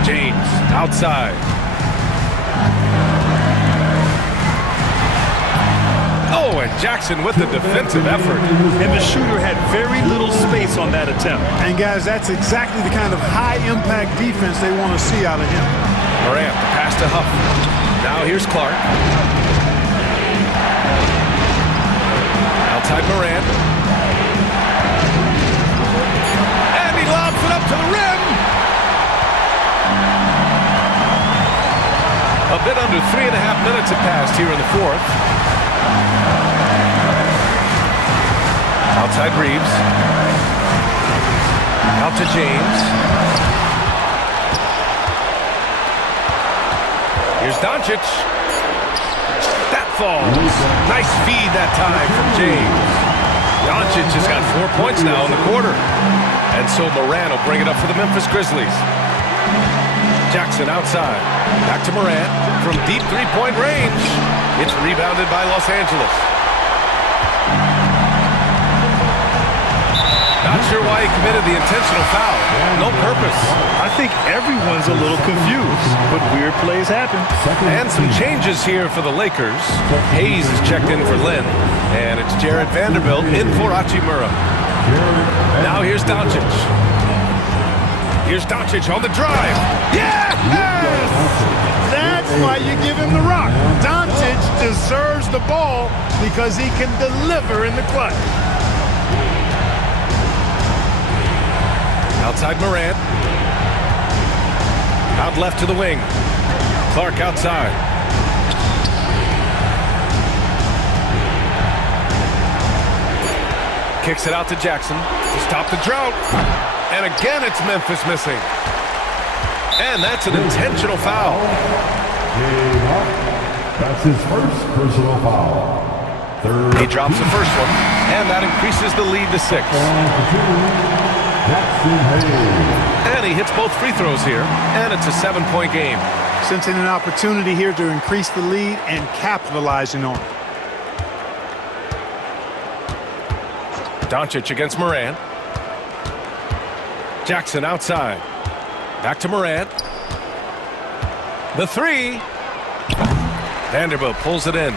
James outside. Oh, and Jackson with the defensive effort. And the shooter had very little space on that attempt. And guys, that's exactly the kind of high-impact defense they want to see out of him. Morant, pass to Huff. Now here's Clark. Outside Morant. And he lobs it up to the rim. A bit under 3.5 minutes have passed here in the fourth. Outside Reeves. Out to James. Here's Doncic. That falls. Nice feed that time from James. Doncic has got 4 points now in the quarter. And so Morant will bring it up for the Memphis Grizzlies. Jackson outside. Back to Morant from deep three-point range. It's rebounded by Los Angeles. Not sure why he committed the intentional foul. No purpose. I think everyone's a little confused, but weird plays happen. And some changes here for the Lakers. Hayes is checked in for Lin. And it's Jared Vanderbilt in for Hachimura. Now here's Doncic. Here's Doncic on the drive. Yes! That's why you give him the rock. Doncic deserves the ball because he can deliver in the clutch. Outside Morant. Out left to the wing. Clark outside. Kicks it out to Jackson to stop the drought. And again, it's Memphis missing. And that's an intentional foul. That's his first personal foul. He drops the first one, and that increases the lead to 6. And he hits both free throws here, and it's a 7-point game. Sensing an opportunity here to increase the lead and capitalizing on it. Doncic against Morant. Jackson outside. Back to Morant. The three. Vanderbilt pulls it in.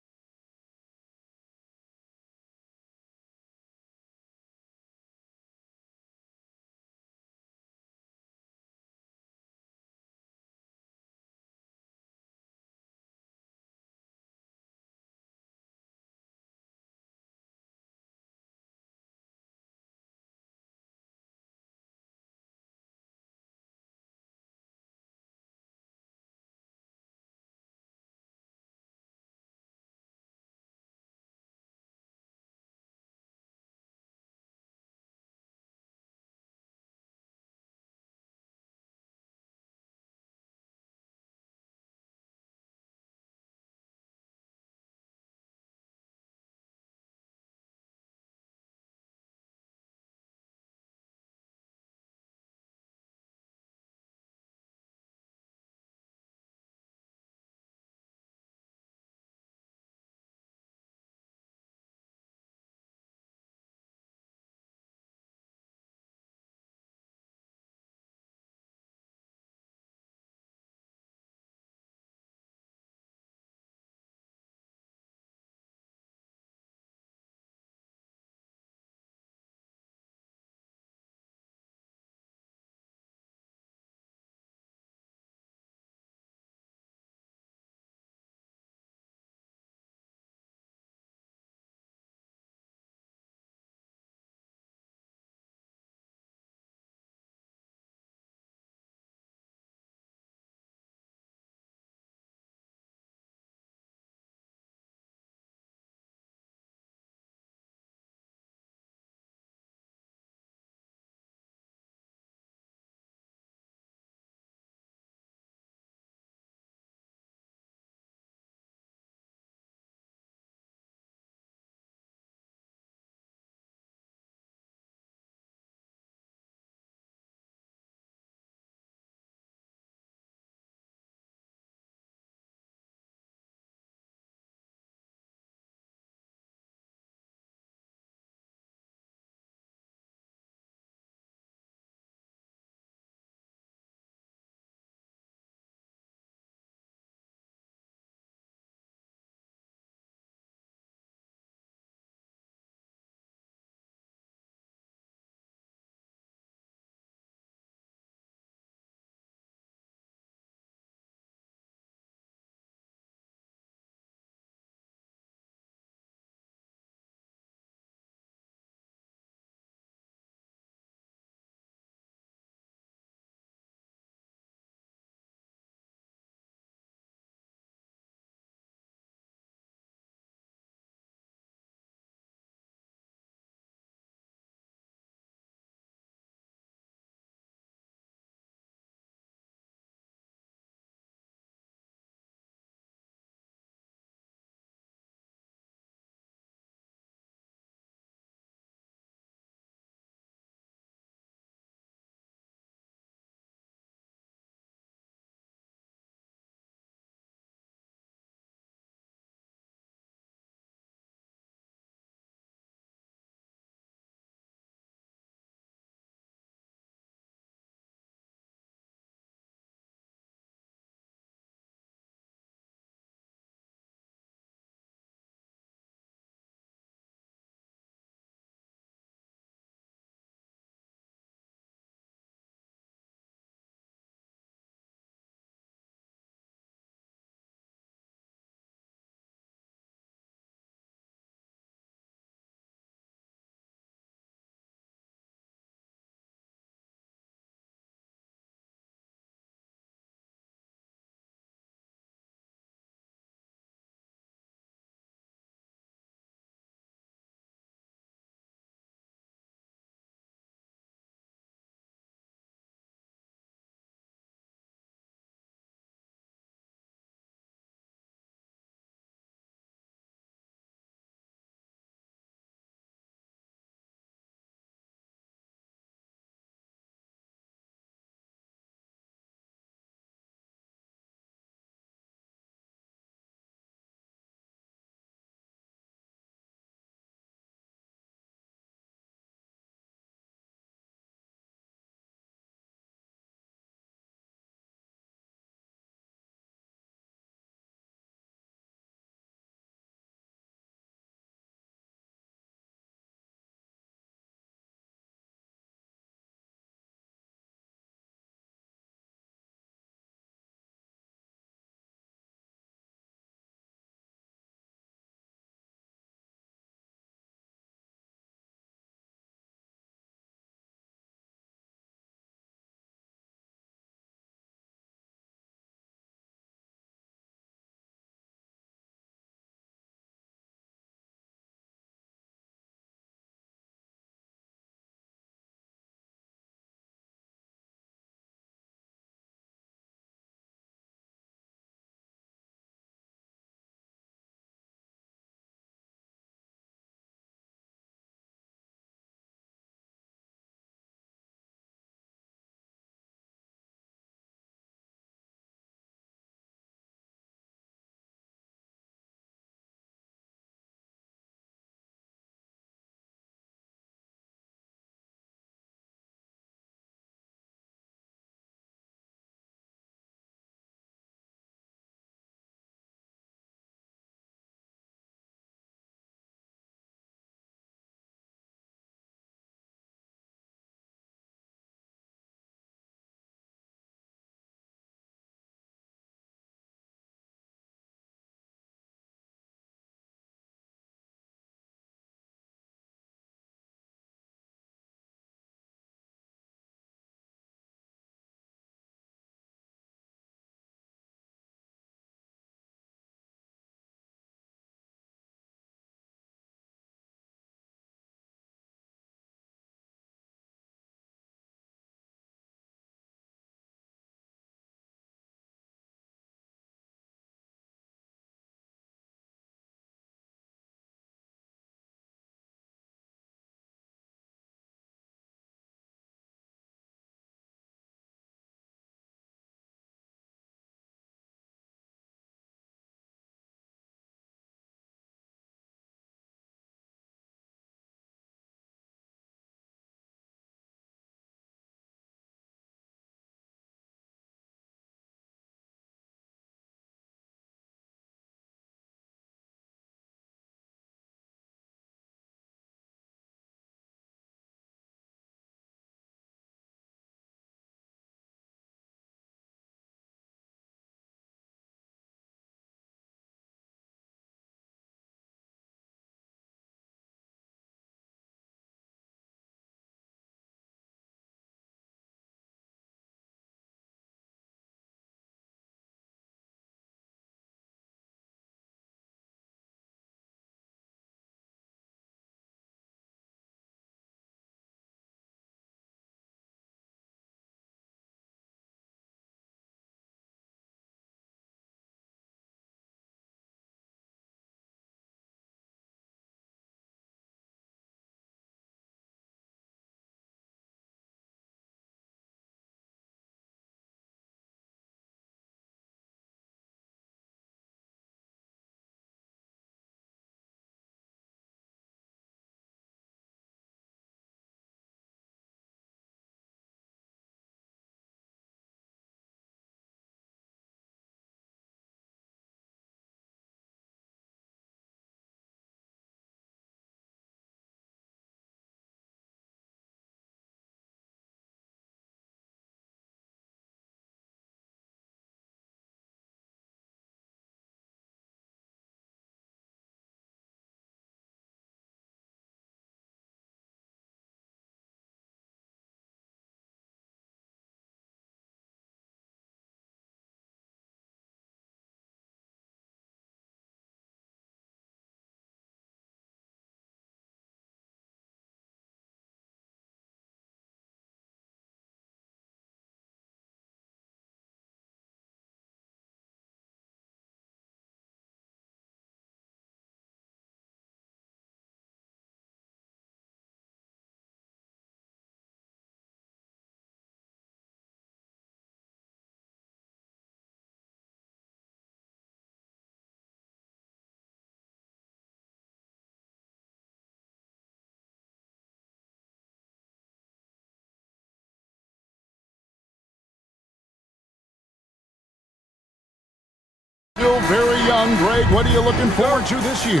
young Greg, what are you looking forward to this year?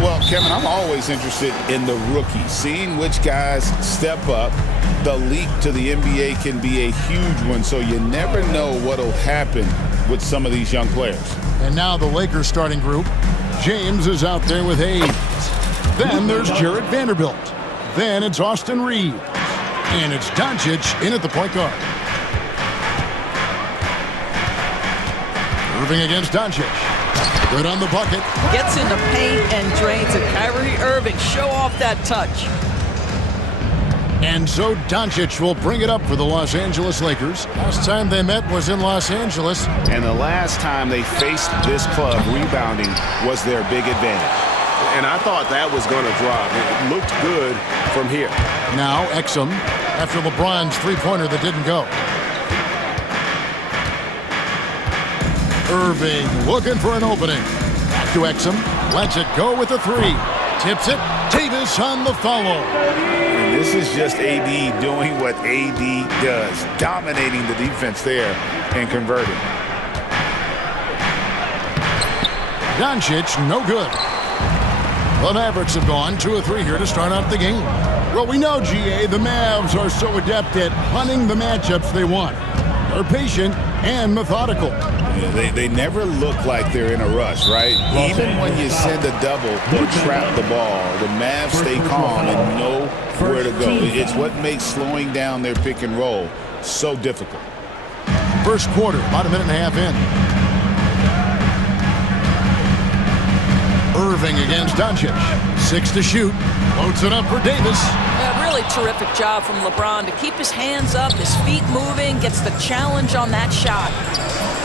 Well, Kevin, I'm always interested in the rookies, seeing which guys step up. The leap to the NBA can be a huge one, so you never know what'll happen with some of these young players. And now the Lakers starting group. James is out there with Hayes. Then there's Jarrett Vanderbilt. Then it's Austin Reeves. And it's Doncic in at the point guard. Irving against Doncic. Good on the bucket. Gets in the paint and drains it. Kyrie Irving, show off that touch. And so Doncic will bring it up for the Los Angeles Lakers. Last time they met was in Los Angeles. And the last time they faced this club, rebounding was their big advantage. And I thought that was going to drop. It looked good from here. Now Exum after LeBron's three-pointer that didn't go. Irving looking for an opening. Back to Exum. Lets it go with a three. Tips it. Davis on the follow. And this is just AD doing what AD does, dominating the defense there and converting. Doncic, no good. The Mavericks have gone 2 of 3 here to start out the game. Well, we know, GA, the Mavs are so adept at hunting the matchups they want. They're patient and methodical. Yeah, they never look like they're in a rush, right? Even when you send a double or trap the ball, the Mavs stay calm and know where to go. It's what makes slowing down their pick and roll so difficult. First quarter, about a minute and a half in. Irving against Doncic. 6 to shoot. Loads it up for Davis. Yeah, really terrific job from LeBron to keep his hands up, his feet moving, gets the challenge on that shot.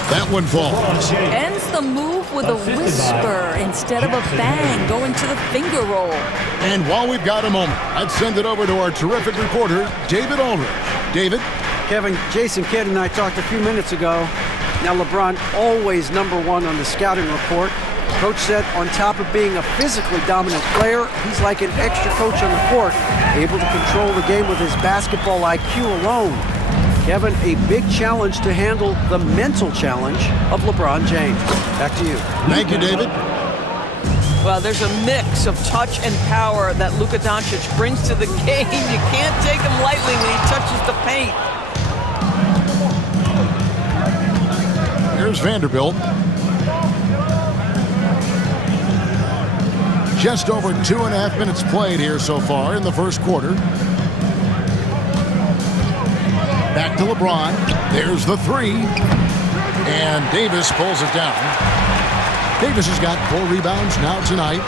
That one falls. Ends the move with a whisper instead of a bang, going to the finger roll. And while we've got a moment, let's send it over to our terrific reporter, David Ulrich. David? Kevin, Jason Kidd and I talked a few minutes ago. Now LeBron always #1 on the scouting report. Coach said on top of being a physically dominant player, he's like an extra coach on the court, able to control the game with his basketball IQ alone. Kevin, a big challenge to handle the mental challenge of LeBron James. Back to you. Thank you, David. Well, there's a mix of touch and power that Luka Doncic brings to the game. You can't take him lightly when he touches the paint. Here's Vanderbilt. Just over 2.5 minutes played here so far in the first quarter. Back to LeBron. There's the three. And Davis pulls it down. Davis has got 4 rebounds now tonight.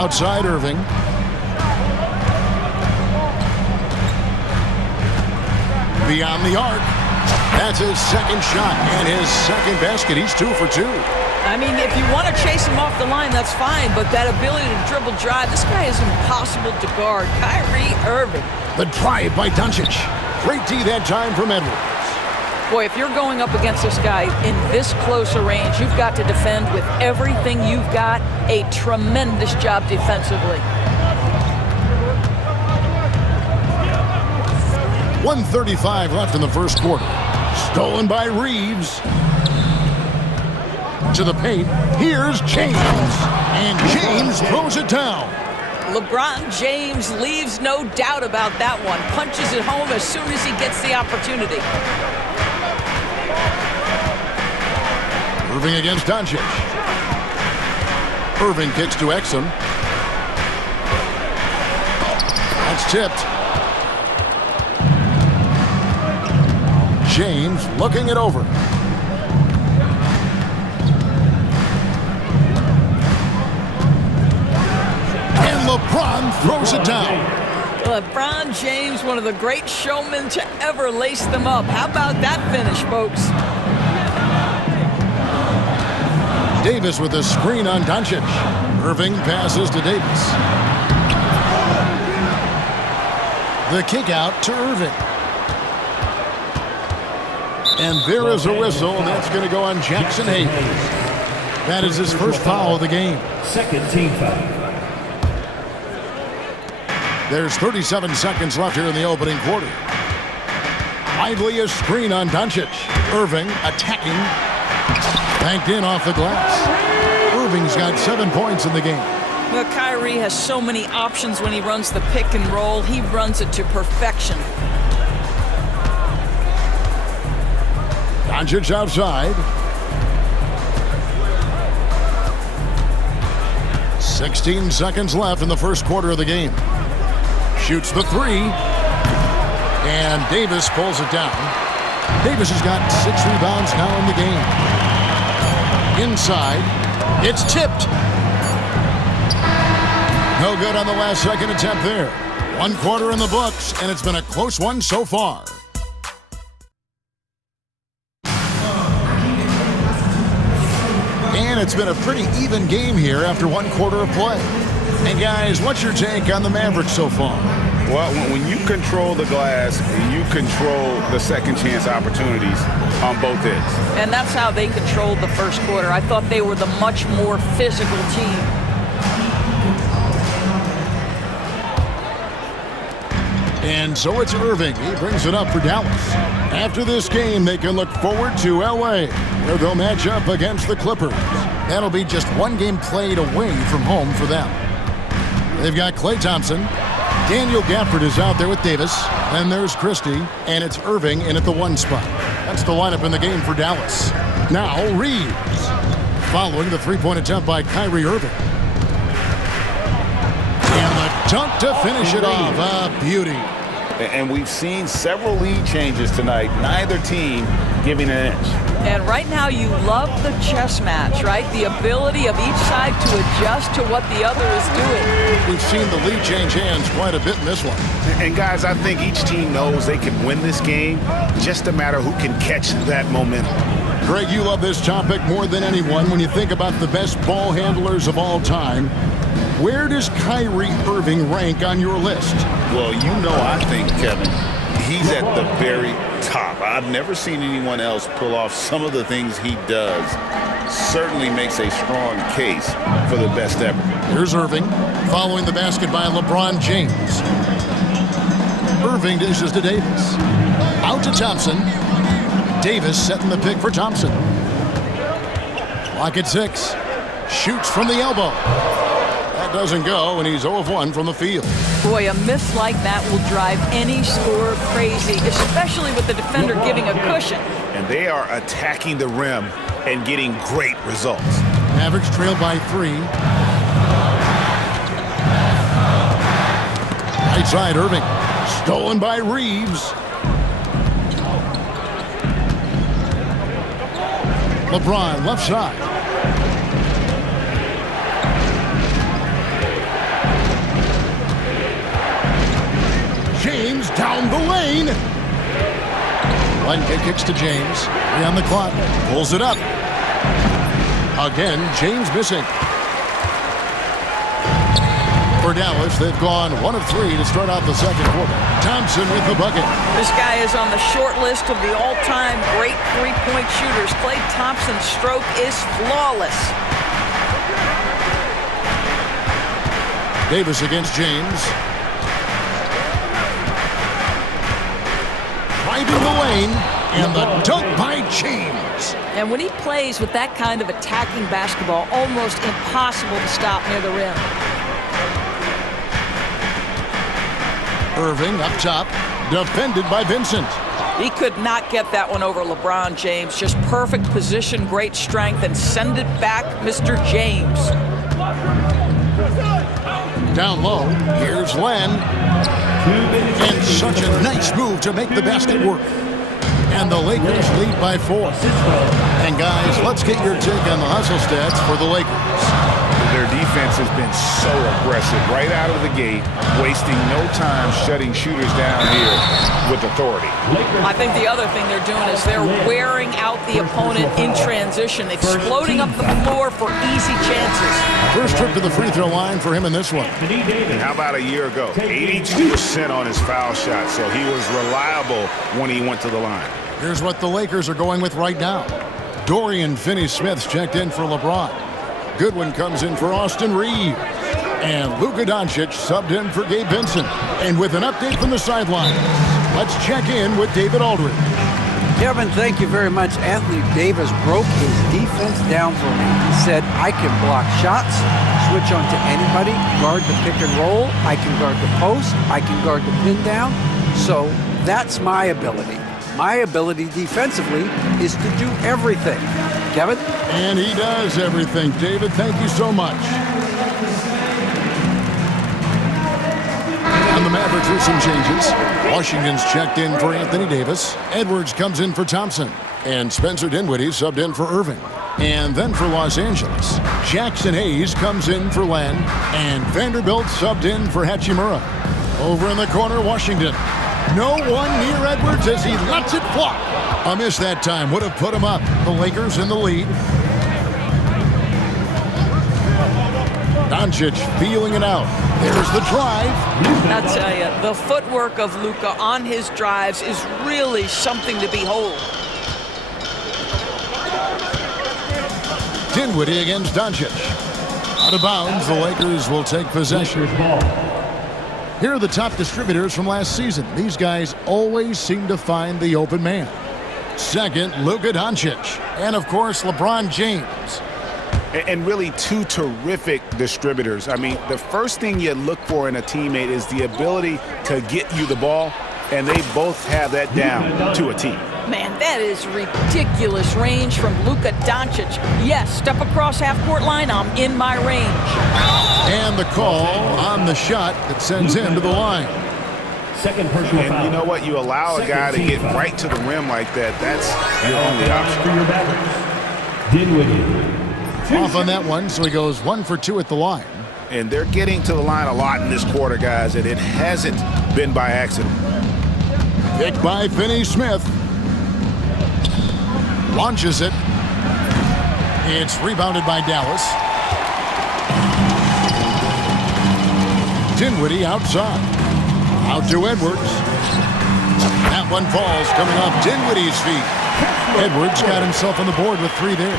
Outside Irving. Beyond the arc. That's his second shot and his second basket. He's 2 for 2. I mean, if you want to chase him off the line, that's fine, but that ability to dribble drive, this guy is impossible to guard. Kyrie Irving. The drive by Doncic. Great D that time from Edwards. Boy, if you're going up against this guy in this close a range, you've got to defend with everything you've got. A tremendous job defensively. 1:35 left in the first quarter. Stolen by Reeves. To the paint. Here's James. And James throws it down. LeBron James leaves no doubt about that one. Punches it home as soon as he gets the opportunity. Irving against Doncic. Irving kicks to Exum. That's tipped. James looking it over. And LeBron throws it down. LeBron James, one of the great showmen to ever lace them up. How about that finish, folks? Davis with a screen on Doncic. Irving passes to Davis. The kick out to Irving. And there is a whistle, and that's going to go on Jackson Hayes. That is his first foul of the game. Second team foul. There's 37 seconds left here in the opening quarter. Lively a screen on Doncic. Irving attacking. Banked in off the glass. Irving's got 7 points in the game. Well, Kyrie has so many options when he runs the pick and roll. He runs it to perfection. Doncic outside. 16 seconds left in the first quarter of the game. Shoots the three. And Davis pulls it down. Davis has got 6 rebounds now in the game. Inside. It's tipped. No good on the last second attempt there. 1 quarter in the books, and it's been a close one so far. And it's been a pretty even game here after 1 quarter of play. And guys, what's your take on the Mavericks so far? Well, when you control the glass, you control the second chance opportunities on both ends. And that's how they controlled the first quarter. I thought they were the much more physical team. And so it's Irving. He brings it up for Dallas. After this game, they can look forward to L.A., where they'll match up against the Clippers. That'll be just 1 game played away from home for them. They've got Klay Thompson. Daniel Gafford is out there with Davis. Then there's Christie, and it's Irving in at the 1 spot. That's the lineup in the game for Dallas. Now Reeves, following the 3-point attempt by Kyrie Irving. And the dunk to finish it off. A beauty. And we've seen several lead changes tonight, neither team giving an inch. And right now you love the chess match, right? The ability of each side to adjust to what the other is doing. We've seen the lead change hands quite a bit in this one. And guys, I think each team knows they can win this game, just a matter who can catch that momentum. Greg, you love this topic more than anyone when you think about the best ball handlers of all time. Where does Kyrie Irving rank on your list? Well, you know, I think, Kevin, he's at the very top. I've never seen anyone else pull off some of the things he does. Certainly makes a strong case for the best ever. Here's Irving, following the basket by LeBron James. Irving dishes to Davis. Out to Thompson. Davis setting the pick for Thompson. Clock at 6. Shoots from the elbow. That doesn't go, and he's 0 of 1 from the field. Boy, a miss like that will drive any scorer crazy, especially with the defender giving a cushion. And they are attacking the rim and getting great results. Mavericks trail by 3. Right side, Irving. Stolen by Reeves. LeBron, left side. James down the lane. Line kick kicks to James. 3 on the clock. Pulls it up. Again, James missing. For Dallas, they've gone 1 of 3 to start out the second quarter. Thompson with the bucket. This guy is on the short list of the all-time great three-point shooters. Klay Thompson's stroke is flawless. Davis against James. Driving the lane, and the dunk by James. And when he plays with that kind of attacking basketball, almost impossible to stop near the rim. Irving up top, defended by Vincent. He could not get that one over LeBron James. Just perfect position, great strength, and send it back, Mr. James. Down low, here's Len. And such a nice move to make the basket work. And the Lakers lead by 4. And guys, let's get your take on the hustle stats for the Lakers. Their defense has been so aggressive right out of the gate, wasting no time shutting shooters down here with authority. I think the other thing they're doing is they're wearing out the opponent in transition, exploding up the floor for easy chances. First trip to the free throw line for him in this one. And how about a year ago? 82% on his foul shot, so he was reliable when he went to the line. Here's what the Lakers are going with right now. Dorian Finney-Smith's checked in for LeBron. Goodwin comes in for Austin Reeves. And Luka Doncic subbed in for Gabe Vincent. And with an update from the sidelines, Let's check in with David Aldridge. Kevin, thank you very much. Anthony Davis broke his defense down for me. He said, I can block shots, switch on to anybody, guard the pick and roll, I can guard the post, I can guard the pin down. So that's my ability. My ability defensively is to do everything. Kevin? And he does everything. David, thank you so much. And the Mavericks with some changes. Washington's checked in for Anthony Davis. Edwards comes in for Thompson. And Spencer Dinwiddie subbed in for Irving. And then for Los Angeles, Jackson Hayes comes in for Len. And Vanderbilt subbed in for Hachimura. Over in the corner, Washington. No one near Edwards as he lets it fly. A miss that time would have put him up. The Lakers in the lead. Doncic feeling it out. There's the drive. I'll tell you, the footwork of Luka on his drives is really something to behold. Dinwiddie against Doncic. Out of bounds, the Lakers will take possession. Here are the top distributors from last season. These guys always seem to find the open man. Second, Luka Doncic. And, of course, LeBron James. And really two terrific distributors. I mean, the first thing you look for in a teammate is the ability to get you the ball, and they both have that down to a T. Man, that is ridiculous range from Luka Doncic. Yes, step across half-court line, I'm in my range. And the call on the shot that sends him to the line. Second personal foul. And you know what? You allow a guy to get right to the rim like that. That's your only option. For your Mavericks, Dinwiddie. Off on that one, so he goes 1 for 2 at the line. And they're getting to the line a lot in this quarter, guys, and it hasn't been by accident. Picked by Finney-Smith. Launches it. It's rebounded by Dallas. Dinwiddie outside. Out to Edwards. That one falls, coming off Dinwiddie's feet. Edwards got himself on the board with 3 there.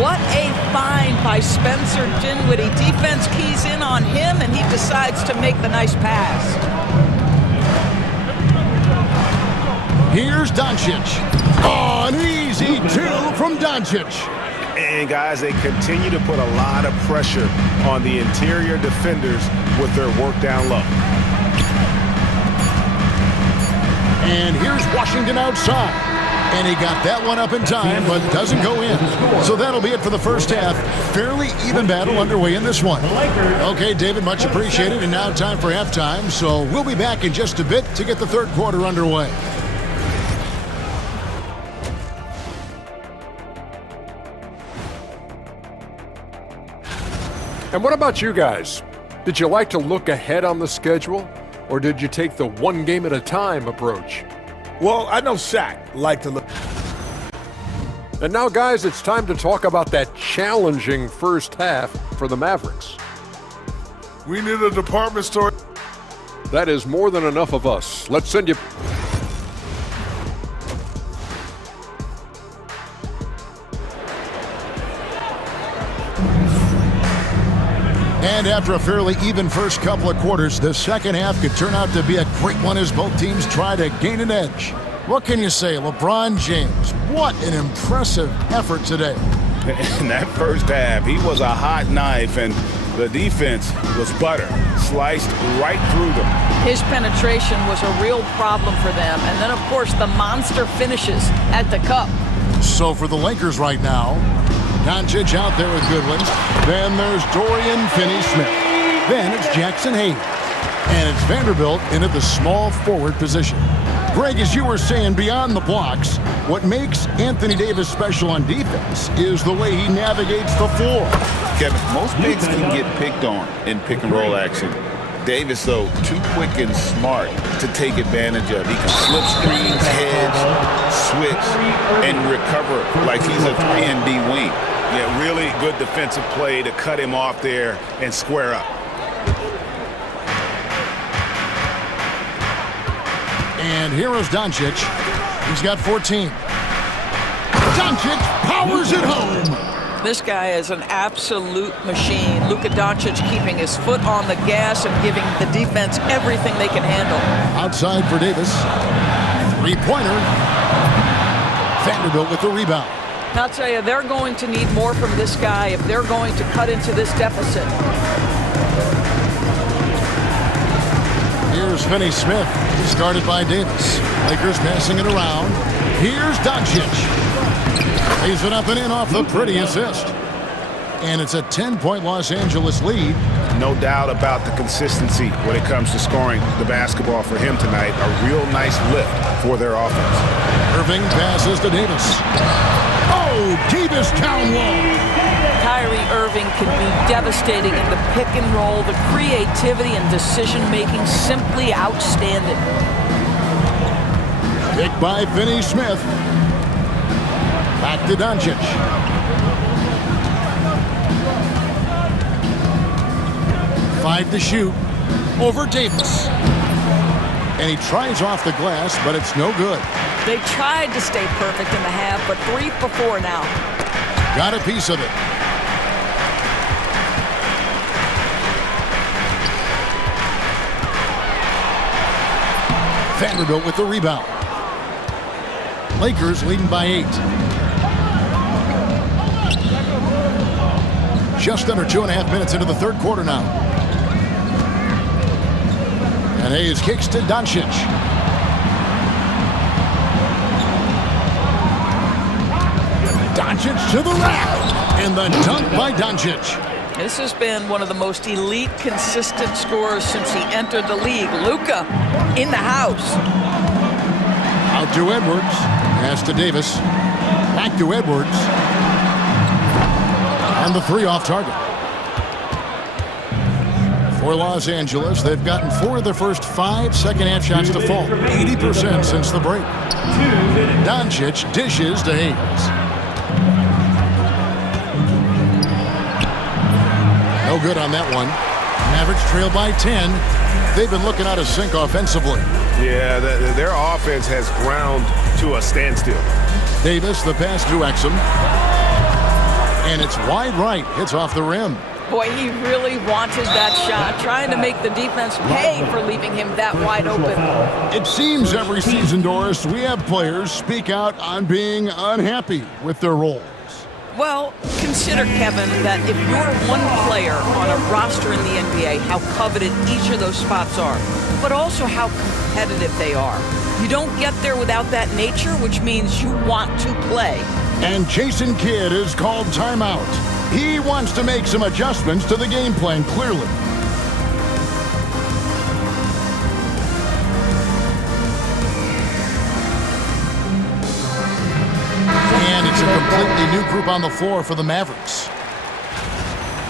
What a find by Spencer Dinwiddie. Defense keys in on him, and he decides to make the nice pass. Here's Doncic. Oh, an easy 2 from Doncic. And, guys, they continue to put a lot of pressure on the interior defenders with their work down low. And here's Washington outside. And he got that one up in time, but doesn't go in. So that'll be it for the first half. Fairly even battle underway in this one. Okay, David, much appreciated. And now time for halftime. So we'll be back in just a bit to get the third quarter underway. And what about you guys? Did you like to look ahead on the schedule? Or did you take the one game at a time approach? Well, I know Shaq liked to look. And now, guys, it's time to talk about that challenging first half for the Mavericks. We need a department store. That is more than enough of us. Let's send you... And after a fairly even first couple of quarters, the second half could turn out to be a great one as both teams try to gain an edge. What can you say, LeBron James? What an impressive effort today. In that first half, he was a hot knife, and the defense was butter, sliced right through them. His penetration was a real problem for them. And then, of course, the monster finishes at the cup. So for the Lakers right now, Doncic out there with Goodwin. Then there's Dorian Finney-Smith. Then it's Jackson Hayes. And it's Vanderbilt into the small forward position. Greg, as you were saying, beyond the blocks, what makes Anthony Davis special on defense is the way he navigates the floor. Kevin, most bigs can get picked on in pick-and-roll action. Davis, though, too quick and smart to take advantage of. He can slip screens, hedge, switch, and recover like he's a 3-and-D wing. Yeah, really good defensive play to cut him off there and square up. And here is Doncic. He's got 14. Doncic powers it home. This guy is an absolute machine. Luka Doncic keeping his foot on the gas and giving the defense everything they can handle. Outside for Davis. Three-pointer. Vanderbilt with the rebound. I'll tell you, they're going to need more from this guy if they're going to cut into this deficit. Here's Finney Smith, started by Davis. Lakers passing it around. Here's Doncic. Lays it up and in off the pretty assist. And it's a 10-point Los Angeles lead. No doubt about the consistency when it comes to scoring the basketball for him tonight. A real nice lift for their offense. Irving passes to Davis. Oh, Davis down low. Kyrie Irving can be devastating in the pick and roll. The creativity and decision-making simply outstanding. Pick by Finney Smith. Back to Doncic. Five to shoot. Over Davis. And he tries off the glass, but it's no good. They tried to stay perfect in the half, but 3 for 4 now. Got a piece of it. Vanderbilt with the rebound. Lakers leading by 8. Just under 2.5 minutes into the third quarter now. And Hayes kicks to Doncic. Doncic to the rack. And the dunk by Doncic. This has been one of the most elite, consistent scorers since he entered the league. Luka in the house. Out to Edwards. Pass to Davis. Back to Edwards. And the three off target. For Los Angeles, they've gotten 4 of their first 5 second-half shots to fall. 80% since the break. Doncic dishes to Hayes. No good on that one. Mavericks trail by 10. They've been looking out of sync offensively. Yeah, their offense has ground to a standstill. Davis, the pass to Exum. And it's wide right. Hits off the rim. Boy, he really wanted that shot, trying to make the defense pay for leaving him that wide open. It seems every season, Doris, we have players speak out on being unhappy with their roles. Well, consider, Kevin, that if you're one player on a roster in the NBA, how coveted each of those spots are, but also how competitive they are. You don't get there without that nature, which means you want to play. And Jason Kidd is called timeout. He wants to make some adjustments to the game plan, clearly. And it's a completely new group on the floor for the Mavericks.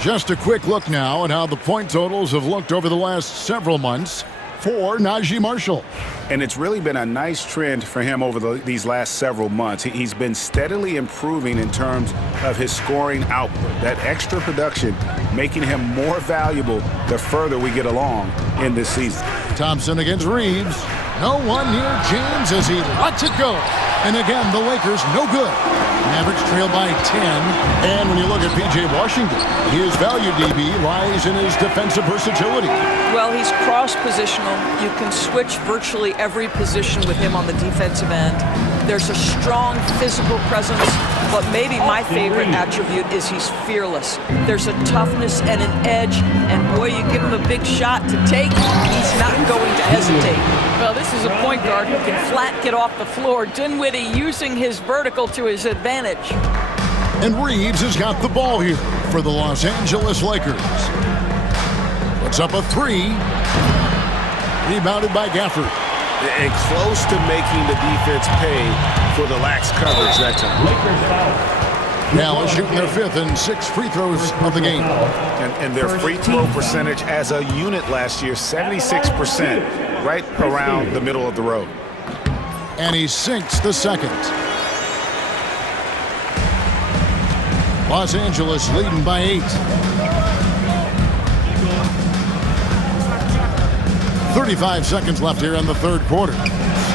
Just a quick look now at how the point totals have looked over the last several months for Najee Marshall. And it's really been a nice trend for him over these last several months. He's been steadily improving in terms of his scoring output. That extra production making him more valuable the further we get along in this season. Thompson against Reeves. No one near James as he lets it go. And again, the Lakers no good. Mavericks trail by 10. And when you look at P.J. Washington, his value, DB, lies in his defensive versatility. Well, he's cross-positional. You can switch virtually every position with him on the defensive end. There's a strong physical presence, but maybe my favorite attribute is he's fearless. There's a toughness and an edge, and boy, you give him a big shot to take, he's not going to hesitate. Well, this is a point guard who can flat get off the floor. Dinwiddie using his vertical to his advantage. And Reeves has got the ball here for the Los Angeles Lakers. Puts up a 3. Rebounded by Gafford. And close to making the defense pay for the lax coverage that time. Dallas shooting their 5th and 6th free throws of the game. And their free throw percentage as a unit last year, 76%, right around the middle of the road. And he sinks the second. Los Angeles leading by 8. 35 seconds left here in the third quarter.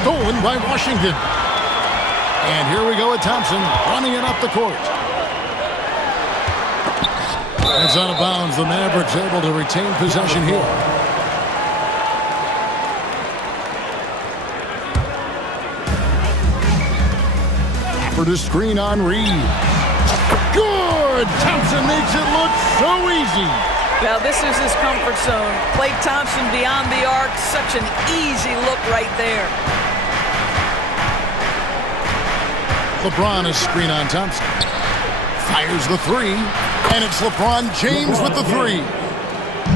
Stolen by Washington. And here we go with Thompson running it up the court. It's out of bounds. The Mavericks able to retain possession here. For the screen on Reed. Good! Thompson makes it look so easy. Now this is his comfort zone. Klay Thompson beyond the arc. Such an easy look right there. LeBron is screen on Thompson. Fires the three. And it's LeBron James with the three.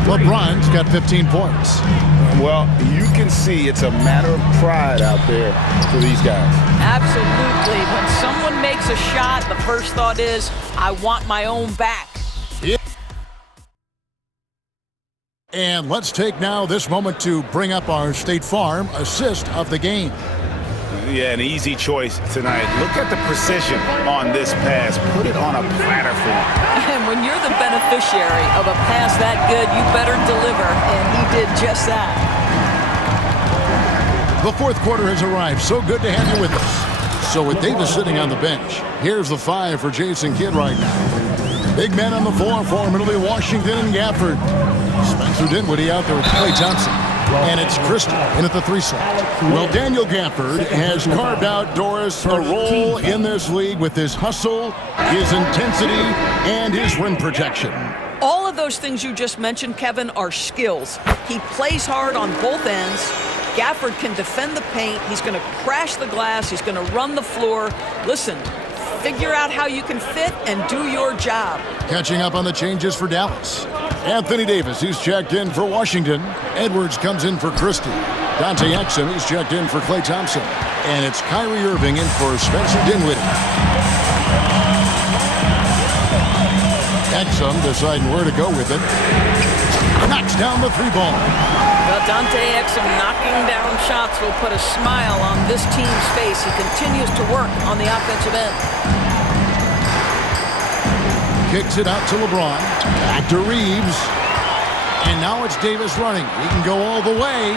LeBron's got 15 points. Well, you can see it's a matter of pride out there for these guys. Absolutely. When someone makes a shot, the first thought is, I want my own back. Yeah. And let's take now this moment to bring up our State Farm assist of the game. Yeah, an easy choice tonight. Look at the precision on this pass. Put it on a platter for him. And when you're the beneficiary of a pass that good, you better deliver, and he did just that. The fourth quarter has arrived. So good to have you with us. So with Davis sitting on the bench, here's the 5 for Jason Kidd right now. Big men on the floor for him. It'll be Washington and Gafford. Spencer Dinwiddie out there with Klay Thompson. And it's Christie in at the 3 slot. Well, Daniel Gafford has carved out, Doris, a role in this league with his hustle, his intensity, and his rim protection. All of those things you just mentioned, Kevin, are skills. He plays hard on both ends. Gafford can defend the paint. He's going to crash the glass. He's going to run the floor. Listen, figure out how you can fit and do your job. Catching up on the changes for Dallas. Anthony Davis, he's checked in for Washington. Edwards comes in for Christie. Dante Exum, he's checked in for Klay Thompson. And it's Kyrie Irving in for Spencer Dinwiddie. Exum deciding where to go with it. Knocks down the 3 ball. Well, Dante Exum knocking down shots will put a smile on this team's face. He continues to work on the offensive end. Kicks it out to LeBron. Back to Reeves. And now it's Davis running. He can go all the way.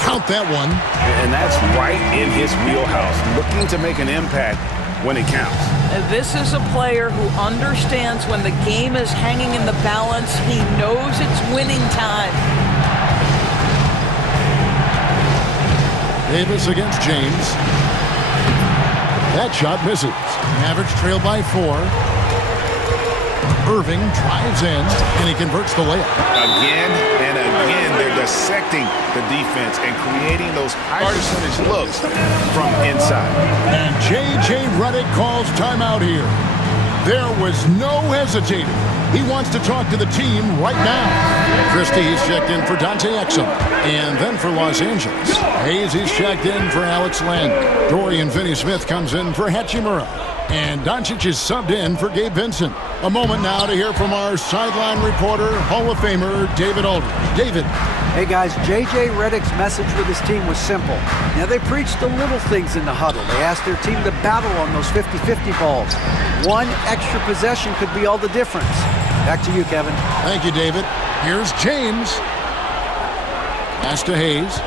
Count that one. And that's right in his wheelhouse. Looking to make an impact when it counts. This is a player who understands when the game is hanging in the balance. He knows it's winning time. Davis against James. That shot misses. Mavericks trail by 4. Irving drives in, and he converts the layup. Again and again, they're dissecting the defense and creating those high-percentage looks from inside. And J.J. Redick calls timeout here. There was no hesitating. He wants to talk to the team right now. Christie is checked in for Dante Exum. And then for Los Angeles, Hayes is checked in for Alex Len. Dorian Finney-Smith comes in for Hachimura. And Doncic is subbed in for Gabe Vincent. A moment now to hear from our sideline reporter, Hall of Famer, David Aldridge. David. Hey guys, J.J. Redick's message with his team was simple. Now they preached the little things in the huddle. They asked their team to battle on those 50-50 balls. One extra possession could be all the difference. Back to you, Kevin. Thank you, David. Here's James. Pass to Hayes.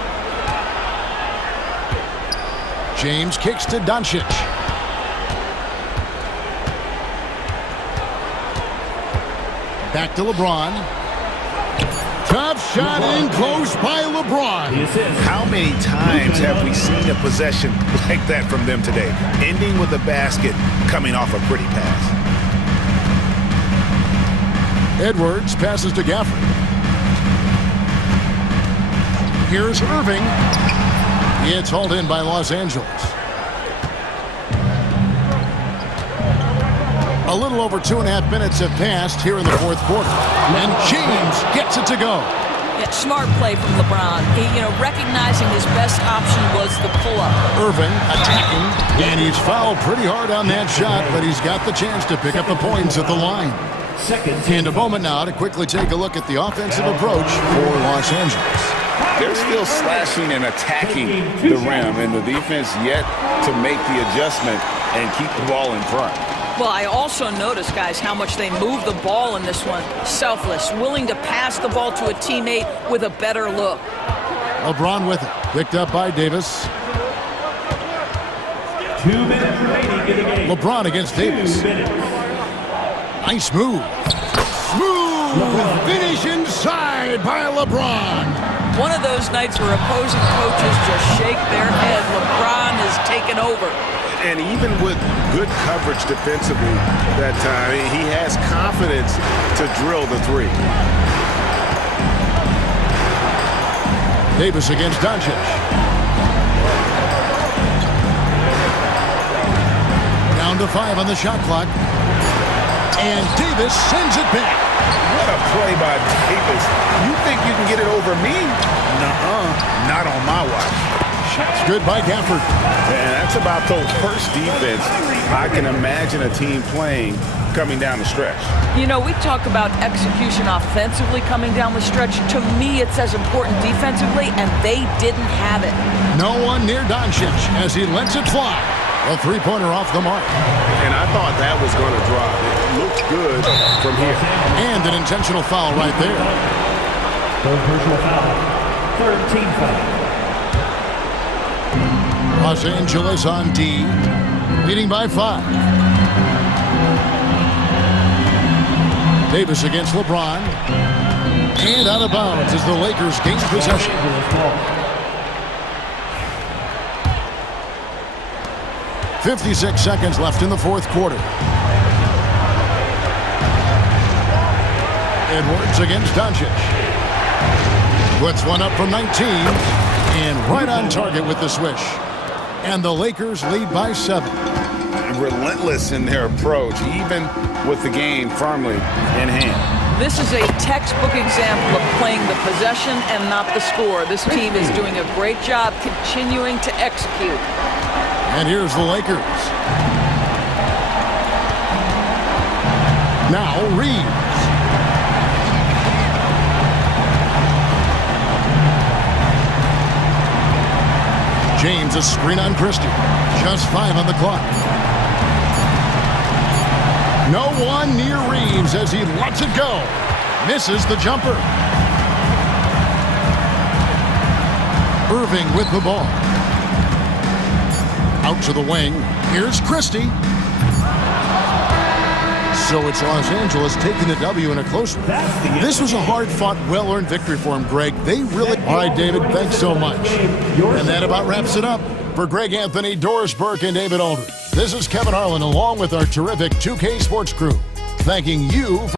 James kicks to Doncic. Back to LeBron. Tough shot in close by LeBron. How many times have we seen a possession like that from them today? Ending with a basket, coming off a pretty pass. Edwards passes to Gafford. Here's Irving. It's hauled in by Los Angeles. A little over 2.5 minutes have passed here in the fourth quarter. And James gets it to go. Yeah, smart play from LeBron. Recognizing his best option was the pull-up. Irving attacking, and he's fouled pretty hard on that shot, but he's got the chance to pick up the points at the line. And a moment now to quickly take a look at the offensive approach for Los Angeles. They're still slashing and attacking the rim, and the defense yet to make the adjustment and keep the ball in front. Well, I also noticed, guys, how much they move the ball in this one. Selfless, willing to pass the ball to a teammate with a better look. LeBron with it. Picked up by Davis. 2 minutes remaining in the game. LeBron against Davis. Nice move. finish inside by LeBron. One of those nights where opposing coaches just shake their head. LeBron has taken over. And even with good coverage defensively that time, he has confidence to drill the three. Davis against Doncic. Down to 5 on the shot clock. And Davis sends it back. What a play by Davis. You think you can get it over me? Nuh-uh. Not on my watch. It's good by Gafford. And that's about the worst defense I can imagine a team playing coming down the stretch. You know, we talk about execution offensively coming down the stretch. To me, it's as important defensively, and they didn't have it. No one near Doncic as he lets it fly. A three-pointer off the mark. And I thought that was going to drop. It looked good from here. And an intentional foul right there. Third personal foul. Third team foul. Los Angeles on D, leading by 5. Davis against LeBron. And out of bounds as the Lakers gain possession. .56 seconds left in the fourth quarter. Edwards against Doncic. Puts one up from 19. And right on target with the swish. And the Lakers lead by 7. Relentless in their approach, even with the game firmly in hand. This is a textbook example of playing the possession and not the score. This team is doing a great job continuing to execute. And here's the Lakers. Now Reeves. James, a screen on Christie. Just 5 on the clock. No one near Reeves as he lets it go. Misses the jumper. Irving with the ball. Out to the wing. Here's Christie. So it's Los Angeles taking the W in a close one. This was a hard-fought, well-earned victory for him, Greg. They really... All right, David, thanks so much. And that about wraps it up. For Greg Anthony, Doris Burke, and David Aldridge, this is Kevin Harlan along with our terrific 2K Sports crew, thanking you for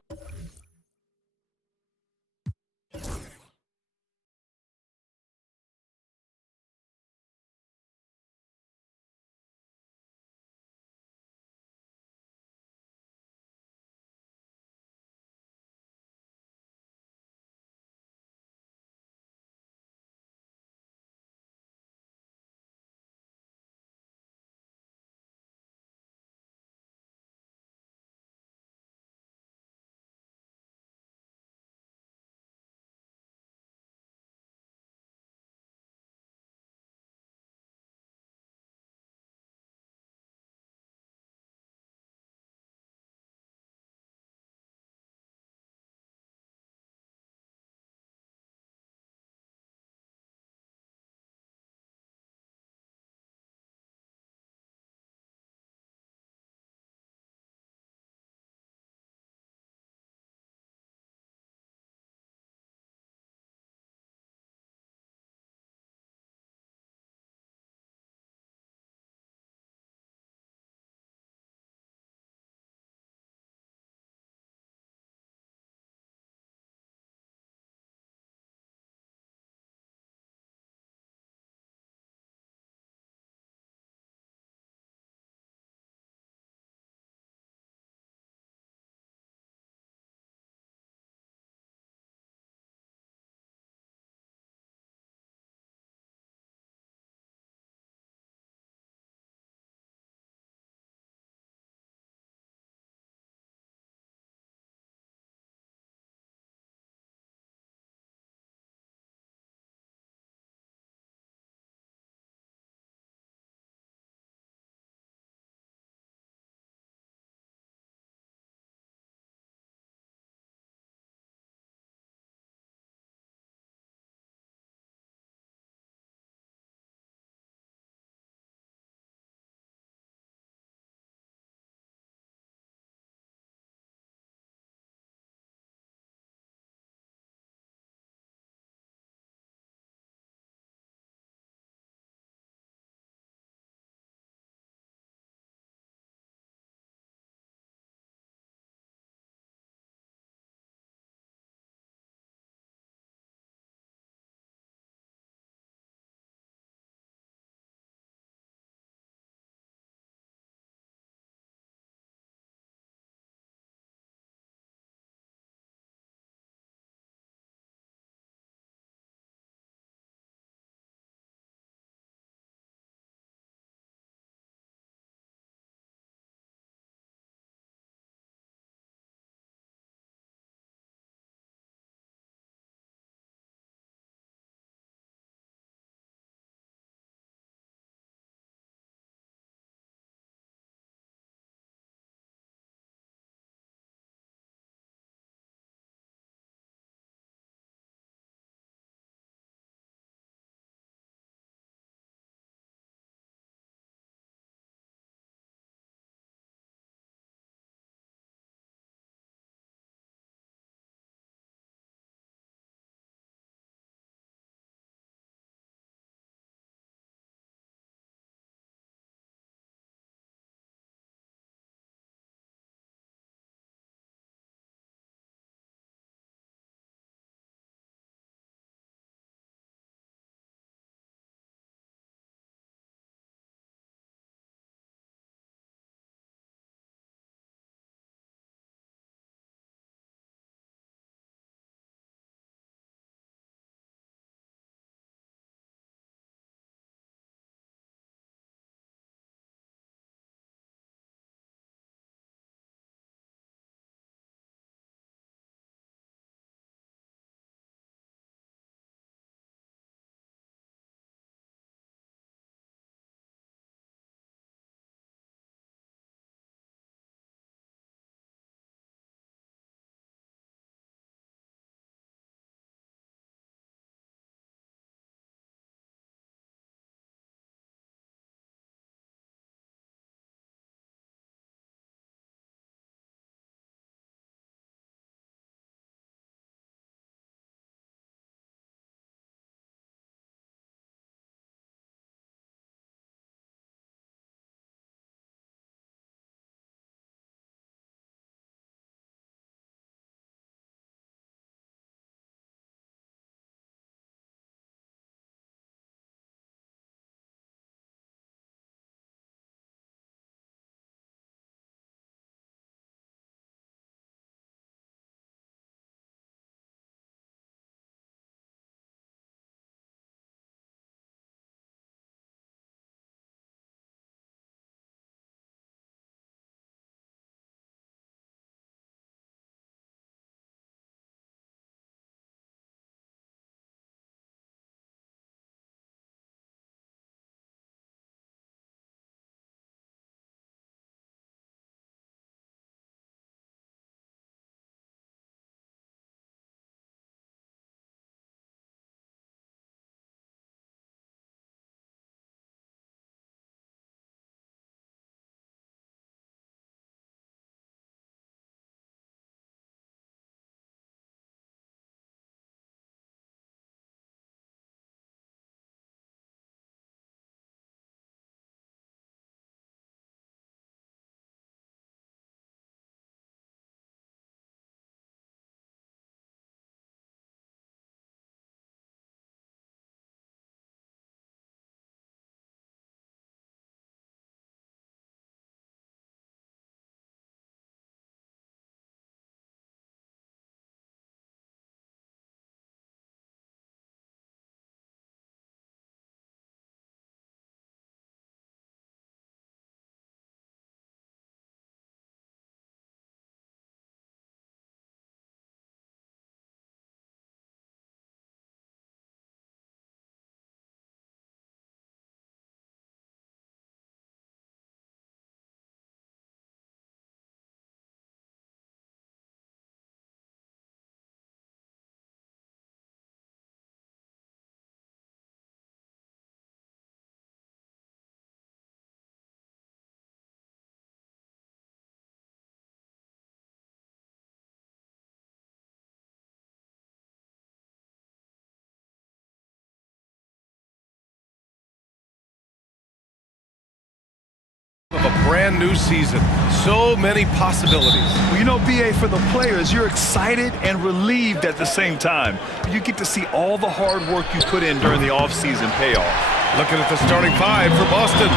brand new season. So many possibilities. Well, you know, BA, for the players, you're excited and relieved at the same time. You get to see all the hard work you put in during the offseason pay off. Looking at the starting five for Boston.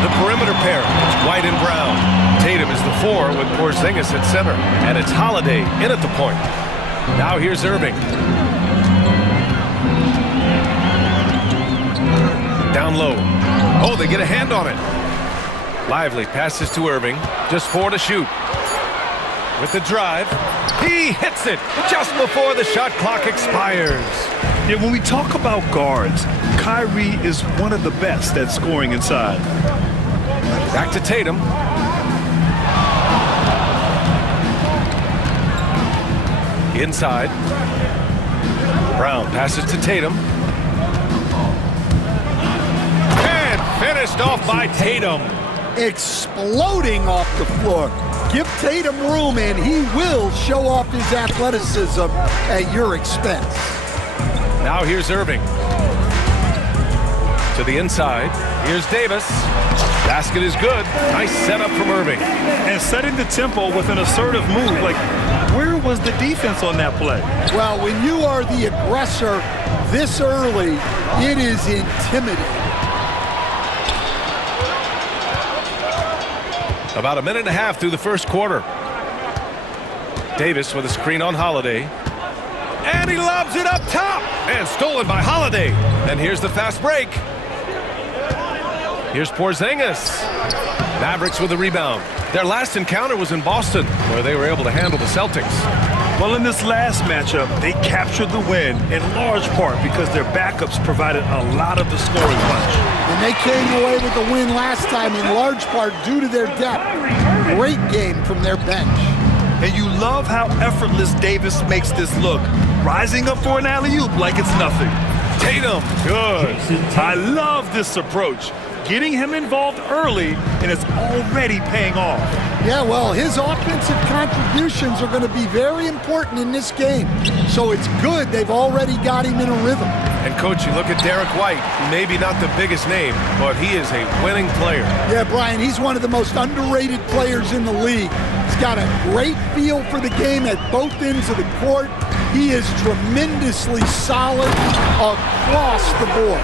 The perimeter pair, it's White and Brown. Tatum is the 4 with Porzingis at center. And it's Holiday in at the point. Now here's Irving. Down low. Oh, they get a hand on it. Lively passes to Irving. Just 4 to shoot. With the drive. He hits it just before the shot clock expires. Yeah, when we talk about guards, Kyrie is one of the best at scoring inside. Back to Tatum. Inside. Brown passes to Tatum. And finished off by Tatum. Exploding off the floor. Give Tatum room and he will show off his athleticism at your expense. Now here's Irving. To the inside. Here's Davis. Basket is good. Nice setup from Irving. And setting the tempo with an assertive move. Like, where was the defense on that play? Well, when you are the aggressor this early, it is intimidating. About a minute and a half through the first quarter. Davis with a screen on Holiday. And he lobs it up top. And stolen by Holiday. And here's the fast break. Here's Porzingis. Mavericks with a rebound. Their last encounter was in Boston, where they were able to handle the Celtics. Well, in this last matchup, they captured the win in large part because their backups provided a lot of the scoring punch. And they came away with the win last time in large part due to their depth. Great game from their bench. And you love how effortless Davis makes this look, rising up for an alley-oop like it's nothing. Tatum, good. I love this approach. Getting him involved early, and it's already paying off. Yeah, well, his offensive contributions are going to be very important in this game. So it's good they've already got him in a rhythm. And, Coach, you look at Derek White, maybe not the biggest name, but he is a winning player. Yeah, Brian, he's one of the most underrated players in the league. He's got a great feel for the game at both ends of the court. He is tremendously solid across the board.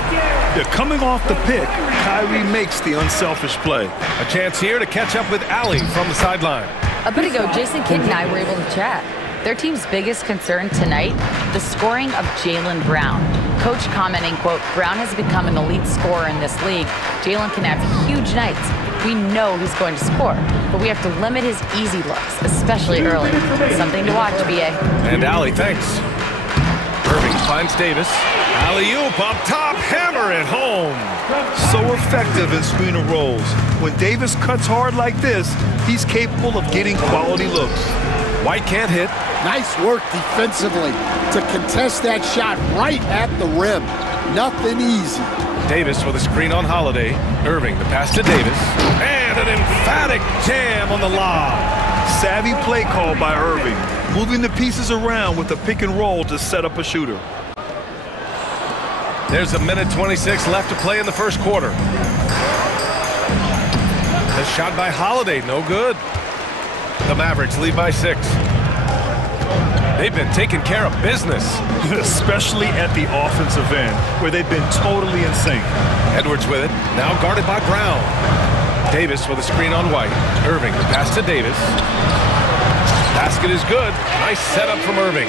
Yeah, coming off the pick, Kyrie makes the unselfish play. A chance here to catch up with Allie from the sideline. A bit ago, Jason Kidd and I were able to chat. Their team's biggest concern tonight, the scoring of Jaylen Brown. Coach commenting, quote, Brown has become an elite scorer in this league. Jaylen can have huge nights. We know he's going to score, but we have to limit his easy looks, especially early. Something to watch, BA. And Allie, thanks. Irving finds Davis. Alley-oop up top, hammer it home. So effective in screen and rolls. When Davis cuts hard like this, he's capable of getting quality looks. White can't hit. Nice work defensively to contest that shot right at the rim. Nothing easy. Davis with a screen on Holiday. Irving, the pass to Davis. And an emphatic jam on the lob. Savvy play call by Irving, moving the pieces around with a pick and roll to set up a shooter. There's a minute 26 left to play in the first quarter. The shot by Holiday, no good. The Mavericks lead by 6. They've been taking care of business. Especially at the offensive end, where they've been totally in sync. Edwards with it, now guarded by Brown. Davis with a screen on White. Irving, the pass to Davis. Basket is good. Nice setup from Irving.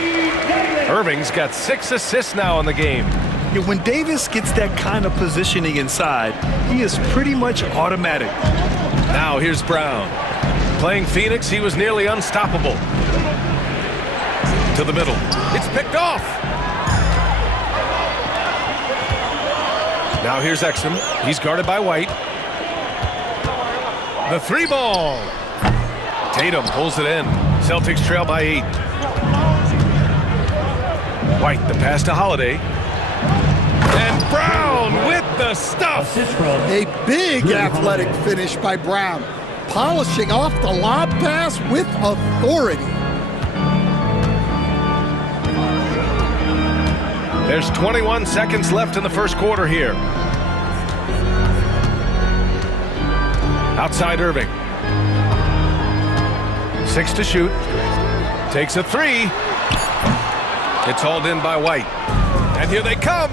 Irving's got 6 assists now in the game. Yeah, when Davis gets that kind of positioning inside, he is pretty much automatic. Now here's Brown. Playing Phoenix, he was nearly unstoppable. To the middle. It's picked off. Now here's Exum. He's guarded by White. The 3-ball. Tatum pulls it in. Celtics trail by 8. White, the pass to Holiday. And Brown with the stuff. A big athletic finish by Brown. Polishing off the lob pass with authority. There's 21 seconds left in the first quarter here. Outside Irving. 6 to shoot. Takes a 3. It's hauled in by White. And here they come.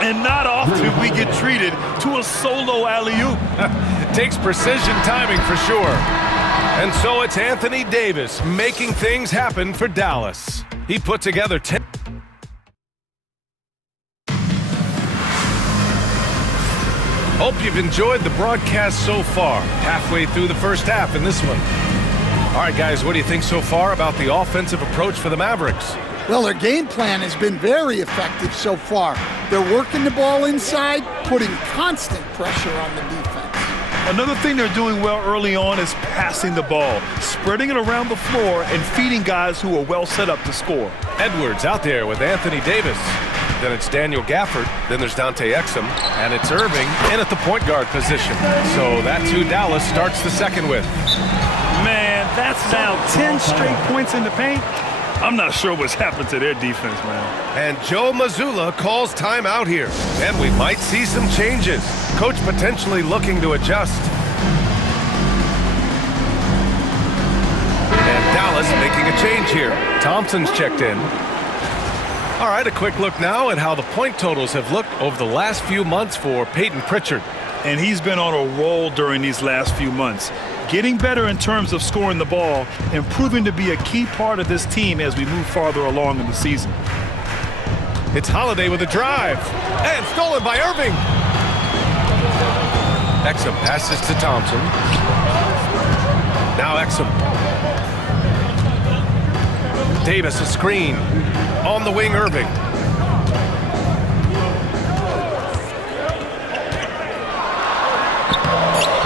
And not often we get treated to a solo alley-oop. Takes precision timing for sure. And so it's Anthony Davis making things happen for Dallas. He put together 10. Hope you've enjoyed the broadcast so far. Halfway through the first half in this one. All right, guys, what do you think so far about the offensive approach for the Mavericks? Well, their game plan has been very effective so far. They're working the ball inside, putting constant pressure on the defense. Another thing they're doing well early on is passing the ball, spreading it around the floor and feeding guys who are well set up to score. Edwards out there with Anthony Davis. Then it's Daniel Gafford. Then there's Dante Exum. And it's Irving in at the point guard position. So that's who Dallas starts the second with. Man, that's now 10 straight points in the paint. I'm not sure what's happened to their defense, man. And Joe Mazzulla calls timeout here. And we might see some changes. Coach potentially looking to adjust. And Dallas making a change here. Thompson's checked in. All right, a quick look now at how the point totals have looked over the last few months for Peyton Pritchard. And he's been on a roll during these last few months. Getting better in terms of scoring the ball and proving to be a key part of this team as we move farther along in the season. It's Holiday with a drive. And stolen by Irving. Exum passes to Thompson. Now Exum. Davis a screen. On the wing, Irving.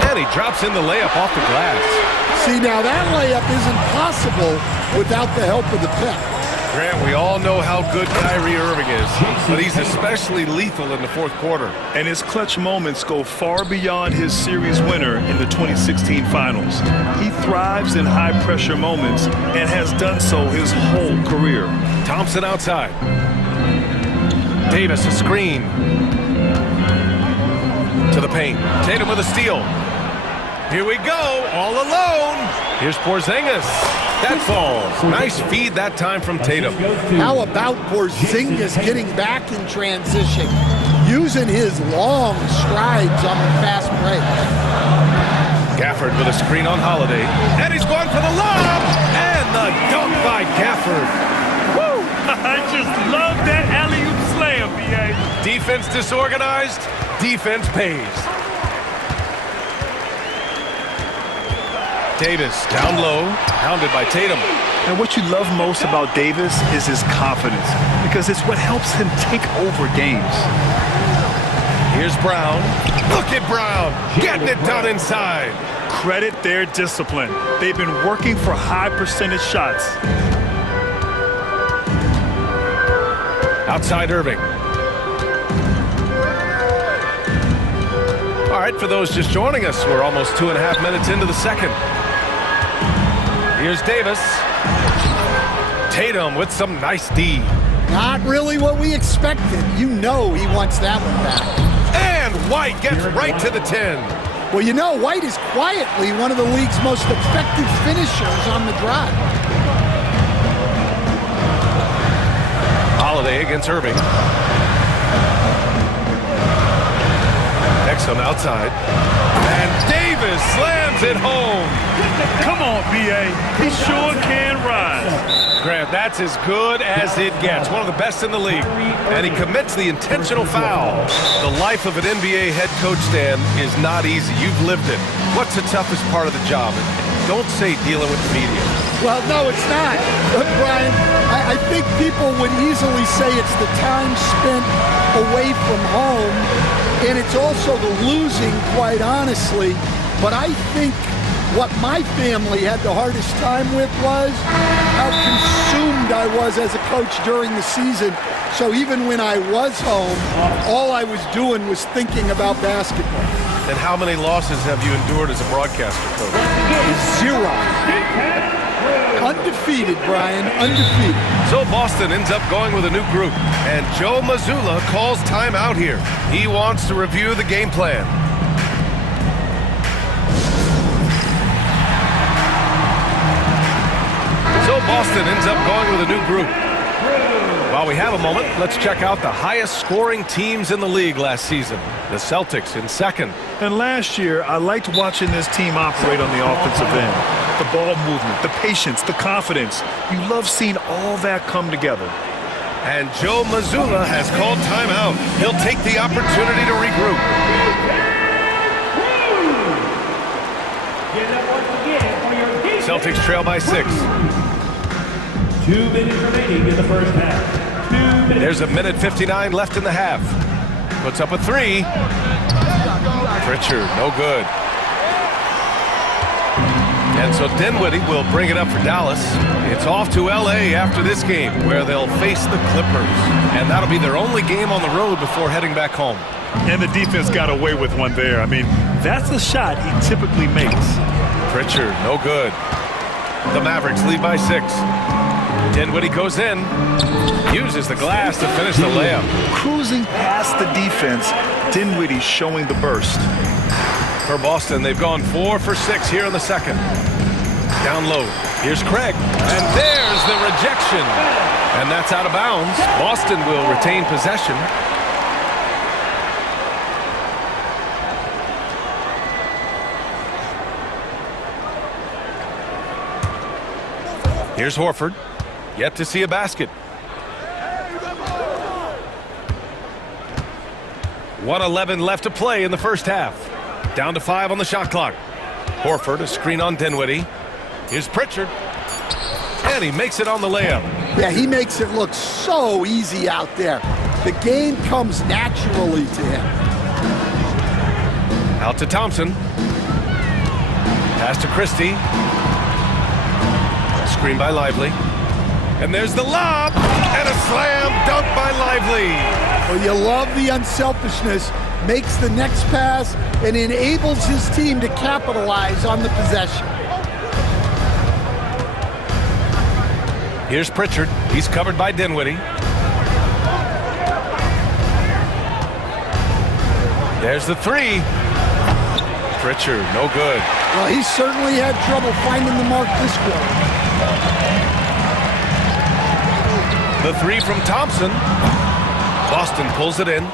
And he drops in the layup off the glass. See, now that layup isn't possible without the help of the pick. Grant, we all know how good Kyrie Irving is, but he's especially lethal in the fourth quarter. And his clutch moments go far beyond his series winner in the 2016 finals. He thrives in high-pressure moments and has done so his whole career. Thompson outside. Davis a screen. To the paint. Tatum with a steal. Here we go, all alone. Here's Porzingis. That falls. Nice feed that time from Tatum. How about Porzingis getting back in transition, using his long strides on the fast break. Gafford with a screen on Holiday. And he's going for the lob. And the dunk by Gafford. Woo! I just love that alley-oop slam, B.A. Defense disorganized, defense pays. Davis down low, pounded by Tatum. And what you love most about Davis is his confidence, because it's what helps him take over games. Here's Brown. Look at Brown, getting it done inside. Credit their discipline. They've been working for high percentage shots. Outside Irving. All right, for those just joining us, we're almost 2.5 minutes into the second. Here's Davis. Tatum with some nice D. Not really what we expected. You know he wants that one back. And White gets right to the 10. Well, you know, White is quietly one of the league's most effective finishers on the drive. Holiday against Irving. Exum outside. And Davis slams it home. Come on, B.A. He sure can rise. Grant, that's as good as it gets. One of the best in the league. And he commits the intentional foul. The life of an NBA head coach, Stan, is not easy. You've lived it. What's the toughest part of the job? Don't say dealing with the media. Well, no, it's not. Brian, I think people would easily say it's the time spent away from home, and it's also the losing, quite honestly. But I think what my family had the hardest time with was how consumed I was as a coach during the season. So even when I was home, all I was doing was thinking about basketball. And how many losses have you endured as a broadcaster, coach? 0. Undefeated, Brian, undefeated. So Boston ends up going with a new group, and Joe Mazzulla calls timeout here. He wants to review the game plan. So Boston ends up going with a new group. While we have a moment, let's check out the highest scoring teams in the league last season. The Celtics in second. And last year, I liked watching this team operate on the offensive end. The ball movement, the patience, the confidence. You love seeing all that come together. And Joe Mazzulla has called timeout. He'll take the opportunity to regroup. Celtics trail by 6. 2 minutes remaining in the first half. 2 minutes. There's a minute 59 left in the half. Puts up a 3. Pritchard, no good. And so Dinwiddie will bring it up for Dallas. It's off to L.A. after this game, where they'll face the Clippers. And that'll be their only game on the road before heading back home. And the defense got away with one there. I mean, that's the shot he typically makes. Pritchard, no good. The Mavericks lead by 6. Dinwiddie goes in, uses the glass to finish the layup. Cruising past the defense, Dinwiddie showing the burst. For Boston, they've gone 4 for 6 here in the second. Down low, here's Craig, and there's the rejection. And that's out of bounds. Boston will retain possession. Here's Horford, yet to see a basket. 1:11 left to play in the first half. Down to 5 on the shot clock. Horford, a screen on Dinwiddie. Here's Pritchard, and he makes it on the layup. Yeah, he makes it look so easy out there. The game comes naturally to him. Out to Thompson. Pass to Christie. Screen by Lively. And there's the lob, and a slam dunk by Lively. Well, you love the unselfishness, makes the next pass, and enables his team to capitalize on the possession. Here's Pritchard. He's covered by Dinwiddie. There's the 3. Pritchard, no good. Well, he certainly had trouble finding the mark this quarter. The 3 from Thompson. Boston pulls it in.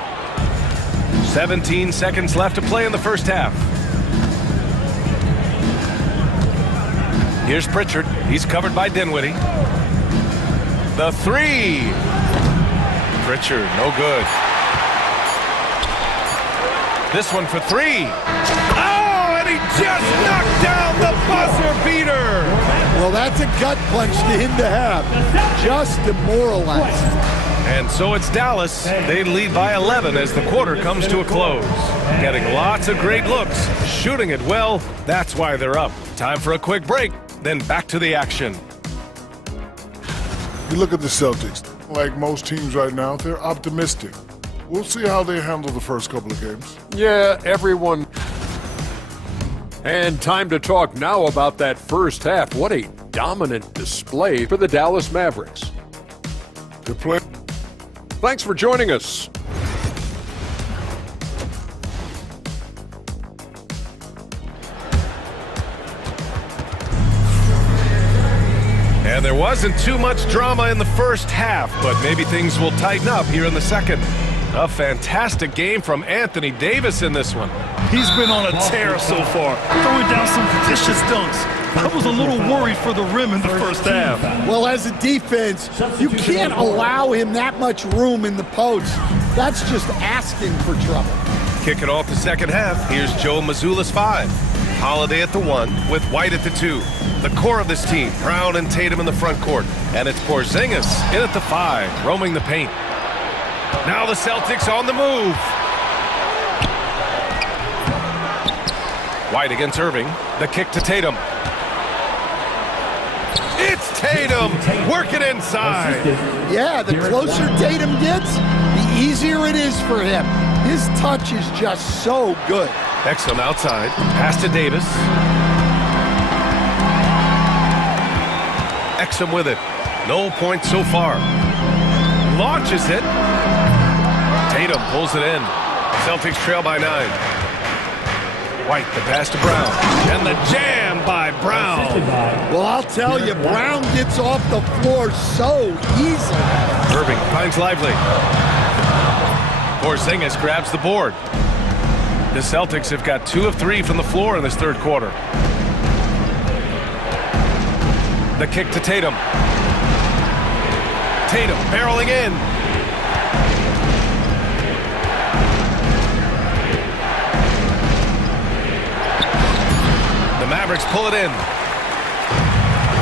17 seconds left to play in the first half. Here's Pritchard. He's covered by Dinwiddie. The 3. Pritchard, no good. This one for 3. Oh, and he just knocked down the buzzer beater. Well, that's a gut punch to him to have. Just demoralized. And so it's Dallas. They lead by 11 as the quarter comes to a close. Getting lots of great looks, shooting it well. That's why they're up. Time for a quick break, then back to the action. You look at the Celtics. Like most teams right now, they're optimistic. We'll see how they handle the first couple of games. Yeah, everyone. And time to talk now about that first half. What a dominant display for the Dallas Mavericks. Good play. Thanks for joining us. And there wasn't too much drama in the first half, but maybe things will tighten up here in the second. A fantastic game from Anthony Davis in this one. He's been on a tear so far, throwing down some vicious dunks. I was a little worried for the rim in the first half. Well, as a defense, you can't allow him that much room in the post. That's just asking for trouble. Kicking off the second half, here's Joe Mazzulla's 5. Holiday at the 1 with White at the 2. The core of this team, Brown and Tatum in the front court. And it's Porzingis in at the 5, roaming the paint. Now the Celtics on the move. White against Irving. The kick to Tatum. It's Tatum working inside. Yeah, the closer Tatum gets, the easier it is for him. His touch is just so good. Exum outside. Pass to Davis. Exum with it. No points so far. Launches it. Tatum pulls it in. Celtics trail by 9. White, the pass to Brown. And the jam by Brown. Well, I'll tell you, Brown gets off the floor so easy. Irving finds Lively. Porzingis grabs the board. The Celtics have got 2 of 3 from the floor in this third quarter. The kick to Tatum. Tatum barreling in. The Mavericks pull it in.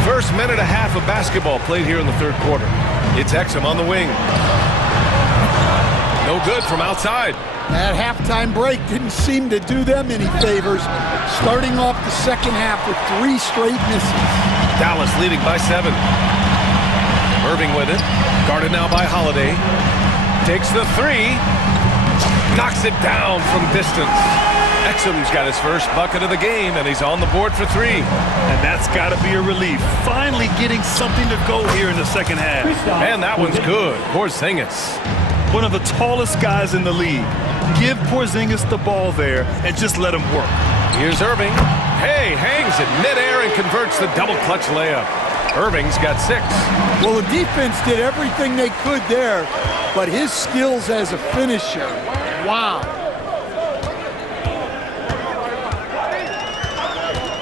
First minute and a half of basketball played here in the third quarter. It's Exum on the wing. No good from outside. That halftime break didn't seem to do them any favors. Starting off the second half with 3 straight misses. Dallas leading by 7. Irving with it. Guarded now by Holiday. Takes the 3. Knocks it down from distance. Exum's got his first bucket of the game, and he's on the board for 3. And that's got to be a relief. Finally getting something to go here in the second half. And that one's good. Porzingis. One of the tallest guys in the league. Give Porzingis the ball there and just let him work. Here's Irving. Hey, hangs it midair and converts the double clutch layup. Irving's got 6. Well, the defense did everything they could there, but his skills as a finisher, wow.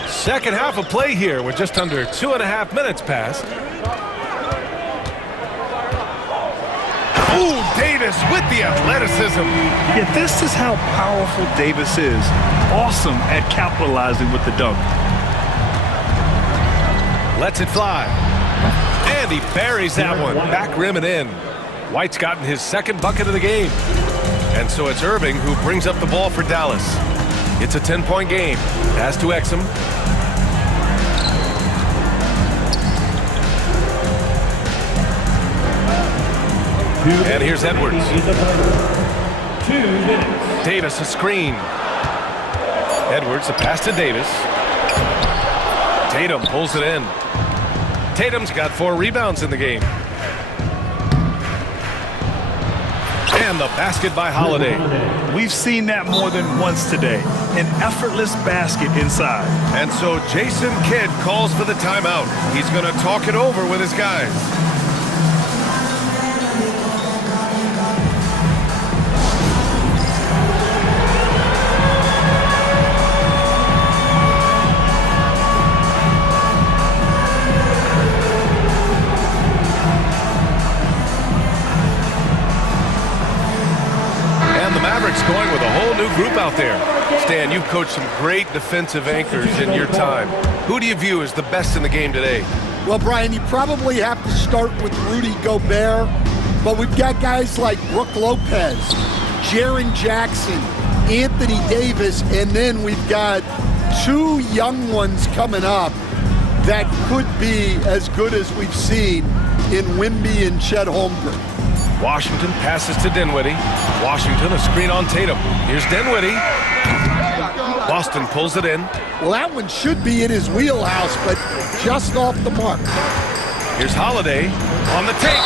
Second half of play here with just under 2.5 minutes passed. Ooh, Davis with the athleticism. Yeah, this is how powerful Davis is. Awesome at capitalizing with the dunk. Lets it fly. And he buries that one. Back rim and in. White's gotten his second bucket of the game. And so it's Irving who brings up the ball for Dallas. It's a 10-point game. Pass to Exum. And here's Edwards. 2 minutes. Davis a screen. Edwards a pass to Davis. Tatum pulls it in. Tatum's got 4 rebounds in the game. And the basket by Holiday. We've seen that more than once today. An effortless basket inside. And so Jason Kidd calls for the timeout. He's going to talk it over with his guys. Going with a whole new group out there. Stan, you've coached some great defensive anchors in your time. Who do you view as the best in the game today? Well, Brian, you probably have to start with Rudy Gobert, but we've got guys like Brook Lopez, Jaren Jackson, Anthony Davis, and then we've got 2 young ones coming up that could be as good as we've seen in Wemby and Chet Holmgren. Washington passes to Dinwiddie. Washington a screen on Tatum. Here's Dinwiddie. Boston pulls it in. Well, that one should be in his wheelhouse, but just off the mark. Here's Holiday on the take.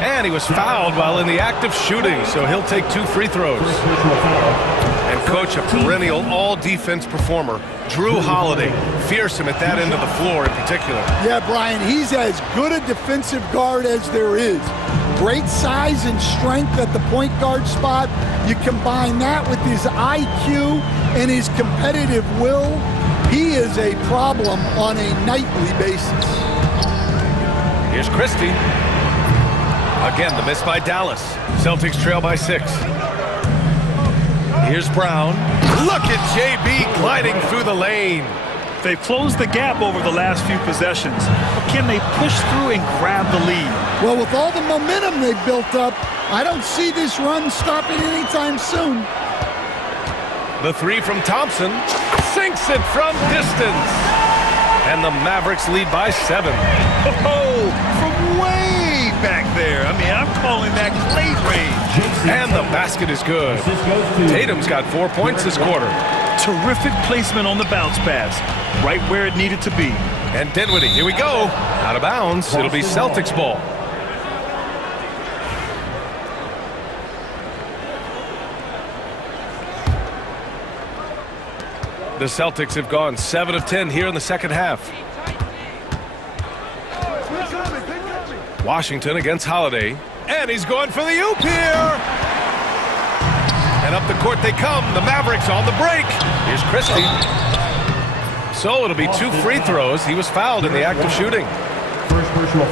And he was fouled while in the act of shooting, so he'll take 2 free throws. And coach, a perennial all-defense performer, Drew Holiday, fearsome at that end of the floor in particular. Yeah, Brian, he's as good a defensive guard as there is. Great size and strength at the point guard spot. You combine that with his IQ and his competitive will, he is a problem on a nightly basis. Here's Christie. Again, the miss by Dallas. Celtics trail by 6. Here's Brown. Look at JB gliding through the lane. They've closed the gap over the last few possessions. But can they push through and grab the lead? Well, with all the momentum they've built up, I don't see this run stopping anytime soon. The 3 from Thompson sinks it from distance. And the Mavericks lead by 7. Oh, from way back there. I mean, I'm calling that great range. And the basket is good. Tatum's got 4 points this quarter. Terrific placement on the bounce pass, right where it needed to be. And Dinwiddie, here we go. Out of bounds, it'll be Celtics ball. The Celtics have gone 7 of 10 here in the second half. Washington against Holiday. And he's going for the oop here. And up the court they come. The Mavericks on the break. Here's Christie. So it'll be 2 free throws. He was fouled in the act of shooting.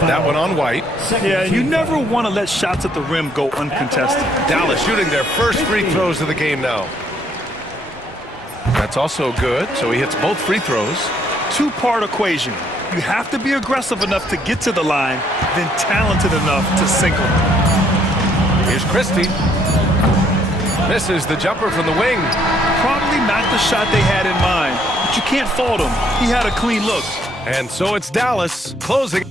That one on White. Yeah, you never want to let shots at the rim go uncontested. Dallas shooting their first free throws of the game now. That's also good, so he hits both free throws. Two-part equation. You have to be aggressive enough to get to the line, then talented enough to sink them. Here's Christie. Misses the jumper from the wing. Probably not the shot they had in mind, but you can't fault him. He had a clean look. And so it's Dallas closing.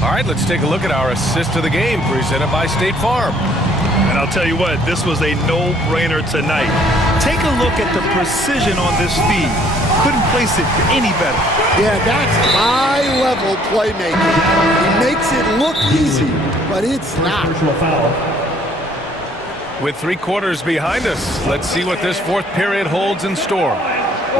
All right, let's take a look at our assist of the game presented by State Farm. And I'll tell you what, this was a no-brainer tonight. Take a look at the precision on this feed. Couldn't place it any better. Yeah, that's high-level playmaking. He makes it look easy, but it's not. With 3 quarters behind us, let's see what this fourth period holds in store.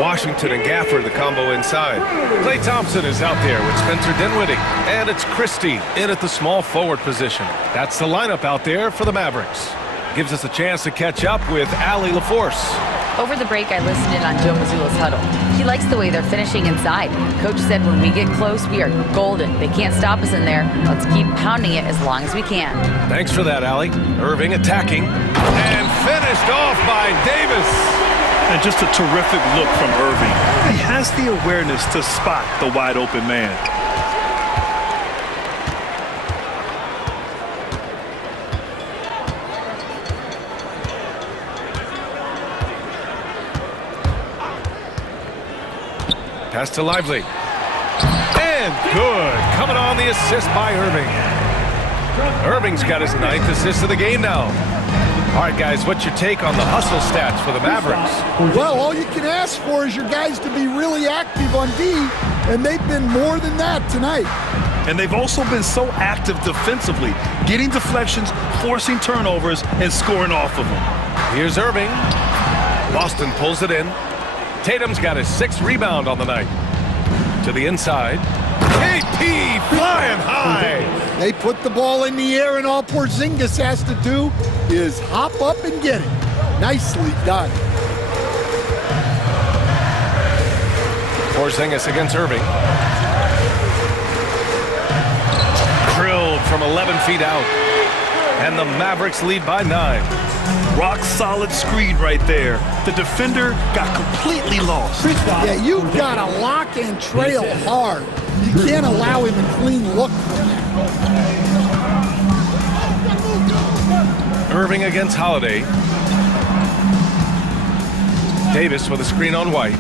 Washington and Gafford, the combo inside. Klay Thompson is out there with Spencer Dinwiddie. And it's Christie in at the small forward position. That's the lineup out there for the Mavericks. Gives us a chance to catch up with Allie LaForce. Over the break, I listened in on Joe Mazzulla's huddle. He likes the way they're finishing inside. Coach said when we get close, we are golden. They can't stop us in there. Let's keep pounding it as long as we can. Thanks for that, Allie. Irving attacking. And finished off by Davis. And just a terrific look from Irving. He has the awareness to spot the wide open man. Pass to Lively. And good. Coming on the assist by Irving. Irving's got his 9th assist of the game now. All right, guys, what's your take on the hustle stats for the Mavericks? Well, all you can ask for is your guys to be really active on D, and they've been more than that tonight. And they've also been so active defensively, getting deflections, forcing turnovers, and scoring off of them. Here's Irving. Boston pulls it in. Tatum's got his 6th rebound on the night. To the inside. KP flying high. They put the ball in the air, and all Porzingis has to do is hop up and get it. Nicely done. Porzingis against Irving. Drilled from 11 feet out. And the Mavericks lead by 9. Rock solid screen right there. The defender got completely lost. Yeah, you've got to lock and trail hard. You can't allow him a clean look from that. Irving against Holiday. Davis with a screen on White.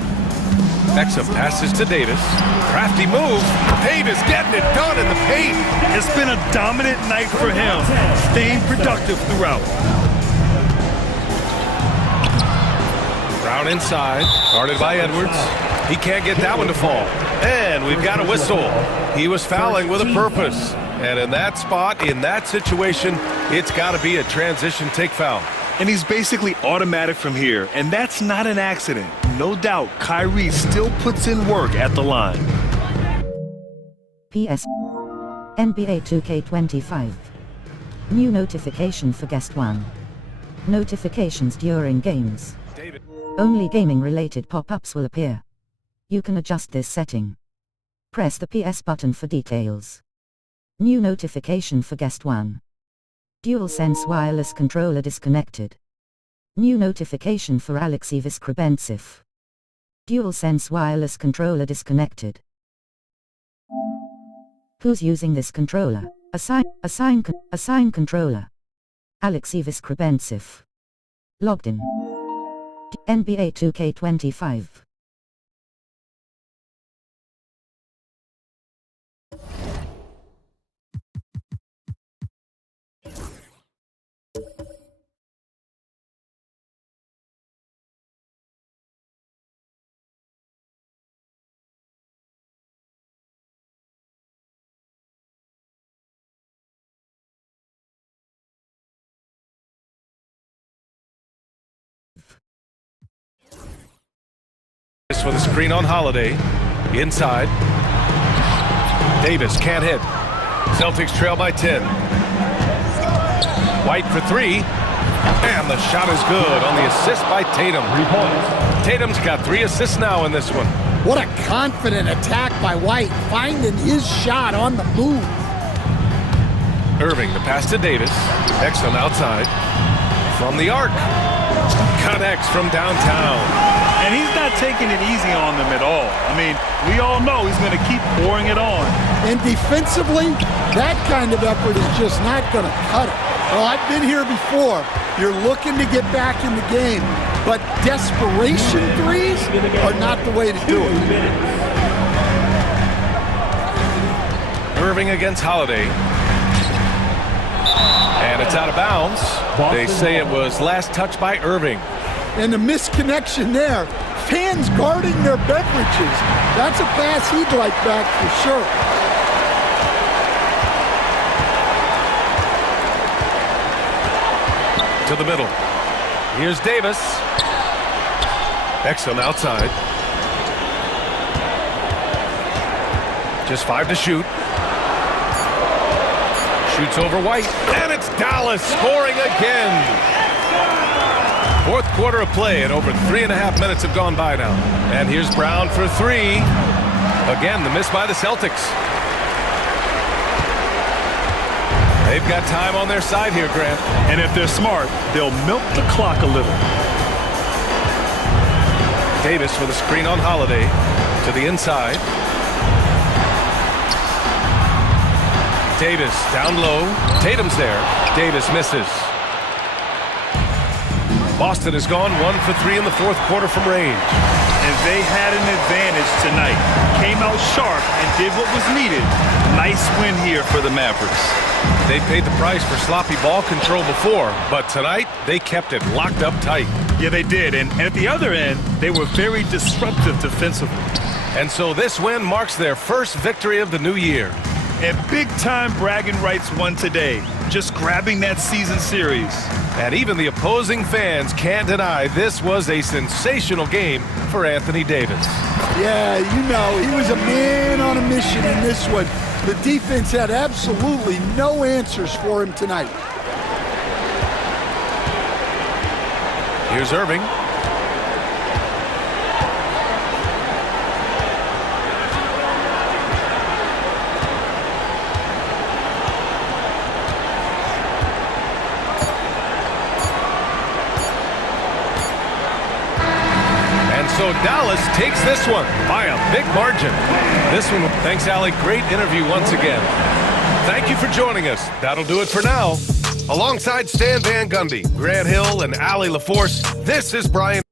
Exum passes to Davis. Crafty move. Davis getting it done in the paint. It's been a dominant night for him, staying productive throughout. Brown inside, guarded by Edwards. He can't get that one to fall. And we've got a whistle. He was fouling with a purpose. And in that spot, in that situation, it's got to be a transition take foul. And he's basically automatic from here, and that's not an accident. No doubt, Kyrie still puts in work at the line. PS. NBA 2K25. New notification for Guest 1. Notifications during games. Only gaming-related pop-ups will appear. You can adjust this setting. Press the PS button for details. New notification for Guest 1. DualSense wireless controller disconnected. New notification for Alexei Viskrebensev. DualSense wireless controller disconnected. Who's using this controller? Assign controller. Alexei Viskrebensev. Logged in. NBA 2K25. Davis with a screen on Holiday. Inside. Davis can't hit. Celtics trail by 10. White for three. And the shot is good on the assist by Tatum. Tatum's got 3 assists now in this one. What a confident attack by White, finding his shot on the move. Irving, the pass to Davis. Excellent outside. From the arc. Connects from downtown. And he's not taking it easy on them at all. I mean, we all know he's going to keep pouring it on. And defensively, that kind of effort is just not going to cut it. Well, I've been here before. You're looking to get back in the game, but desperation threes are not the way to do it. Irving against Holiday. And it's out of bounds. They say it was last touched by Irving. And the misconnection there. Fans guarding their beverages. That's a pass he'd like back for sure. To the middle. Here's Davis. Excellent outside. Just 5 to shoot. Shoots over White. And it's Dallas scoring again. Fourth quarter of play, and over 3.5 minutes have gone by now. And here's Brown for 3. Again, the miss by the Celtics. They've got time on their side here, Grant. And if they're smart, they'll milk the clock a little. Davis with a screen on Holiday to the inside. Davis down low. Tatum's there. Davis misses. Boston has gone 1 for 3 in the fourth quarter from range. And they had an advantage tonight. Came out sharp and did what was needed. Nice win here for the Mavericks. They paid the price for sloppy ball control before, but tonight they kept it locked up tight. Yeah, they did. And at the other end, they were very disruptive defensively. And so this win marks their first victory of the new year. And big-time bragging rights won today, just grabbing that season series. And even the opposing fans can't deny this was a sensational game for Anthony Davis. Yeah, you know, he was a man on a mission in this one. The defense had absolutely no answers for him tonight. Here's Irving. So Dallas takes this one by a big margin. This one, thanks, Allie. Great interview once again. Thank you for joining us. That'll do it for now. Alongside Stan Van Gundy, Grant Hill, and Allie LaForce, this is Brian.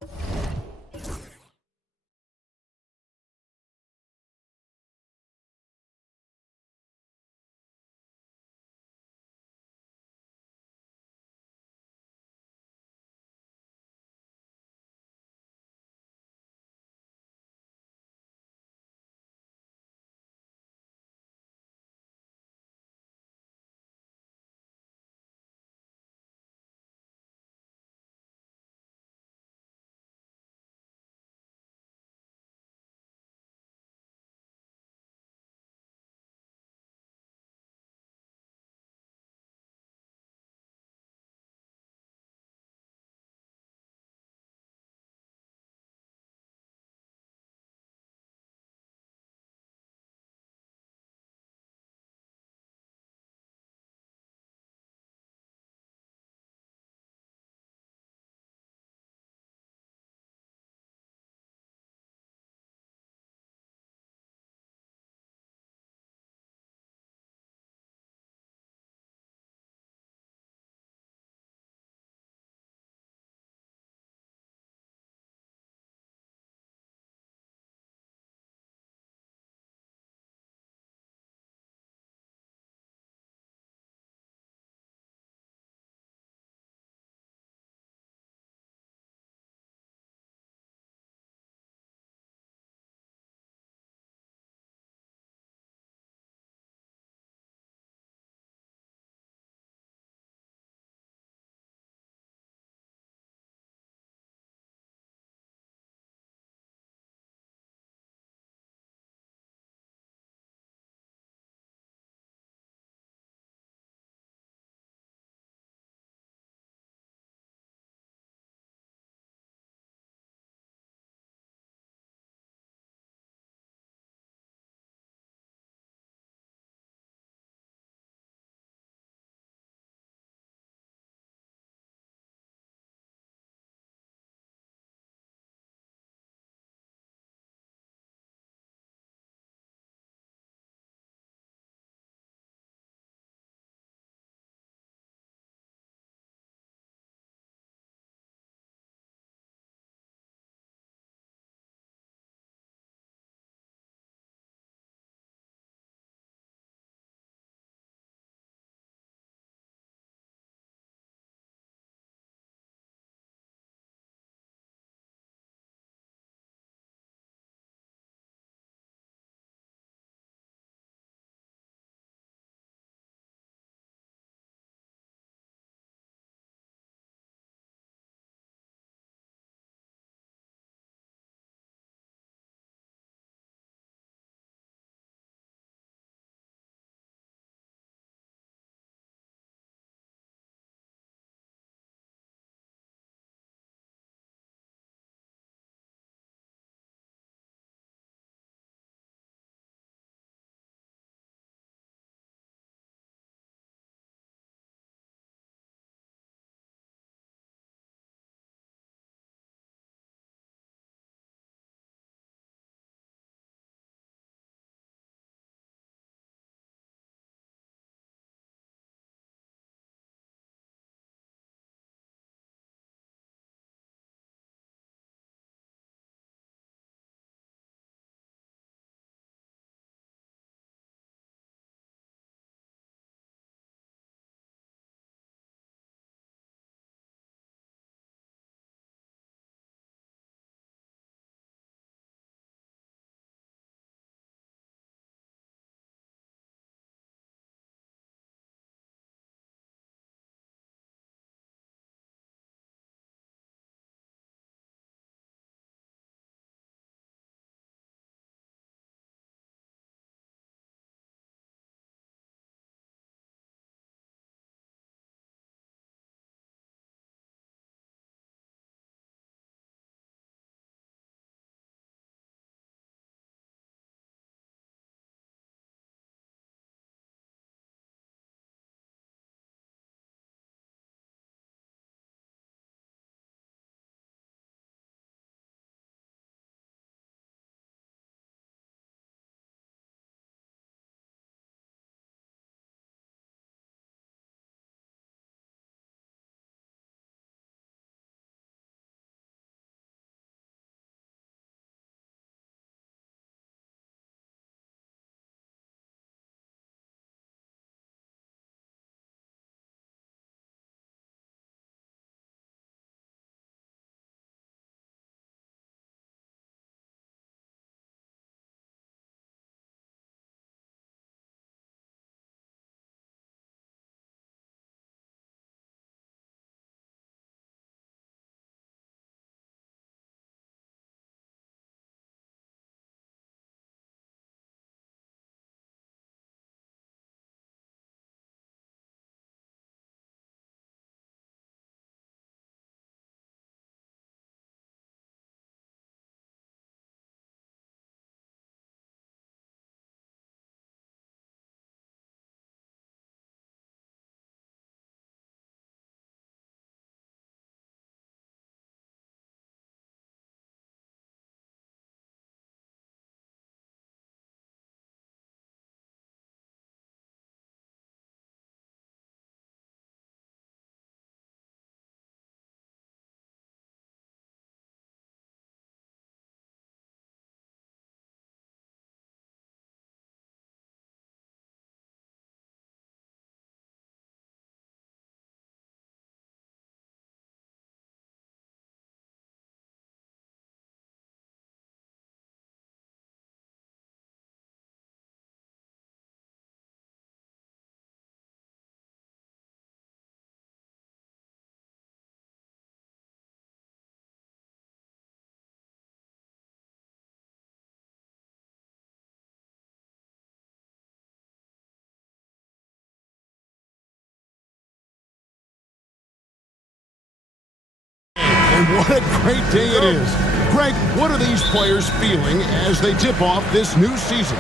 And what a great day it is. Greg, what are these players feeling as they tip off this new season?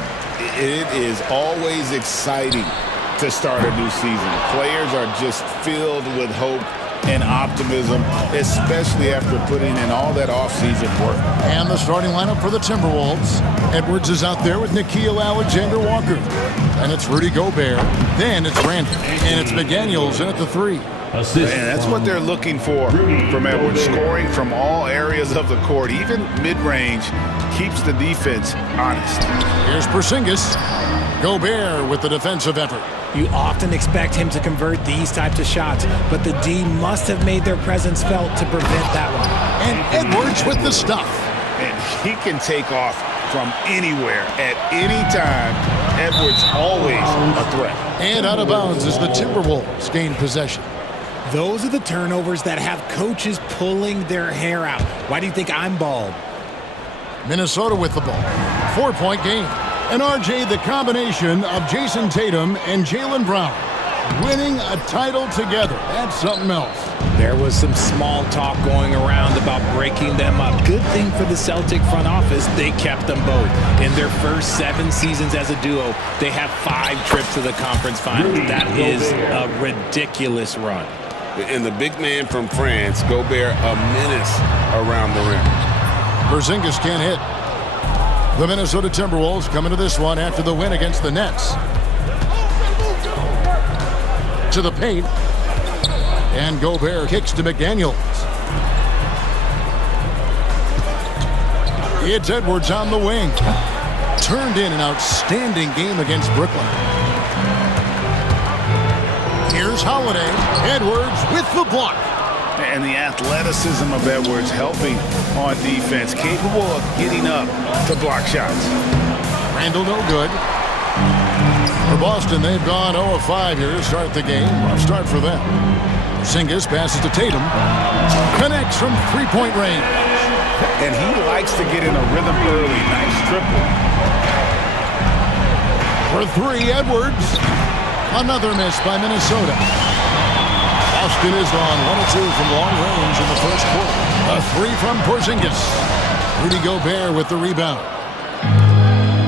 It is always exciting to start a new season. Players are just filled with hope and optimism, especially after putting in all that offseason work. And the starting lineup for the Timberwolves. Edwards is out there with Nickeil Alexander-Walker. And it's Rudy Gobert. Then it's Randall. And it's McDaniels in at the 3. And that's what they're looking for from Edwards. Scoring from all areas of the court, even mid-range, keeps the defense honest. Here's Porzingis. Gobert with the defensive effort. You often expect him to convert these types of shots, but the D must have made their presence felt to prevent that one. And Edwards with the stuff. And he can take off from anywhere at any time. Edwards always a threat. And out of bounds as the Timberwolves gain possession. Those are the turnovers that have coaches pulling their hair out. Why do you think I'm bald? Minnesota with the ball. 4-point game. And RJ, the combination of Jason Tatum and Jaylen Brown winning a title together. That's something else. There was some small talk going around about breaking them up. Good thing for the Celtic front office, they kept them both. In their first 7 seasons as a duo, they have 5 trips to the conference finals. That is a ridiculous run. And the big man from France, Gobert, a menace around the rim. Porzingis can't hit. The Minnesota Timberwolves come into this one after the win against the Nets. To the paint. And Gobert kicks to McDaniels. It's Edwards on the wing. Turned in an outstanding game against Brooklyn. Here's Holiday. Edwards with the block. And the athleticism of Edwards helping on defense, capable of getting up to block shots. Randall no good. For Boston, they've gone 0 of 5 here to start the game. Rough start for them. Porzingis passes to Tatum. Connects from 3-point range. And he likes to get in a rhythm early. Nice triple. For 3, Edwards. Another miss by Minnesota. Boston is on 1-2 from long range in the first quarter. A 3 from Porzingis. Rudy Gobert with the rebound.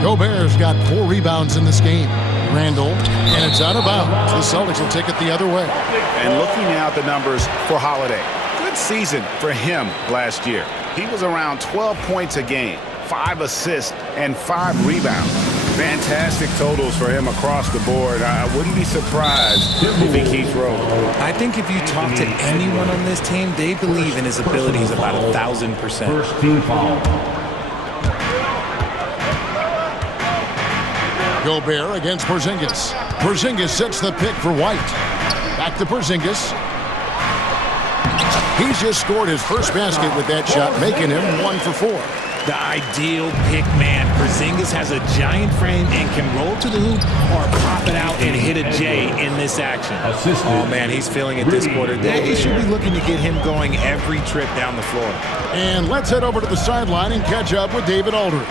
Gobert's got 4 rebounds in this game. Randall, and it's out of bounds. The Celtics will take it the other way. And looking now at the numbers for Holiday. Good season for him last year. He was around 12 points a game, 5 assists, and 5 rebounds. Fantastic totals for him across the board. I wouldn't be surprised if he keeps rolling. I think if you talk to anyone on this team, they believe in his abilities about 1,000%. First team foul. Gobert against Porzingis. Porzingis sets the pick for White. Back to Porzingis. He's just scored his first basket with that shot, making him 1 for 4. The ideal pick man. Porzingis has a giant frame and can roll to the hoop or pop it out and hit a J in this action. Oh, man, he's feeling it this quarter. They should be looking to get him going every trip down the floor. And let's head over to the sideline and catch up with David Aldridge.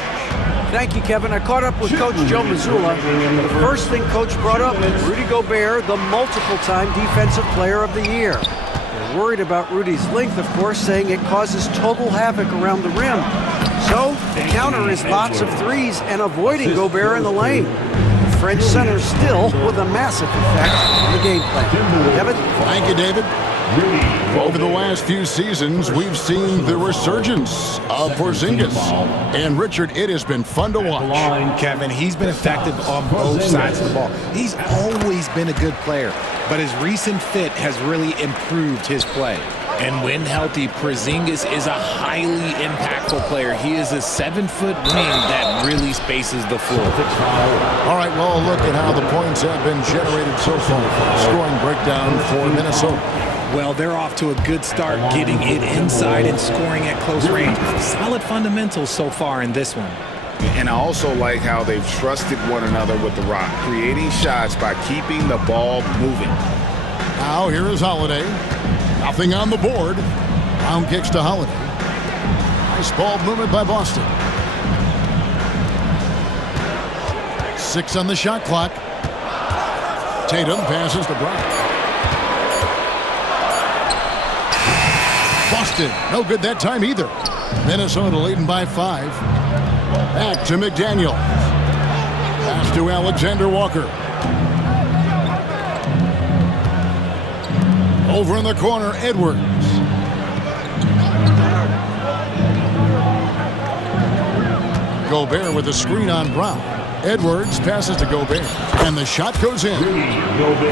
Thank you, Kevin. I caught up with Coach Joe Mazzulla. The first thing Coach brought up was Rudy Gobert, the multiple-time Defensive Player of the Year. They're worried about Rudy's length, of course, saying it causes total havoc around the rim. So the counter is lots of threes and avoiding Gobert in the lane. The French center still with a massive effect on the game plan. Kevin? Thank you, David. Over the last few seasons, we've seen the resurgence of Porzingis. And Richard, it has been fun to watch. Kevin, he's been effective on both sides of the ball. He's always been a good player, but his recent fit has really improved his play. And when healthy, Porzingis is a highly impactful player. He is a 7-foot wing that really spaces the floor. All right, well, look at how the points have been generated so far. Scoring breakdown for Minnesota. Well, they're off to a good start, getting it inside and scoring at close range. Solid fundamentals so far in this one. And I also like how they've trusted one another with the rock, creating shots by keeping the ball moving. Now here is Holiday. Nothing on the board. Brown kicks to Holiday. Nice ball movement by Boston. 6 on the shot clock. Tatum passes to Brown. contested. No good that time either. Minnesota leading by 5. Back to McDaniel. Pass to Alexander Walker. Over in the corner, Edwards. Gobert with a screen on Brown. Edwards passes to Gobert, and the shot goes in.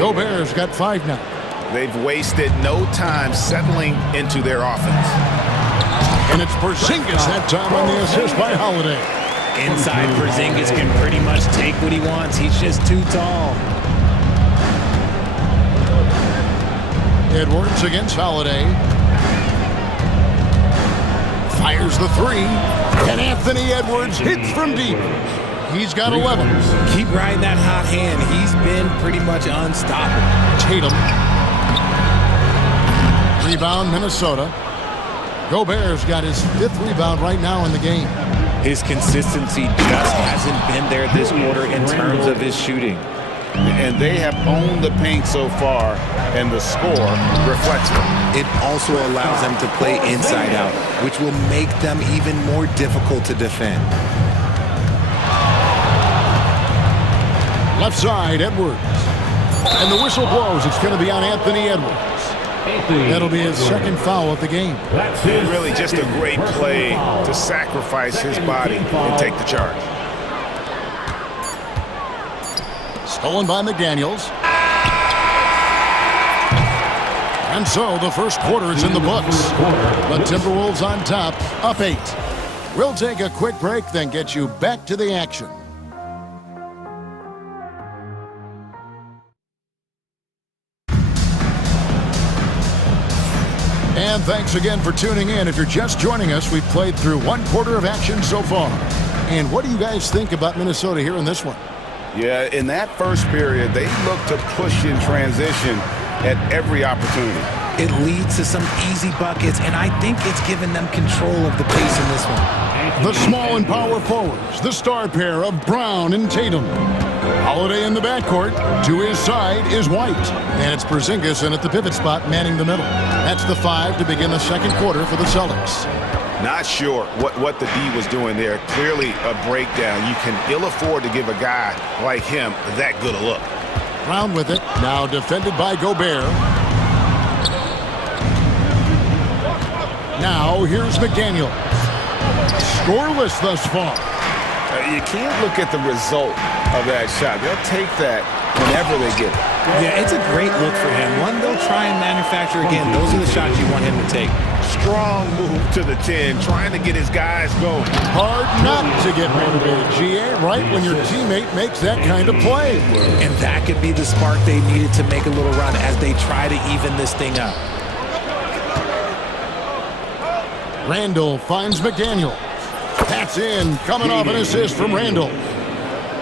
Gobert's got 5 now. They've wasted no time settling into their offense. And it's Porzingis that time on the assist by Holiday. Inside, Porzingis can pretty much take what he wants. He's just too tall. Edwards against Holiday. Fires the 3. And Anthony Edwards hits from deep. He's got 11. Keep riding that hot hand. He's been pretty much unstoppable. Tatum. Rebound, Minnesota. Gobert's got his 5th rebound right now in the game. His consistency just hasn't been there this quarter in terms of his shooting. And they have owned the paint so far, and the score reflects it. It also allows them to play inside out, which will make them even more difficult to defend. Left side, Edwards. And the whistle blows. It's going to be on Anthony Edwards. That'll be his 2nd foul of the game. Really just a great play to sacrifice his body and take the charge. Stolen by McDaniels. And so the first quarter is in the books. The Timberwolves on top, up 8. We'll take a quick break, then get you back to the action. And thanks again for tuning in. If you're just joining us, we've played through 1 quarter of action so far. And what do you guys think about Minnesota here in this one? Yeah, in that first period, they looked to push in transition at every opportunity. It leads to some easy buckets, and I think it's given them control of the pace in this one. The small and power forwards, the star pair of Brown and Tatum. Holiday in the backcourt. To his side is White. And it's Porzingis in at the pivot spot, manning the middle. That's the 5 to begin the second quarter for the Celtics. Not sure what the D was doing there. Clearly a breakdown. You can ill afford to give a guy like him that good a look. Brown with it. Now defended by Gobert. Now here's McDaniel. Scoreless thus far. You can't look at the result of that shot. They'll take that whenever they get it. Yeah, it's a great look for him. One they'll try and manufacture again. Those are the shots you want him to take. Strong move to the 10, trying to get his guys going. Hard not to get motivated, GA, right when your teammate makes that kind of play. And that could be the spark they needed to make a little run as they try to even this thing up. Randall finds McDaniel. That's in, coming off an assist from Randall.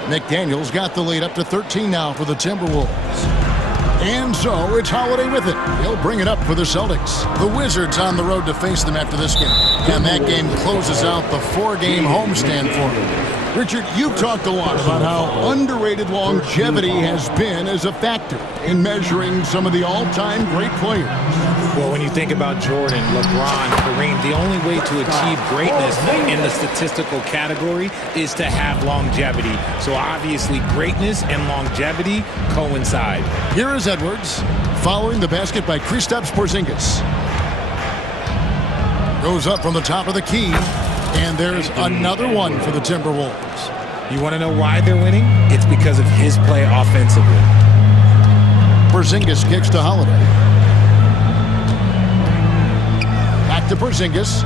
McDaniel's got the lead up to 13 now for the Timberwolves. And so it's Holiday with it. He'll bring it up for the Celtics. The Wizards on the road to face them after this game. And that game closes out the 4-game homestand for them. Richard, you've talked a lot about how underrated longevity has been as a factor in measuring some of the all-time great players. Well, when you think about Jordan, LeBron, Kareem, the only way to achieve greatness in the statistical category is to have longevity. So obviously greatness and longevity coincide. Here is Edwards following the basket by Kristaps Porzingis. Goes up from the top of the key, and there's another one for the Timberwolves. You want to know why they're winning? It's because of his play offensively. Porzingis kicks to Holiday. To Porzingis.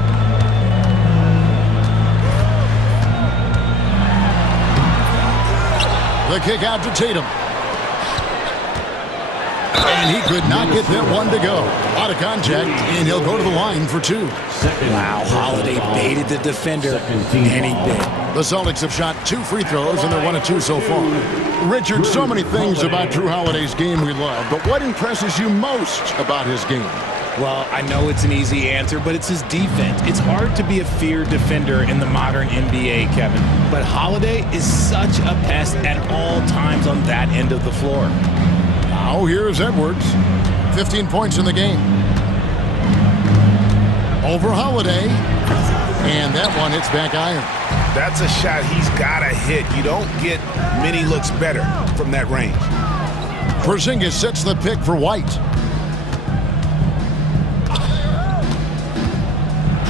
The kick out to Tatum. And he could not get that one to go. Out of contact, and he'll go to the line for 2. Wow, Holiday baited the defender, and he bit. The Celtics have shot 2 free throws, and they're 1 of 2 so far. Richard, so many things about Drew Holiday's game we love, but what impresses you most about his game? Well, I know it's an easy answer, but it's his defense. It's hard to be a feared defender in the modern NBA, Kevin. But Holiday is such a pest at all times on that end of the floor. Now here's Edwards. 15 points in the game. Over Holiday. And that one hits back iron. That's a shot he's got to hit. You don't get many looks better from that range. Porzingis sets the pick for White.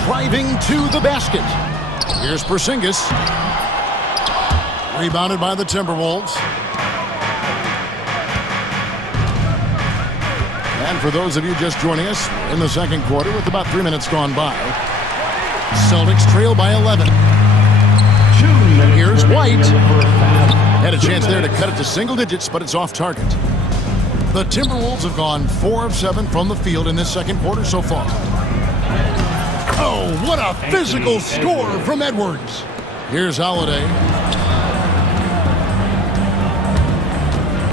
Driving to the basket. Here's Porzingis. Rebounded by the Timberwolves. And for those of you just joining us in the second quarter with about 3 minutes gone by, Celtics trail by 11. Here's White. Had a chance there to cut it to single digits, but it's off target. The Timberwolves have gone 4 of 7 from the field in this second quarter so far. Oh, what a physical score from Edwards. Here's Holiday.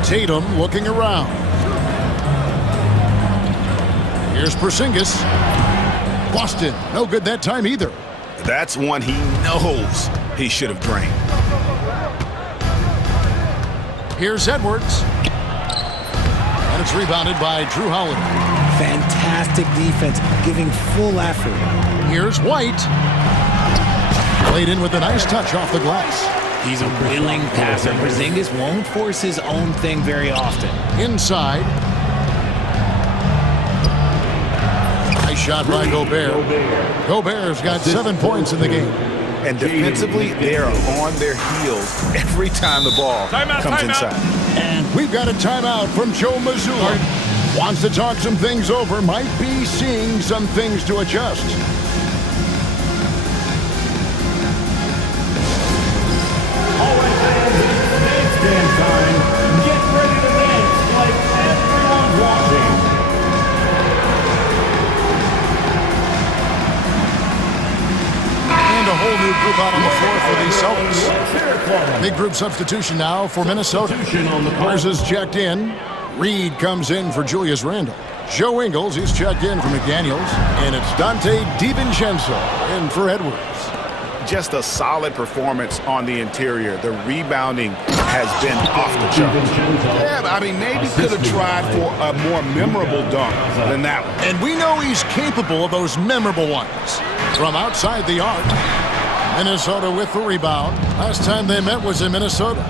Tatum looking around. Here's Porzingis. Boston, no good that time either. That's one he knows he should have drained. Here's Edwards. And it's rebounded by Drew Holiday. Fantastic defense, giving full effort. Here's White. Played in with a nice touch off the glass. He's a willing passer. Porzingis won't force his own thing very often. Inside. Nice shot by Gobert. Gobert's got 7 points in the game. And defensively, they are on their heels every time the ball comes inside. And we've got a timeout from Joe Mazzulla. Wants to talk some things over. Might be seeing some things to adjust. All right, fans, it's dance time. Get ready to dance like everyone's watching. And a whole new group out on the floor for the Celtics. Big group substitution now for Minnesota. Mars is checked in. Reed comes in for Julius Randle. Joe Ingles, he's checked in for McDaniels. And it's Dante DiVincenzo in for Edwards. Just a solid performance on the interior. The rebounding has been off the charts. Yeah, I mean, maybe could have tried for a more memorable dunk than that one. And we know he's capable of those memorable ones. From outside the arc, Minnesota with the rebound. Last time they met was in Minnesota.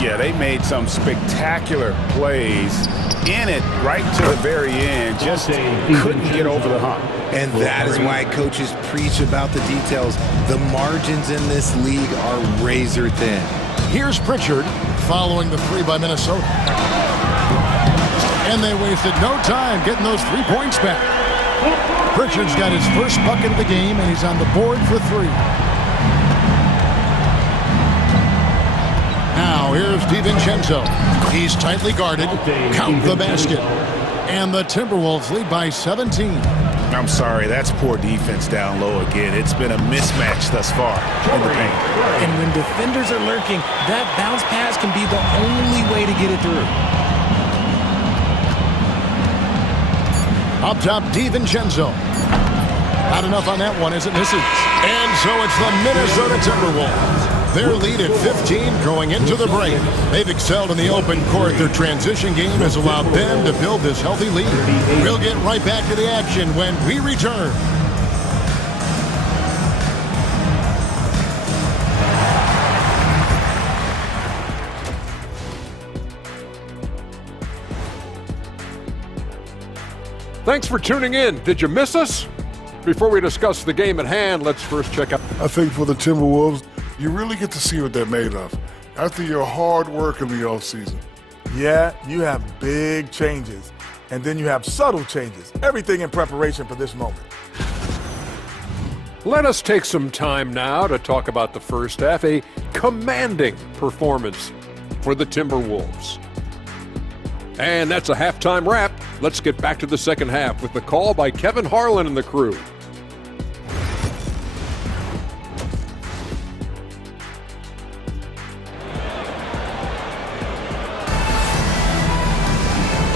Yeah, they made some spectacular plays in it right to the very end. Just couldn't get over the hump. And that is why coaches preach about the details. The margins in this league are razor thin. Here's Pritchard following the 3 by Minnesota. And they wasted no time getting those 3 points back. Pritchard's got his first bucket of the game, and he's on the board for 3. Now here's DiVincenzo. He's tightly guarded. Count the basket. And the Timberwolves lead by 17. I'm sorry, that's poor defense down low again. It's been a mismatch thus far in the paint. And when defenders are lurking, that bounce pass can be the only way to get it through. Up top, DiVincenzo. Not enough on that one as it misses. And so it's the Minnesota Timberwolves. Their lead at 15 going into the break. They've excelled in the open court. Their transition game has allowed them to build this healthy lead. We'll get right back to the action when we return. Thanks for tuning in. Did you miss us? Before we discuss the game at hand, let's first check out. I think for the Timberwolves, you really get to see what they're made of after your hard work in the offseason. Yeah, you have big changes, and then you have subtle changes. Everything in preparation for this moment. Let us take some time now to talk about the first half, a commanding performance for the Timberwolves. And that's a halftime wrap. Let's get back to the second half with the call by Kevin Harlan and the crew.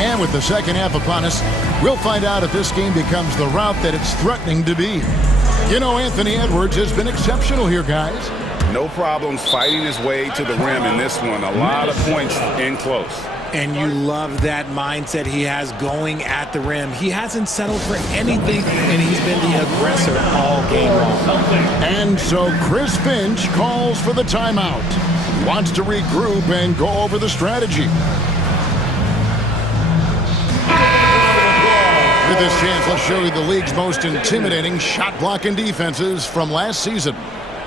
And with the second half upon us, we'll find out if this game becomes the route that it's threatening to be. You know, Anthony Edwards has been exceptional here, guys. No problems fighting his way to the rim in this one. A lot of points in close. And you love that mindset he has going at the rim. He hasn't settled for anything, and he's been the aggressor all game long. And so Chris Finch calls for the timeout. He wants to regroup and go over the strategy. With this chance, let's show you the league's most intimidating shot-blocking defenses from last season.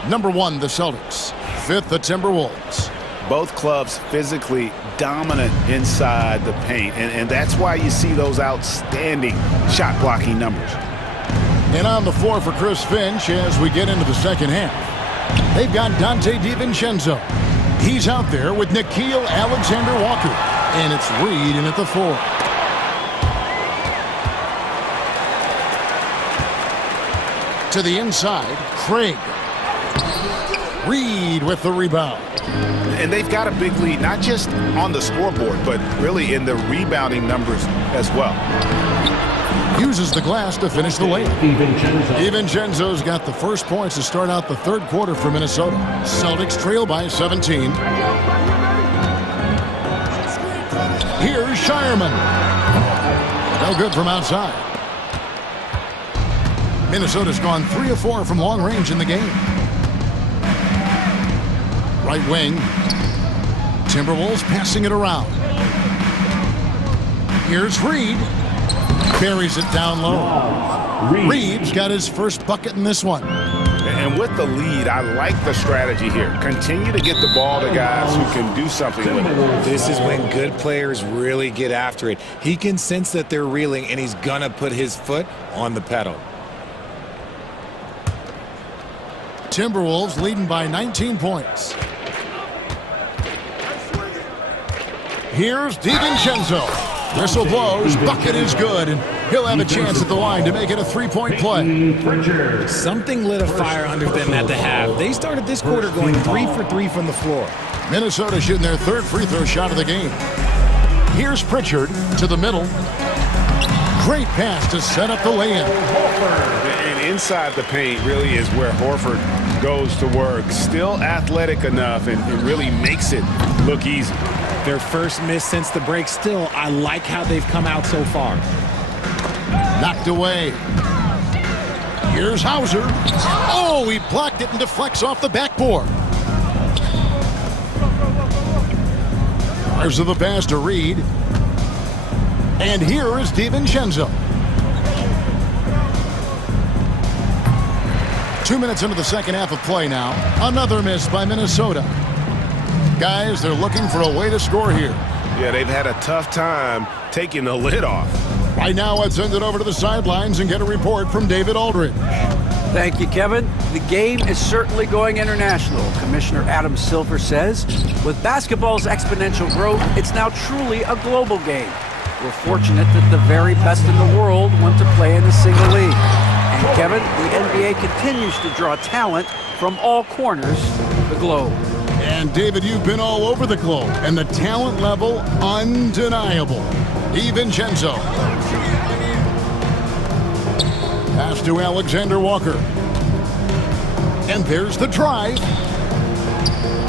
Number 1, the Celtics. 5th, the Timberwolves. Both clubs physically dominant inside the paint, and that's why you see those outstanding shot-blocking numbers. And on the floor for Chris Finch as we get into the second half. They've got Dante DiVincenzo. He's out there with Nickeil Alexander-Walker. And it's Reed in at the 4. To the inside, Craig. Reed with the rebound. And they've got a big lead, not just on the scoreboard, but really in the rebounding numbers as well. Uses the glass to finish the layup. DiVincenzo's got the first points to start out the third quarter for Minnesota. Celtics trail by 17. Here's Shireman. No good from outside. Minnesota's gone 3 of 4 from long range in the game. Right wing. Timberwolves passing it around. Here's Reed. Buries it down low. Reed's got his first bucket in this one. And with the lead, I like the strategy here. Continue to get the ball to guys who can do something with it. This is when good players really get after it. He can sense that they're reeling, and he's going to put his foot on the pedal. Timberwolves leading by 19 points. Here's DiVincenzo. Whistle blows, bucket is good, and he'll have a chance at the line to make it a 3-point play. Something lit a fire under them at the half. They started this quarter going 3 for 3 from the floor. Minnesota shooting their third free throw shot of the game. Here's Pritchard to the middle. Great pass to set up the lay-in. And inside the paint really is where Horford goes to work. Still athletic enough and really makes it look easy. Their first miss since the break. Still, I like how they've come out so far. Knocked away. Here's Hauser. Oh, he blocked it and deflects off the backboard. There's the pass to Reed. And here is DiVincenzo. 2 minutes into the second half of play now. Another miss by Minnesota. Guys, they're looking for a way to score here. Yeah, they've had a tough time taking the lid off. Right now, let's send it over to the sidelines and get a report from David Aldridge. Thank you, Kevin. The game is certainly going international. Commissioner Adam Silver says, with basketball's exponential growth, it's now truly a global game. We're fortunate that the very best in the world want to play in a single league. And Kevin, the NBA continues to draw talent from all corners of the globe. And David, you've been all over the globe, and the talent level undeniable. DiVincenzo. Pass to Alexander Walker. And there's the drive.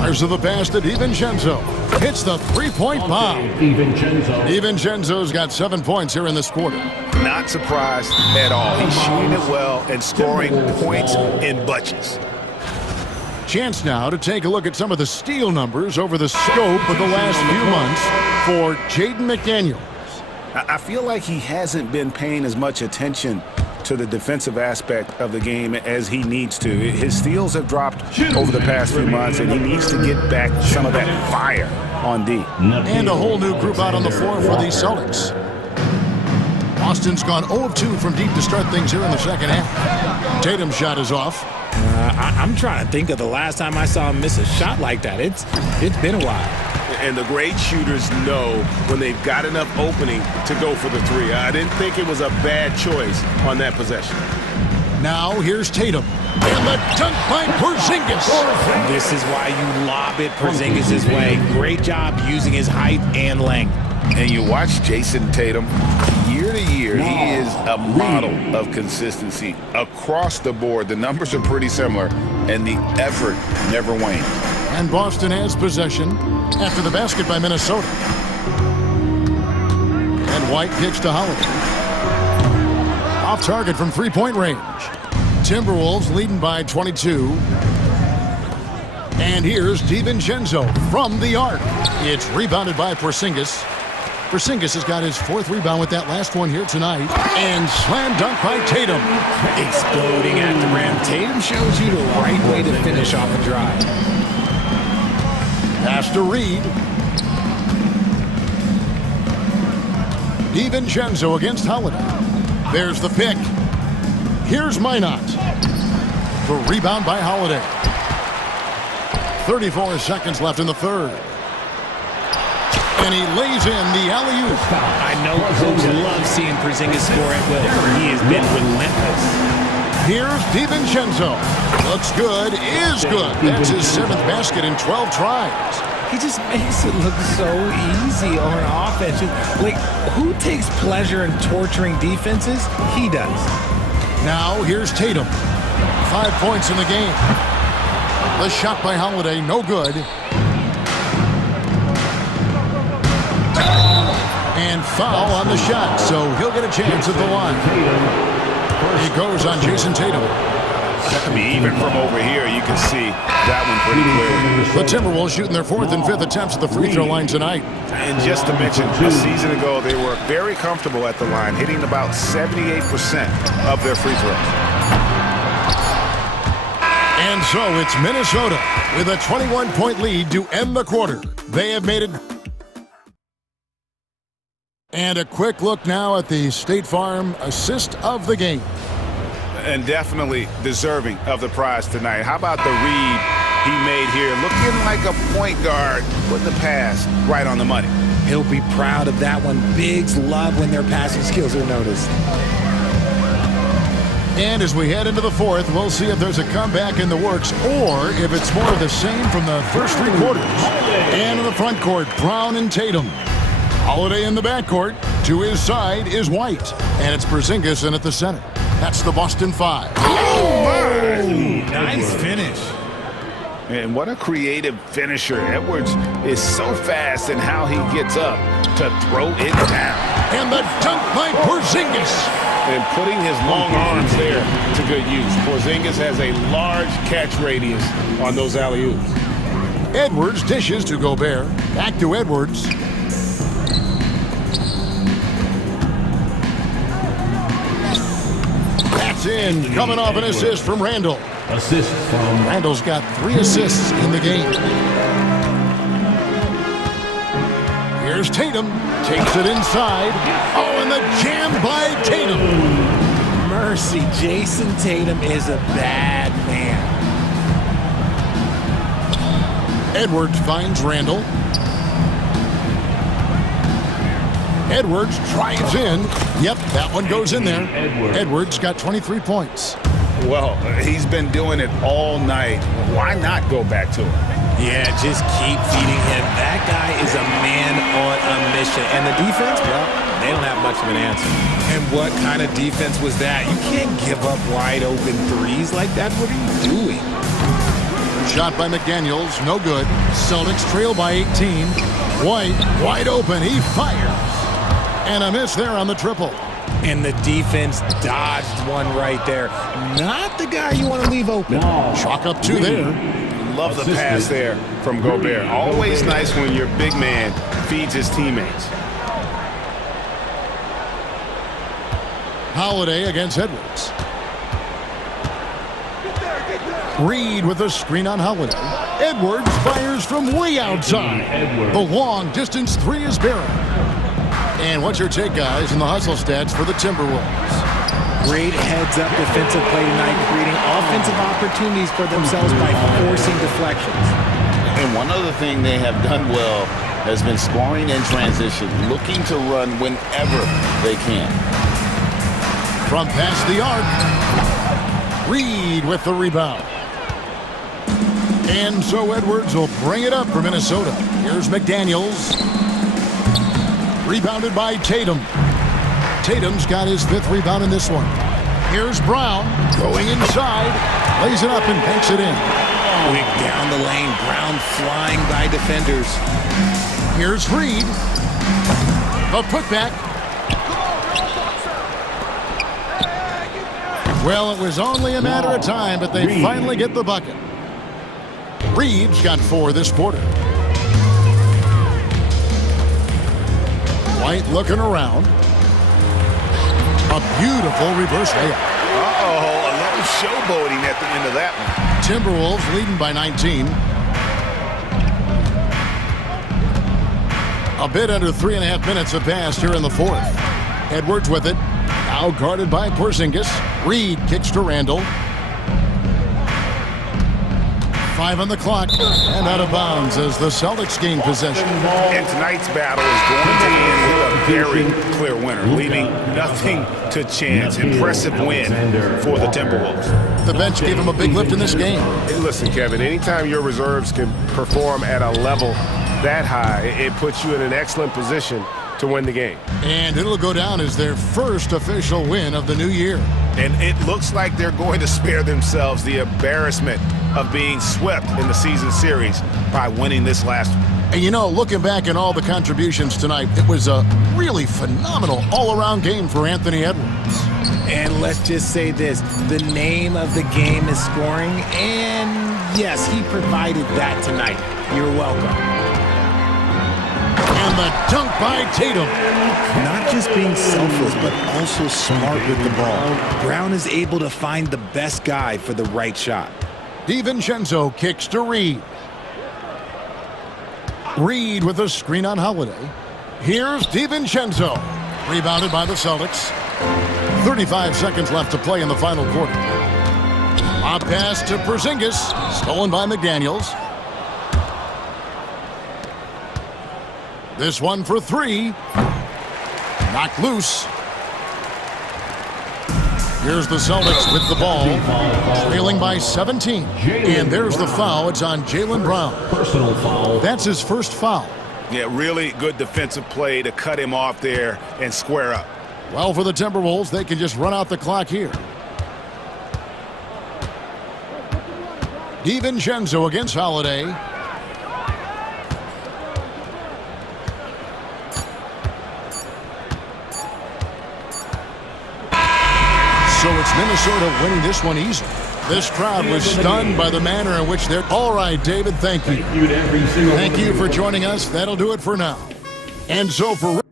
There's the pass to DiVincenzo. Hits the three-point bomb. DiVincenzo's got 7 points here in this quarter. Not surprised at all. He's shooting it well and scoring points in bunches. Chance now to take a look at some of the steal numbers over the scope of the last few months for Jaden McDaniels. I feel like he hasn't been paying as much attention to the defensive aspect of the game as he needs to. His steals have dropped over the past few months, and he needs to get back some of that fire on D. And a whole new group out on the floor for the Celtics. Boston's gone 0 of 2 from deep to start things here in the second half. Tatum's shot is off. I'm trying to think of the last time I saw him miss a shot like that. It's been a while. And the great shooters know when they've got enough opening to go for the three. I didn't think it was a bad choice on that possession. Now here's Tatum. And the dunk by Porzingis. This is why you lob it Porzingis' way. Great job using his height and length. And you watch Jason Tatum, year to year, he is a model of consistency across the board. The numbers are pretty similar, and the effort never wanes. And Boston has possession after the basket by Minnesota. White pitch to Holiday. Off target from three-point range. Timberwolves leading by 22. And here's DiVincenzo from the arc. It's rebounded by Porzingis. Porzingis has got his fourth rebound with that last one here tonight. And slam dunk by Tatum. Exploding at the rim. Tatum shows you the right way to finish off a drive. Pass to Reed. DiVincenzo against Holiday. There's the pick. Here's Minot. The rebound by Holiday. 34 seconds left in the third. And he lays in the alley-oop. I know Coach loves seeing Porzingis score at will. He has been relentless. Here's DiVincenzo. Looks good, is good. That's his 7th basket in 12 tries. He just makes it look so easy on offense. Like, who takes pleasure in torturing defenses? He does. Now, here's Tatum. 5 points in the game. The shot by Holiday, no good. And foul on the shot, so he'll get a chance at the line. He goes on Jason Tatum. Even from over here, you can see that one pretty clear. The Timberwolves shooting their 4th and 5th attempts at the free throw line tonight. And just to mention, a season ago, they were very comfortable at the line, hitting about 78% of their free throws. And so it's Minnesota with a 21-point lead to end the quarter. They have made it. And a quick look now at the State Farm assist of the game. And definitely deserving of the prize tonight. How about the read he made here? Looking like a point guard, putting the pass right on the money. He'll be proud of that one. Bigs love when their passing skills are noticed. And as we head into the fourth, we'll see if there's a comeback in the works or if it's more of the same from the first 3 quarters. And in the front court, Brown and Tatum. Holiday in the backcourt. To his side is White. And it's Porzingis in at the center. That's the Boston 5. Oh, my! Nice finish. And what a creative finisher. Edwards is so fast in how he gets up to throw it down. And the dunk by Porzingis. And putting his long arms there to good use. Porzingis has a large catch radius on those alley-oops. Edwards dishes to Gobert. Back to Edwards. That's in. Coming off an assist from Randall. Assist from Randall's got 3 assists in the game. Here's Tatum. Takes it inside. Oh, and the jam by Tatum. Mercy, Jason Tatum is a bad man. Edwards finds Randall. Edwards drives in. Yep, that one goes in there. Edwards got 23 points. Well, he's been doing it all night. Why not go back to him? Yeah, just keep feeding him. That guy is a man on a mission. And the defense, well, they don't have much of an answer. And what kind of defense was that? You can't give up wide open threes like that. What are you doing? Shot by McDaniels, no good. Celtics trail by 18. White, wide open, he fires. And a miss there on the triple. And the defense dodged one right there. Not the guy you want to leave open. Chalk up 2 there. Love the pass there from Gobert. Always nice when your big man feeds his teammates. Holiday against Edwards. Reed with a screen on Holiday. Edwards fires from way outside. The long distance 3 is buried. And what's your take, guys, in the hustle stats for the Timberwolves? Great heads-up defensive play tonight, creating offensive opportunities for themselves by forcing deflections. And one other thing they have done well has been scoring in transition, looking to run whenever they can. From past the arc, Reed with the rebound. And so Edwards will bring it up for Minnesota. Here's McDaniels. Rebounded by Tatum. Tatum's got his 5th rebound in this one. Here's Brown going inside, lays it up and banks it in. Quick down the lane, Brown flying by defenders. Here's Reed. A putback. Well, it was only a matter of time, but they finally get the bucket. Reed's got 4 this quarter. White looking around. A beautiful reverse layup. Uh-oh, a little showboating at the end of that one. Timberwolves leading by 19. A bit under 3.5 minutes have passed here in the fourth. Edwards with it. Now guarded by Porzingis. Reed kicks to Randall. 5 on the clock and out of bounds as the Celtics gain possession. And tonight's battle is going to end with a very clear winner, leaving nothing to chance. Impressive win for the Timberwolves. The bench gave him a big lift in this game. Hey, listen, Kevin, anytime your reserves can perform at a level that high, it puts you in an excellent position to win the game. And it'll go down as their first official win of the new year. And it looks like they're going to spare themselves the embarrassment of being swept in the season series by winning this last one. And you know, looking back at all the contributions tonight, it was a really phenomenal all-around game for Anthony Edwards. And let's just say this, the name of the game is scoring, and yes, he provided that tonight. You're welcome. And the dunk by Tatum. Not just being selfless, but also smart with the ball. Brown is able to find the best guy for the right shot. DiVincenzo kicks to Reed. Reed with a screen on Holiday. Here's DiVincenzo. Rebounded by the Celtics. 35 seconds left to play in the final quarter. A pass to Porzingis. Stolen by McDaniels. This one for 3. Knocked loose. Here's the Celtics with the ball, trailing by 17. And there's the foul. It's on Jaylen Brown. Personal foul. That's his first foul. Yeah, really good defensive play to cut him off there and square up. Well, for the Timberwolves, they can just run out the clock here. DiVincenzo against Holiday. So it's Minnesota winning this one easily. This crowd was stunned by the manner in which they're... All right, David, thank you. Thank you to every single Thank you for joining us. That'll do it for now. And so for...